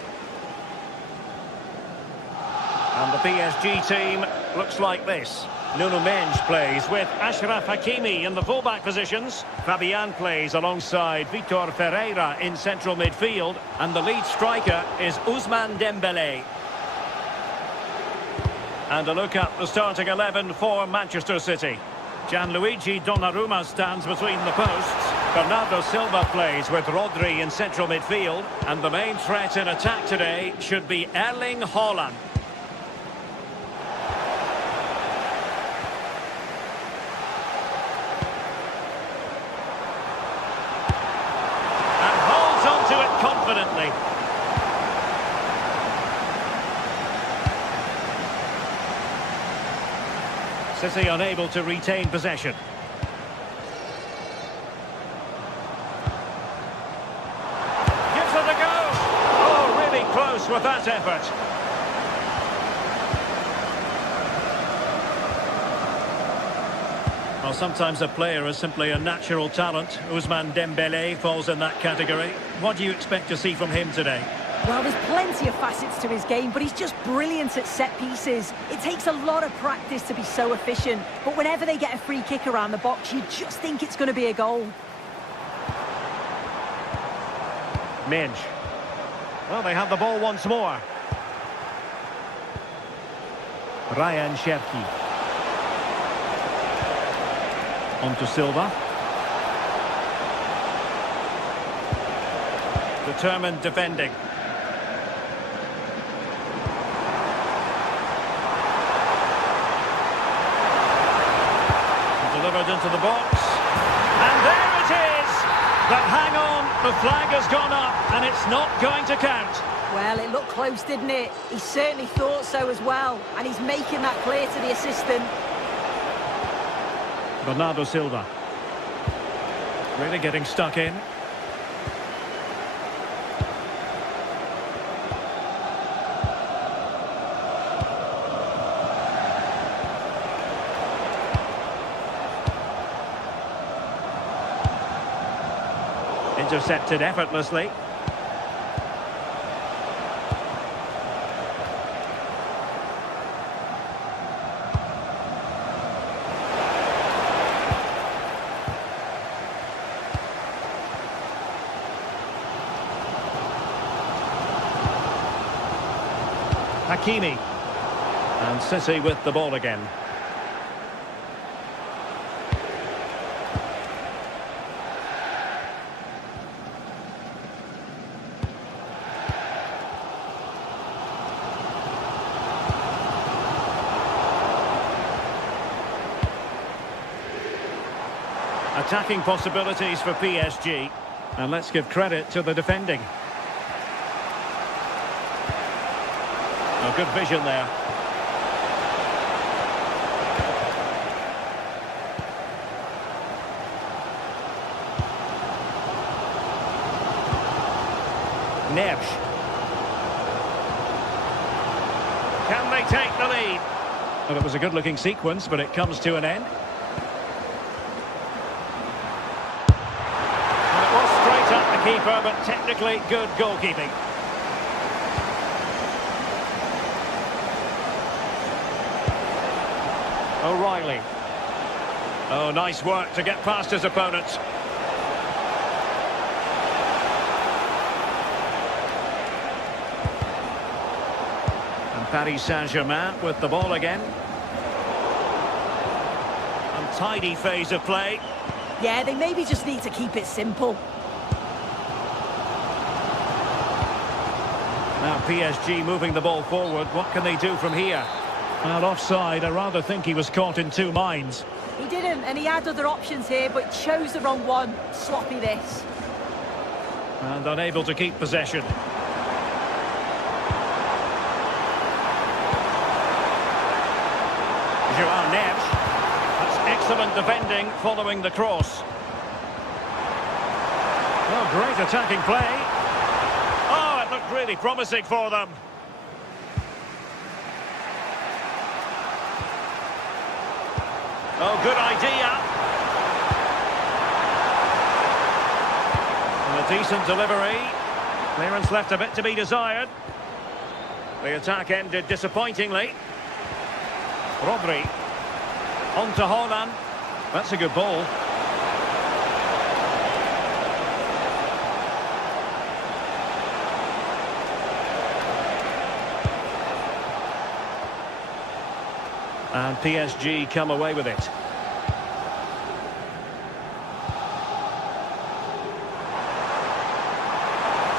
And the PSG team looks like this. Nuno Mendes plays with Achraf Hakimi in the fullback positions. Fabian plays alongside Vitor Ferreira in central midfield. And the lead striker is Ousmane Dembélé. And a look at the starting 11 for Manchester City. Gianluigi Donnarumma stands between the posts. Bernardo Silva plays with Rodri in central midfield. And the main threat in attack today should be Erling Haaland. And holds on to it confidently. City unable to retain possession. Gives it a go. Oh, really close with that effort. Well, sometimes a player is simply a natural talent. Ousmane Dembélé falls in that category. What do you expect to see from him today? Well, there's plenty of facets to his game, but he's just brilliant at set pieces. It takes a lot of practice to be so efficient, but whenever they get a free kick around the box, you just think it's going to be a goal. Minge. Well, they have the ball once more. Ryan Cherki. On to Silva. Determined defending. Delivered into the box. And there it is! But hang on, the flag has gone up and it's not going to count. Well, it looked close, didn't it? He certainly thought so as well, and he's making that clear to the assistant. Bernardo Silva. Really getting stuck in. Intercepted effortlessly. Hakimi. And City with the ball again. Attacking possibilities for PSG. And let's give credit to the defending. Oh, good vision there. Neves. Can they take the lead? Well, it was a good-looking sequence, but it comes to an end. Keeper, but technically good goalkeeping. O'Reilly. Oh, nice work to get past his opponents. And Paris Saint-Germain with the ball again. Untidy phase of play. Yeah, they maybe just need to keep it simple. Now PSG moving the ball forward. What can they do from here? Well, offside. I rather think he was caught in two minds. He didn't, and he had other options here, but chose the wrong one. Sloppy this. And unable to keep possession. Joao Neves. That's excellent defending following the cross. Oh, great attacking play. Oh, it looked really promising for them. Oh, good idea. And a decent delivery. Clearance left a bit to be desired. The attack ended disappointingly. Rodri. On to Haaland. That's a good ball. And PSG come away with it.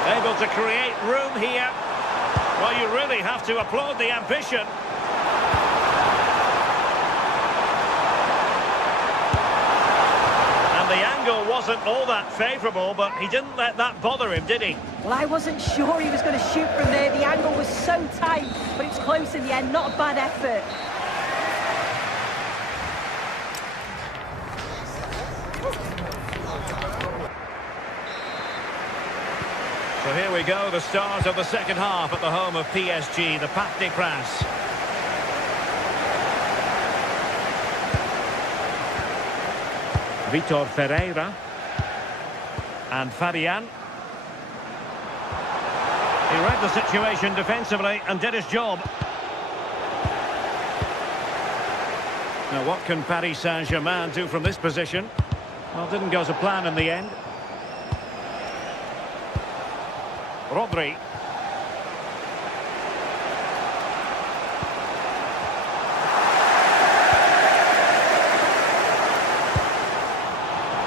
Able to create room here. Well, you really have to applaud the ambition. And the angle wasn't all that favourable, but he didn't let that bother him, did he? Well, I wasn't sure he was going to shoot from there. The angle was so tight, but it's close in the end. Not a bad effort. So here we go, the start of the second half at the home of PSG, the Parc des Princes. Vitor Ferreira. And Fabian. He read the situation defensively and did his job. Now what can Paris Saint-Germain do from this position? Well, didn't go to plan in the end. Rodri.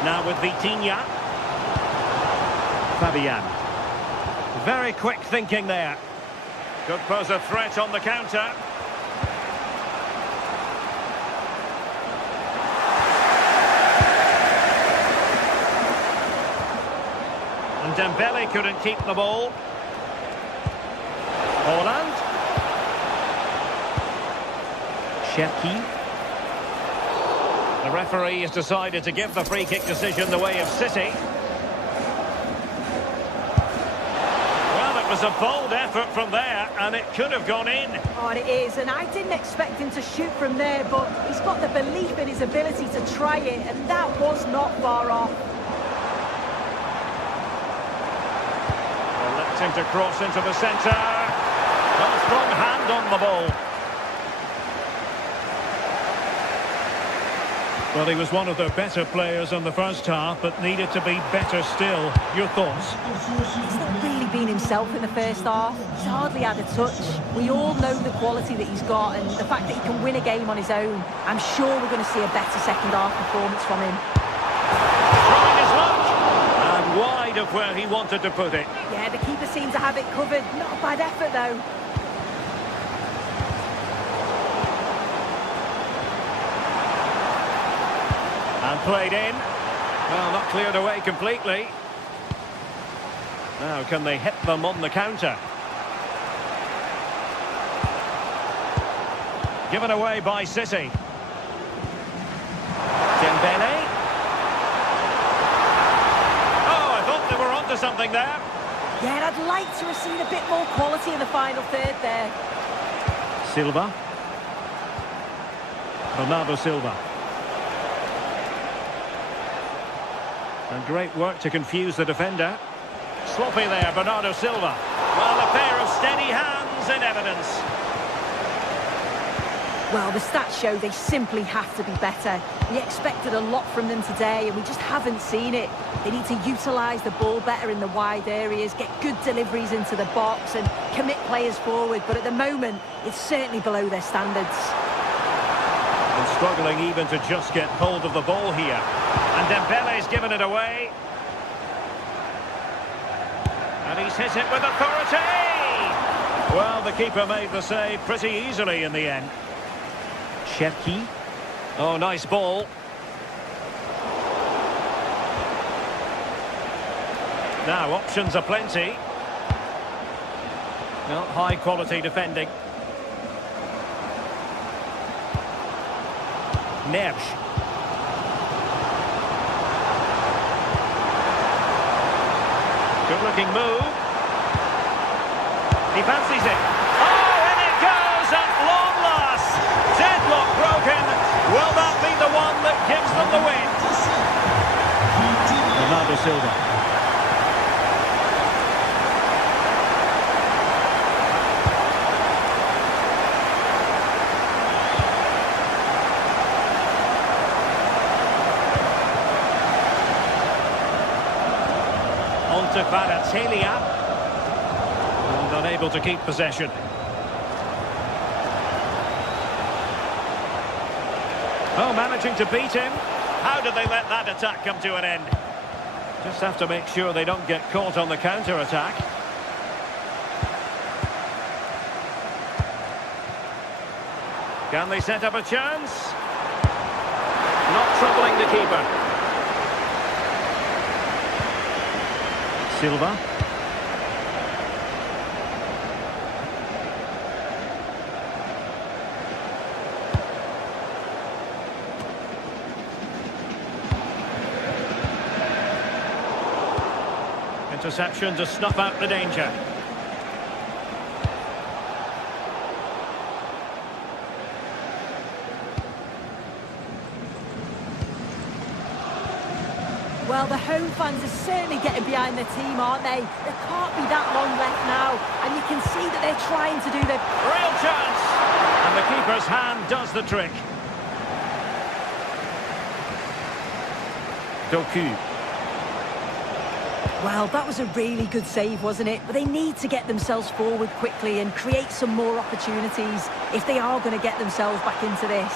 Now with Vitinha. Fabian. Very quick thinking there. Could pose a threat on the counter. And Dembele couldn't keep the ball. Haaland. Cherki. The referee has decided to give the free kick decision the way of City. Well, it was a bold effort from there, and it could have gone in. Oh, it is, and I didn't expect him to shoot from there, but he's got the belief in his ability to try it, and that was not far off. Him to cross into the centre. Well, strong hand on the ball. Well, he was one of the better players in the first half, but needed to be better still. Your thoughts? He's not really been himself in the first half. He's hardly had a touch. We all know the quality that he's got and the fact that he can win a game on his own. I'm sure we're going to see a better second half performance from him. Trying his luck. And wide of where he wanted to put it. Yeah, the keeper seemed to have it covered. Not a bad effort, though. And played in. Well, not cleared away completely. Now, can they hit them on the counter? Given away by City. Dembele. Something there. Yeah, and I'd like to have seen a bit more quality in the final third there. Silva. Bernardo Silva. And great work to confuse the defender. Sloppy there, Bernardo Silva. Well, a pair of steady hands in evidence. Well, the stats show they simply have to be better. We expected a lot from them today, and we just haven't seen it. They need to utilise the ball better in the wide areas, get good deliveries into the box, and commit players forward. But at the moment, it's certainly below their standards. And struggling even to just get hold of the ball here. And Dembele's given it away. And he's hit it with authority! Well, the keeper made the save pretty easily in the end. Cherki. Oh, nice ball. Now, options are plenty. Well, high quality defending. Neves. Good looking move. He fancies it. Oh, and it goes at long last. Deadlock broken. Will that be the one that gives them the win? Bernardo Silva. On to Kvaratskhelia. And unable to keep possession. Oh, managing to beat him. How did they let that attack come to an end? Just have to make sure they don't get caught on the counter-attack. Can they set up a chance? Not troubling the keeper. Silva. Interception to snuff out the danger. Well, the home fans are certainly getting behind their team, aren't they? There can't be that long left now, and you can see that they're trying to do their... Real chance! And the keeper's hand does the trick. Doku. Well, that was a really good save, wasn't it? But they need to get themselves forward quickly and create some more opportunities if they are going to get themselves back into this.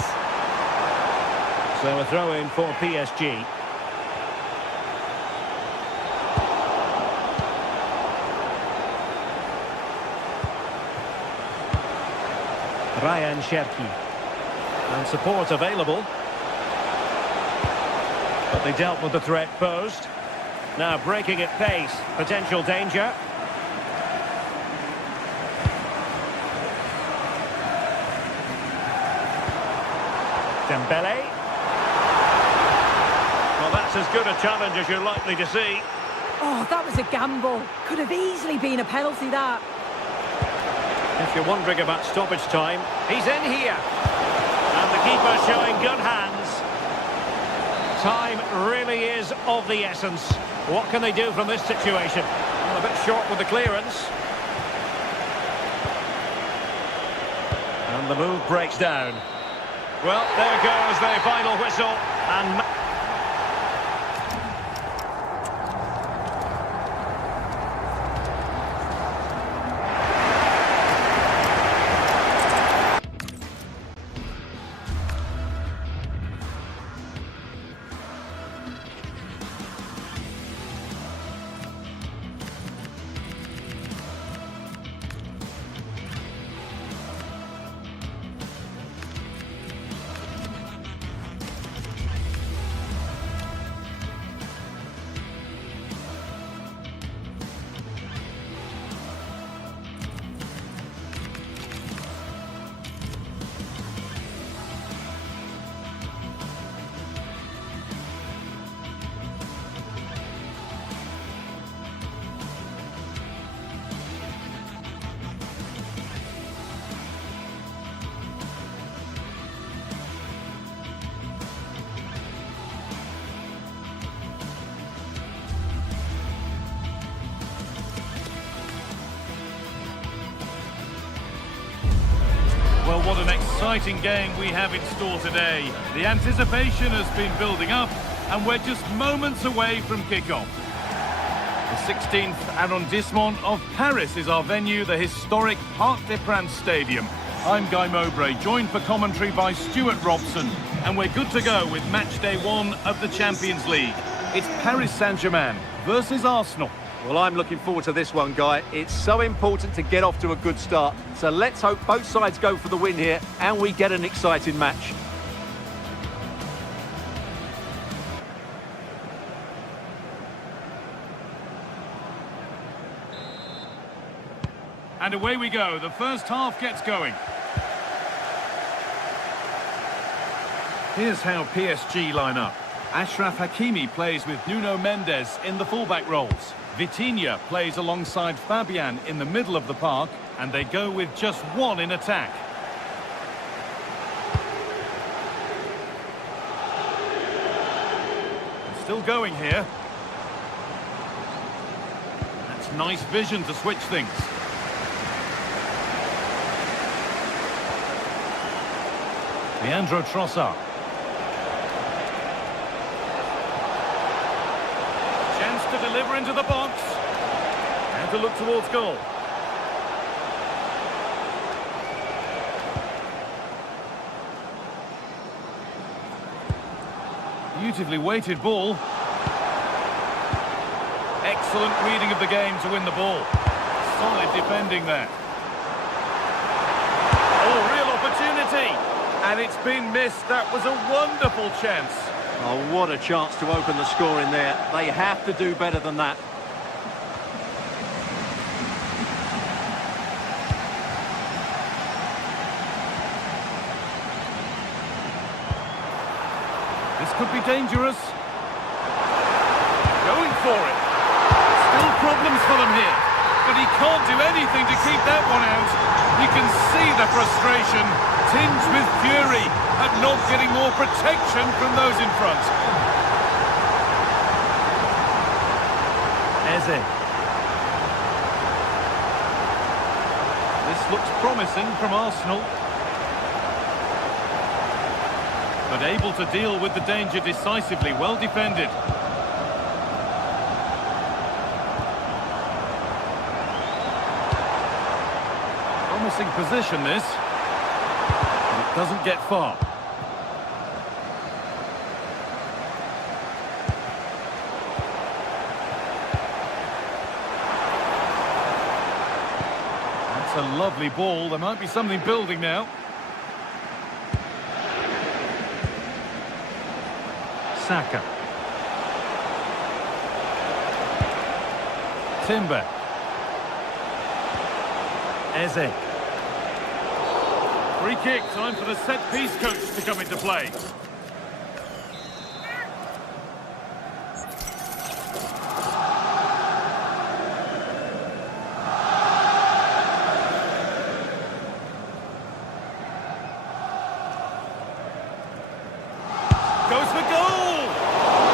So a throw-in for PSG. Ryan Cherki. And support available. But they dealt with the threat posed. Now breaking at pace. Potential danger. Dembele. Well, that's as good a challenge as you're likely to see. Oh, that was a gamble. Could have easily been a penalty, that. If you're wondering about stoppage time, he's in here. And the keeper showing good hands. Time really is of the essence. What can they do from this situation? Well, a bit short with the clearance. And the move breaks down. Well, there goes the final whistle. And... Well, what an exciting game we have in store today. The anticipation has been building up, and we're just moments away from kickoff. The 16th arrondissement of Paris is our venue, the historic Parc des Princes Stadium. I'm Guy Mowbray, joined for commentary by Stuart Robson, and we're good to go with match day 1 of the Champions League. It's Paris Saint-Germain versus Arsenal. Well, I'm looking forward to this one, Guy. It's so important to get off to a good start. So let's hope both sides go for the win here and we get an exciting match. And away we go. The first half gets going. Here's how PSG line up. Achraf Hakimi plays with Nuno Mendes in the fullback roles. Vitinha plays alongside Fabian in the middle of the park, and they go with just one in attack. Still going here. That's nice vision to switch things. Leandro Trossard. Chance to deliver into the box. And to look towards goal. Beautifully weighted ball. Excellent reading of the game to win the ball. Solid defending there. Oh, real opportunity. And it's been missed. That was a wonderful chance. Oh, what a chance to open the score in there. They have to do better than that. This could be dangerous. Going for it. Still problems for them here. But he can't do anything to keep that one out. You can see the frustration, tinged with fury at not getting more protection from those in front. Eze. This looks promising from Arsenal. But able to deal with the danger decisively, well defended. Promising position this. But it doesn't get far. That's a lovely ball. There might be something building now. Saka. Timber. Eze. Free kick, time for the set-piece coach to come into play. Goes for goal!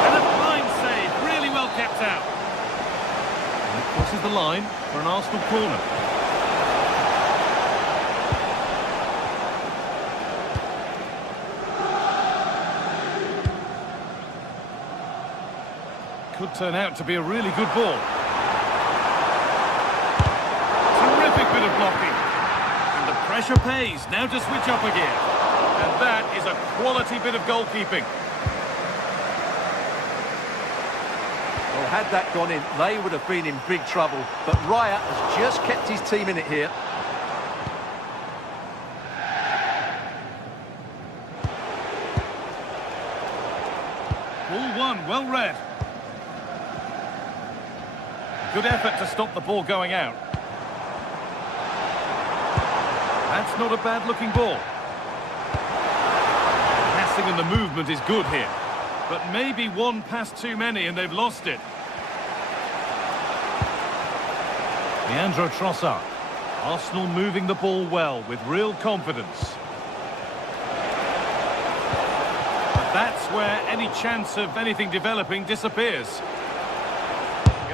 And a fine save, really well kept out. And it crosses the line for an Arsenal corner. Could turn out to be a really good ball. Terrific bit of blocking. And the pressure pays. Now to switch up again. And that is a quality bit of goalkeeping. Well, had that gone in, they would have been in big trouble. But Raya has just kept his team in it here. Ball one, well read. Good effort to stop the ball going out. That's not a bad-looking ball. The passing and the movement is good here. But maybe one pass too many and they've lost it. Leandro Trossard. Arsenal moving the ball well with real confidence. But that's where any chance of anything developing disappears.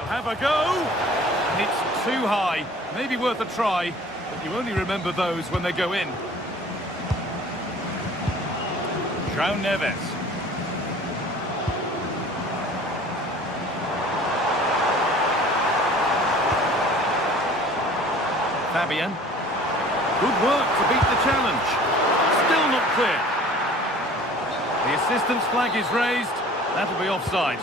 Have a go, and it's too high. Maybe worth a try, but you only remember those when they go in. João Neves. Fabian. Good work to beat the challenge. Still not clear. The assistant's flag is raised. That'll be offside.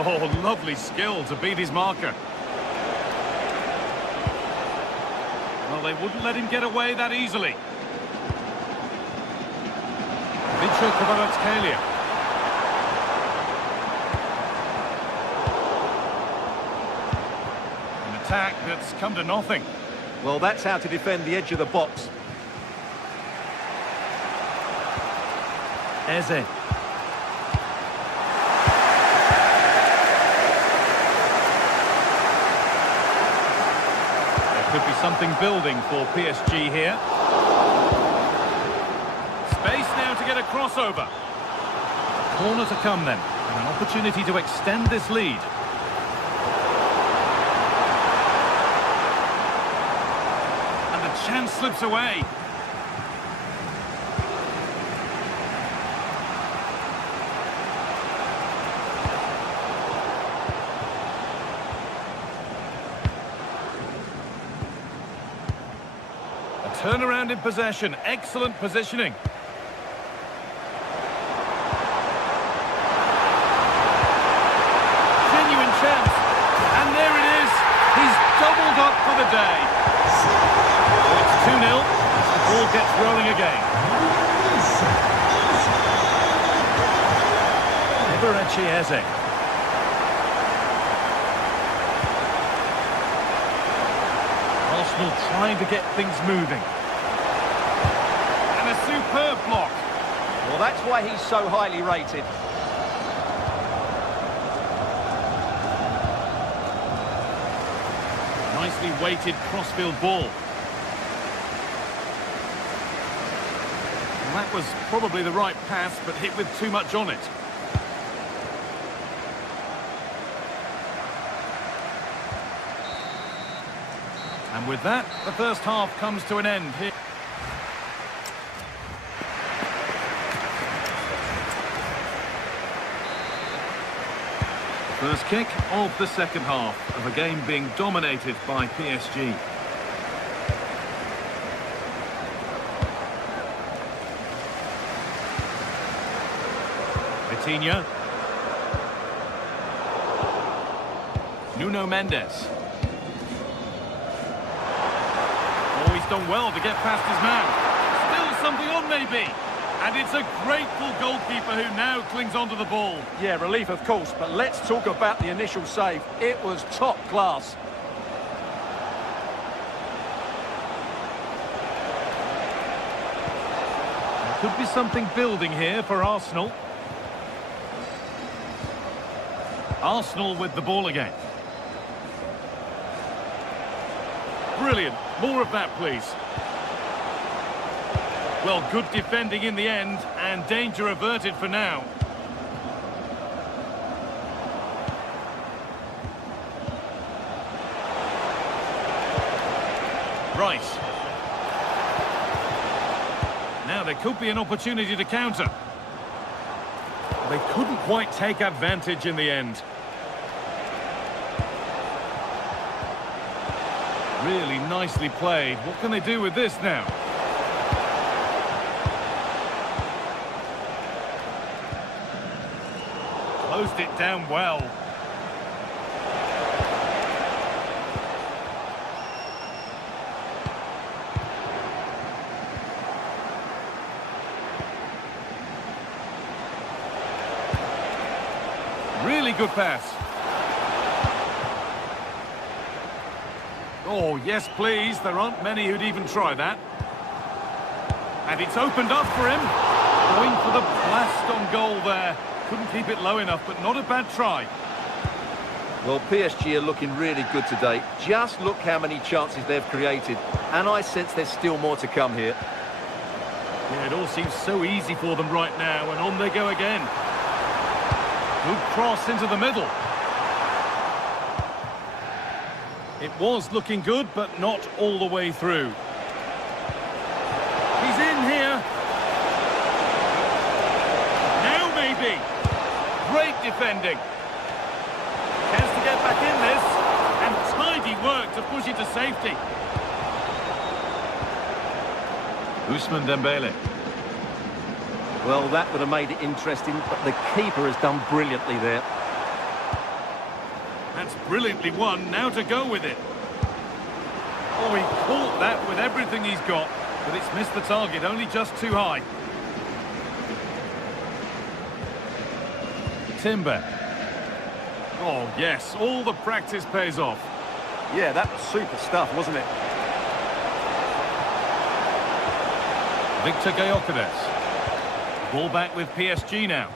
Oh, lovely skill to beat his marker. Well, they wouldn't let him get away that easily. attack that's come to nothing. Well, that's how to defend the edge of the box. Eze. There could be something building for PSG here. Space now to get a crossover. Corner to come then. And an opportunity to extend this lead. And the chance slips away. A turnaround in possession. Excellent positioning. Chance. And there it is. He's doubled up for the day. It's 2-0. The ball gets rolling again. Eberechi Eze. Arsenal trying to get things moving. And a superb block. Well, that's why he's so highly rated. Nicely weighted crossfield ball. Well, that was probably the right pass, but hit with too much on it. And with that, the first half comes to an end here. First kick of the second half of a game being dominated by PSG. Vitinha. Nuno Mendes. Oh, he's done well to get past his man. Still something on maybe. And it's a grateful goalkeeper who now clings onto the ball. Yeah, relief of course, but let's talk about the initial save. It was top class. There could be something building here for Arsenal. Arsenal with the ball again. Brilliant. More of that, please. Well, good defending in the end, and danger averted for now. Rice. Now there could be an opportunity to counter. They couldn't quite take advantage in the end. Really nicely played. What can they do with this now? Closed it down well. Really good pass. Oh, yes, please. There aren't many who'd even try that. And it's opened up for him. Going for the blast on goal there. Couldn't keep it low enough, but not a bad try. Well, PSG are looking really good today. Just look how many chances they've created. And I sense there's still more to come here. Yeah, it all seems so easy for them right now, and on they go again. Good cross into the middle. It was looking good, but not all the way through. He's in here. Now maybe. Great defending. Chance to get back in this. And tidy work to push it to safety. Ousmane Dembele. Well, that would have made it interesting, but the keeper has done brilliantly there. That's brilliantly won. Now to go with it. Oh, he caught that with everything he's got, but it's missed the target, only just too high. Timber. Oh, yes, all the practice pays off. Yeah, that was super stuff, wasn't it? Victor Gyökeres. Ball back with PSG now.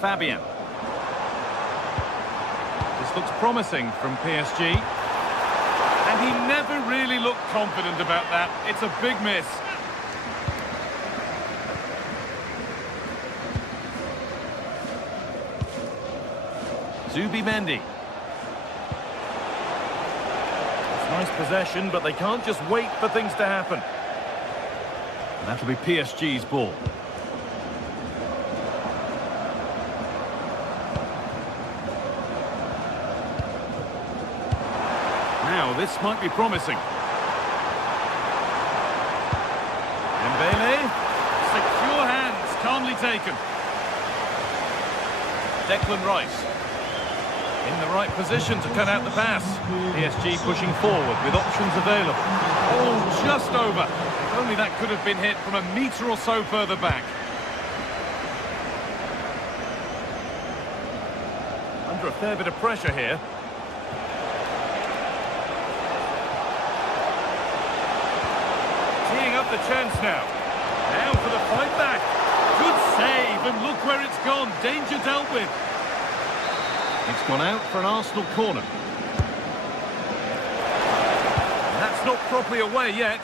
Fabian. This looks promising from PSG. And he never really looked confident about that. It's a big miss. Zubimendi. It's nice possession, but they can't just wait for things to happen. And that'll be PSG's ball. Now, this might be promising. Dembele. Secure hands, calmly taken. Declan Rice. In the right position to cut out the pass. PSG pushing forward with options available. Oh, just over. If only that could have been hit from a metre or so further back. Under a fair bit of pressure here. Teeing up the chance now. Now for the fight back. Good save, and look where it's gone. Danger dealt with. It's gone out for an Arsenal corner. And that's not properly away yet.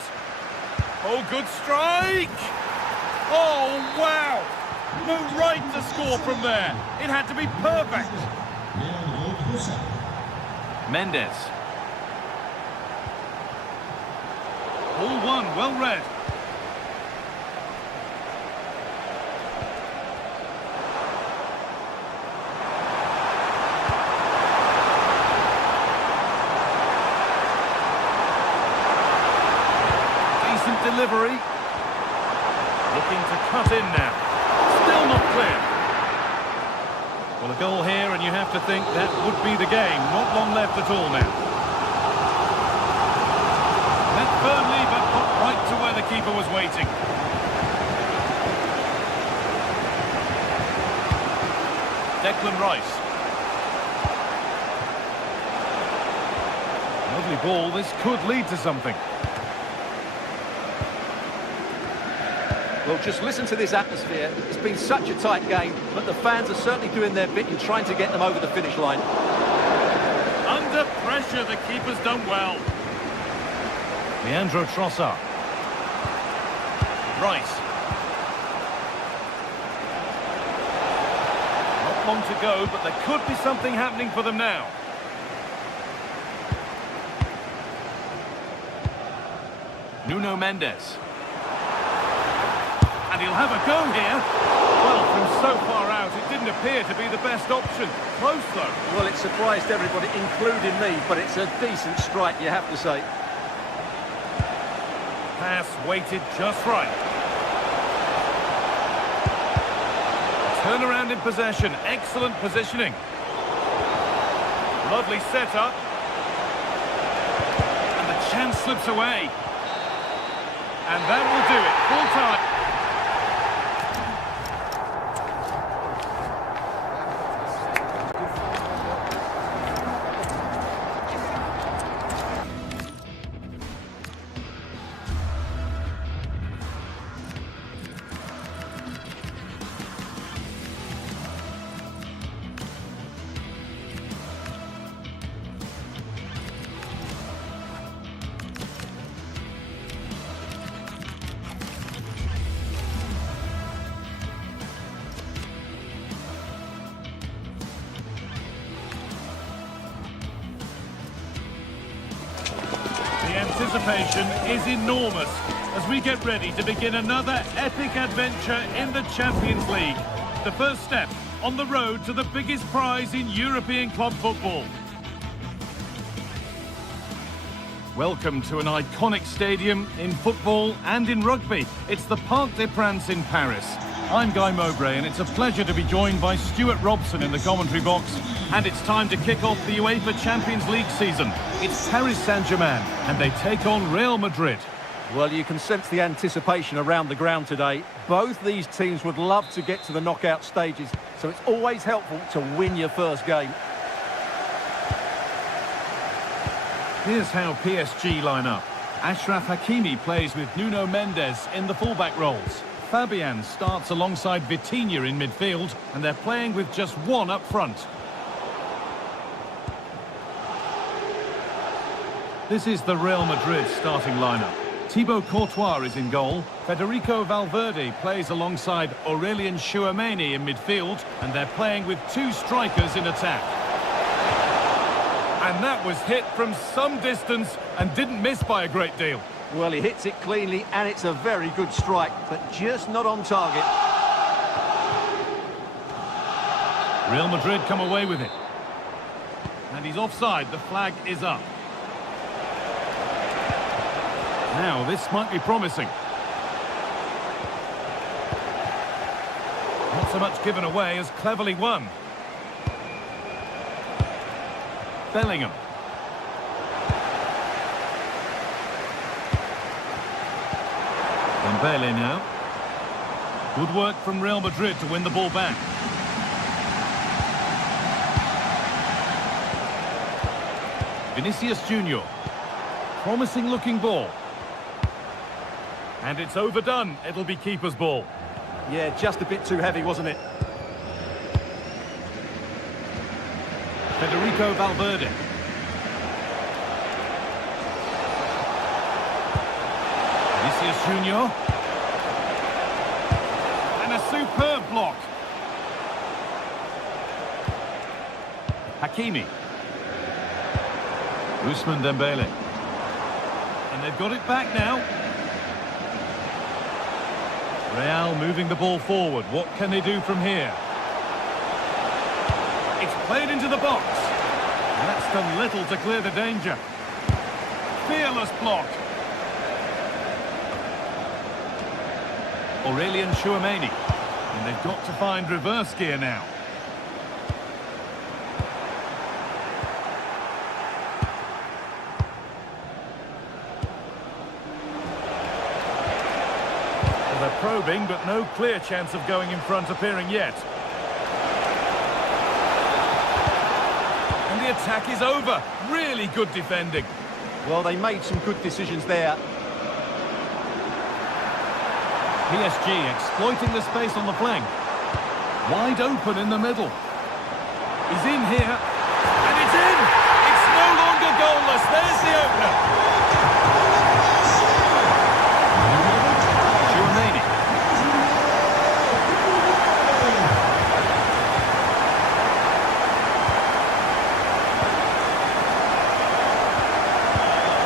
Oh, good strike! Oh, wow! No right to score from there. It had to be perfect. Mendes. All one, well read. Delivery. Looking to cut in now. Still not clear. Well, a goal here, and you have to think that would be the game. Not long left at all now. Met firmly, but not right to where the keeper was waiting. Declan Rice. Lovely ball. This could lead to something. Well, just listen to this atmosphere. It's been such a tight game, but the fans are certainly doing their bit in trying to get them over the finish line. Under pressure, the keeper's done well. Leandro Trossard. Rice. Not long to go, but there could be something happening for them now. Nuno Mendes. And he'll have a go here. Well, from so far out, it didn't appear to be the best option. Close, though. Well, it surprised everybody, including me, but it's a decent strike, you have to say. Pass weighted just right. Turnaround in possession. Excellent positioning. Lovely setup. And the chance slips away. And that will do it. Full time. Anticipation is enormous as we get ready to begin another epic adventure in the Champions League. The first step on the road to the biggest prize in European club football. Welcome to an iconic stadium in football and in rugby. It's the Parc des Princes in Paris. I'm Guy Mowbray, and it's a pleasure to be joined by Stuart Robson in the commentary box. And it's time to kick off the UEFA Champions League season. It's Paris Saint-Germain, and they take on Real Madrid. Well, you can sense the anticipation around the ground today. Both these teams would love to get to the knockout stages, so so it's always helpful to win your first game. Here's how PSG line up. Achraf Hakimi plays with Nuno Mendes in the fullback roles. Fabian starts alongside Vitinha in midfield, and they're playing with just one up front. This is the Real Madrid starting lineup. Thibaut Courtois is in goal. Federico Valverde plays alongside Aurelien Tchouameni in midfield, and they're playing with two strikers in attack. And that was hit from some distance and didn't miss by a great deal. Well, he hits it cleanly, and it's a very good strike, but just not on target. Real Madrid come away with it. And he's offside, the flag is up. Now, this might be promising. Not so much given away as cleverly won. Bellingham. Dembele now. Good work from Real Madrid to win the ball back. Vinicius Junior. Promising looking ball. And it's overdone. It'll be keeper's ball. Yeah, just a bit too heavy, wasn't it? Federico Valverde. Vinicius Junior. And a superb block. Hakimi. Ousmane Dembele. And they've got it back now. Real moving the ball forward. What can they do from here? It's played into the box. And that's done little to clear the danger. Fearless block. Aurelien Tchouameni. And they've got to find reverse gear now. They're probing, but no clear chance of going in front appearing yet. And the attack is over. Really good defending. Well, they made some good decisions there. PSG exploiting the space on the flank. Wide open in the middle. He's in here. And it's in! It's no longer goalless. There's the opener. Tchouameni.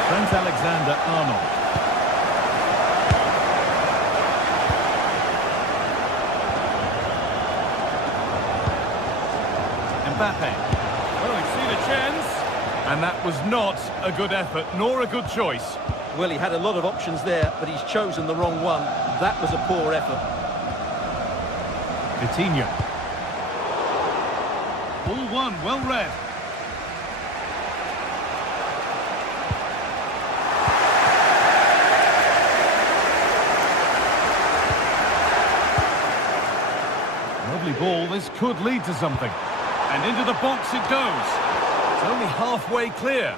Trent Alexander-Arnold. Mbappe. Well, we've seen a chance. And that was not a good effort, nor a good choice. Well, he had a lot of options there, but he's chosen the wrong one. That was a poor effort. Vitinha. Ball one, well read. Lovely ball, this could lead to something. And into the box it goes. It's only halfway clear.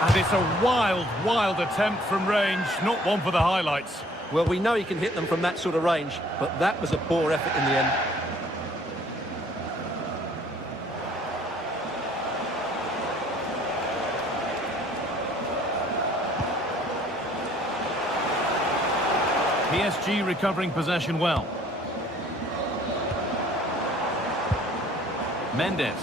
And it's a wild, wild attempt from range, not one for the highlights. Well, we know he can hit them from that sort of range, but that was a poor effort in the end. PSG recovering possession well. Mendes.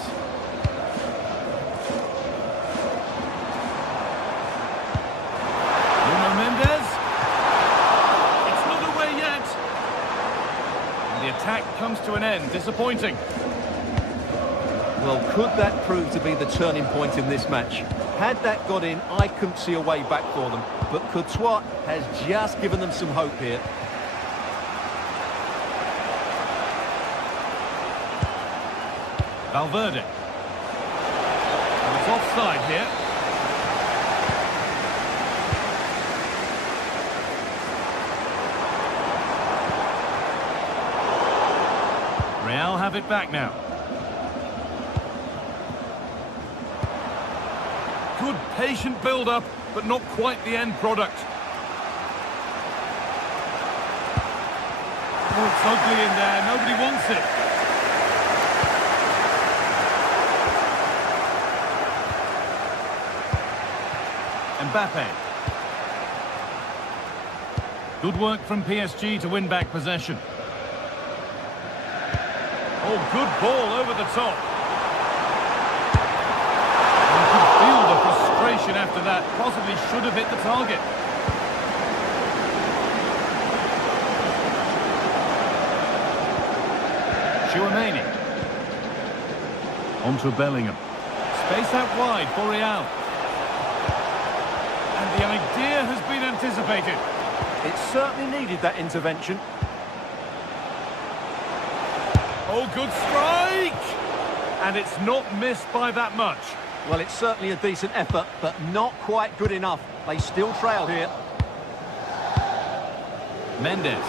Nuno Mendes. It's not away yet. And the attack comes to an end. Disappointing. Well, could that prove to be the turning point in this match? Had that got in, I couldn't see a way back for them. But Courtois has just given them some hope here. Valverde. And it's offside here. have it back now. Good patient build-up, but not quite the end product. Oh, it's ugly in there. Nobody wants it. Mbappe. Good work from PSG to win back possession. Oh, good ball over the top. You could feel the frustration after that. Possibly should have hit the target. Chouameni. On to Bellingham. Space out wide for Real. And the idea has been anticipated. It certainly needed that intervention. Oh, good strike! And it's not missed by that much. Well, it's certainly a decent effort, but not quite good enough. They still trail here. Mendes.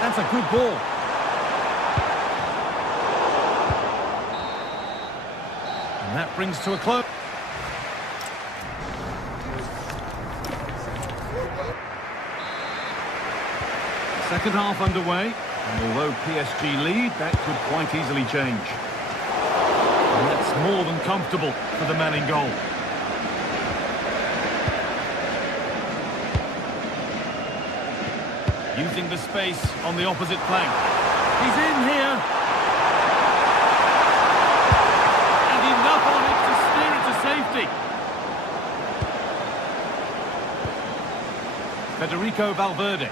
That's a good ball. And that brings to a close. Second half underway, and although PSG lead, that could quite easily change. And that's more than comfortable for the man in goal. Using the space on the opposite flank. He's in here. And enough on it to steer it to safety. Federico Valverde.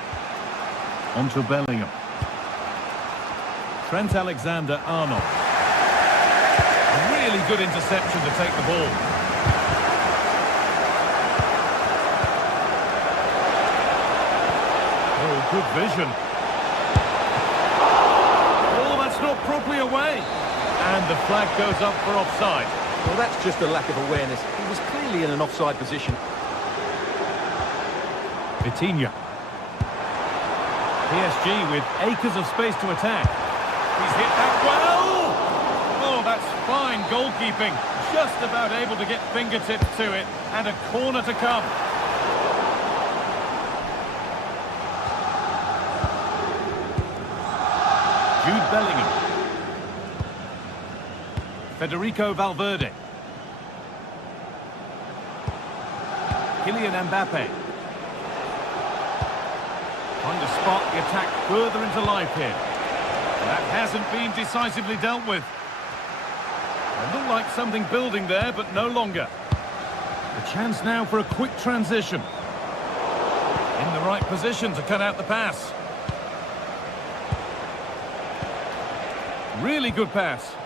On to Bellingham. Trent Alexander-Arnold. A really good interception to take the ball. Oh, good vision. Oh, that's not properly away. And the flag goes up for offside. Well, that's just a lack of awareness. He was clearly in an offside position. Vitinha. PSG with acres of space to attack. He's hit that well! Oh, that's fine goalkeeping. Just about able to get fingertips to it. And a corner to come. Jude Bellingham. Federico Valverde. Kylian Mbappe. Trying to spark the attack further into life here. That hasn't been decisively dealt with. It looked like something building there, but no longer. A chance now for a quick transition. In the right position to cut out the pass. Really good pass.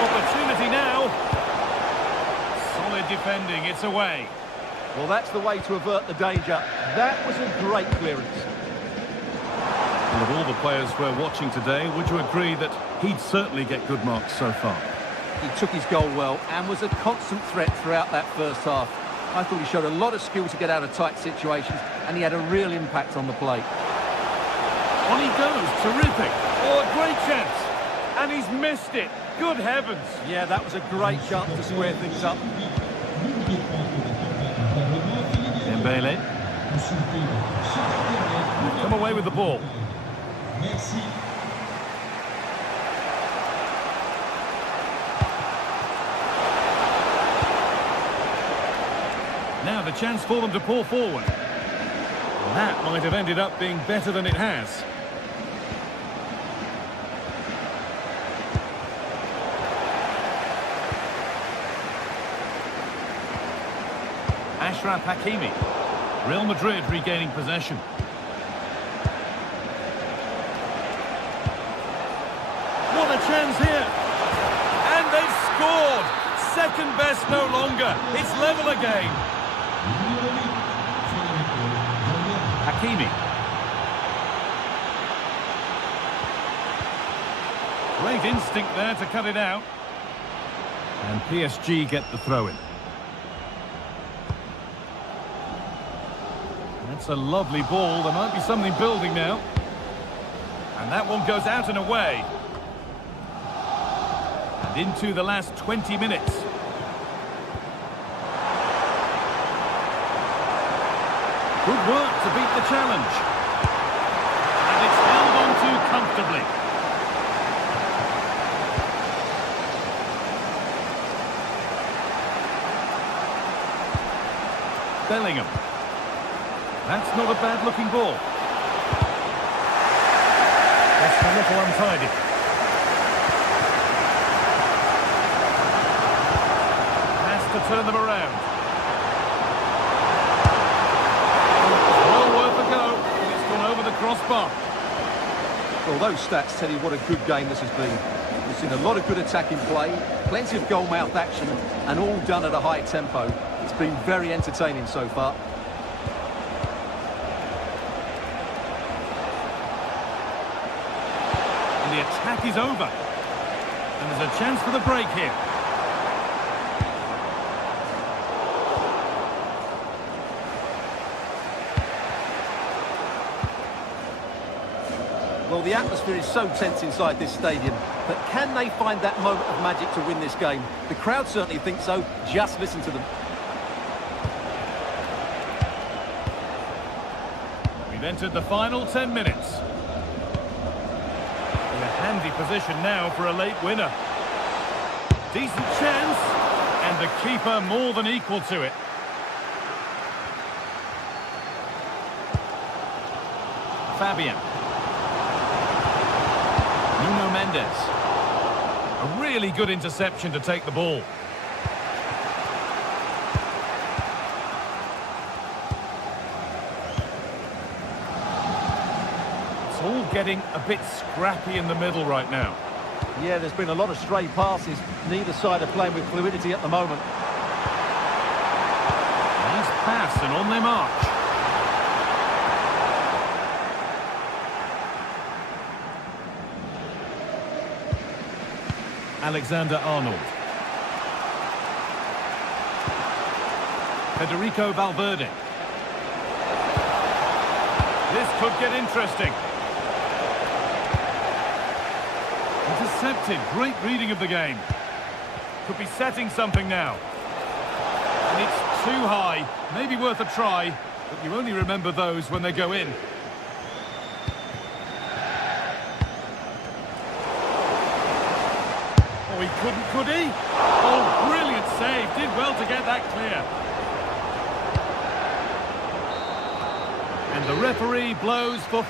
Opportunity now. Solid defending, it's away. Well, that's the way to avert the danger. That was a great clearance. Well, of all the players we're watching today, would you agree that he'd certainly get good marks so far? He took his goal well and was a constant threat throughout that first half. I thought he showed a lot of skill to get out of tight situations, and he had a real impact on the play. On he goes, terrific. Oh, a great chance. And he's missed it. Good heavens. Yeah, that was a great chance to square things up. Dembele. Come away with the ball. Now the chance for them to pull forward. That might have ended up being better than it has. Achraf Hakimi. Real Madrid regaining possession. What a chance here. And they've scored. Second best no longer. It's level again. Hakimi. Great instinct there to cut it out. And PSG get the throw-in. That's a lovely ball. There might be something building now. And that one goes out and away. And into the last 20 minutes. Good work to beat the challenge. And it's held on to comfortably. Bellingham. That's not a bad-looking ball. Just a little untidy. Has to turn them around. Well worth a go, and it's gone over the crossbar. Well, those stats tell you what a good game this has been. We've seen a lot of good attacking play, plenty of goal-mouth action, and all done at a high tempo. It's been very entertaining so far. And the attack is over. And there's a chance for the break here. Well, the atmosphere is so tense inside this stadium, but can they find that moment of magic to win this game? The crowd certainly think so. Just listen to them. We've entered the final 10 minutes. In a handy position now for a late winner. Decent chance, and the keeper more than equal to it. Fabian. Nuno Mendes. A really good interception to take the ball. It's all getting a bit scrappy in the middle right now. Yeah, there's been a lot of stray passes. Neither side are playing with fluidity at the moment. Nice pass and on they march. Alexander-Arnold. Federico Valverde. This could get interesting. Intercepted. Great reading of the game. Could be setting something now. And it's too high. Maybe worth a try, but you only remember those when they go in. Oh, he couldn't, could he? Oh, brilliant save. Did well to get that clear. And the referee blows for...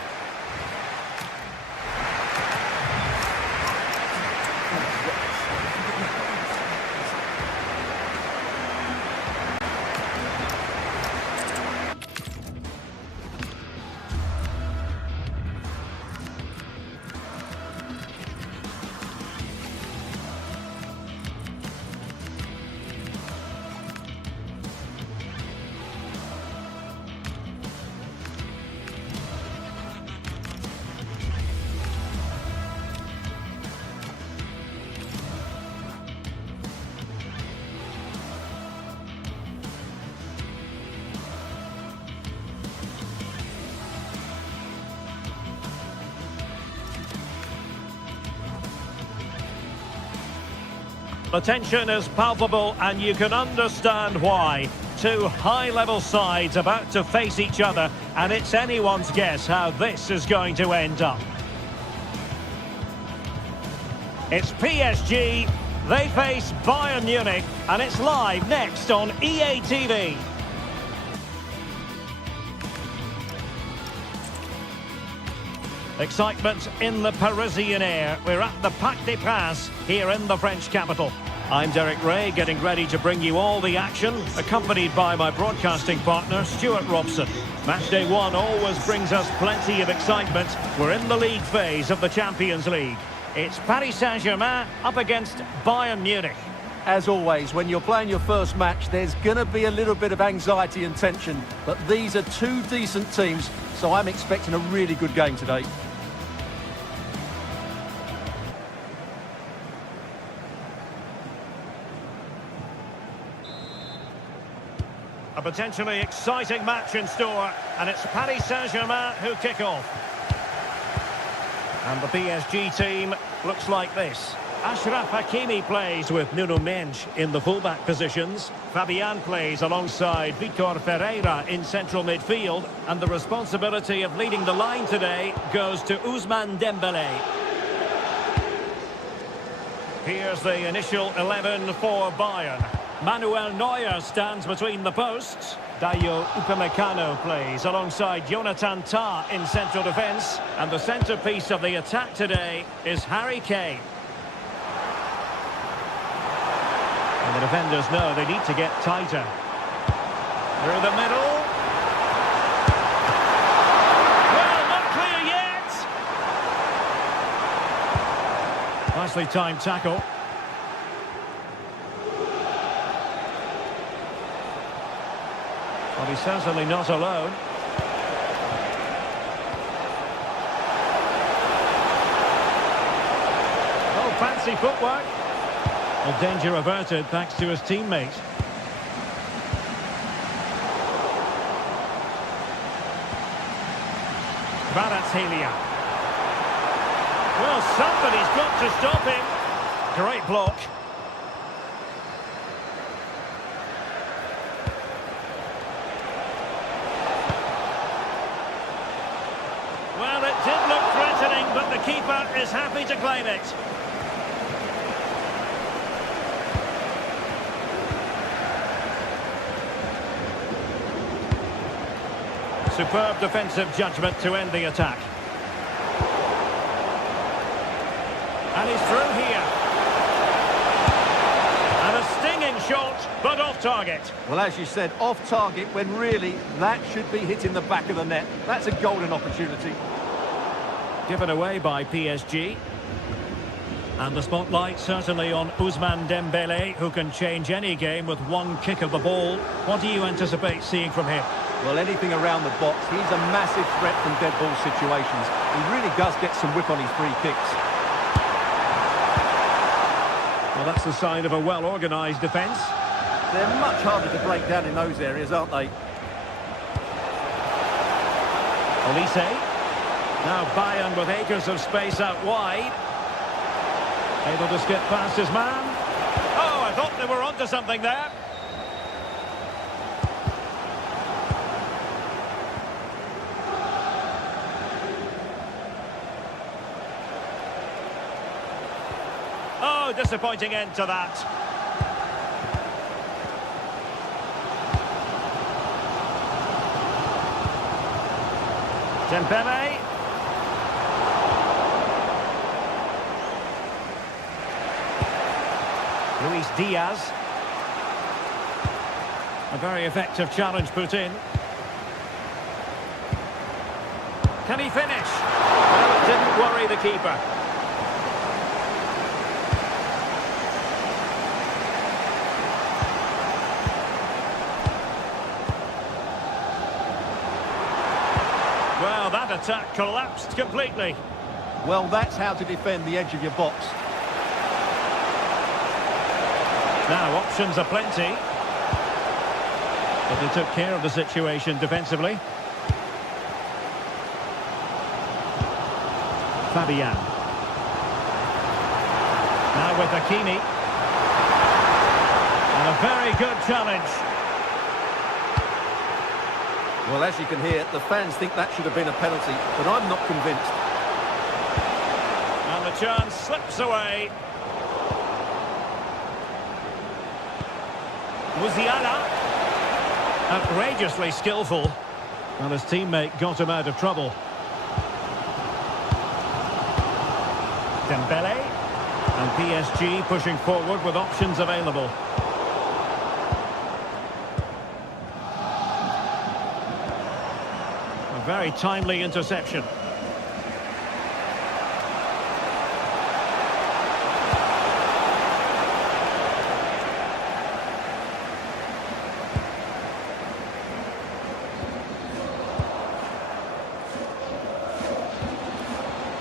The tension is palpable and you can understand why. Two high-level sides about to face each other, and it's anyone's guess how this is going to end up. It's PSG, they face Bayern Munich, and it's live next on EA TV. Excitement in the Parisian air. We're at the Parc des Princes here in the French capital. I'm Derek Ray, getting ready to bring you all the action, accompanied by my broadcasting partner, Stuart Robson. Matchday 1 always brings us plenty of excitement. We're in the league phase of the Champions League. It's Paris Saint-Germain up against Bayern Munich. As always, when you're playing your first match, there's going to be a little bit of anxiety and tension. But these are two decent teams, so I'm expecting a really good game today. A potentially exciting match in store, and it's Paris Saint-Germain who kick off. And the PSG team looks like this. Achraf Hakimi plays with Nuno Mendes in the fullback positions. Fabian plays alongside Vitor Ferreira in central midfield. And the responsibility of leading the line today goes to Ousmane Dembélé. Here's the initial 11 for Bayern. Manuel Neuer stands between the posts. Dayo Upamecano plays alongside Jonathan Tah in central defence. And the centrepiece of the attack today is Harry Kane. And the defenders know they need to get tighter. Through the middle. Well, not clear yet. Nicely timed tackle. Well, he's certainly not alone. Oh, fancy footwork. Well, danger averted thanks to his teammate. Kvaratskhelia. Well, somebody's got to stop him. Great block. Well, it did look threatening, but the keeper is happy to claim it. Superb defensive judgment to end the attack. And he's through here. And a stinging shot, but off target. Well, as you said, off target when really that should be hitting the back of the net. That's a golden opportunity. Given away by PSG. And the spotlight certainly on Ousmane Dembélé, who can change any game with one kick of the ball. What do you anticipate seeing from him? Well, anything around the box. He's a massive threat from dead ball situations. He really does get some whip on his free kicks. Well, that's the sign of a well-organised defence. They're much harder to break down in those areas, aren't they? Olise. Now Bayern with acres of space out wide. Able to skip past his man. Oh, I thought they were onto something there. Oh, disappointing end to that. Dembélé. Luis Diaz. A very effective challenge put in. Can he finish? Well, it didn't worry the keeper. Well, that attack collapsed completely. Well, that's how to defend the edge of your box. Now, options are plenty. But they took care of the situation defensively. Fabian. Now with Hakimi. And a very good challenge. Well, as you can hear, the fans think that should have been a penalty, but I'm not convinced. And the chance slips away. Musiala. Outrageously skillful. And his teammate got him out of trouble. Dembélé. And PSG pushing forward with options available. A very timely interception.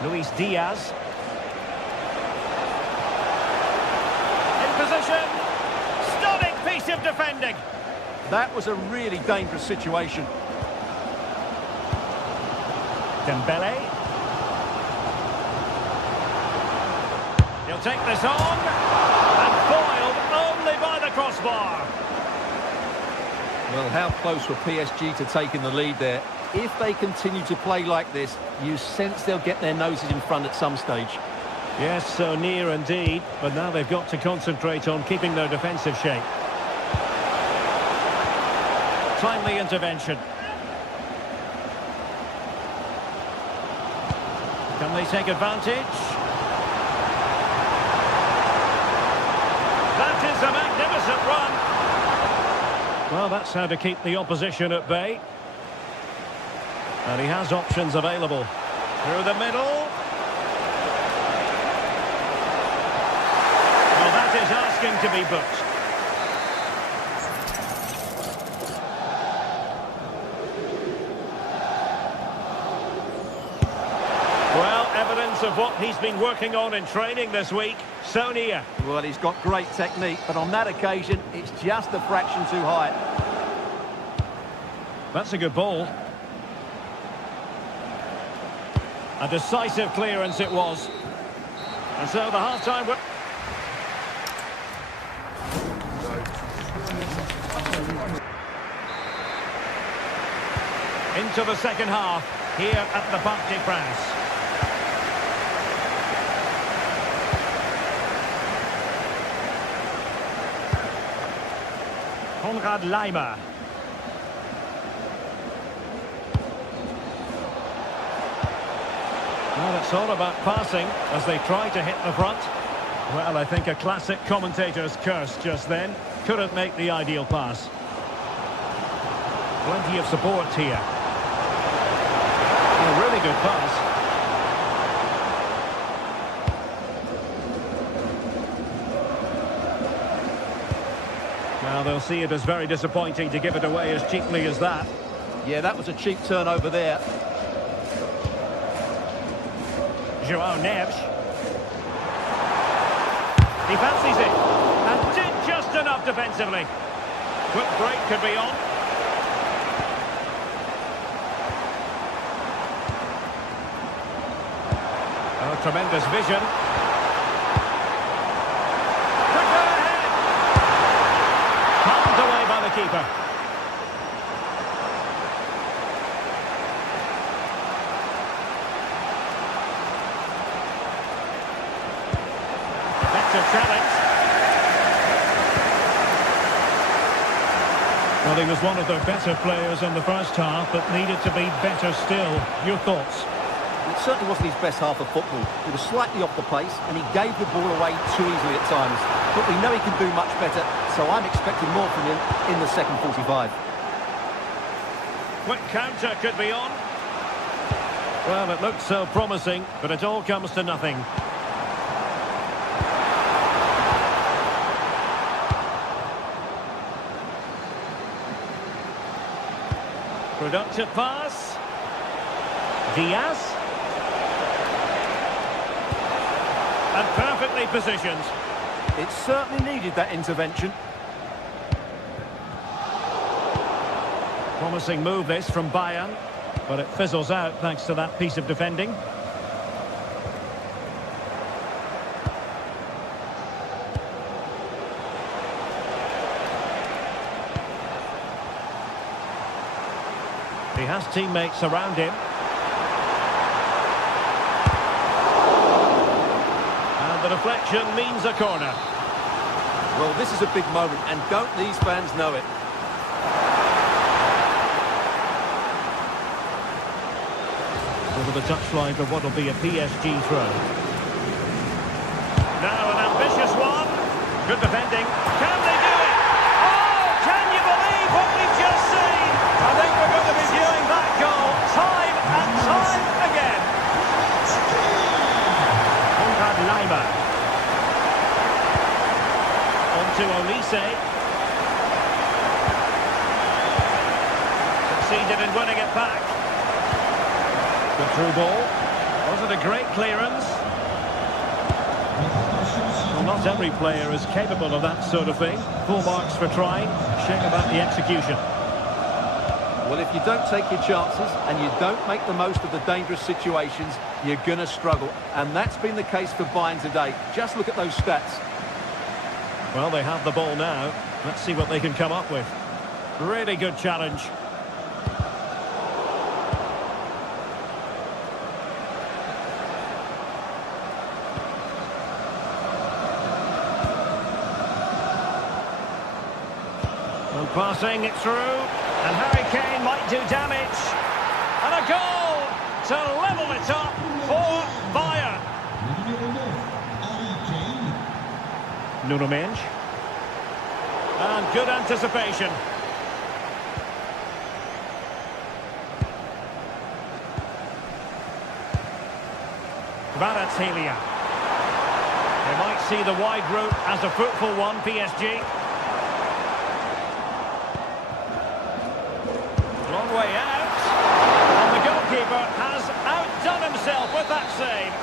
Luis Diaz. In position. Stunning piece of defending. That was a really dangerous situation. Dembele. He'll take this on. And foiled only by the crossbar. Well, how close were PSG to taking the lead there? If they continue to play like this, you sense they'll get their noses in front at some stage. Yes, so near indeed. But now they've got to concentrate on keeping their defensive shape. Timely intervention. Can they take advantage? That is a magnificent run. Well, that's how to keep the opposition at bay. And he has options available. Through the middle. Well, that is asking to be booked. Well, evidence of what he's been working on in training this week. So near. Well, he's got great technique, but on that occasion, it's just a fraction too high. That's a good ball. A decisive clearance it was. And so the half-time... Into the second half, here at the Parc des Princes. Konrad Laimer. Well, it's all about passing as they try to hit the front. Well, I think a classic commentator's curse just then. Couldn't make the ideal pass. Plenty of support here. A really good pass. Now they'll see it as very disappointing to give it away as cheaply as that. Yeah, that was a cheap turnover there. João Neves. He fancies it. And did just enough defensively. Quick break could be on. Oh, tremendous vision. Quicker ahead. Palmed away by the keeper. Challenge. Well, he was one of their better players in the first half, but needed to be better still. Your thoughts? It certainly wasn't his best half of football. He was slightly off the pace, and he gave the ball away too easily at times. But we know he can do much better, so I'm expecting more from him in the second 45. Quick counter could be on. Well, it looked so promising, but it all comes to nothing. Productive pass. Diaz. And perfectly positioned. It certainly needed that intervention. Promising move this from Bayern, but it fizzles out thanks to that piece of defending. He has teammates around him. And the deflection means a corner. Well, this is a big moment, and don't these fans know it? Over the touchline for what will be a PSG throw. Now an ambitious one. Good defending. Can they do it? Oh, can you believe what we've just seen? I think we're going to be viewing that goal time and time again. Konrad Laimer. On to Olise. Succeeded in winning it back. The through ball. Was it a great clearance? not every player is capable of that sort of thing. Full marks for trying. Shame about the execution. Well, if you don't take your chances and you don't make the most of the dangerous situations, you're going to struggle. And that's been the case for Bayern today. Just look at those stats. Well, they have the ball now. Let's see what they can come up with. Really good challenge. And passing it through. And Harry Kane might do damage. And a goal to level it up for Bayern. Nuno Mendes. And good anticipation. Kvaratskhelia. They might see the wide route as a fruitful one, PSG. Long way out. And the goalkeeper has outdone himself with that save.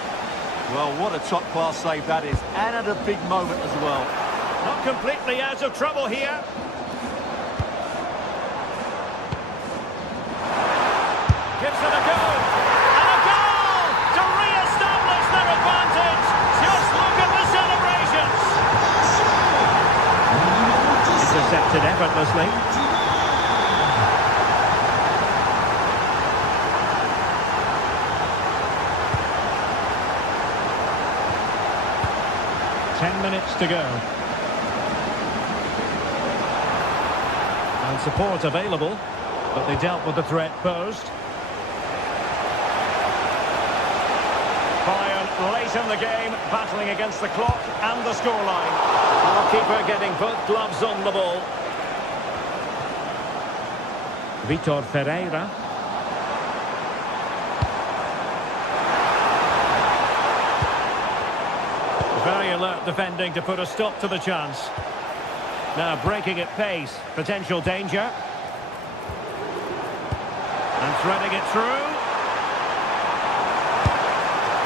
Well, what a top-class save that is. And at a big moment as well. Not completely out of trouble here. Gives it a go. And a goal to re-establish their advantage. Just look at the celebrations. Intercepted effortlessly. Minutes to go. And support available, but they dealt with the threat posed. Bayern late in the game, battling against the clock and the scoreline. Goalkeeper getting both gloves on the ball. Vitor Ferreira. Very alert defending to put a stop to the chance. Now breaking at pace, potential danger. And threading it through.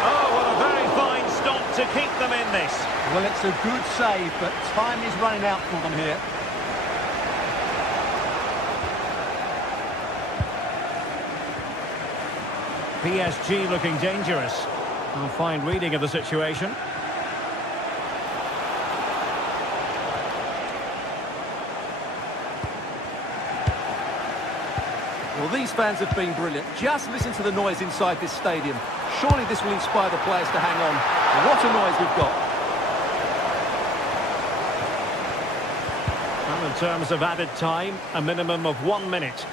Oh, what a very fine stop to keep them in this. Well, it's a good save, but time is running out for them here. PSG looking dangerous. A fine reading of the situation. Well, these fans have been brilliant. Just listen to the noise inside this stadium. Surely this will inspire the players to hang on. What a noise we've got. Well, in terms of added time, a minimum of 1 minute.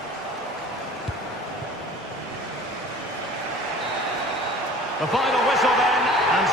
The final whistle then, and...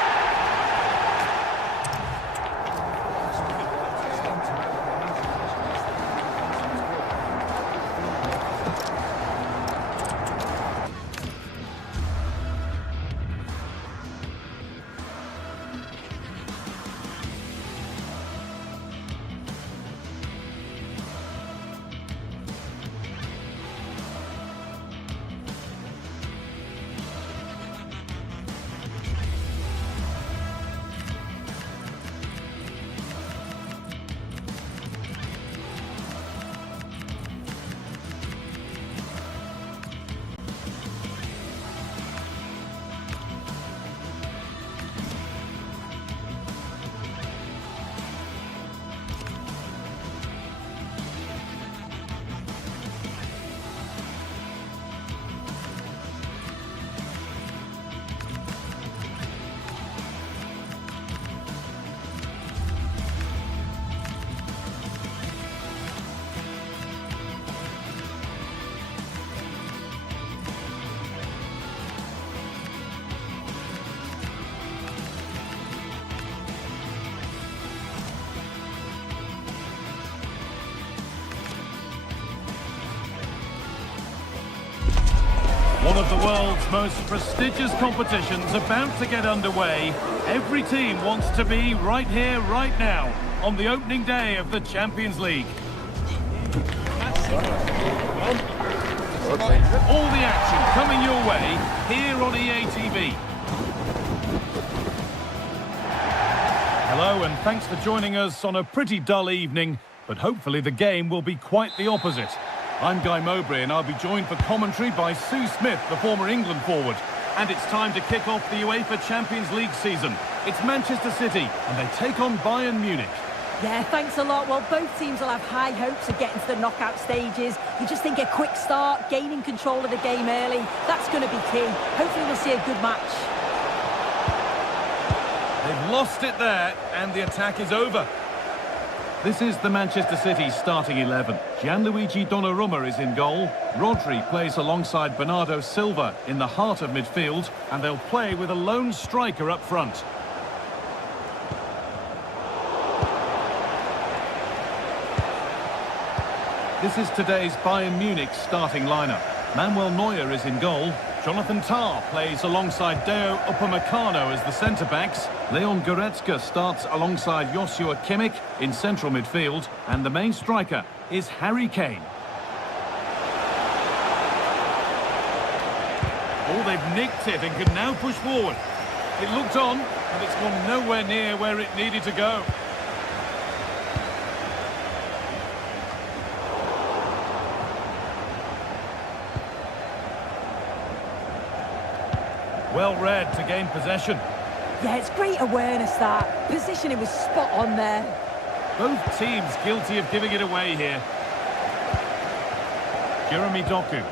One of the world's most prestigious competitions about to get underway. Every team wants to be right here, right now, on the opening day of the Champions League. All the action coming your way here on EA TV. Hello and thanks for joining us on a pretty dull evening, but hopefully the game will be quite the opposite. I'm Guy Mowbray and I'll be joined for commentary by Sue Smith, the former England forward. And it's time to kick off the UEFA Champions League season. It's Manchester City and they take on Bayern Munich. Yeah, thanks a lot. Well, both teams will have high hopes of getting to the knockout stages. You just think a quick start, gaining control of the game early, that's going to be key. Hopefully we'll see a good match. They've lost it there, and the attack is over. This is the Manchester City starting 11. Gianluigi Donnarumma is in goal. Rodri plays alongside Bernardo Silva in the heart of midfield, and they'll play with a lone striker up front. This is today's Bayern Munich starting lineup. Manuel Neuer is in goal. Jonathan Tah plays alongside Deo Upamecano as the centre-backs. Leon Goretzka starts alongside Joshua Kimmich in central midfield. And the main striker is Harry Kane. Oh, they've nicked it and can now push forward. It looked on, but it's gone nowhere near where it needed to go. Well read to gain possession. Yeah, it's great awareness that. Positioning was spot on there. Both teams guilty of giving it away here. Jeremy Doku.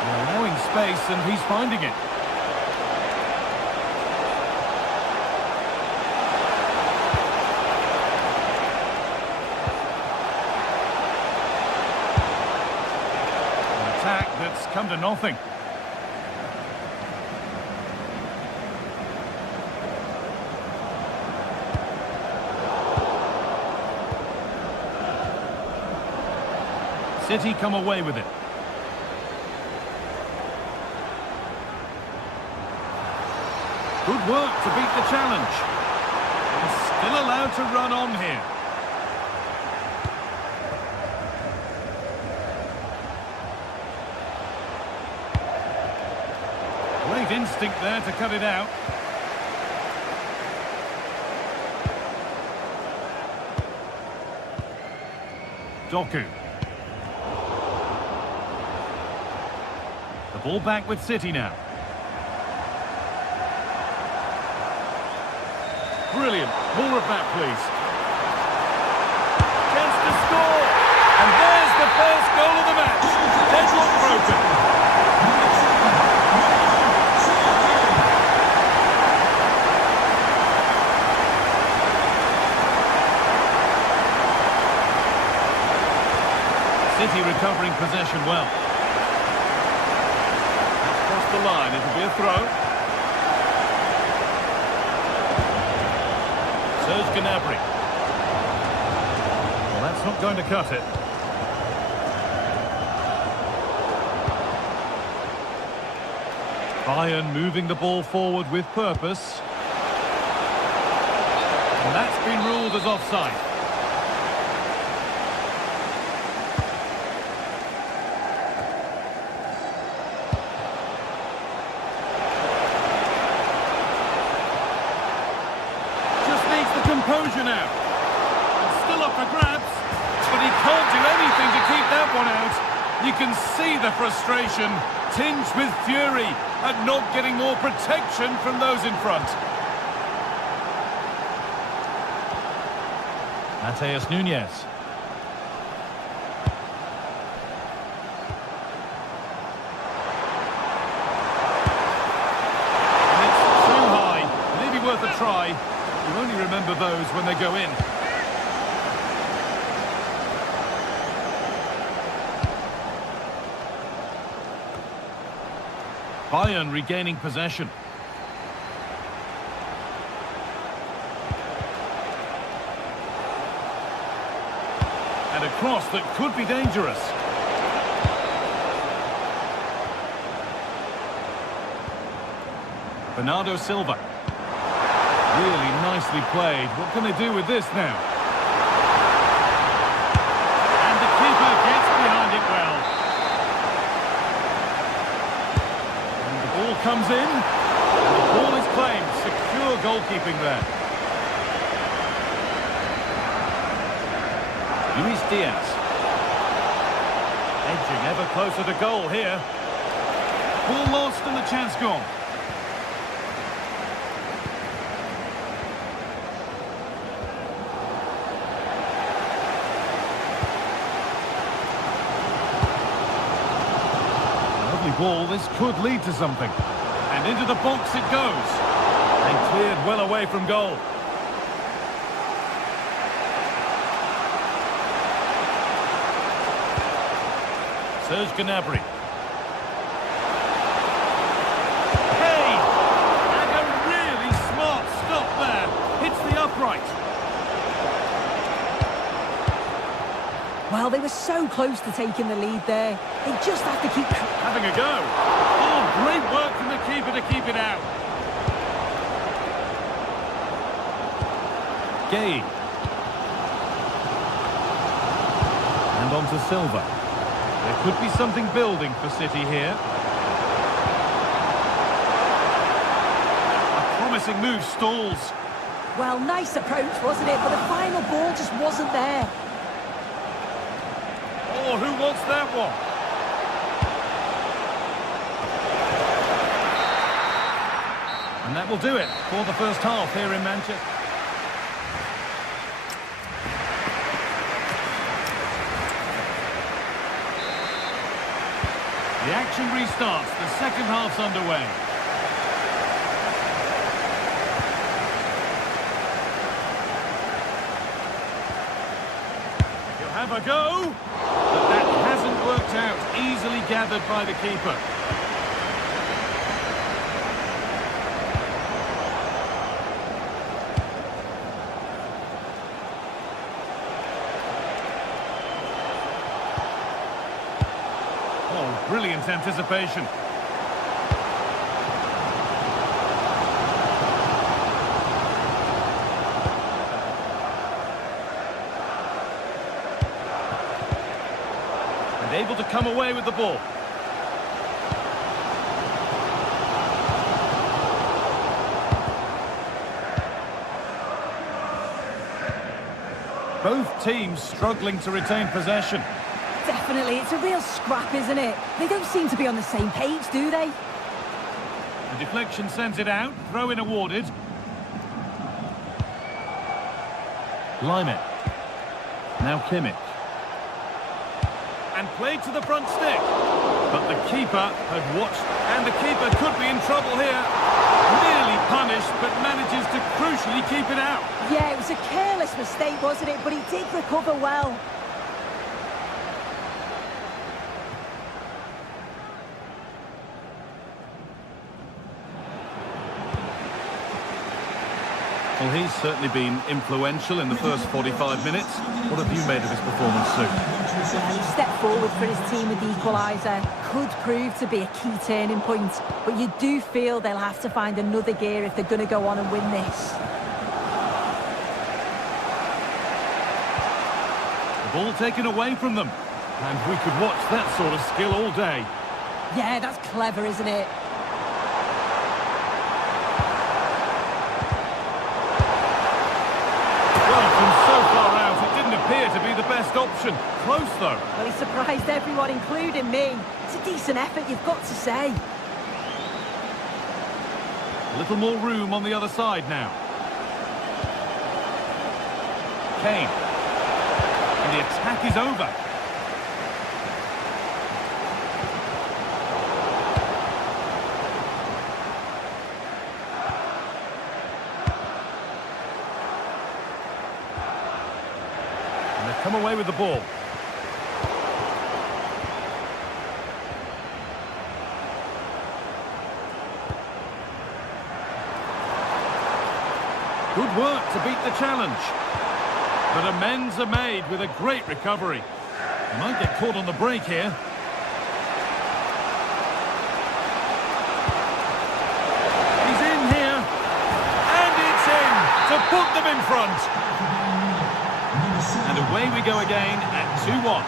They're allowing space and he's finding it. That's come to nothing. City come away with it. Good work to beat the challenge. He's still allowed to run on here. Great instinct there to cut it out. Doku. The ball back with City now. Brilliant. More of that, please. Chance to score. And there's the first goal of the match. Deadlock broken. City recovering possession well. Across the line, it'll be a throw. Serge Gnabry. Well, that's not going to cut it. Bayern moving the ball forward with purpose. And that's been ruled as offside. Composure now. It's still up for grabs, but he can't do anything to keep that one out. You can see the frustration, tinged with fury at not getting more protection from those in front. Mateus Nunes. And it's too high, maybe worth a try. You only remember those when they go in. Bayern regaining possession. And a cross that could be dangerous. Bernardo Silva. Really nicely played. What can they do with this now? comes in. And the ball is claimed. Secure goalkeeping there. Luis Diaz. Edging ever closer to goal here. Ball lost and the chance gone. Lovely ball, this could lead to something. And into the box it goes. And cleared well away from goal. Serge Gnabry. Hey! And a really smart stop there. Hits the upright. Well, they were so close to taking the lead there. They just have to keep... Having a go. Oh, great work from the keeper to keep it out. Gay. And on to Silva. There could be something building for City here. A promising move stalls. Well, nice approach, wasn't it? But the final ball just wasn't there. Oh, who wants that one? And that will do it for the first half here in Manchester. The action restarts. The second half's underway. He'll have a go. But that hasn't worked out. Easily gathered by the keeper. Oh, brilliant anticipation. And able to come away with the ball. Both teams struggling to retain possession. Definitely, it's a real scrap, isn't it? They don't seem to be on the same page, do they? The deflection sends it out. Throw-in awarded. Lyman. Now Kimmich. And played to the front stick. But the keeper had watched, and the keeper could be in trouble here. Nearly punished, but manages to crucially keep it out. Yeah, it was a careless mistake, wasn't it? But he did recover well. Well, he's certainly been influential in the first 45 minutes. What have you made of his performance, Sue? Well, he stepped forward for his team with the equaliser. Could prove to be a key turning point. But you do feel they'll have to find another gear if they're going to go on and win this. The ball taken away from them. And we could watch that sort of skill all day. Yeah, that's clever, isn't it? Appear to be the best option. Close, though. Well, he surprised everyone, including me. It's a decent effort, you've got to say. A little more room on the other side now. Kane. And the attack is over. Come away with the ball. Good work to beat the challenge. But amends are made with a great recovery. Might get caught on the break here. He's in here. And it's in to put them in front. And away we go again at 2-1.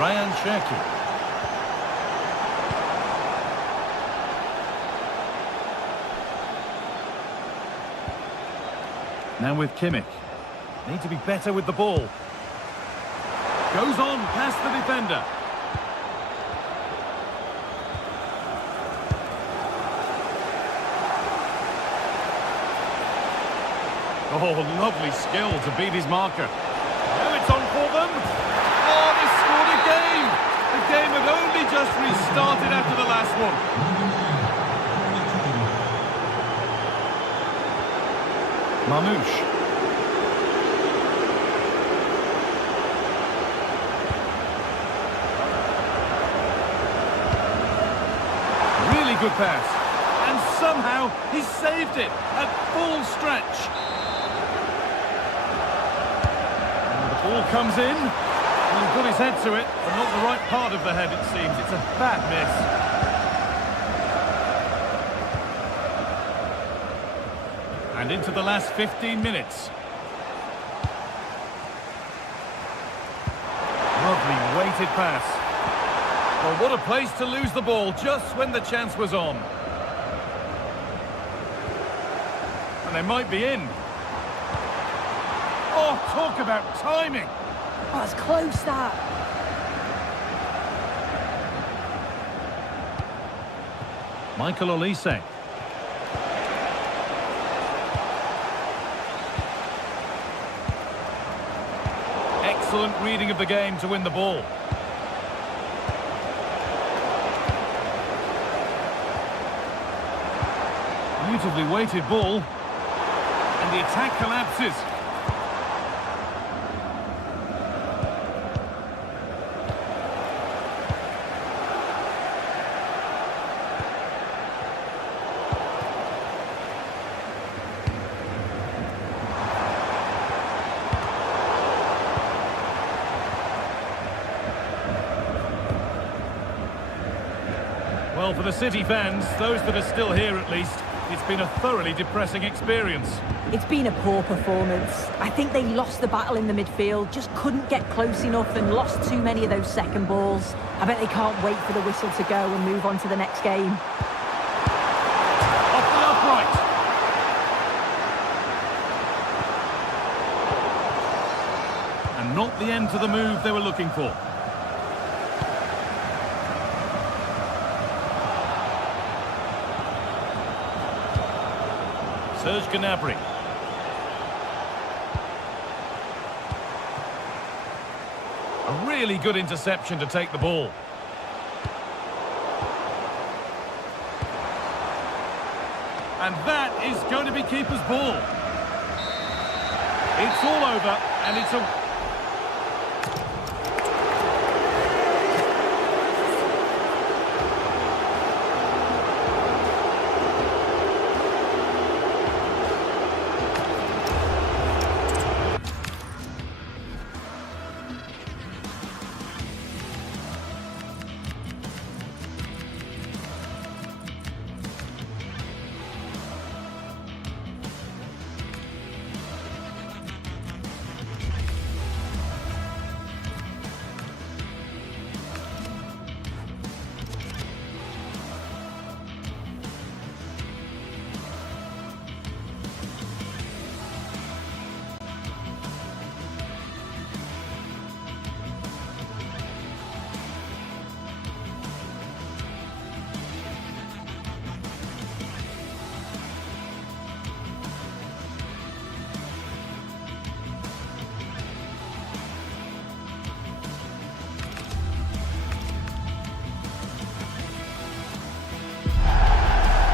Ryan Cherki. Now with Kimmich. Need to be better with the ball. Goes on past the defender. Oh, lovely skill to beat his marker. Now it's on for them. Oh, they scored again. The game had only just restarted after the last one. Mamouche. Really good pass. And somehow he saved it at full stretch. And the ball comes in. And he's got his head to it, but not the right part of the head, it seems. It's a bad miss. And into the last 15 minutes. Lovely weighted pass. Well, what a place to lose the ball just when the chance was on. And they might be in. Oh, talk about timing. Oh, it's close, that. Michael Olise. Excellent reading of the game to win the ball. Beautifully weighted ball. And the attack collapses. Well, for the City fans, those that are still here at least, it's been a thoroughly depressing experience. It's been a poor performance. I think they lost the battle in the midfield, just couldn't get close enough and lost too many of those second balls. I bet they can't wait for the whistle to go and move on to the next game. Off the upright. And not the end to the move they were looking for. Serge Gnabry. A really good interception to take the ball. And that is going to be keeper's ball. It's all over, and it's a...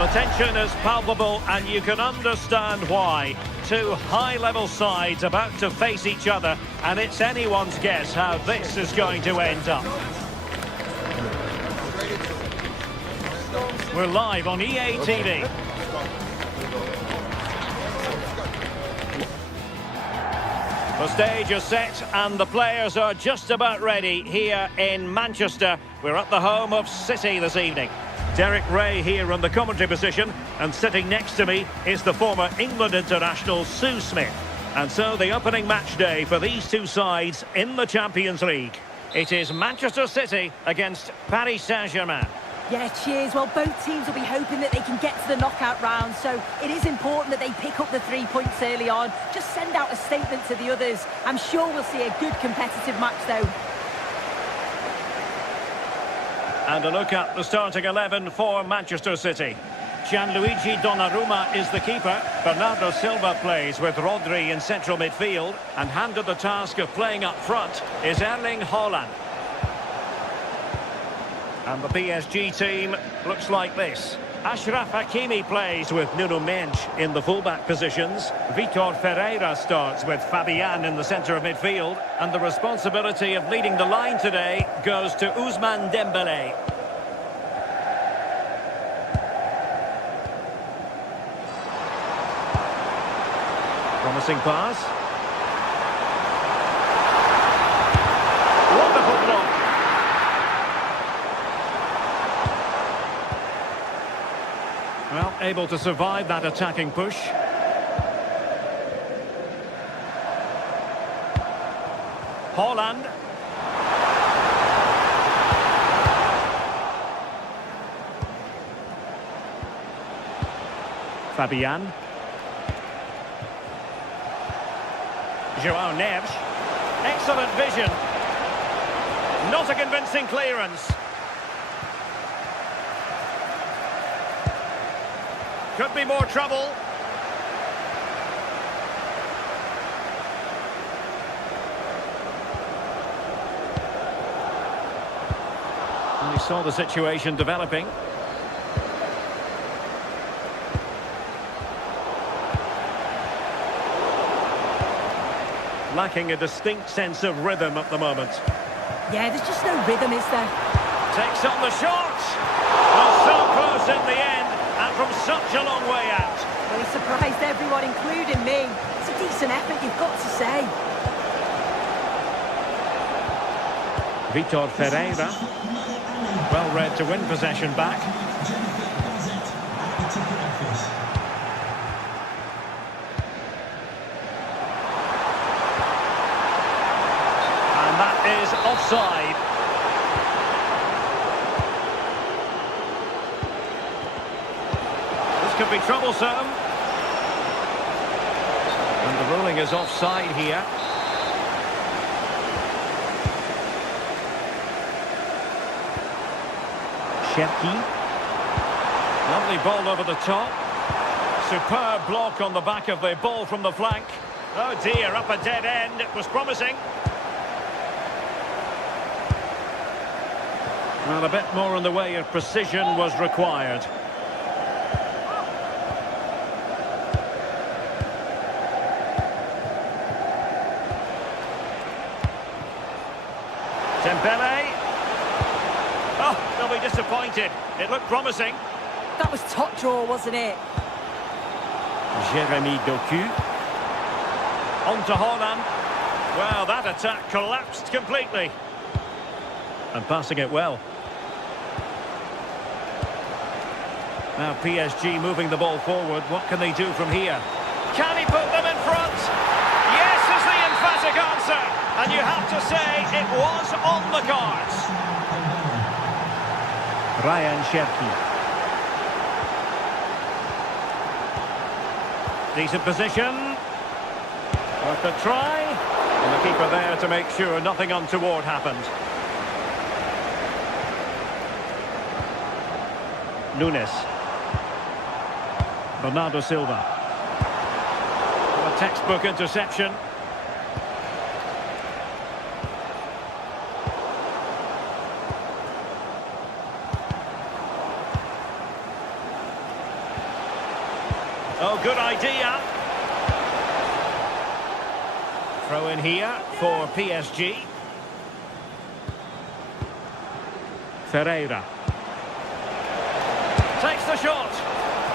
The tension is palpable, and you can understand why. Two high-level sides about to face each other, and it's anyone's guess how this is going to end up. We're live on EA TV. The stage is set and the players are just about ready here in Manchester. We're at the home of City this evening. Derek Ray here in the commentary position, and sitting next to me is the former England international Sue Smith. And so the opening match day for these two sides in the Champions League. It is Manchester City against Paris Saint-Germain. Yeah, cheers. Well, both teams will be hoping that they can get to the knockout round, so it is important that they pick up the 3 points early on. Just send out a statement to the others. I'm sure we'll see a good competitive match, though. And a look at the starting 11 for Manchester City. Gianluigi Donnarumma is the keeper. Bernardo Silva plays with Rodri in central midfield. And handed the task of playing up front is Erling Haaland. And the PSG team looks like this. Achraf Hakimi plays with Nuno Mendes in the fullback positions. Vitor Ferreira starts with Fabian in the centre of midfield. And the responsibility of leading the line today goes to Ousmane Dembélé. Promising pass. Wonderful block. Well, able to survive that attacking push. Haaland. Fabian. João Neves. Excellent vision. Not a convincing clearance. Could be more trouble. And we saw the situation developing. Lacking a distinct sense of rhythm at the moment. Yeah, there's just no rhythm, is there? Takes on the shot. Well, so close in the end, and from such a long way out. Well, he surprised everyone, including me. It's a decent effort, you've got to say. Vitor Ferreira. Well read to win possession back. Is offside. This could be troublesome. And the ruling is offside here. Cherki. Lovely ball over the top. Superb block on the back of the ball from the flank. Oh dear, up a dead end. It was promising. Well, a bit more in the way of precision was required. Dembélé. Oh, they'll be disappointed. It looked promising. That was top draw, wasn't it? Jérémy Doku. On to Haaland. Well, that attack collapsed completely. And passing it well. Now PSG moving the ball forward. What can they do from here? Can he put them in front? Yes is the emphatic answer. And you have to say it was on the cards. Ryan Cherki. Decent position. Worth a try. And the keeper there to make sure nothing untoward happened. Nunes. Bernardo Silva. A textbook interception. Oh, good idea. Throw in here for PSG. Ferreira. Takes the shot.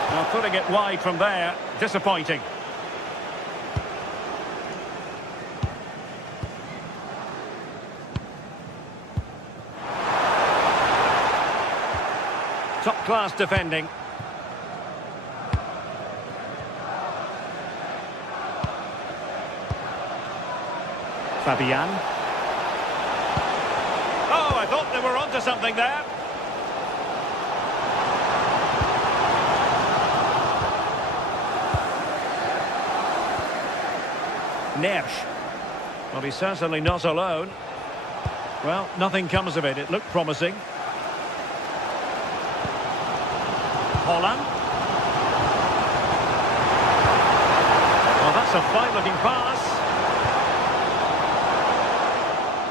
Well, putting it wide from there, disappointing. Top-class defending. Fabian. Oh, I thought they were onto something there. Nersch. Well, he's certainly not alone. Well, nothing comes of it. It looked promising. Holland. Well, that's a fine-looking pass.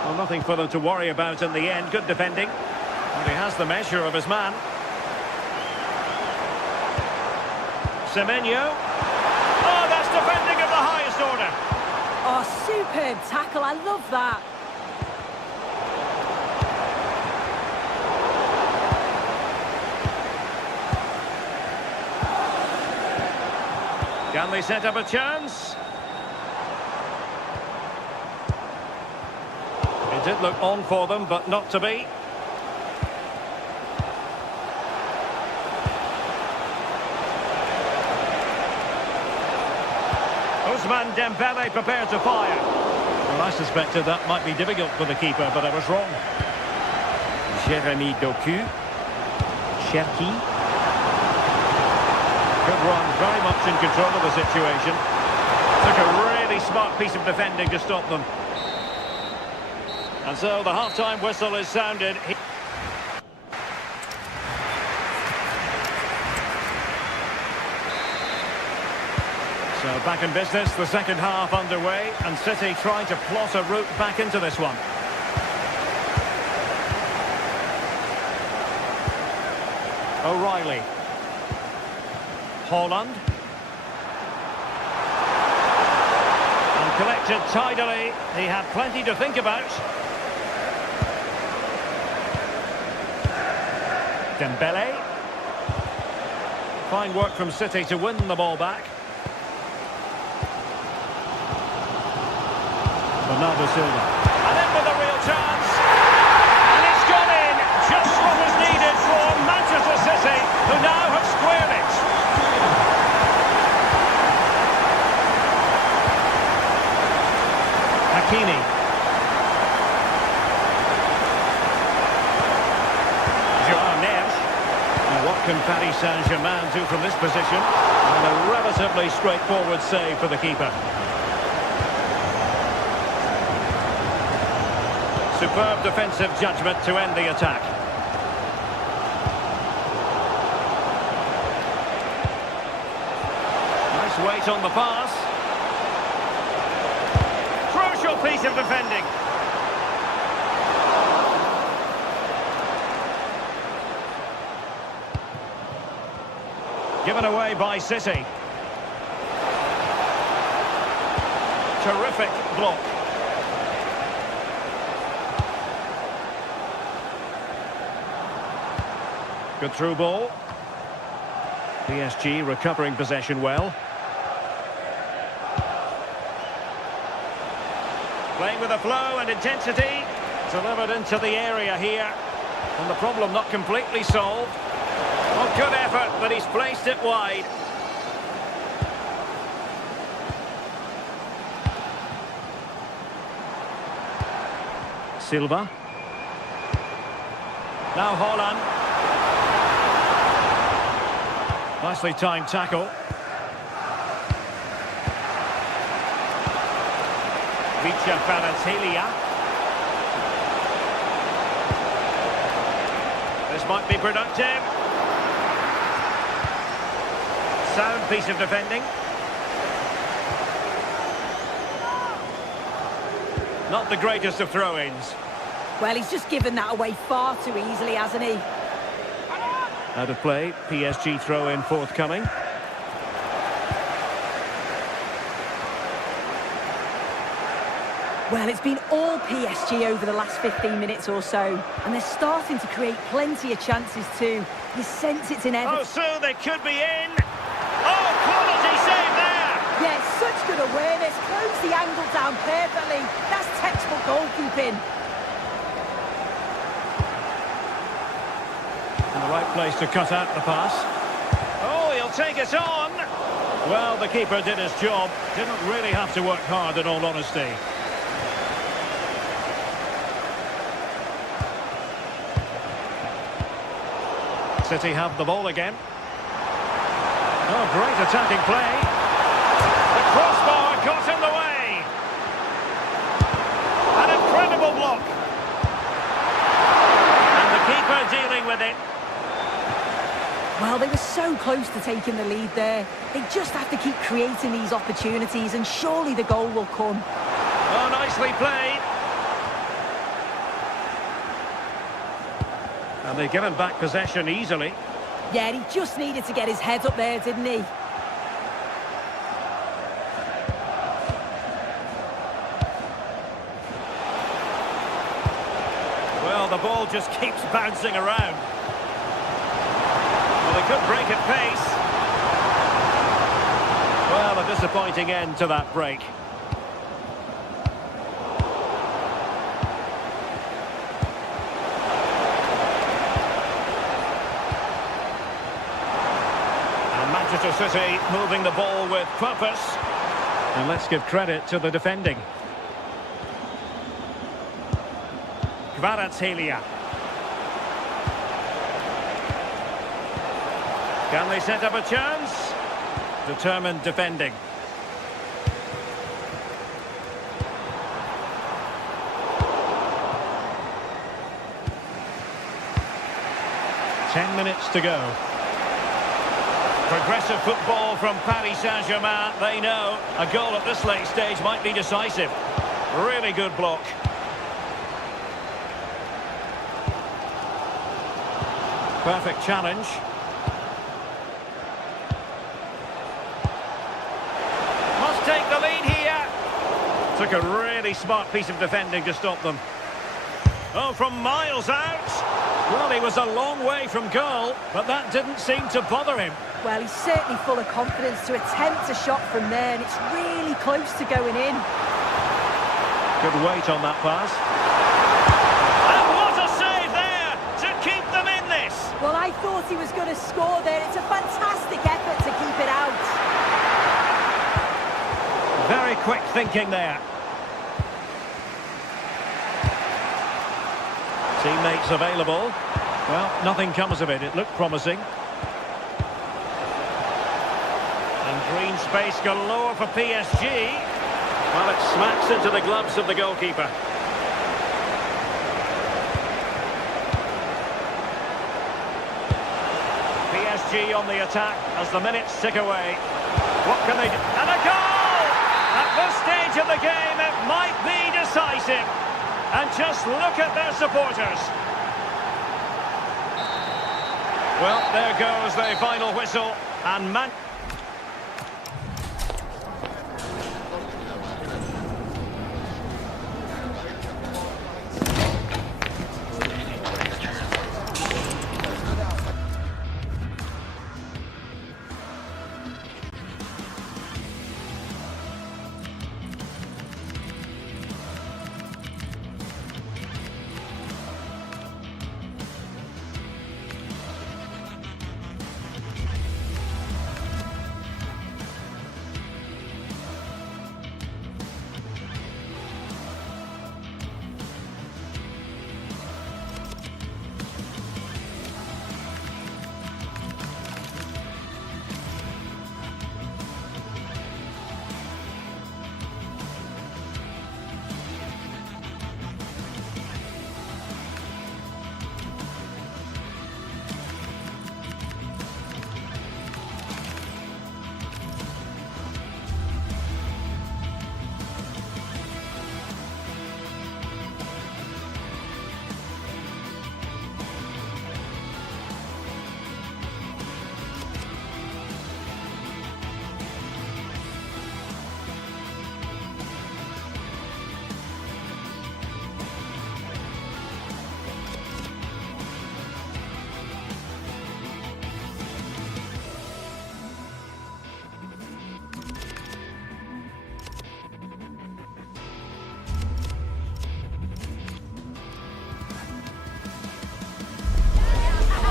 Well, nothing for them to worry about in the end. Good defending. And he has the measure of his man. Semenyo. Oh, that's defending of the highest order. Oh, superb tackle. I love that. Can they set up a chance? It did look on for them, but not to be. Ousmane Dembele prepared to fire. Well, I suspected that might be difficult for the keeper, but I was wrong. Jérémy Doku. Cherki. Good run, very much in control of the situation. Took a really smart piece of defending to stop them. And so the half-time whistle is sounded. So back in business, the second half underway, and City trying to plot a route back into this one. O'Reilly. Holland. And collected tidily. He had plenty to think about. Dembele. Fine work from City to win the ball back. Bernardo Silva. And in with a real chance. And it's gone in. Just what was needed for Manchester City, who now have squared it. Hakimi. Joao Neves. Now what can Paris Saint-Germain do from this position? And a relatively straightforward save for the keeper. Superb defensive judgment to end the attack. Nice weight on the pass. Crucial piece of defending. Given away by City. Terrific block. Good through ball. PSG recovering possession well. Playing with a flow and intensity. Delivered into the area here. And the problem not completely solved. Well, good effort, but he's placed it wide. Silva. Now Holland. Nicely timed tackle. Vicha Kvaratskhelia. This might be productive. Sound piece of defending. Not the greatest of throw-ins. Well, he's just given that away far too easily, hasn't he? Out of play, PSG throw-in forthcoming. Well, it's been all PSG over the last 15 minutes or so, and they're starting to create plenty of chances too. You sense it's inevitable. Oh, so they could be in. Oh, quality save there! Yeah, such good awareness. Closed the angle down perfectly. That's textbook goalkeeping. In the right place to cut out the pass. Oh, he'll take it on. Well, the keeper did his job. Didn't really have to work hard, in all honesty. City have the ball again. Oh, great attacking play. The crossbar got in the way. Incredible block. And the keeper dealing with it. Well, they were so close to taking the lead there. They just have to keep creating these opportunities and surely the goal will come. Oh, nicely played. And they've given back possession easily. Yeah, he just needed to get his head up there, didn't he? Well, the ball just keeps bouncing around. Well, they could break at pace. Well, a disappointing end to that break. And Manchester City moving the ball with purpose. And let's give credit to the defending. Kvaratskhelia. Can they set up a chance? Determined defending. Ten minutes to go. Progressive football from Paris Saint-Germain. They know a goal at this late stage might be decisive. Really good block. Perfect challenge. Must take the lead here. Took a really smart piece of defending to stop them. Oh, from miles out. Well, he was a long way from goal, but that didn't seem to bother him. Well, he's certainly full of confidence to attempt a shot from there, and it's really close to going in. Good weight on that pass. And what a save there to keep them in this. Well, I thought he was going to score there. It's a fantastic effort to keep it out. Very quick thinking there. Teammates available. Well, nothing comes of it. It looked promising. And green space galore for PSG. Well, it smacks into the gloves of the goalkeeper. PSG on the attack as the minutes tick away. What can they do? And a goal! At this stage of the game, it might be decisive. And just look at their supporters. Well, there goes the final whistle. And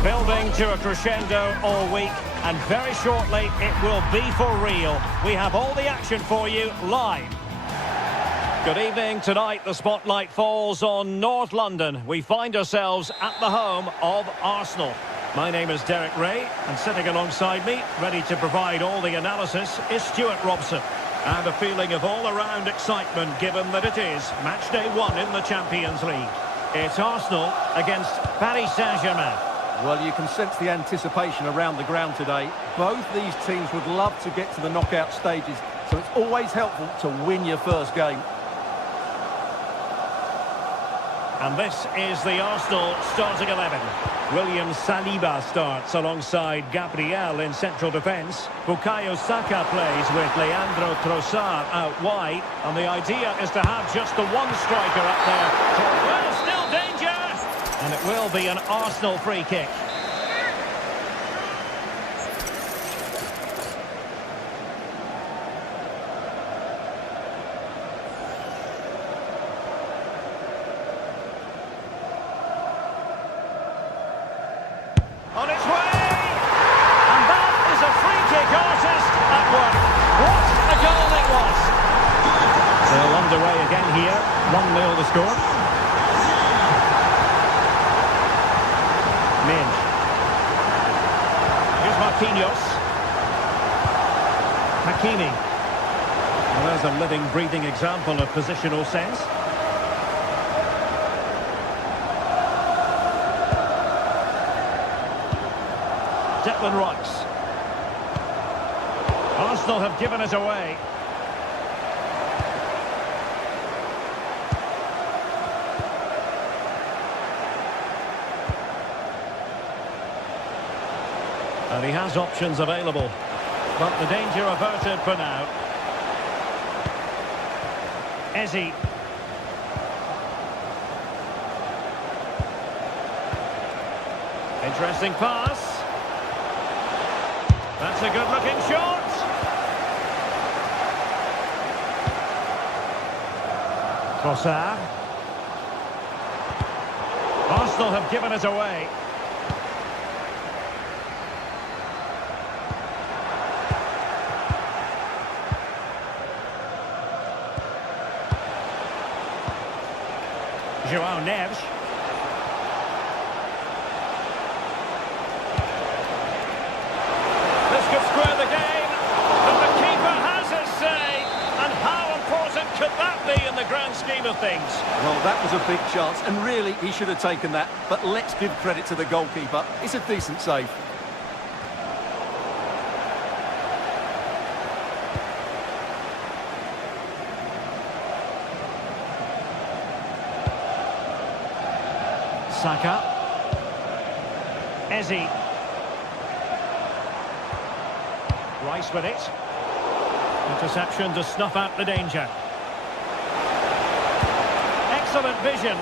building to a crescendo all week, and very shortly it will be for real. We have all the action for you live. Good evening. Tonight the spotlight falls on North London. We find ourselves at the home of Arsenal. My name is Derek Ray, and sitting alongside me, ready to provide all the analysis, is Stuart Robson. And a feeling of all-around excitement given that it is match day 1 in the Champions League. It's Arsenal against Paris Saint-Germain. Well, you can sense the anticipation around the ground today. Both these teams would love to get to the knockout stages, so it's always helpful to win your first game. And this is the Arsenal starting 11. William Saliba starts alongside Gabriel in central defence. Bukayo Saka plays with Leandro Trossard out wide. And the idea is to have just the one striker up there. Well, still danger! And it will be an Arsenal free kick. On its way! And that is a free-kick artist at work. What a goal it was! They're underway again here. 1-0 the score. Minge. Here's Marquinhos. Hakimi. Well, there's a living, breathing example of positional sense. Declan Rice. Arsenal have given it away. And he has options available, but the danger averted for now. Eze. Interesting pass. That's a good-looking shot. Trossard. Arsenal have given it away. João Neves. This could square the game, but the keeper has his say. And how important could that be in the grand scheme of things? Well, that was a big chance, and really, he should have taken that. But let's give credit to the goalkeeper. It's a decent save. Saka. Eze. Rice with it. Interception to snuff out the danger. Excellent vision.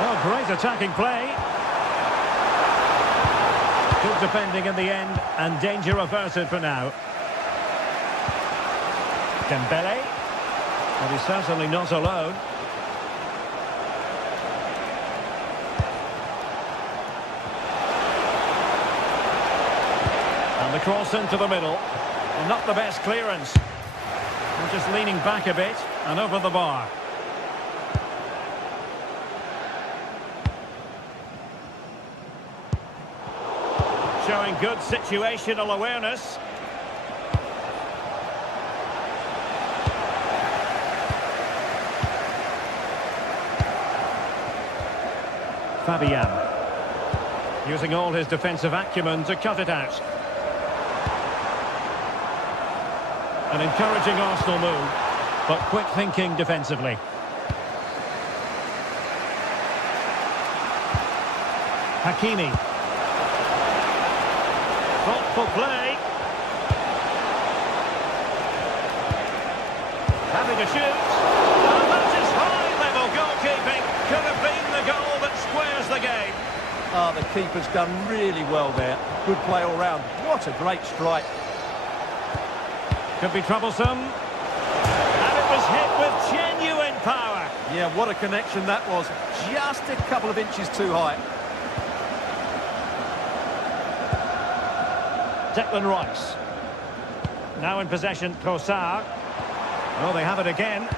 Oh, great attacking play. Good defending in the end, and danger averted for now. Dembele. But he's certainly not alone. And the cross into the middle. Well, not the best clearance. We're just leaning back a bit and over the bar. Showing good situational awareness. Fabian. Using all his defensive acumen to cut it out. An encouraging Arsenal move, but quick thinking defensively. Hakimi. Thoughtful play. Having a shoot. And that is high-level goalkeeping. Could have been the goal that squares the game. Ah, the keeper's done really well there. Good play all round. What a great strike. Could be troublesome. And it was hit with genuine power. Yeah, what a connection that was. Just a couple of inches too high. Declan Rice. Now in possession, Trossard. Oh, they have it again.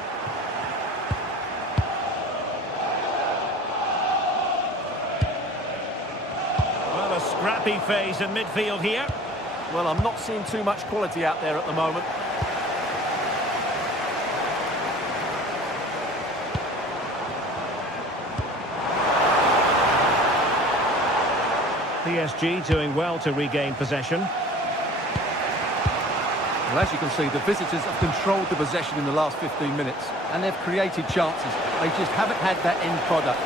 scrappy phase in midfield here. Well, I'm not seeing too much quality out there at the moment. PSG doing well to regain possession. Well, as you can see, the visitors have controlled the possession in the last 15 minutes, and they've created chances. They just haven't had that end product.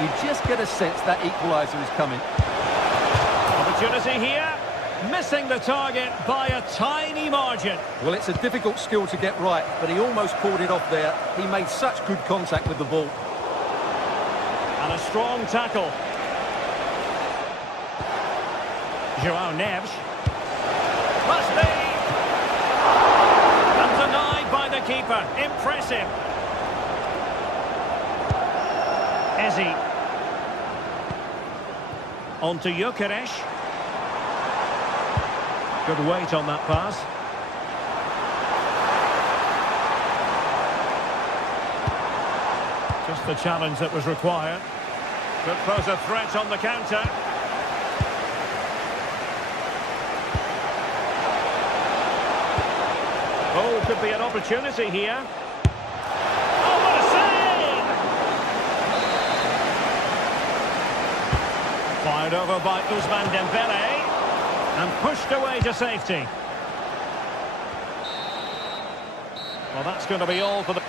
You just get a sense that equaliser is coming. Opportunity here. Missing the target by a tiny margin. Well, it's a difficult skill to get right, but he almost pulled it off there. He made such good contact with the ball. And a strong tackle. João Neves. Must be. And denied by the keeper. Impressive. Eze. On to Gyökeres. Good weight on that pass. Just the challenge that was required. Could pose a threat on the counter. Oh, could be an opportunity here. Oh, what a save! Fired over by Ousmane Dembele. And pushed away to safety. Well, that's going to be all for the...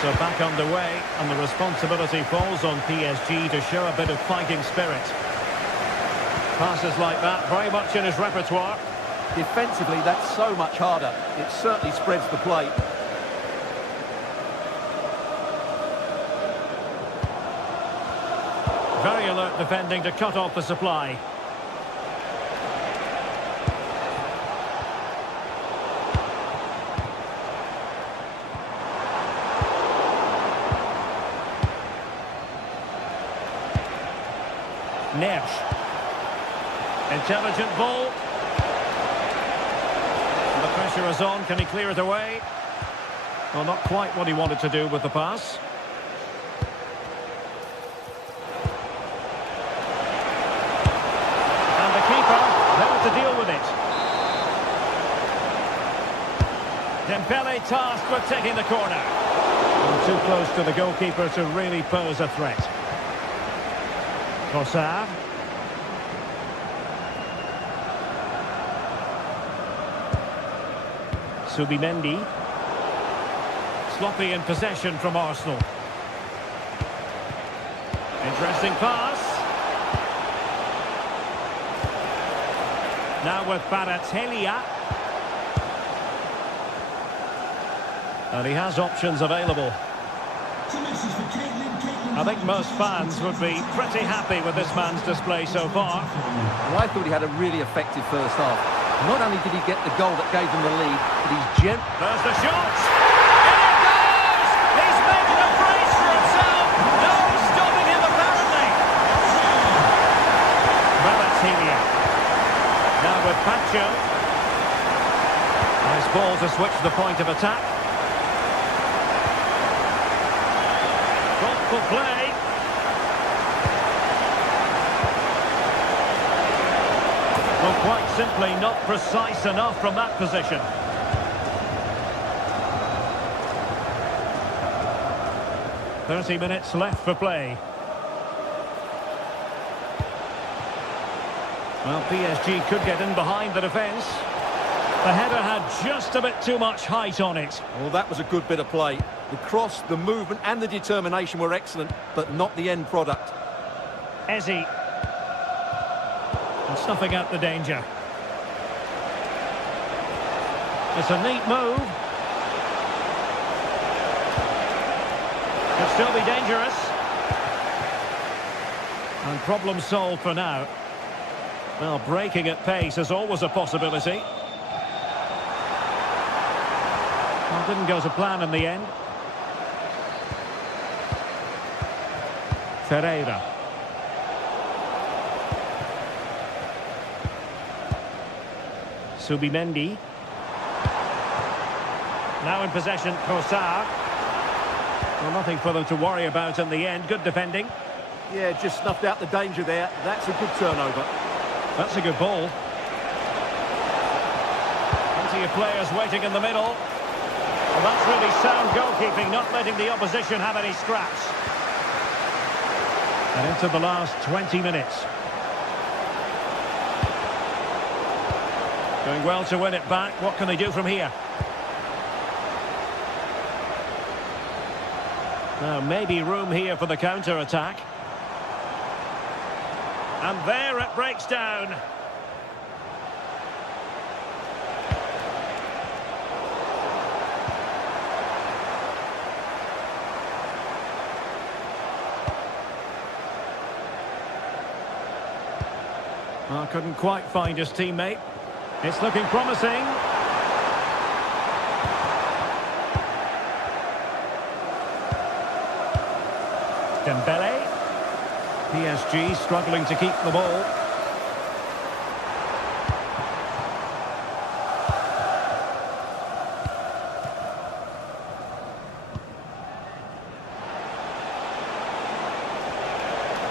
So back underway, and the responsibility falls on PSG to show a bit of fighting spirit. Passes like that, very much in his repertoire. Defensively, that's so much harder. It certainly spreads the play. Very alert defending to cut off the supply. Neves. Intelligent ball. And the pressure is on. Can he clear it away? Well, not quite what he wanted to do with the pass. To deal with it. Dembele tasked with taking the corner. And too close to the goalkeeper to really pose a threat. Trossard. Subimendi. Sloppy in possession from Arsenal. Interesting pass. Now with Baratelia. And he has options available. I think most fans would be pretty happy with this man's display so far. Well, I thought he had a really effective first half. Not only did he get the goal that gave them the lead, but he's There's the shot! In it goes! He's making a brace for himself! No stopping him apparently! Baratelia. Now with Pacho. Nice ball to switch the point of attack. Thoughtful play. Well, quite simply not precise enough from that position. "30 minutes left for play. Well, PSG could get in behind the defence. The header had just a bit too much height on it. Well, that was a good bit of play. The cross, the movement and the determination were excellent, but not the end product. Eze. And snuffing out the danger. It's a neat move. Could still be dangerous. And problem solved for now. Well, breaking at pace is always a possibility. Well, didn't go to plan in the end. Ferreira. Subimendi. Now in possession, Trossard. Well, nothing for them to worry about in the end. Good defending. Yeah, just snuffed out the danger there. That's a good turnover. That's a good ball. Plenty of players waiting in the middle. Well, that's really sound goalkeeping, not letting the opposition have any scraps. And into the last 20 minutes. Doing well to win it back. What can they do from here? Now, maybe room here for the counter-attack. And there it breaks down. Well, couldn't quite find his teammate. It's looking promising. Dembele. PSG struggling to keep the ball.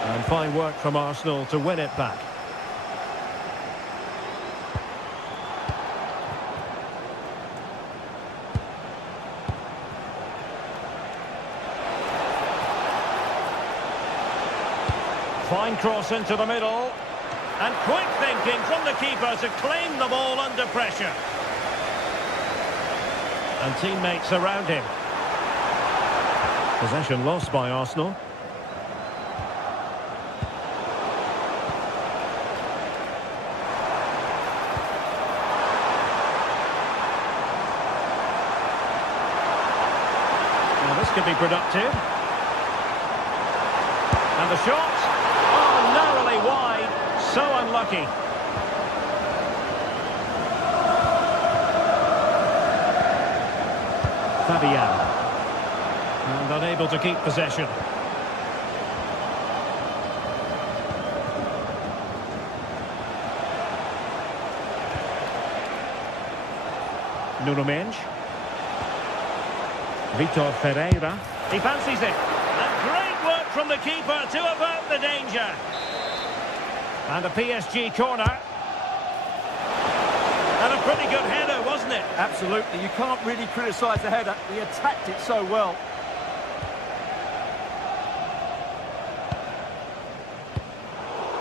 And fine work from Arsenal to win it back. Fine cross into the middle. And quick thinking from the keeper to claim the ball under pressure. And teammates around him. Possession lost by Arsenal. Well, this could be productive. And the shot. Narrowly wide, so unlucky. Fabian. And unable to keep possession. Nuno Mendes. Vitor Ferreira. He fancies it. And great work from the keeper to avert the danger. And a PSG corner. And a pretty good header, wasn't it? Absolutely. You can't really criticise the header. He attacked it so well.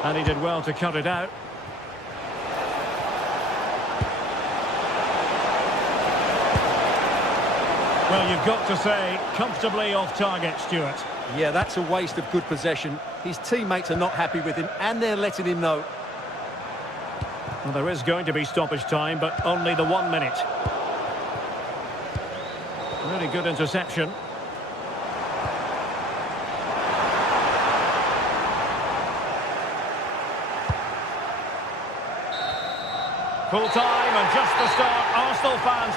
And he did well to cut it out. Well, you've got to say, comfortably off target, Stuart. Yeah, that's a waste of good possession. His teammates are not happy with him, and they're letting him know. Well, there is going to be stoppage time, but only the 1 minute. Really good interception. Full time and just the start. Arsenal fans.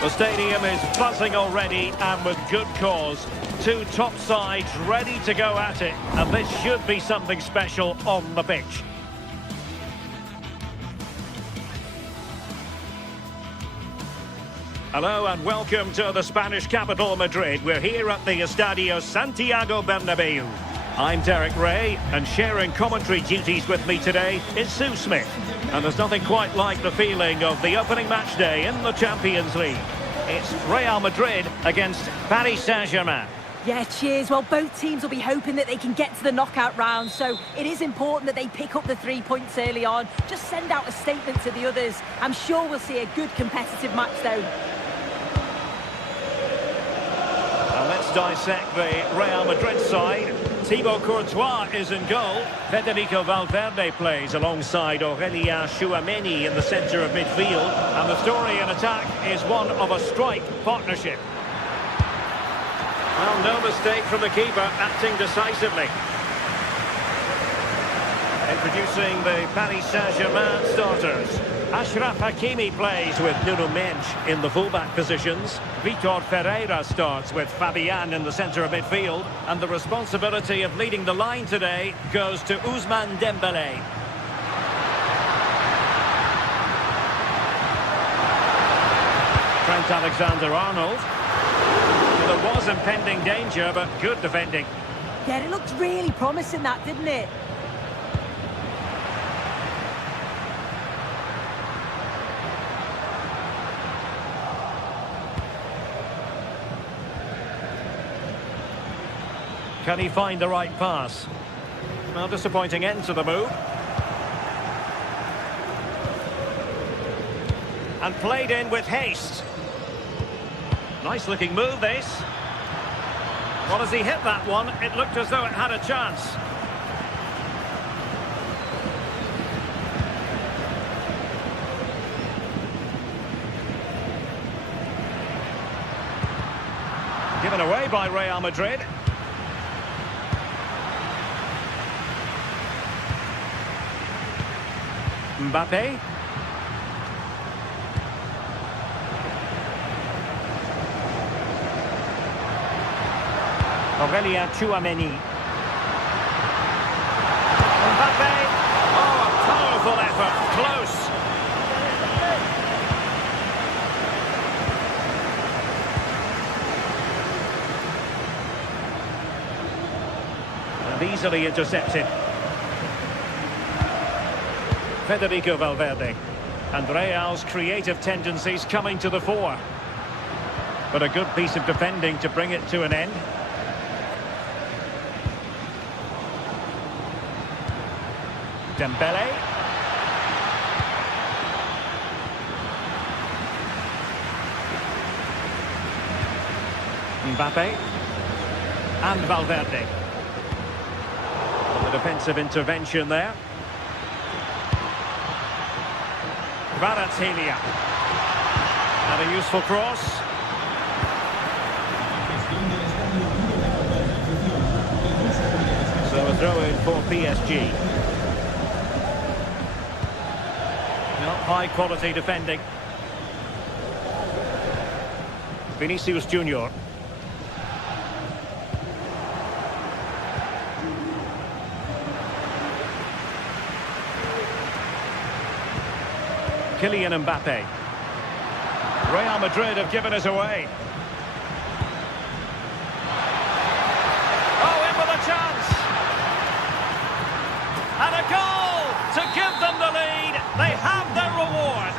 The stadium is buzzing already, and with good cause. Two top sides ready to go at it, and this should be something special on the pitch. Hello and welcome to the Spanish capital, Madrid. We're here at the Estadio Santiago Bernabeu. I'm Derek Ray, and sharing commentary duties with me today is Sue Smith. And there's nothing quite like the feeling of the opening match day in the Champions League. It's Real Madrid against Paris Saint-Germain. Yeah, cheers. Well, both teams will be hoping that they can get to the knockout round, so it is important that they pick up the 3 points early on. Just send out a statement to the others. I'm sure we'll see a good competitive match, though. Well, let's dissect the Real Madrid side. Thibaut Courtois is in goal. Federico Valverde plays alongside Aurélien Tchouameni in the centre of midfield. And the story in attack is one of a strike partnership. Well, no mistake from the keeper, acting decisively. Introducing the Paris Saint-Germain starters. Achraf Hakimi plays with Nuno Mendes in the fullback positions. Vitor Ferreira starts with Fabian in the centre of midfield. And the responsibility of leading the line today goes to Ousmane Dembélé. Trent Alexander-Arnold. There was impending danger, but good defending. Yeah, it looked really promising, that, didn't it? Can he find the right pass? Well, disappointing end to the move. And played in with haste. Nice looking move, this. Well, as he hit that one, it looked as though it had a chance. Given away by Real Madrid. Mbappe. Aurélien Tchouameni. Mbappe. Oh, a powerful effort. Close. And easily intercepted. Federico Valverde. And Real's creative tendencies coming to the fore. But a good piece of defending to bring it to an end. Dembélé. Mbappe. And Valverde. The defensive intervention there. Kvaratskhelia. And a useful cross. So a throw-in for PSG. High quality defending. Vinicius Junior. Kylian Mbappe. Real Madrid have given us away. Oh, in with a chance. And a goal to give them the lead. They have their reward.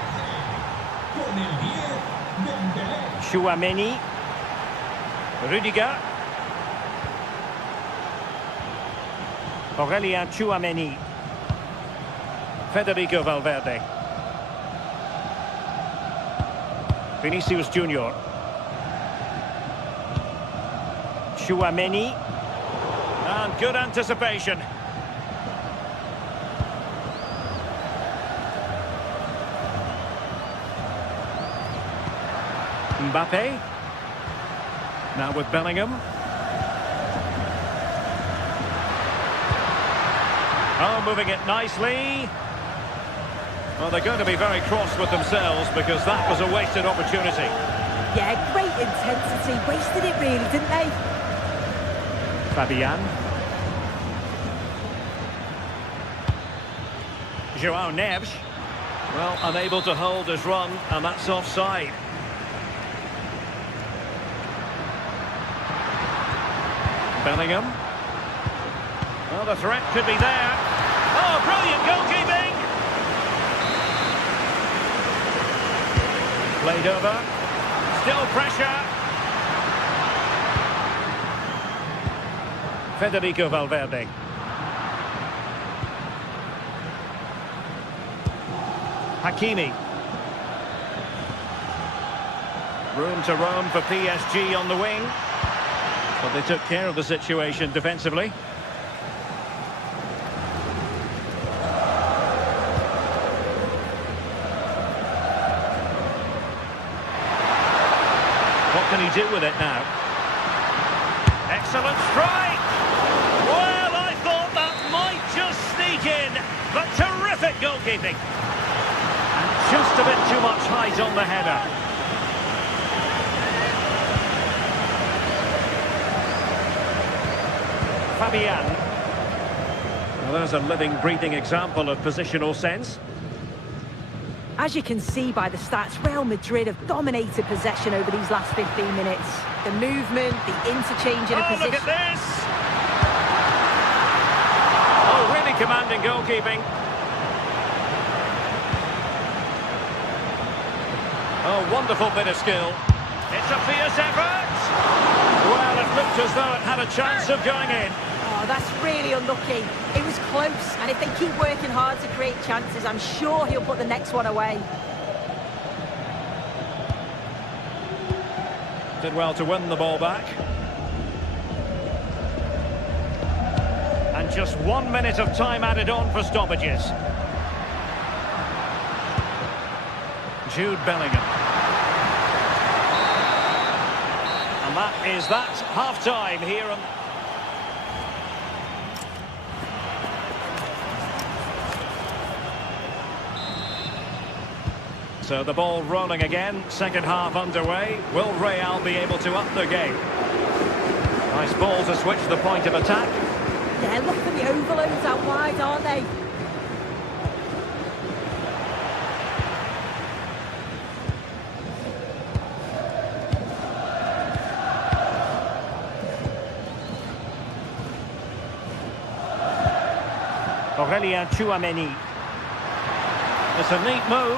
Tchouameni. Rudiger. Aurélien Tchouameni. Federico Valverde. Vinicius Junior. Tchouameni. And good anticipation. Mbappe. Now with Bellingham. Oh, moving it nicely. Well, they're going to be very cross with themselves because that was a wasted opportunity. Yeah, great intensity. Wasted it really, didn't they? Fabian. João Neves. Well, unable to hold his run, and that's offside. Bellingham. Well, the threat could be there. Oh, brilliant goalkeeping! Played over. Still pressure. Federico Valverde. Hakimi. Room to roam for PSG on the wing. But they took care of the situation defensively. What can he do with it now? Excellent strike! Well, I thought that might just sneak in, but terrific goalkeeping. And just a bit too much height on the header. Fabian. Well, there's a living, breathing example of positional sense. As you can see by the stats, Real Madrid have dominated possession over these last 15 minutes. The movement, the interchange in a position... Look at this! Oh, really commanding goalkeeping. Oh, wonderful bit of skill. It's a fierce effort! Well, it looked as though it had a chance of going in. Oh, that's really unlucky. It was close, and if they keep working hard to create chances, I'm sure he'll put the next one away. Did well to win the ball back. And just 1 minute of time added on for stoppages. Jude Bellingham. And that is that. Half-time here on... So the ball rolling again, second half underway. Will Real be able to up the game? Nice ball to switch the point of attack. Yeah, look for the overloads out wide, aren't they? Aurélien Tchouaméni. It's a neat move.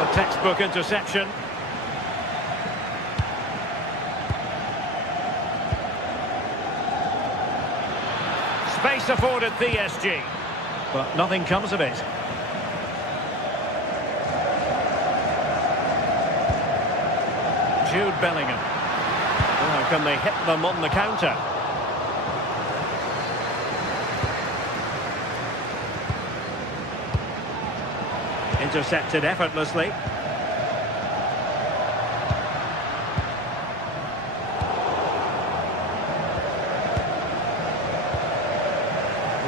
A textbook interception. Space afforded PSG, but nothing comes of it. Jude Bellingham. Oh, can they hit them on the counter? Intercepted effortlessly.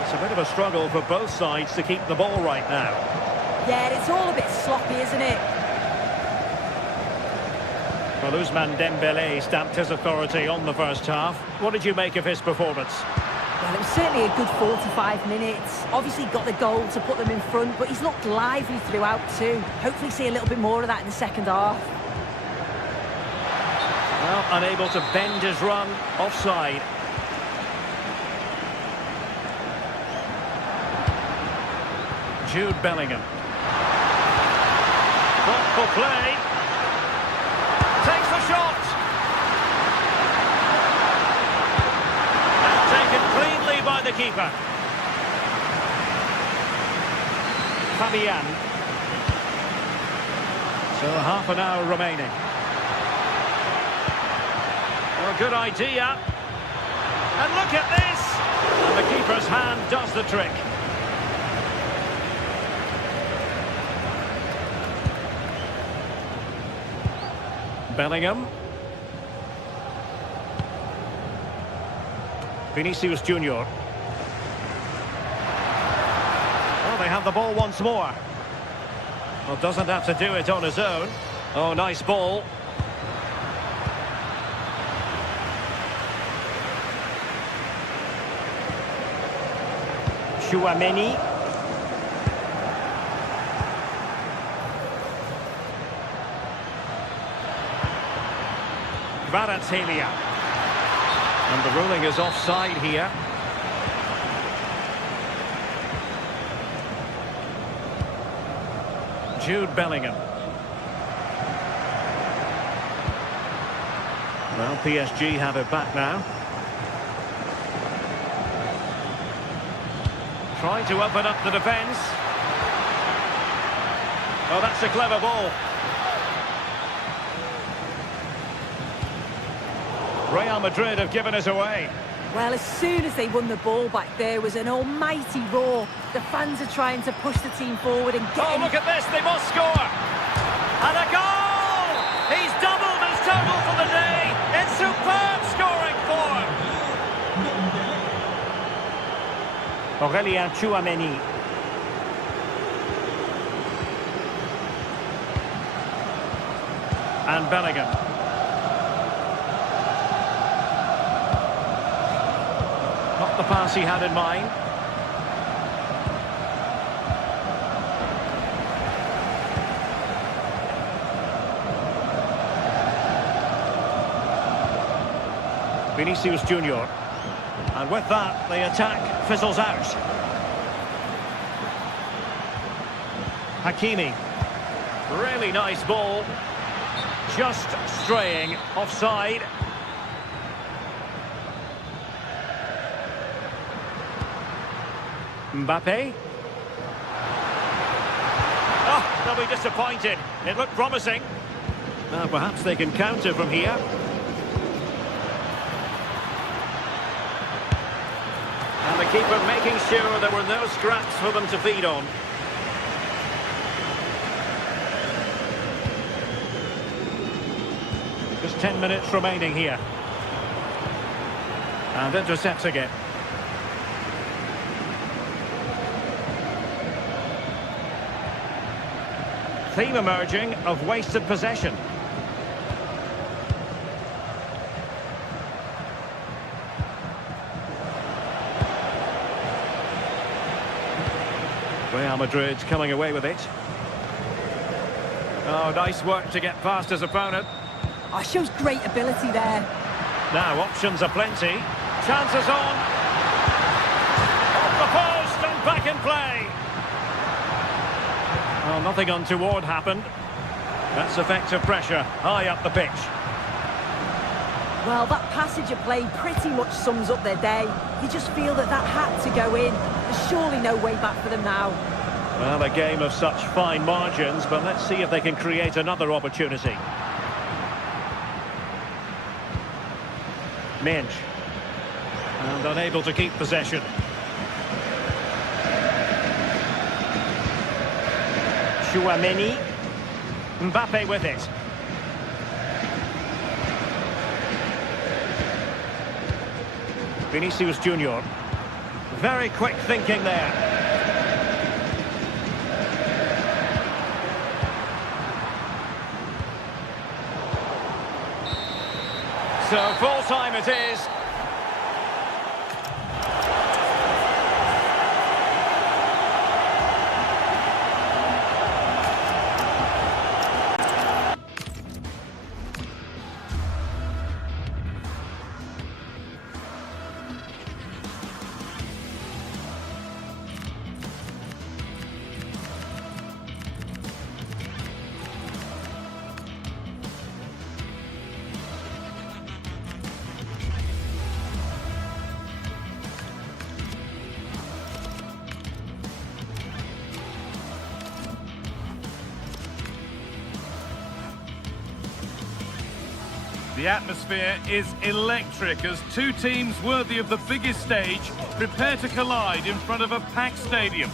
It's a bit of a struggle for both sides to keep the ball right now. Yeah, it's all a bit sloppy, isn't it? Well, Ousmane Dembélé stamped his authority on the first half. What did you make of his performance? Well, it was certainly a good 45 minutes. Obviously got the goal to put them in front, but he's looked lively throughout too. Hopefully see a little bit more of that in the second half. Well, unable to bend his run, offside. Jude Bellingham. Thoughtful play. Takes the shot. And taken cleanly by the keeper. Fabian. So half an hour remaining. Well, good idea. And look at this. And the keeper's hand does the trick. Bellingham. Vinicius Junior. Well, they have the ball once more. Well, doesn't have to do it on his own. Oh, nice ball. Tchouaméni. Kvaratskhelia. And the ruling is offside here. Jude Bellingham. Well, PSG have it back now. Trying to open up the defence. Oh, that's a clever ball. Real Madrid have given us away. Well, as soon as they won the ball back, there was an almighty roar. The fans are trying to push the team forward and get... Oh, look at this, they must score! And a goal! He's doubled his total for the day. It's superb scoring form. Aurélien Tchouameni. And Bellingham. Not the pass he had in mind. Vinicius Junior. And with that, the attack fizzles out. Hakimi. Really nice ball. Just straying offside. Mbappe. Oh, they'll be disappointed. It looked promising. Now perhaps they can counter from here. And the keeper making sure there were no scraps for them to feed on. Just 10 minutes remaining here. And intercepting it. Theme emerging of wasted possession. Real Madrid coming away with it. Oh, nice work to get past his opponent. Oh, shows great ability there. Now options are plenty. Chances on. Off the post and back in play. Oh, nothing untoward happened. That's effective pressure high up the pitch. Well, that passage of play pretty much sums up their day. You just feel that had to go in. There's surely no way back for them now. Well, a game of such fine margins, but let's see if they can create another opportunity. Minch. And unable to keep possession. Tchouameni. Mbappe with it. Vinicius Junior. Very quick thinking there. So full time it is. The atmosphere is electric as two teams worthy of the biggest stage prepare to collide in front of a packed stadium.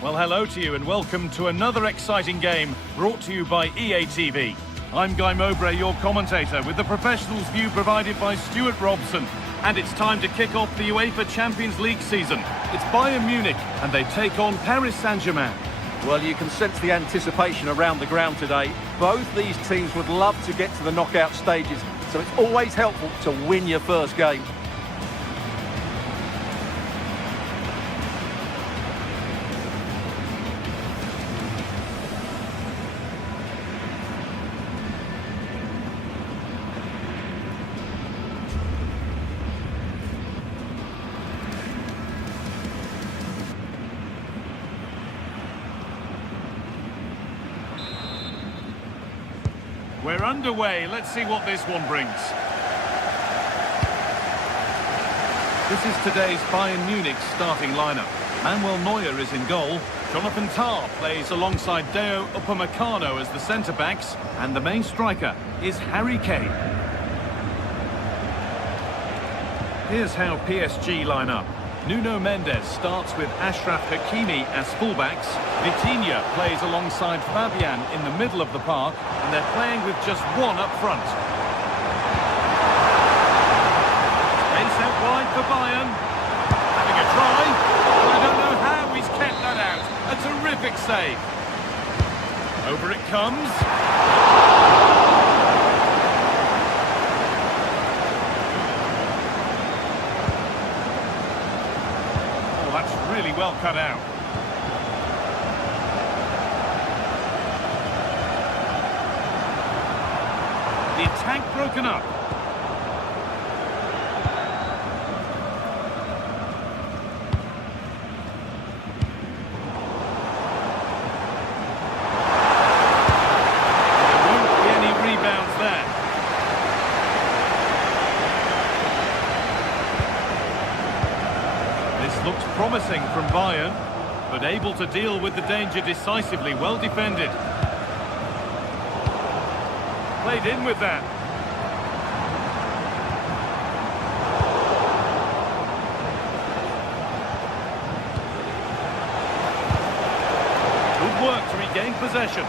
Well, hello to you and welcome to another exciting game brought to you by EA TV. I'm Guy Mowbray, your commentator, with the professionals' view provided by Stuart Robson. And it's time to kick off the UEFA Champions League season. It's Bayern Munich, and they take on Paris Saint-Germain. Well, you can sense the anticipation around the ground today. Both these teams would love to get to the knockout stages, so it's always helpful to win your first game. We're underway. Let's see what this one brings. This is today's Bayern Munich starting lineup. Manuel Neuer is in goal. Jonathan Tah plays alongside Deo Upamecano as the centre-backs. And the main striker is Harry Kane. Here's how PSG line up. Nuno Mendes starts with Achraf Hakimi as fullbacks. Vitinha plays alongside Fabian in the middle of the park. And they're playing with just one up front. Space out wide for Bayern. Having a try. I don't know how he's kept that out. A terrific save. Over it comes. Oh, that's really well cut out. The attack broken up. Looks promising from Bayern, but able to deal with the danger decisively. Well defended. Played in with that. Good work to regain possession.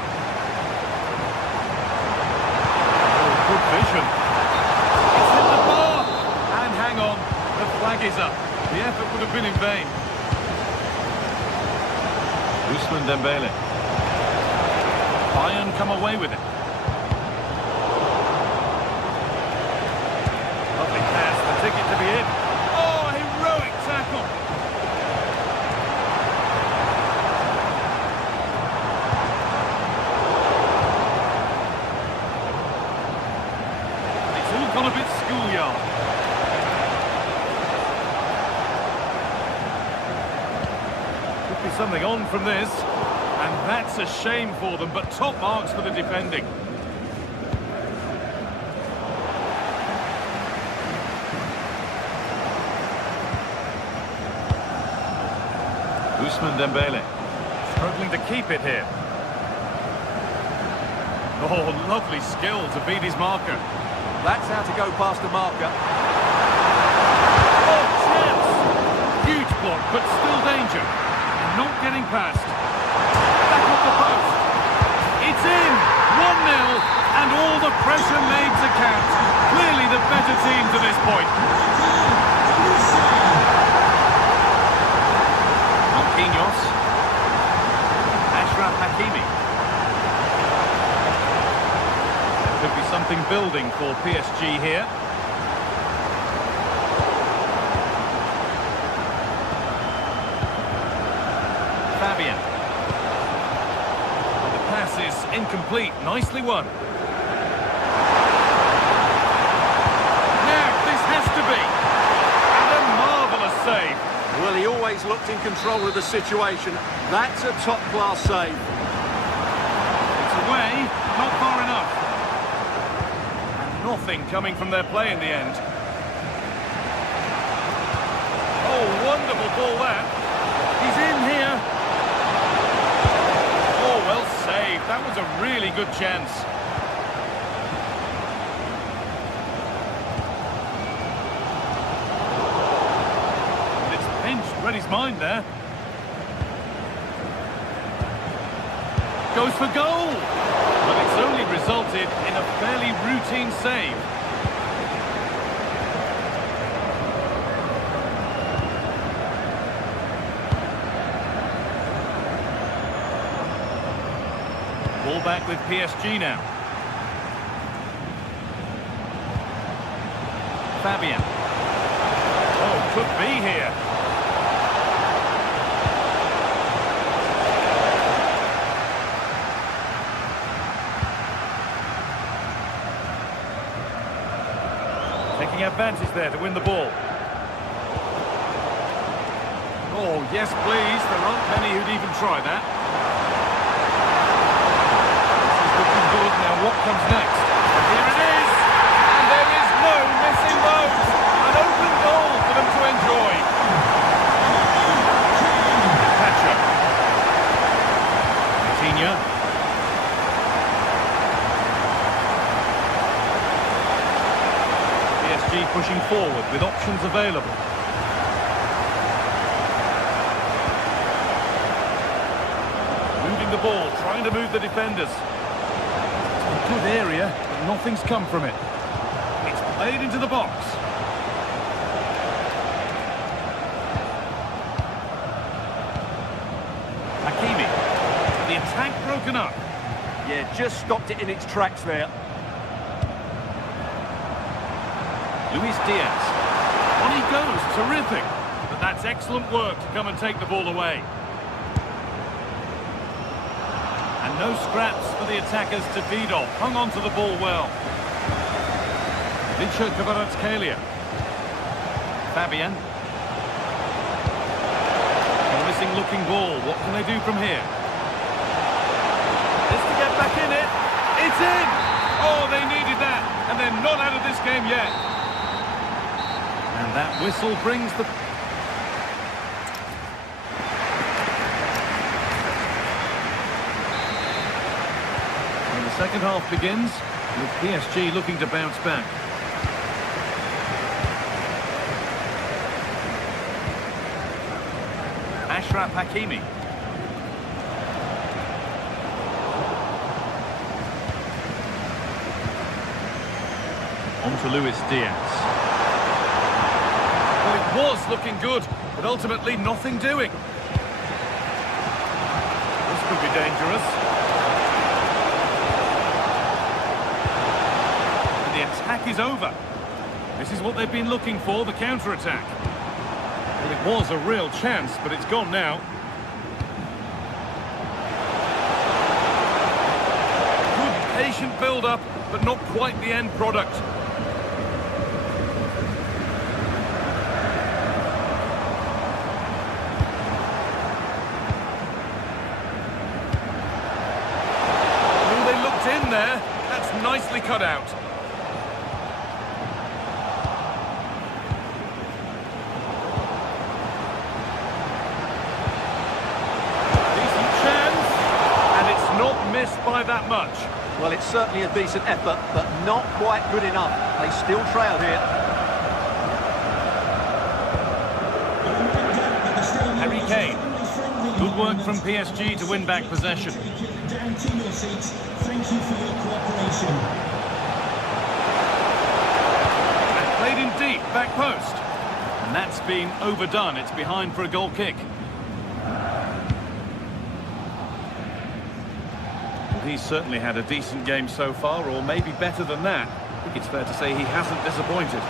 Oh, good vision. It's hit the bar. And hang on, the flag is up. The effort would have been in vain. Ousmane Dembele. Bayern come away with it. Lovely pass, the ticket to be in. Oh, heroic tackle. It's all gone a bit schoolyard. Something on from this, and that's a shame for them, but top marks for the defending. Ousmane Dembele struggling to keep it here. Oh, lovely skill to beat his marker. That's how to go past the marker. Oh, chance! Huge block, but still danger. Not getting past. Back off the post. It's in. 1-0, and all the pressure made to count. Clearly the better team to this point. Marquinhos. Achraf Hakimi. There could be something building for PSG here. Fabian. The pass is incomplete. Nicely won. Now, this has to be. And a marvellous save. Well, he always looked in control of the situation. That's a top-class save. It's away, not far enough. And nothing coming from their play in the end. Oh, wonderful ball that. He's in here. Oh, well saved. That was a really good chance. And it's pinched, read his mind there. Goes for goal. But it's only resulted in a fairly routine save. Ball back with PSG now. Fabian. Oh, could be here. Taking advantage there to win the ball. Oh, yes, please. There aren't many who'd even try that. Now what comes next? Here it is! And there is no missing those! An open goal for them to enjoy. PSG pushing forward with options available. Moving the ball, trying to move the defenders. A good area, but nothing's come from it. It's played into the box. Hakimi. The attack broken up. Yeah, just stopped it in its tracks there. Luis Diaz. On he goes, terrific. But that's excellent work to come and take the ball away. And no scraps for the attackers to feed off. Hung on to the ball well. Licha Kvaratskhelia. Fabian. Promising looking ball. What can they do from here? This to get back in it. It's in! Oh, they needed that. And they're not out of this game yet. And that whistle brings the... And the second half begins with PSG looking to bounce back. Achraf Hakimi. On to Luis Diaz. Well, it was looking good, but ultimately nothing doing. This could be dangerous. And the attack is over. This is what they've been looking for, the counter-attack. Well, it was a real chance, but it's gone now. Good, patient build-up, but not quite the end product. Oh, they looked in there. That's nicely cut out. Missed by that much. Well, it's certainly a decent effort, but not quite good enough. They still trail here. Harry Kane. Good work from PSG to win back possession. Down to your seats. Thank you for your cooperation. And played in deep, back post. And that's been overdone. It's behind for a goal kick. He's certainly had a decent game so far, or maybe better than that. I think it's fair to say he hasn't disappointed.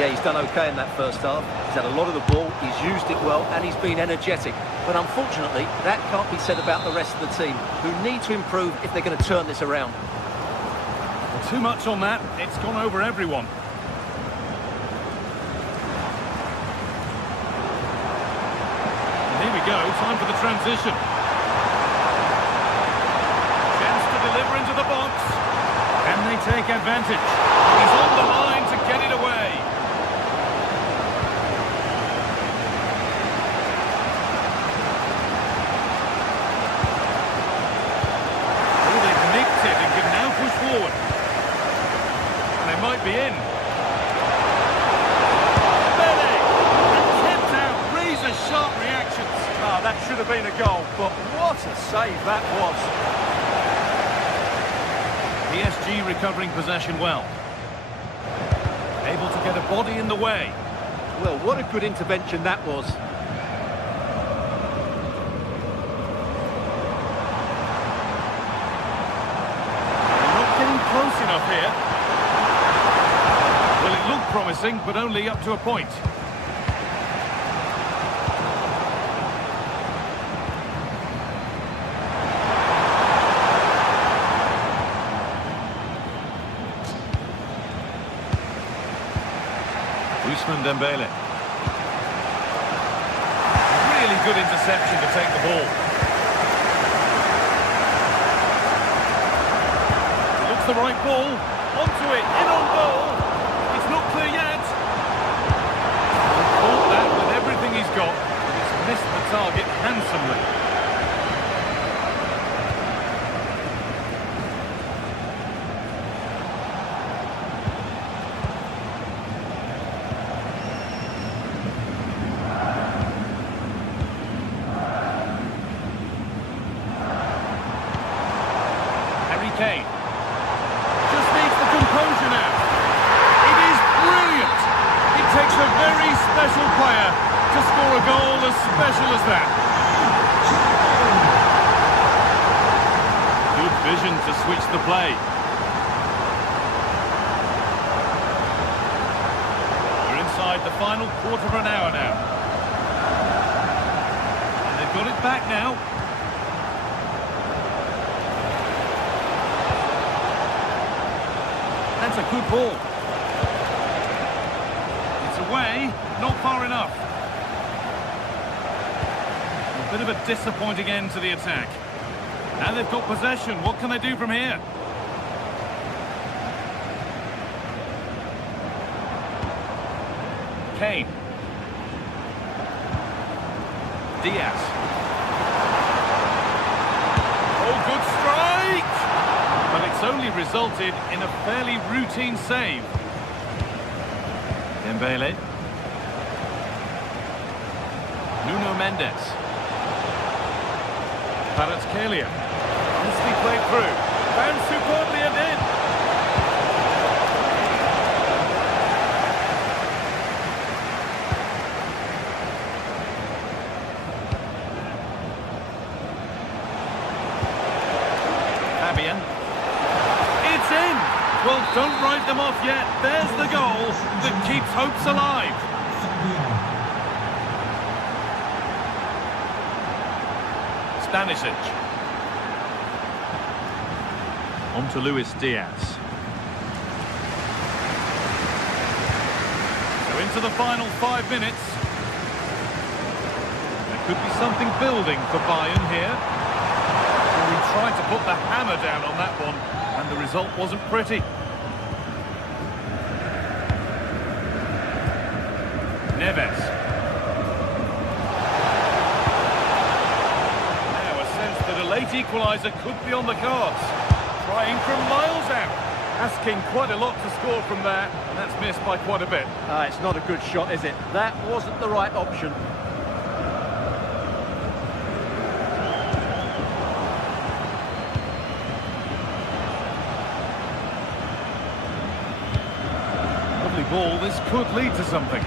Yeah, he's done okay in that first half. He's had a lot of the ball, he's used it well, and he's been energetic. But unfortunately, that can't be said about the rest of the team, who need to improve if they're going to turn this around. Well, too much on that. It's gone over everyone. And here we go, time for the transition. Deliver into the box. Can they take advantage? He's on the line to get it away. Oh, they've nicked it and can now push forward. And they might be in. Bele! And kept out. Razor-sharp reactions. Ah, that should have been a goal, but what a save that was. PSG recovering possession well. Able to get a body in the way. Well, what a good intervention that was. They're not getting close enough here. Well, it looked promising, but only up to a point. Dembele. Really good interception to take the ball. It looks the right ball. Onto it, in on goal. It's not clear yet. He caught that with everything he's got, but it's missed the target handsomely. Kane. Just needs the composure now. It is brilliant. It takes a very special player to score a goal as special as that. Good vision to switch the play. We're inside the final quarter of an hour now. And they've got it back now. That's a good ball. It's away, not far enough. A bit of a disappointing end to the attack. And they've got possession. What can they do from here? Kane. Diaz. Oh, good strike! But it's only resulted in a fairly routine save. Dembele. Nuno Mendes. Kvaratskhelia. Nicely played through. Found superbly and in. Fabian. It's in! Well, don't write them off yet. There's the goal that keeps hopes alive. Stanisic. On to Luis Diaz. So into the final 5 minutes. There could be something building for Bayern here. We tried to put the hammer down on that one, and the result wasn't pretty. Neves. Now a sense that a late equaliser could be on the cards. Trying from miles out. Asking quite a lot to score from there, and that's missed by quite a bit. It's not a good shot, is it? That wasn't the right option. Ball, this could lead to something.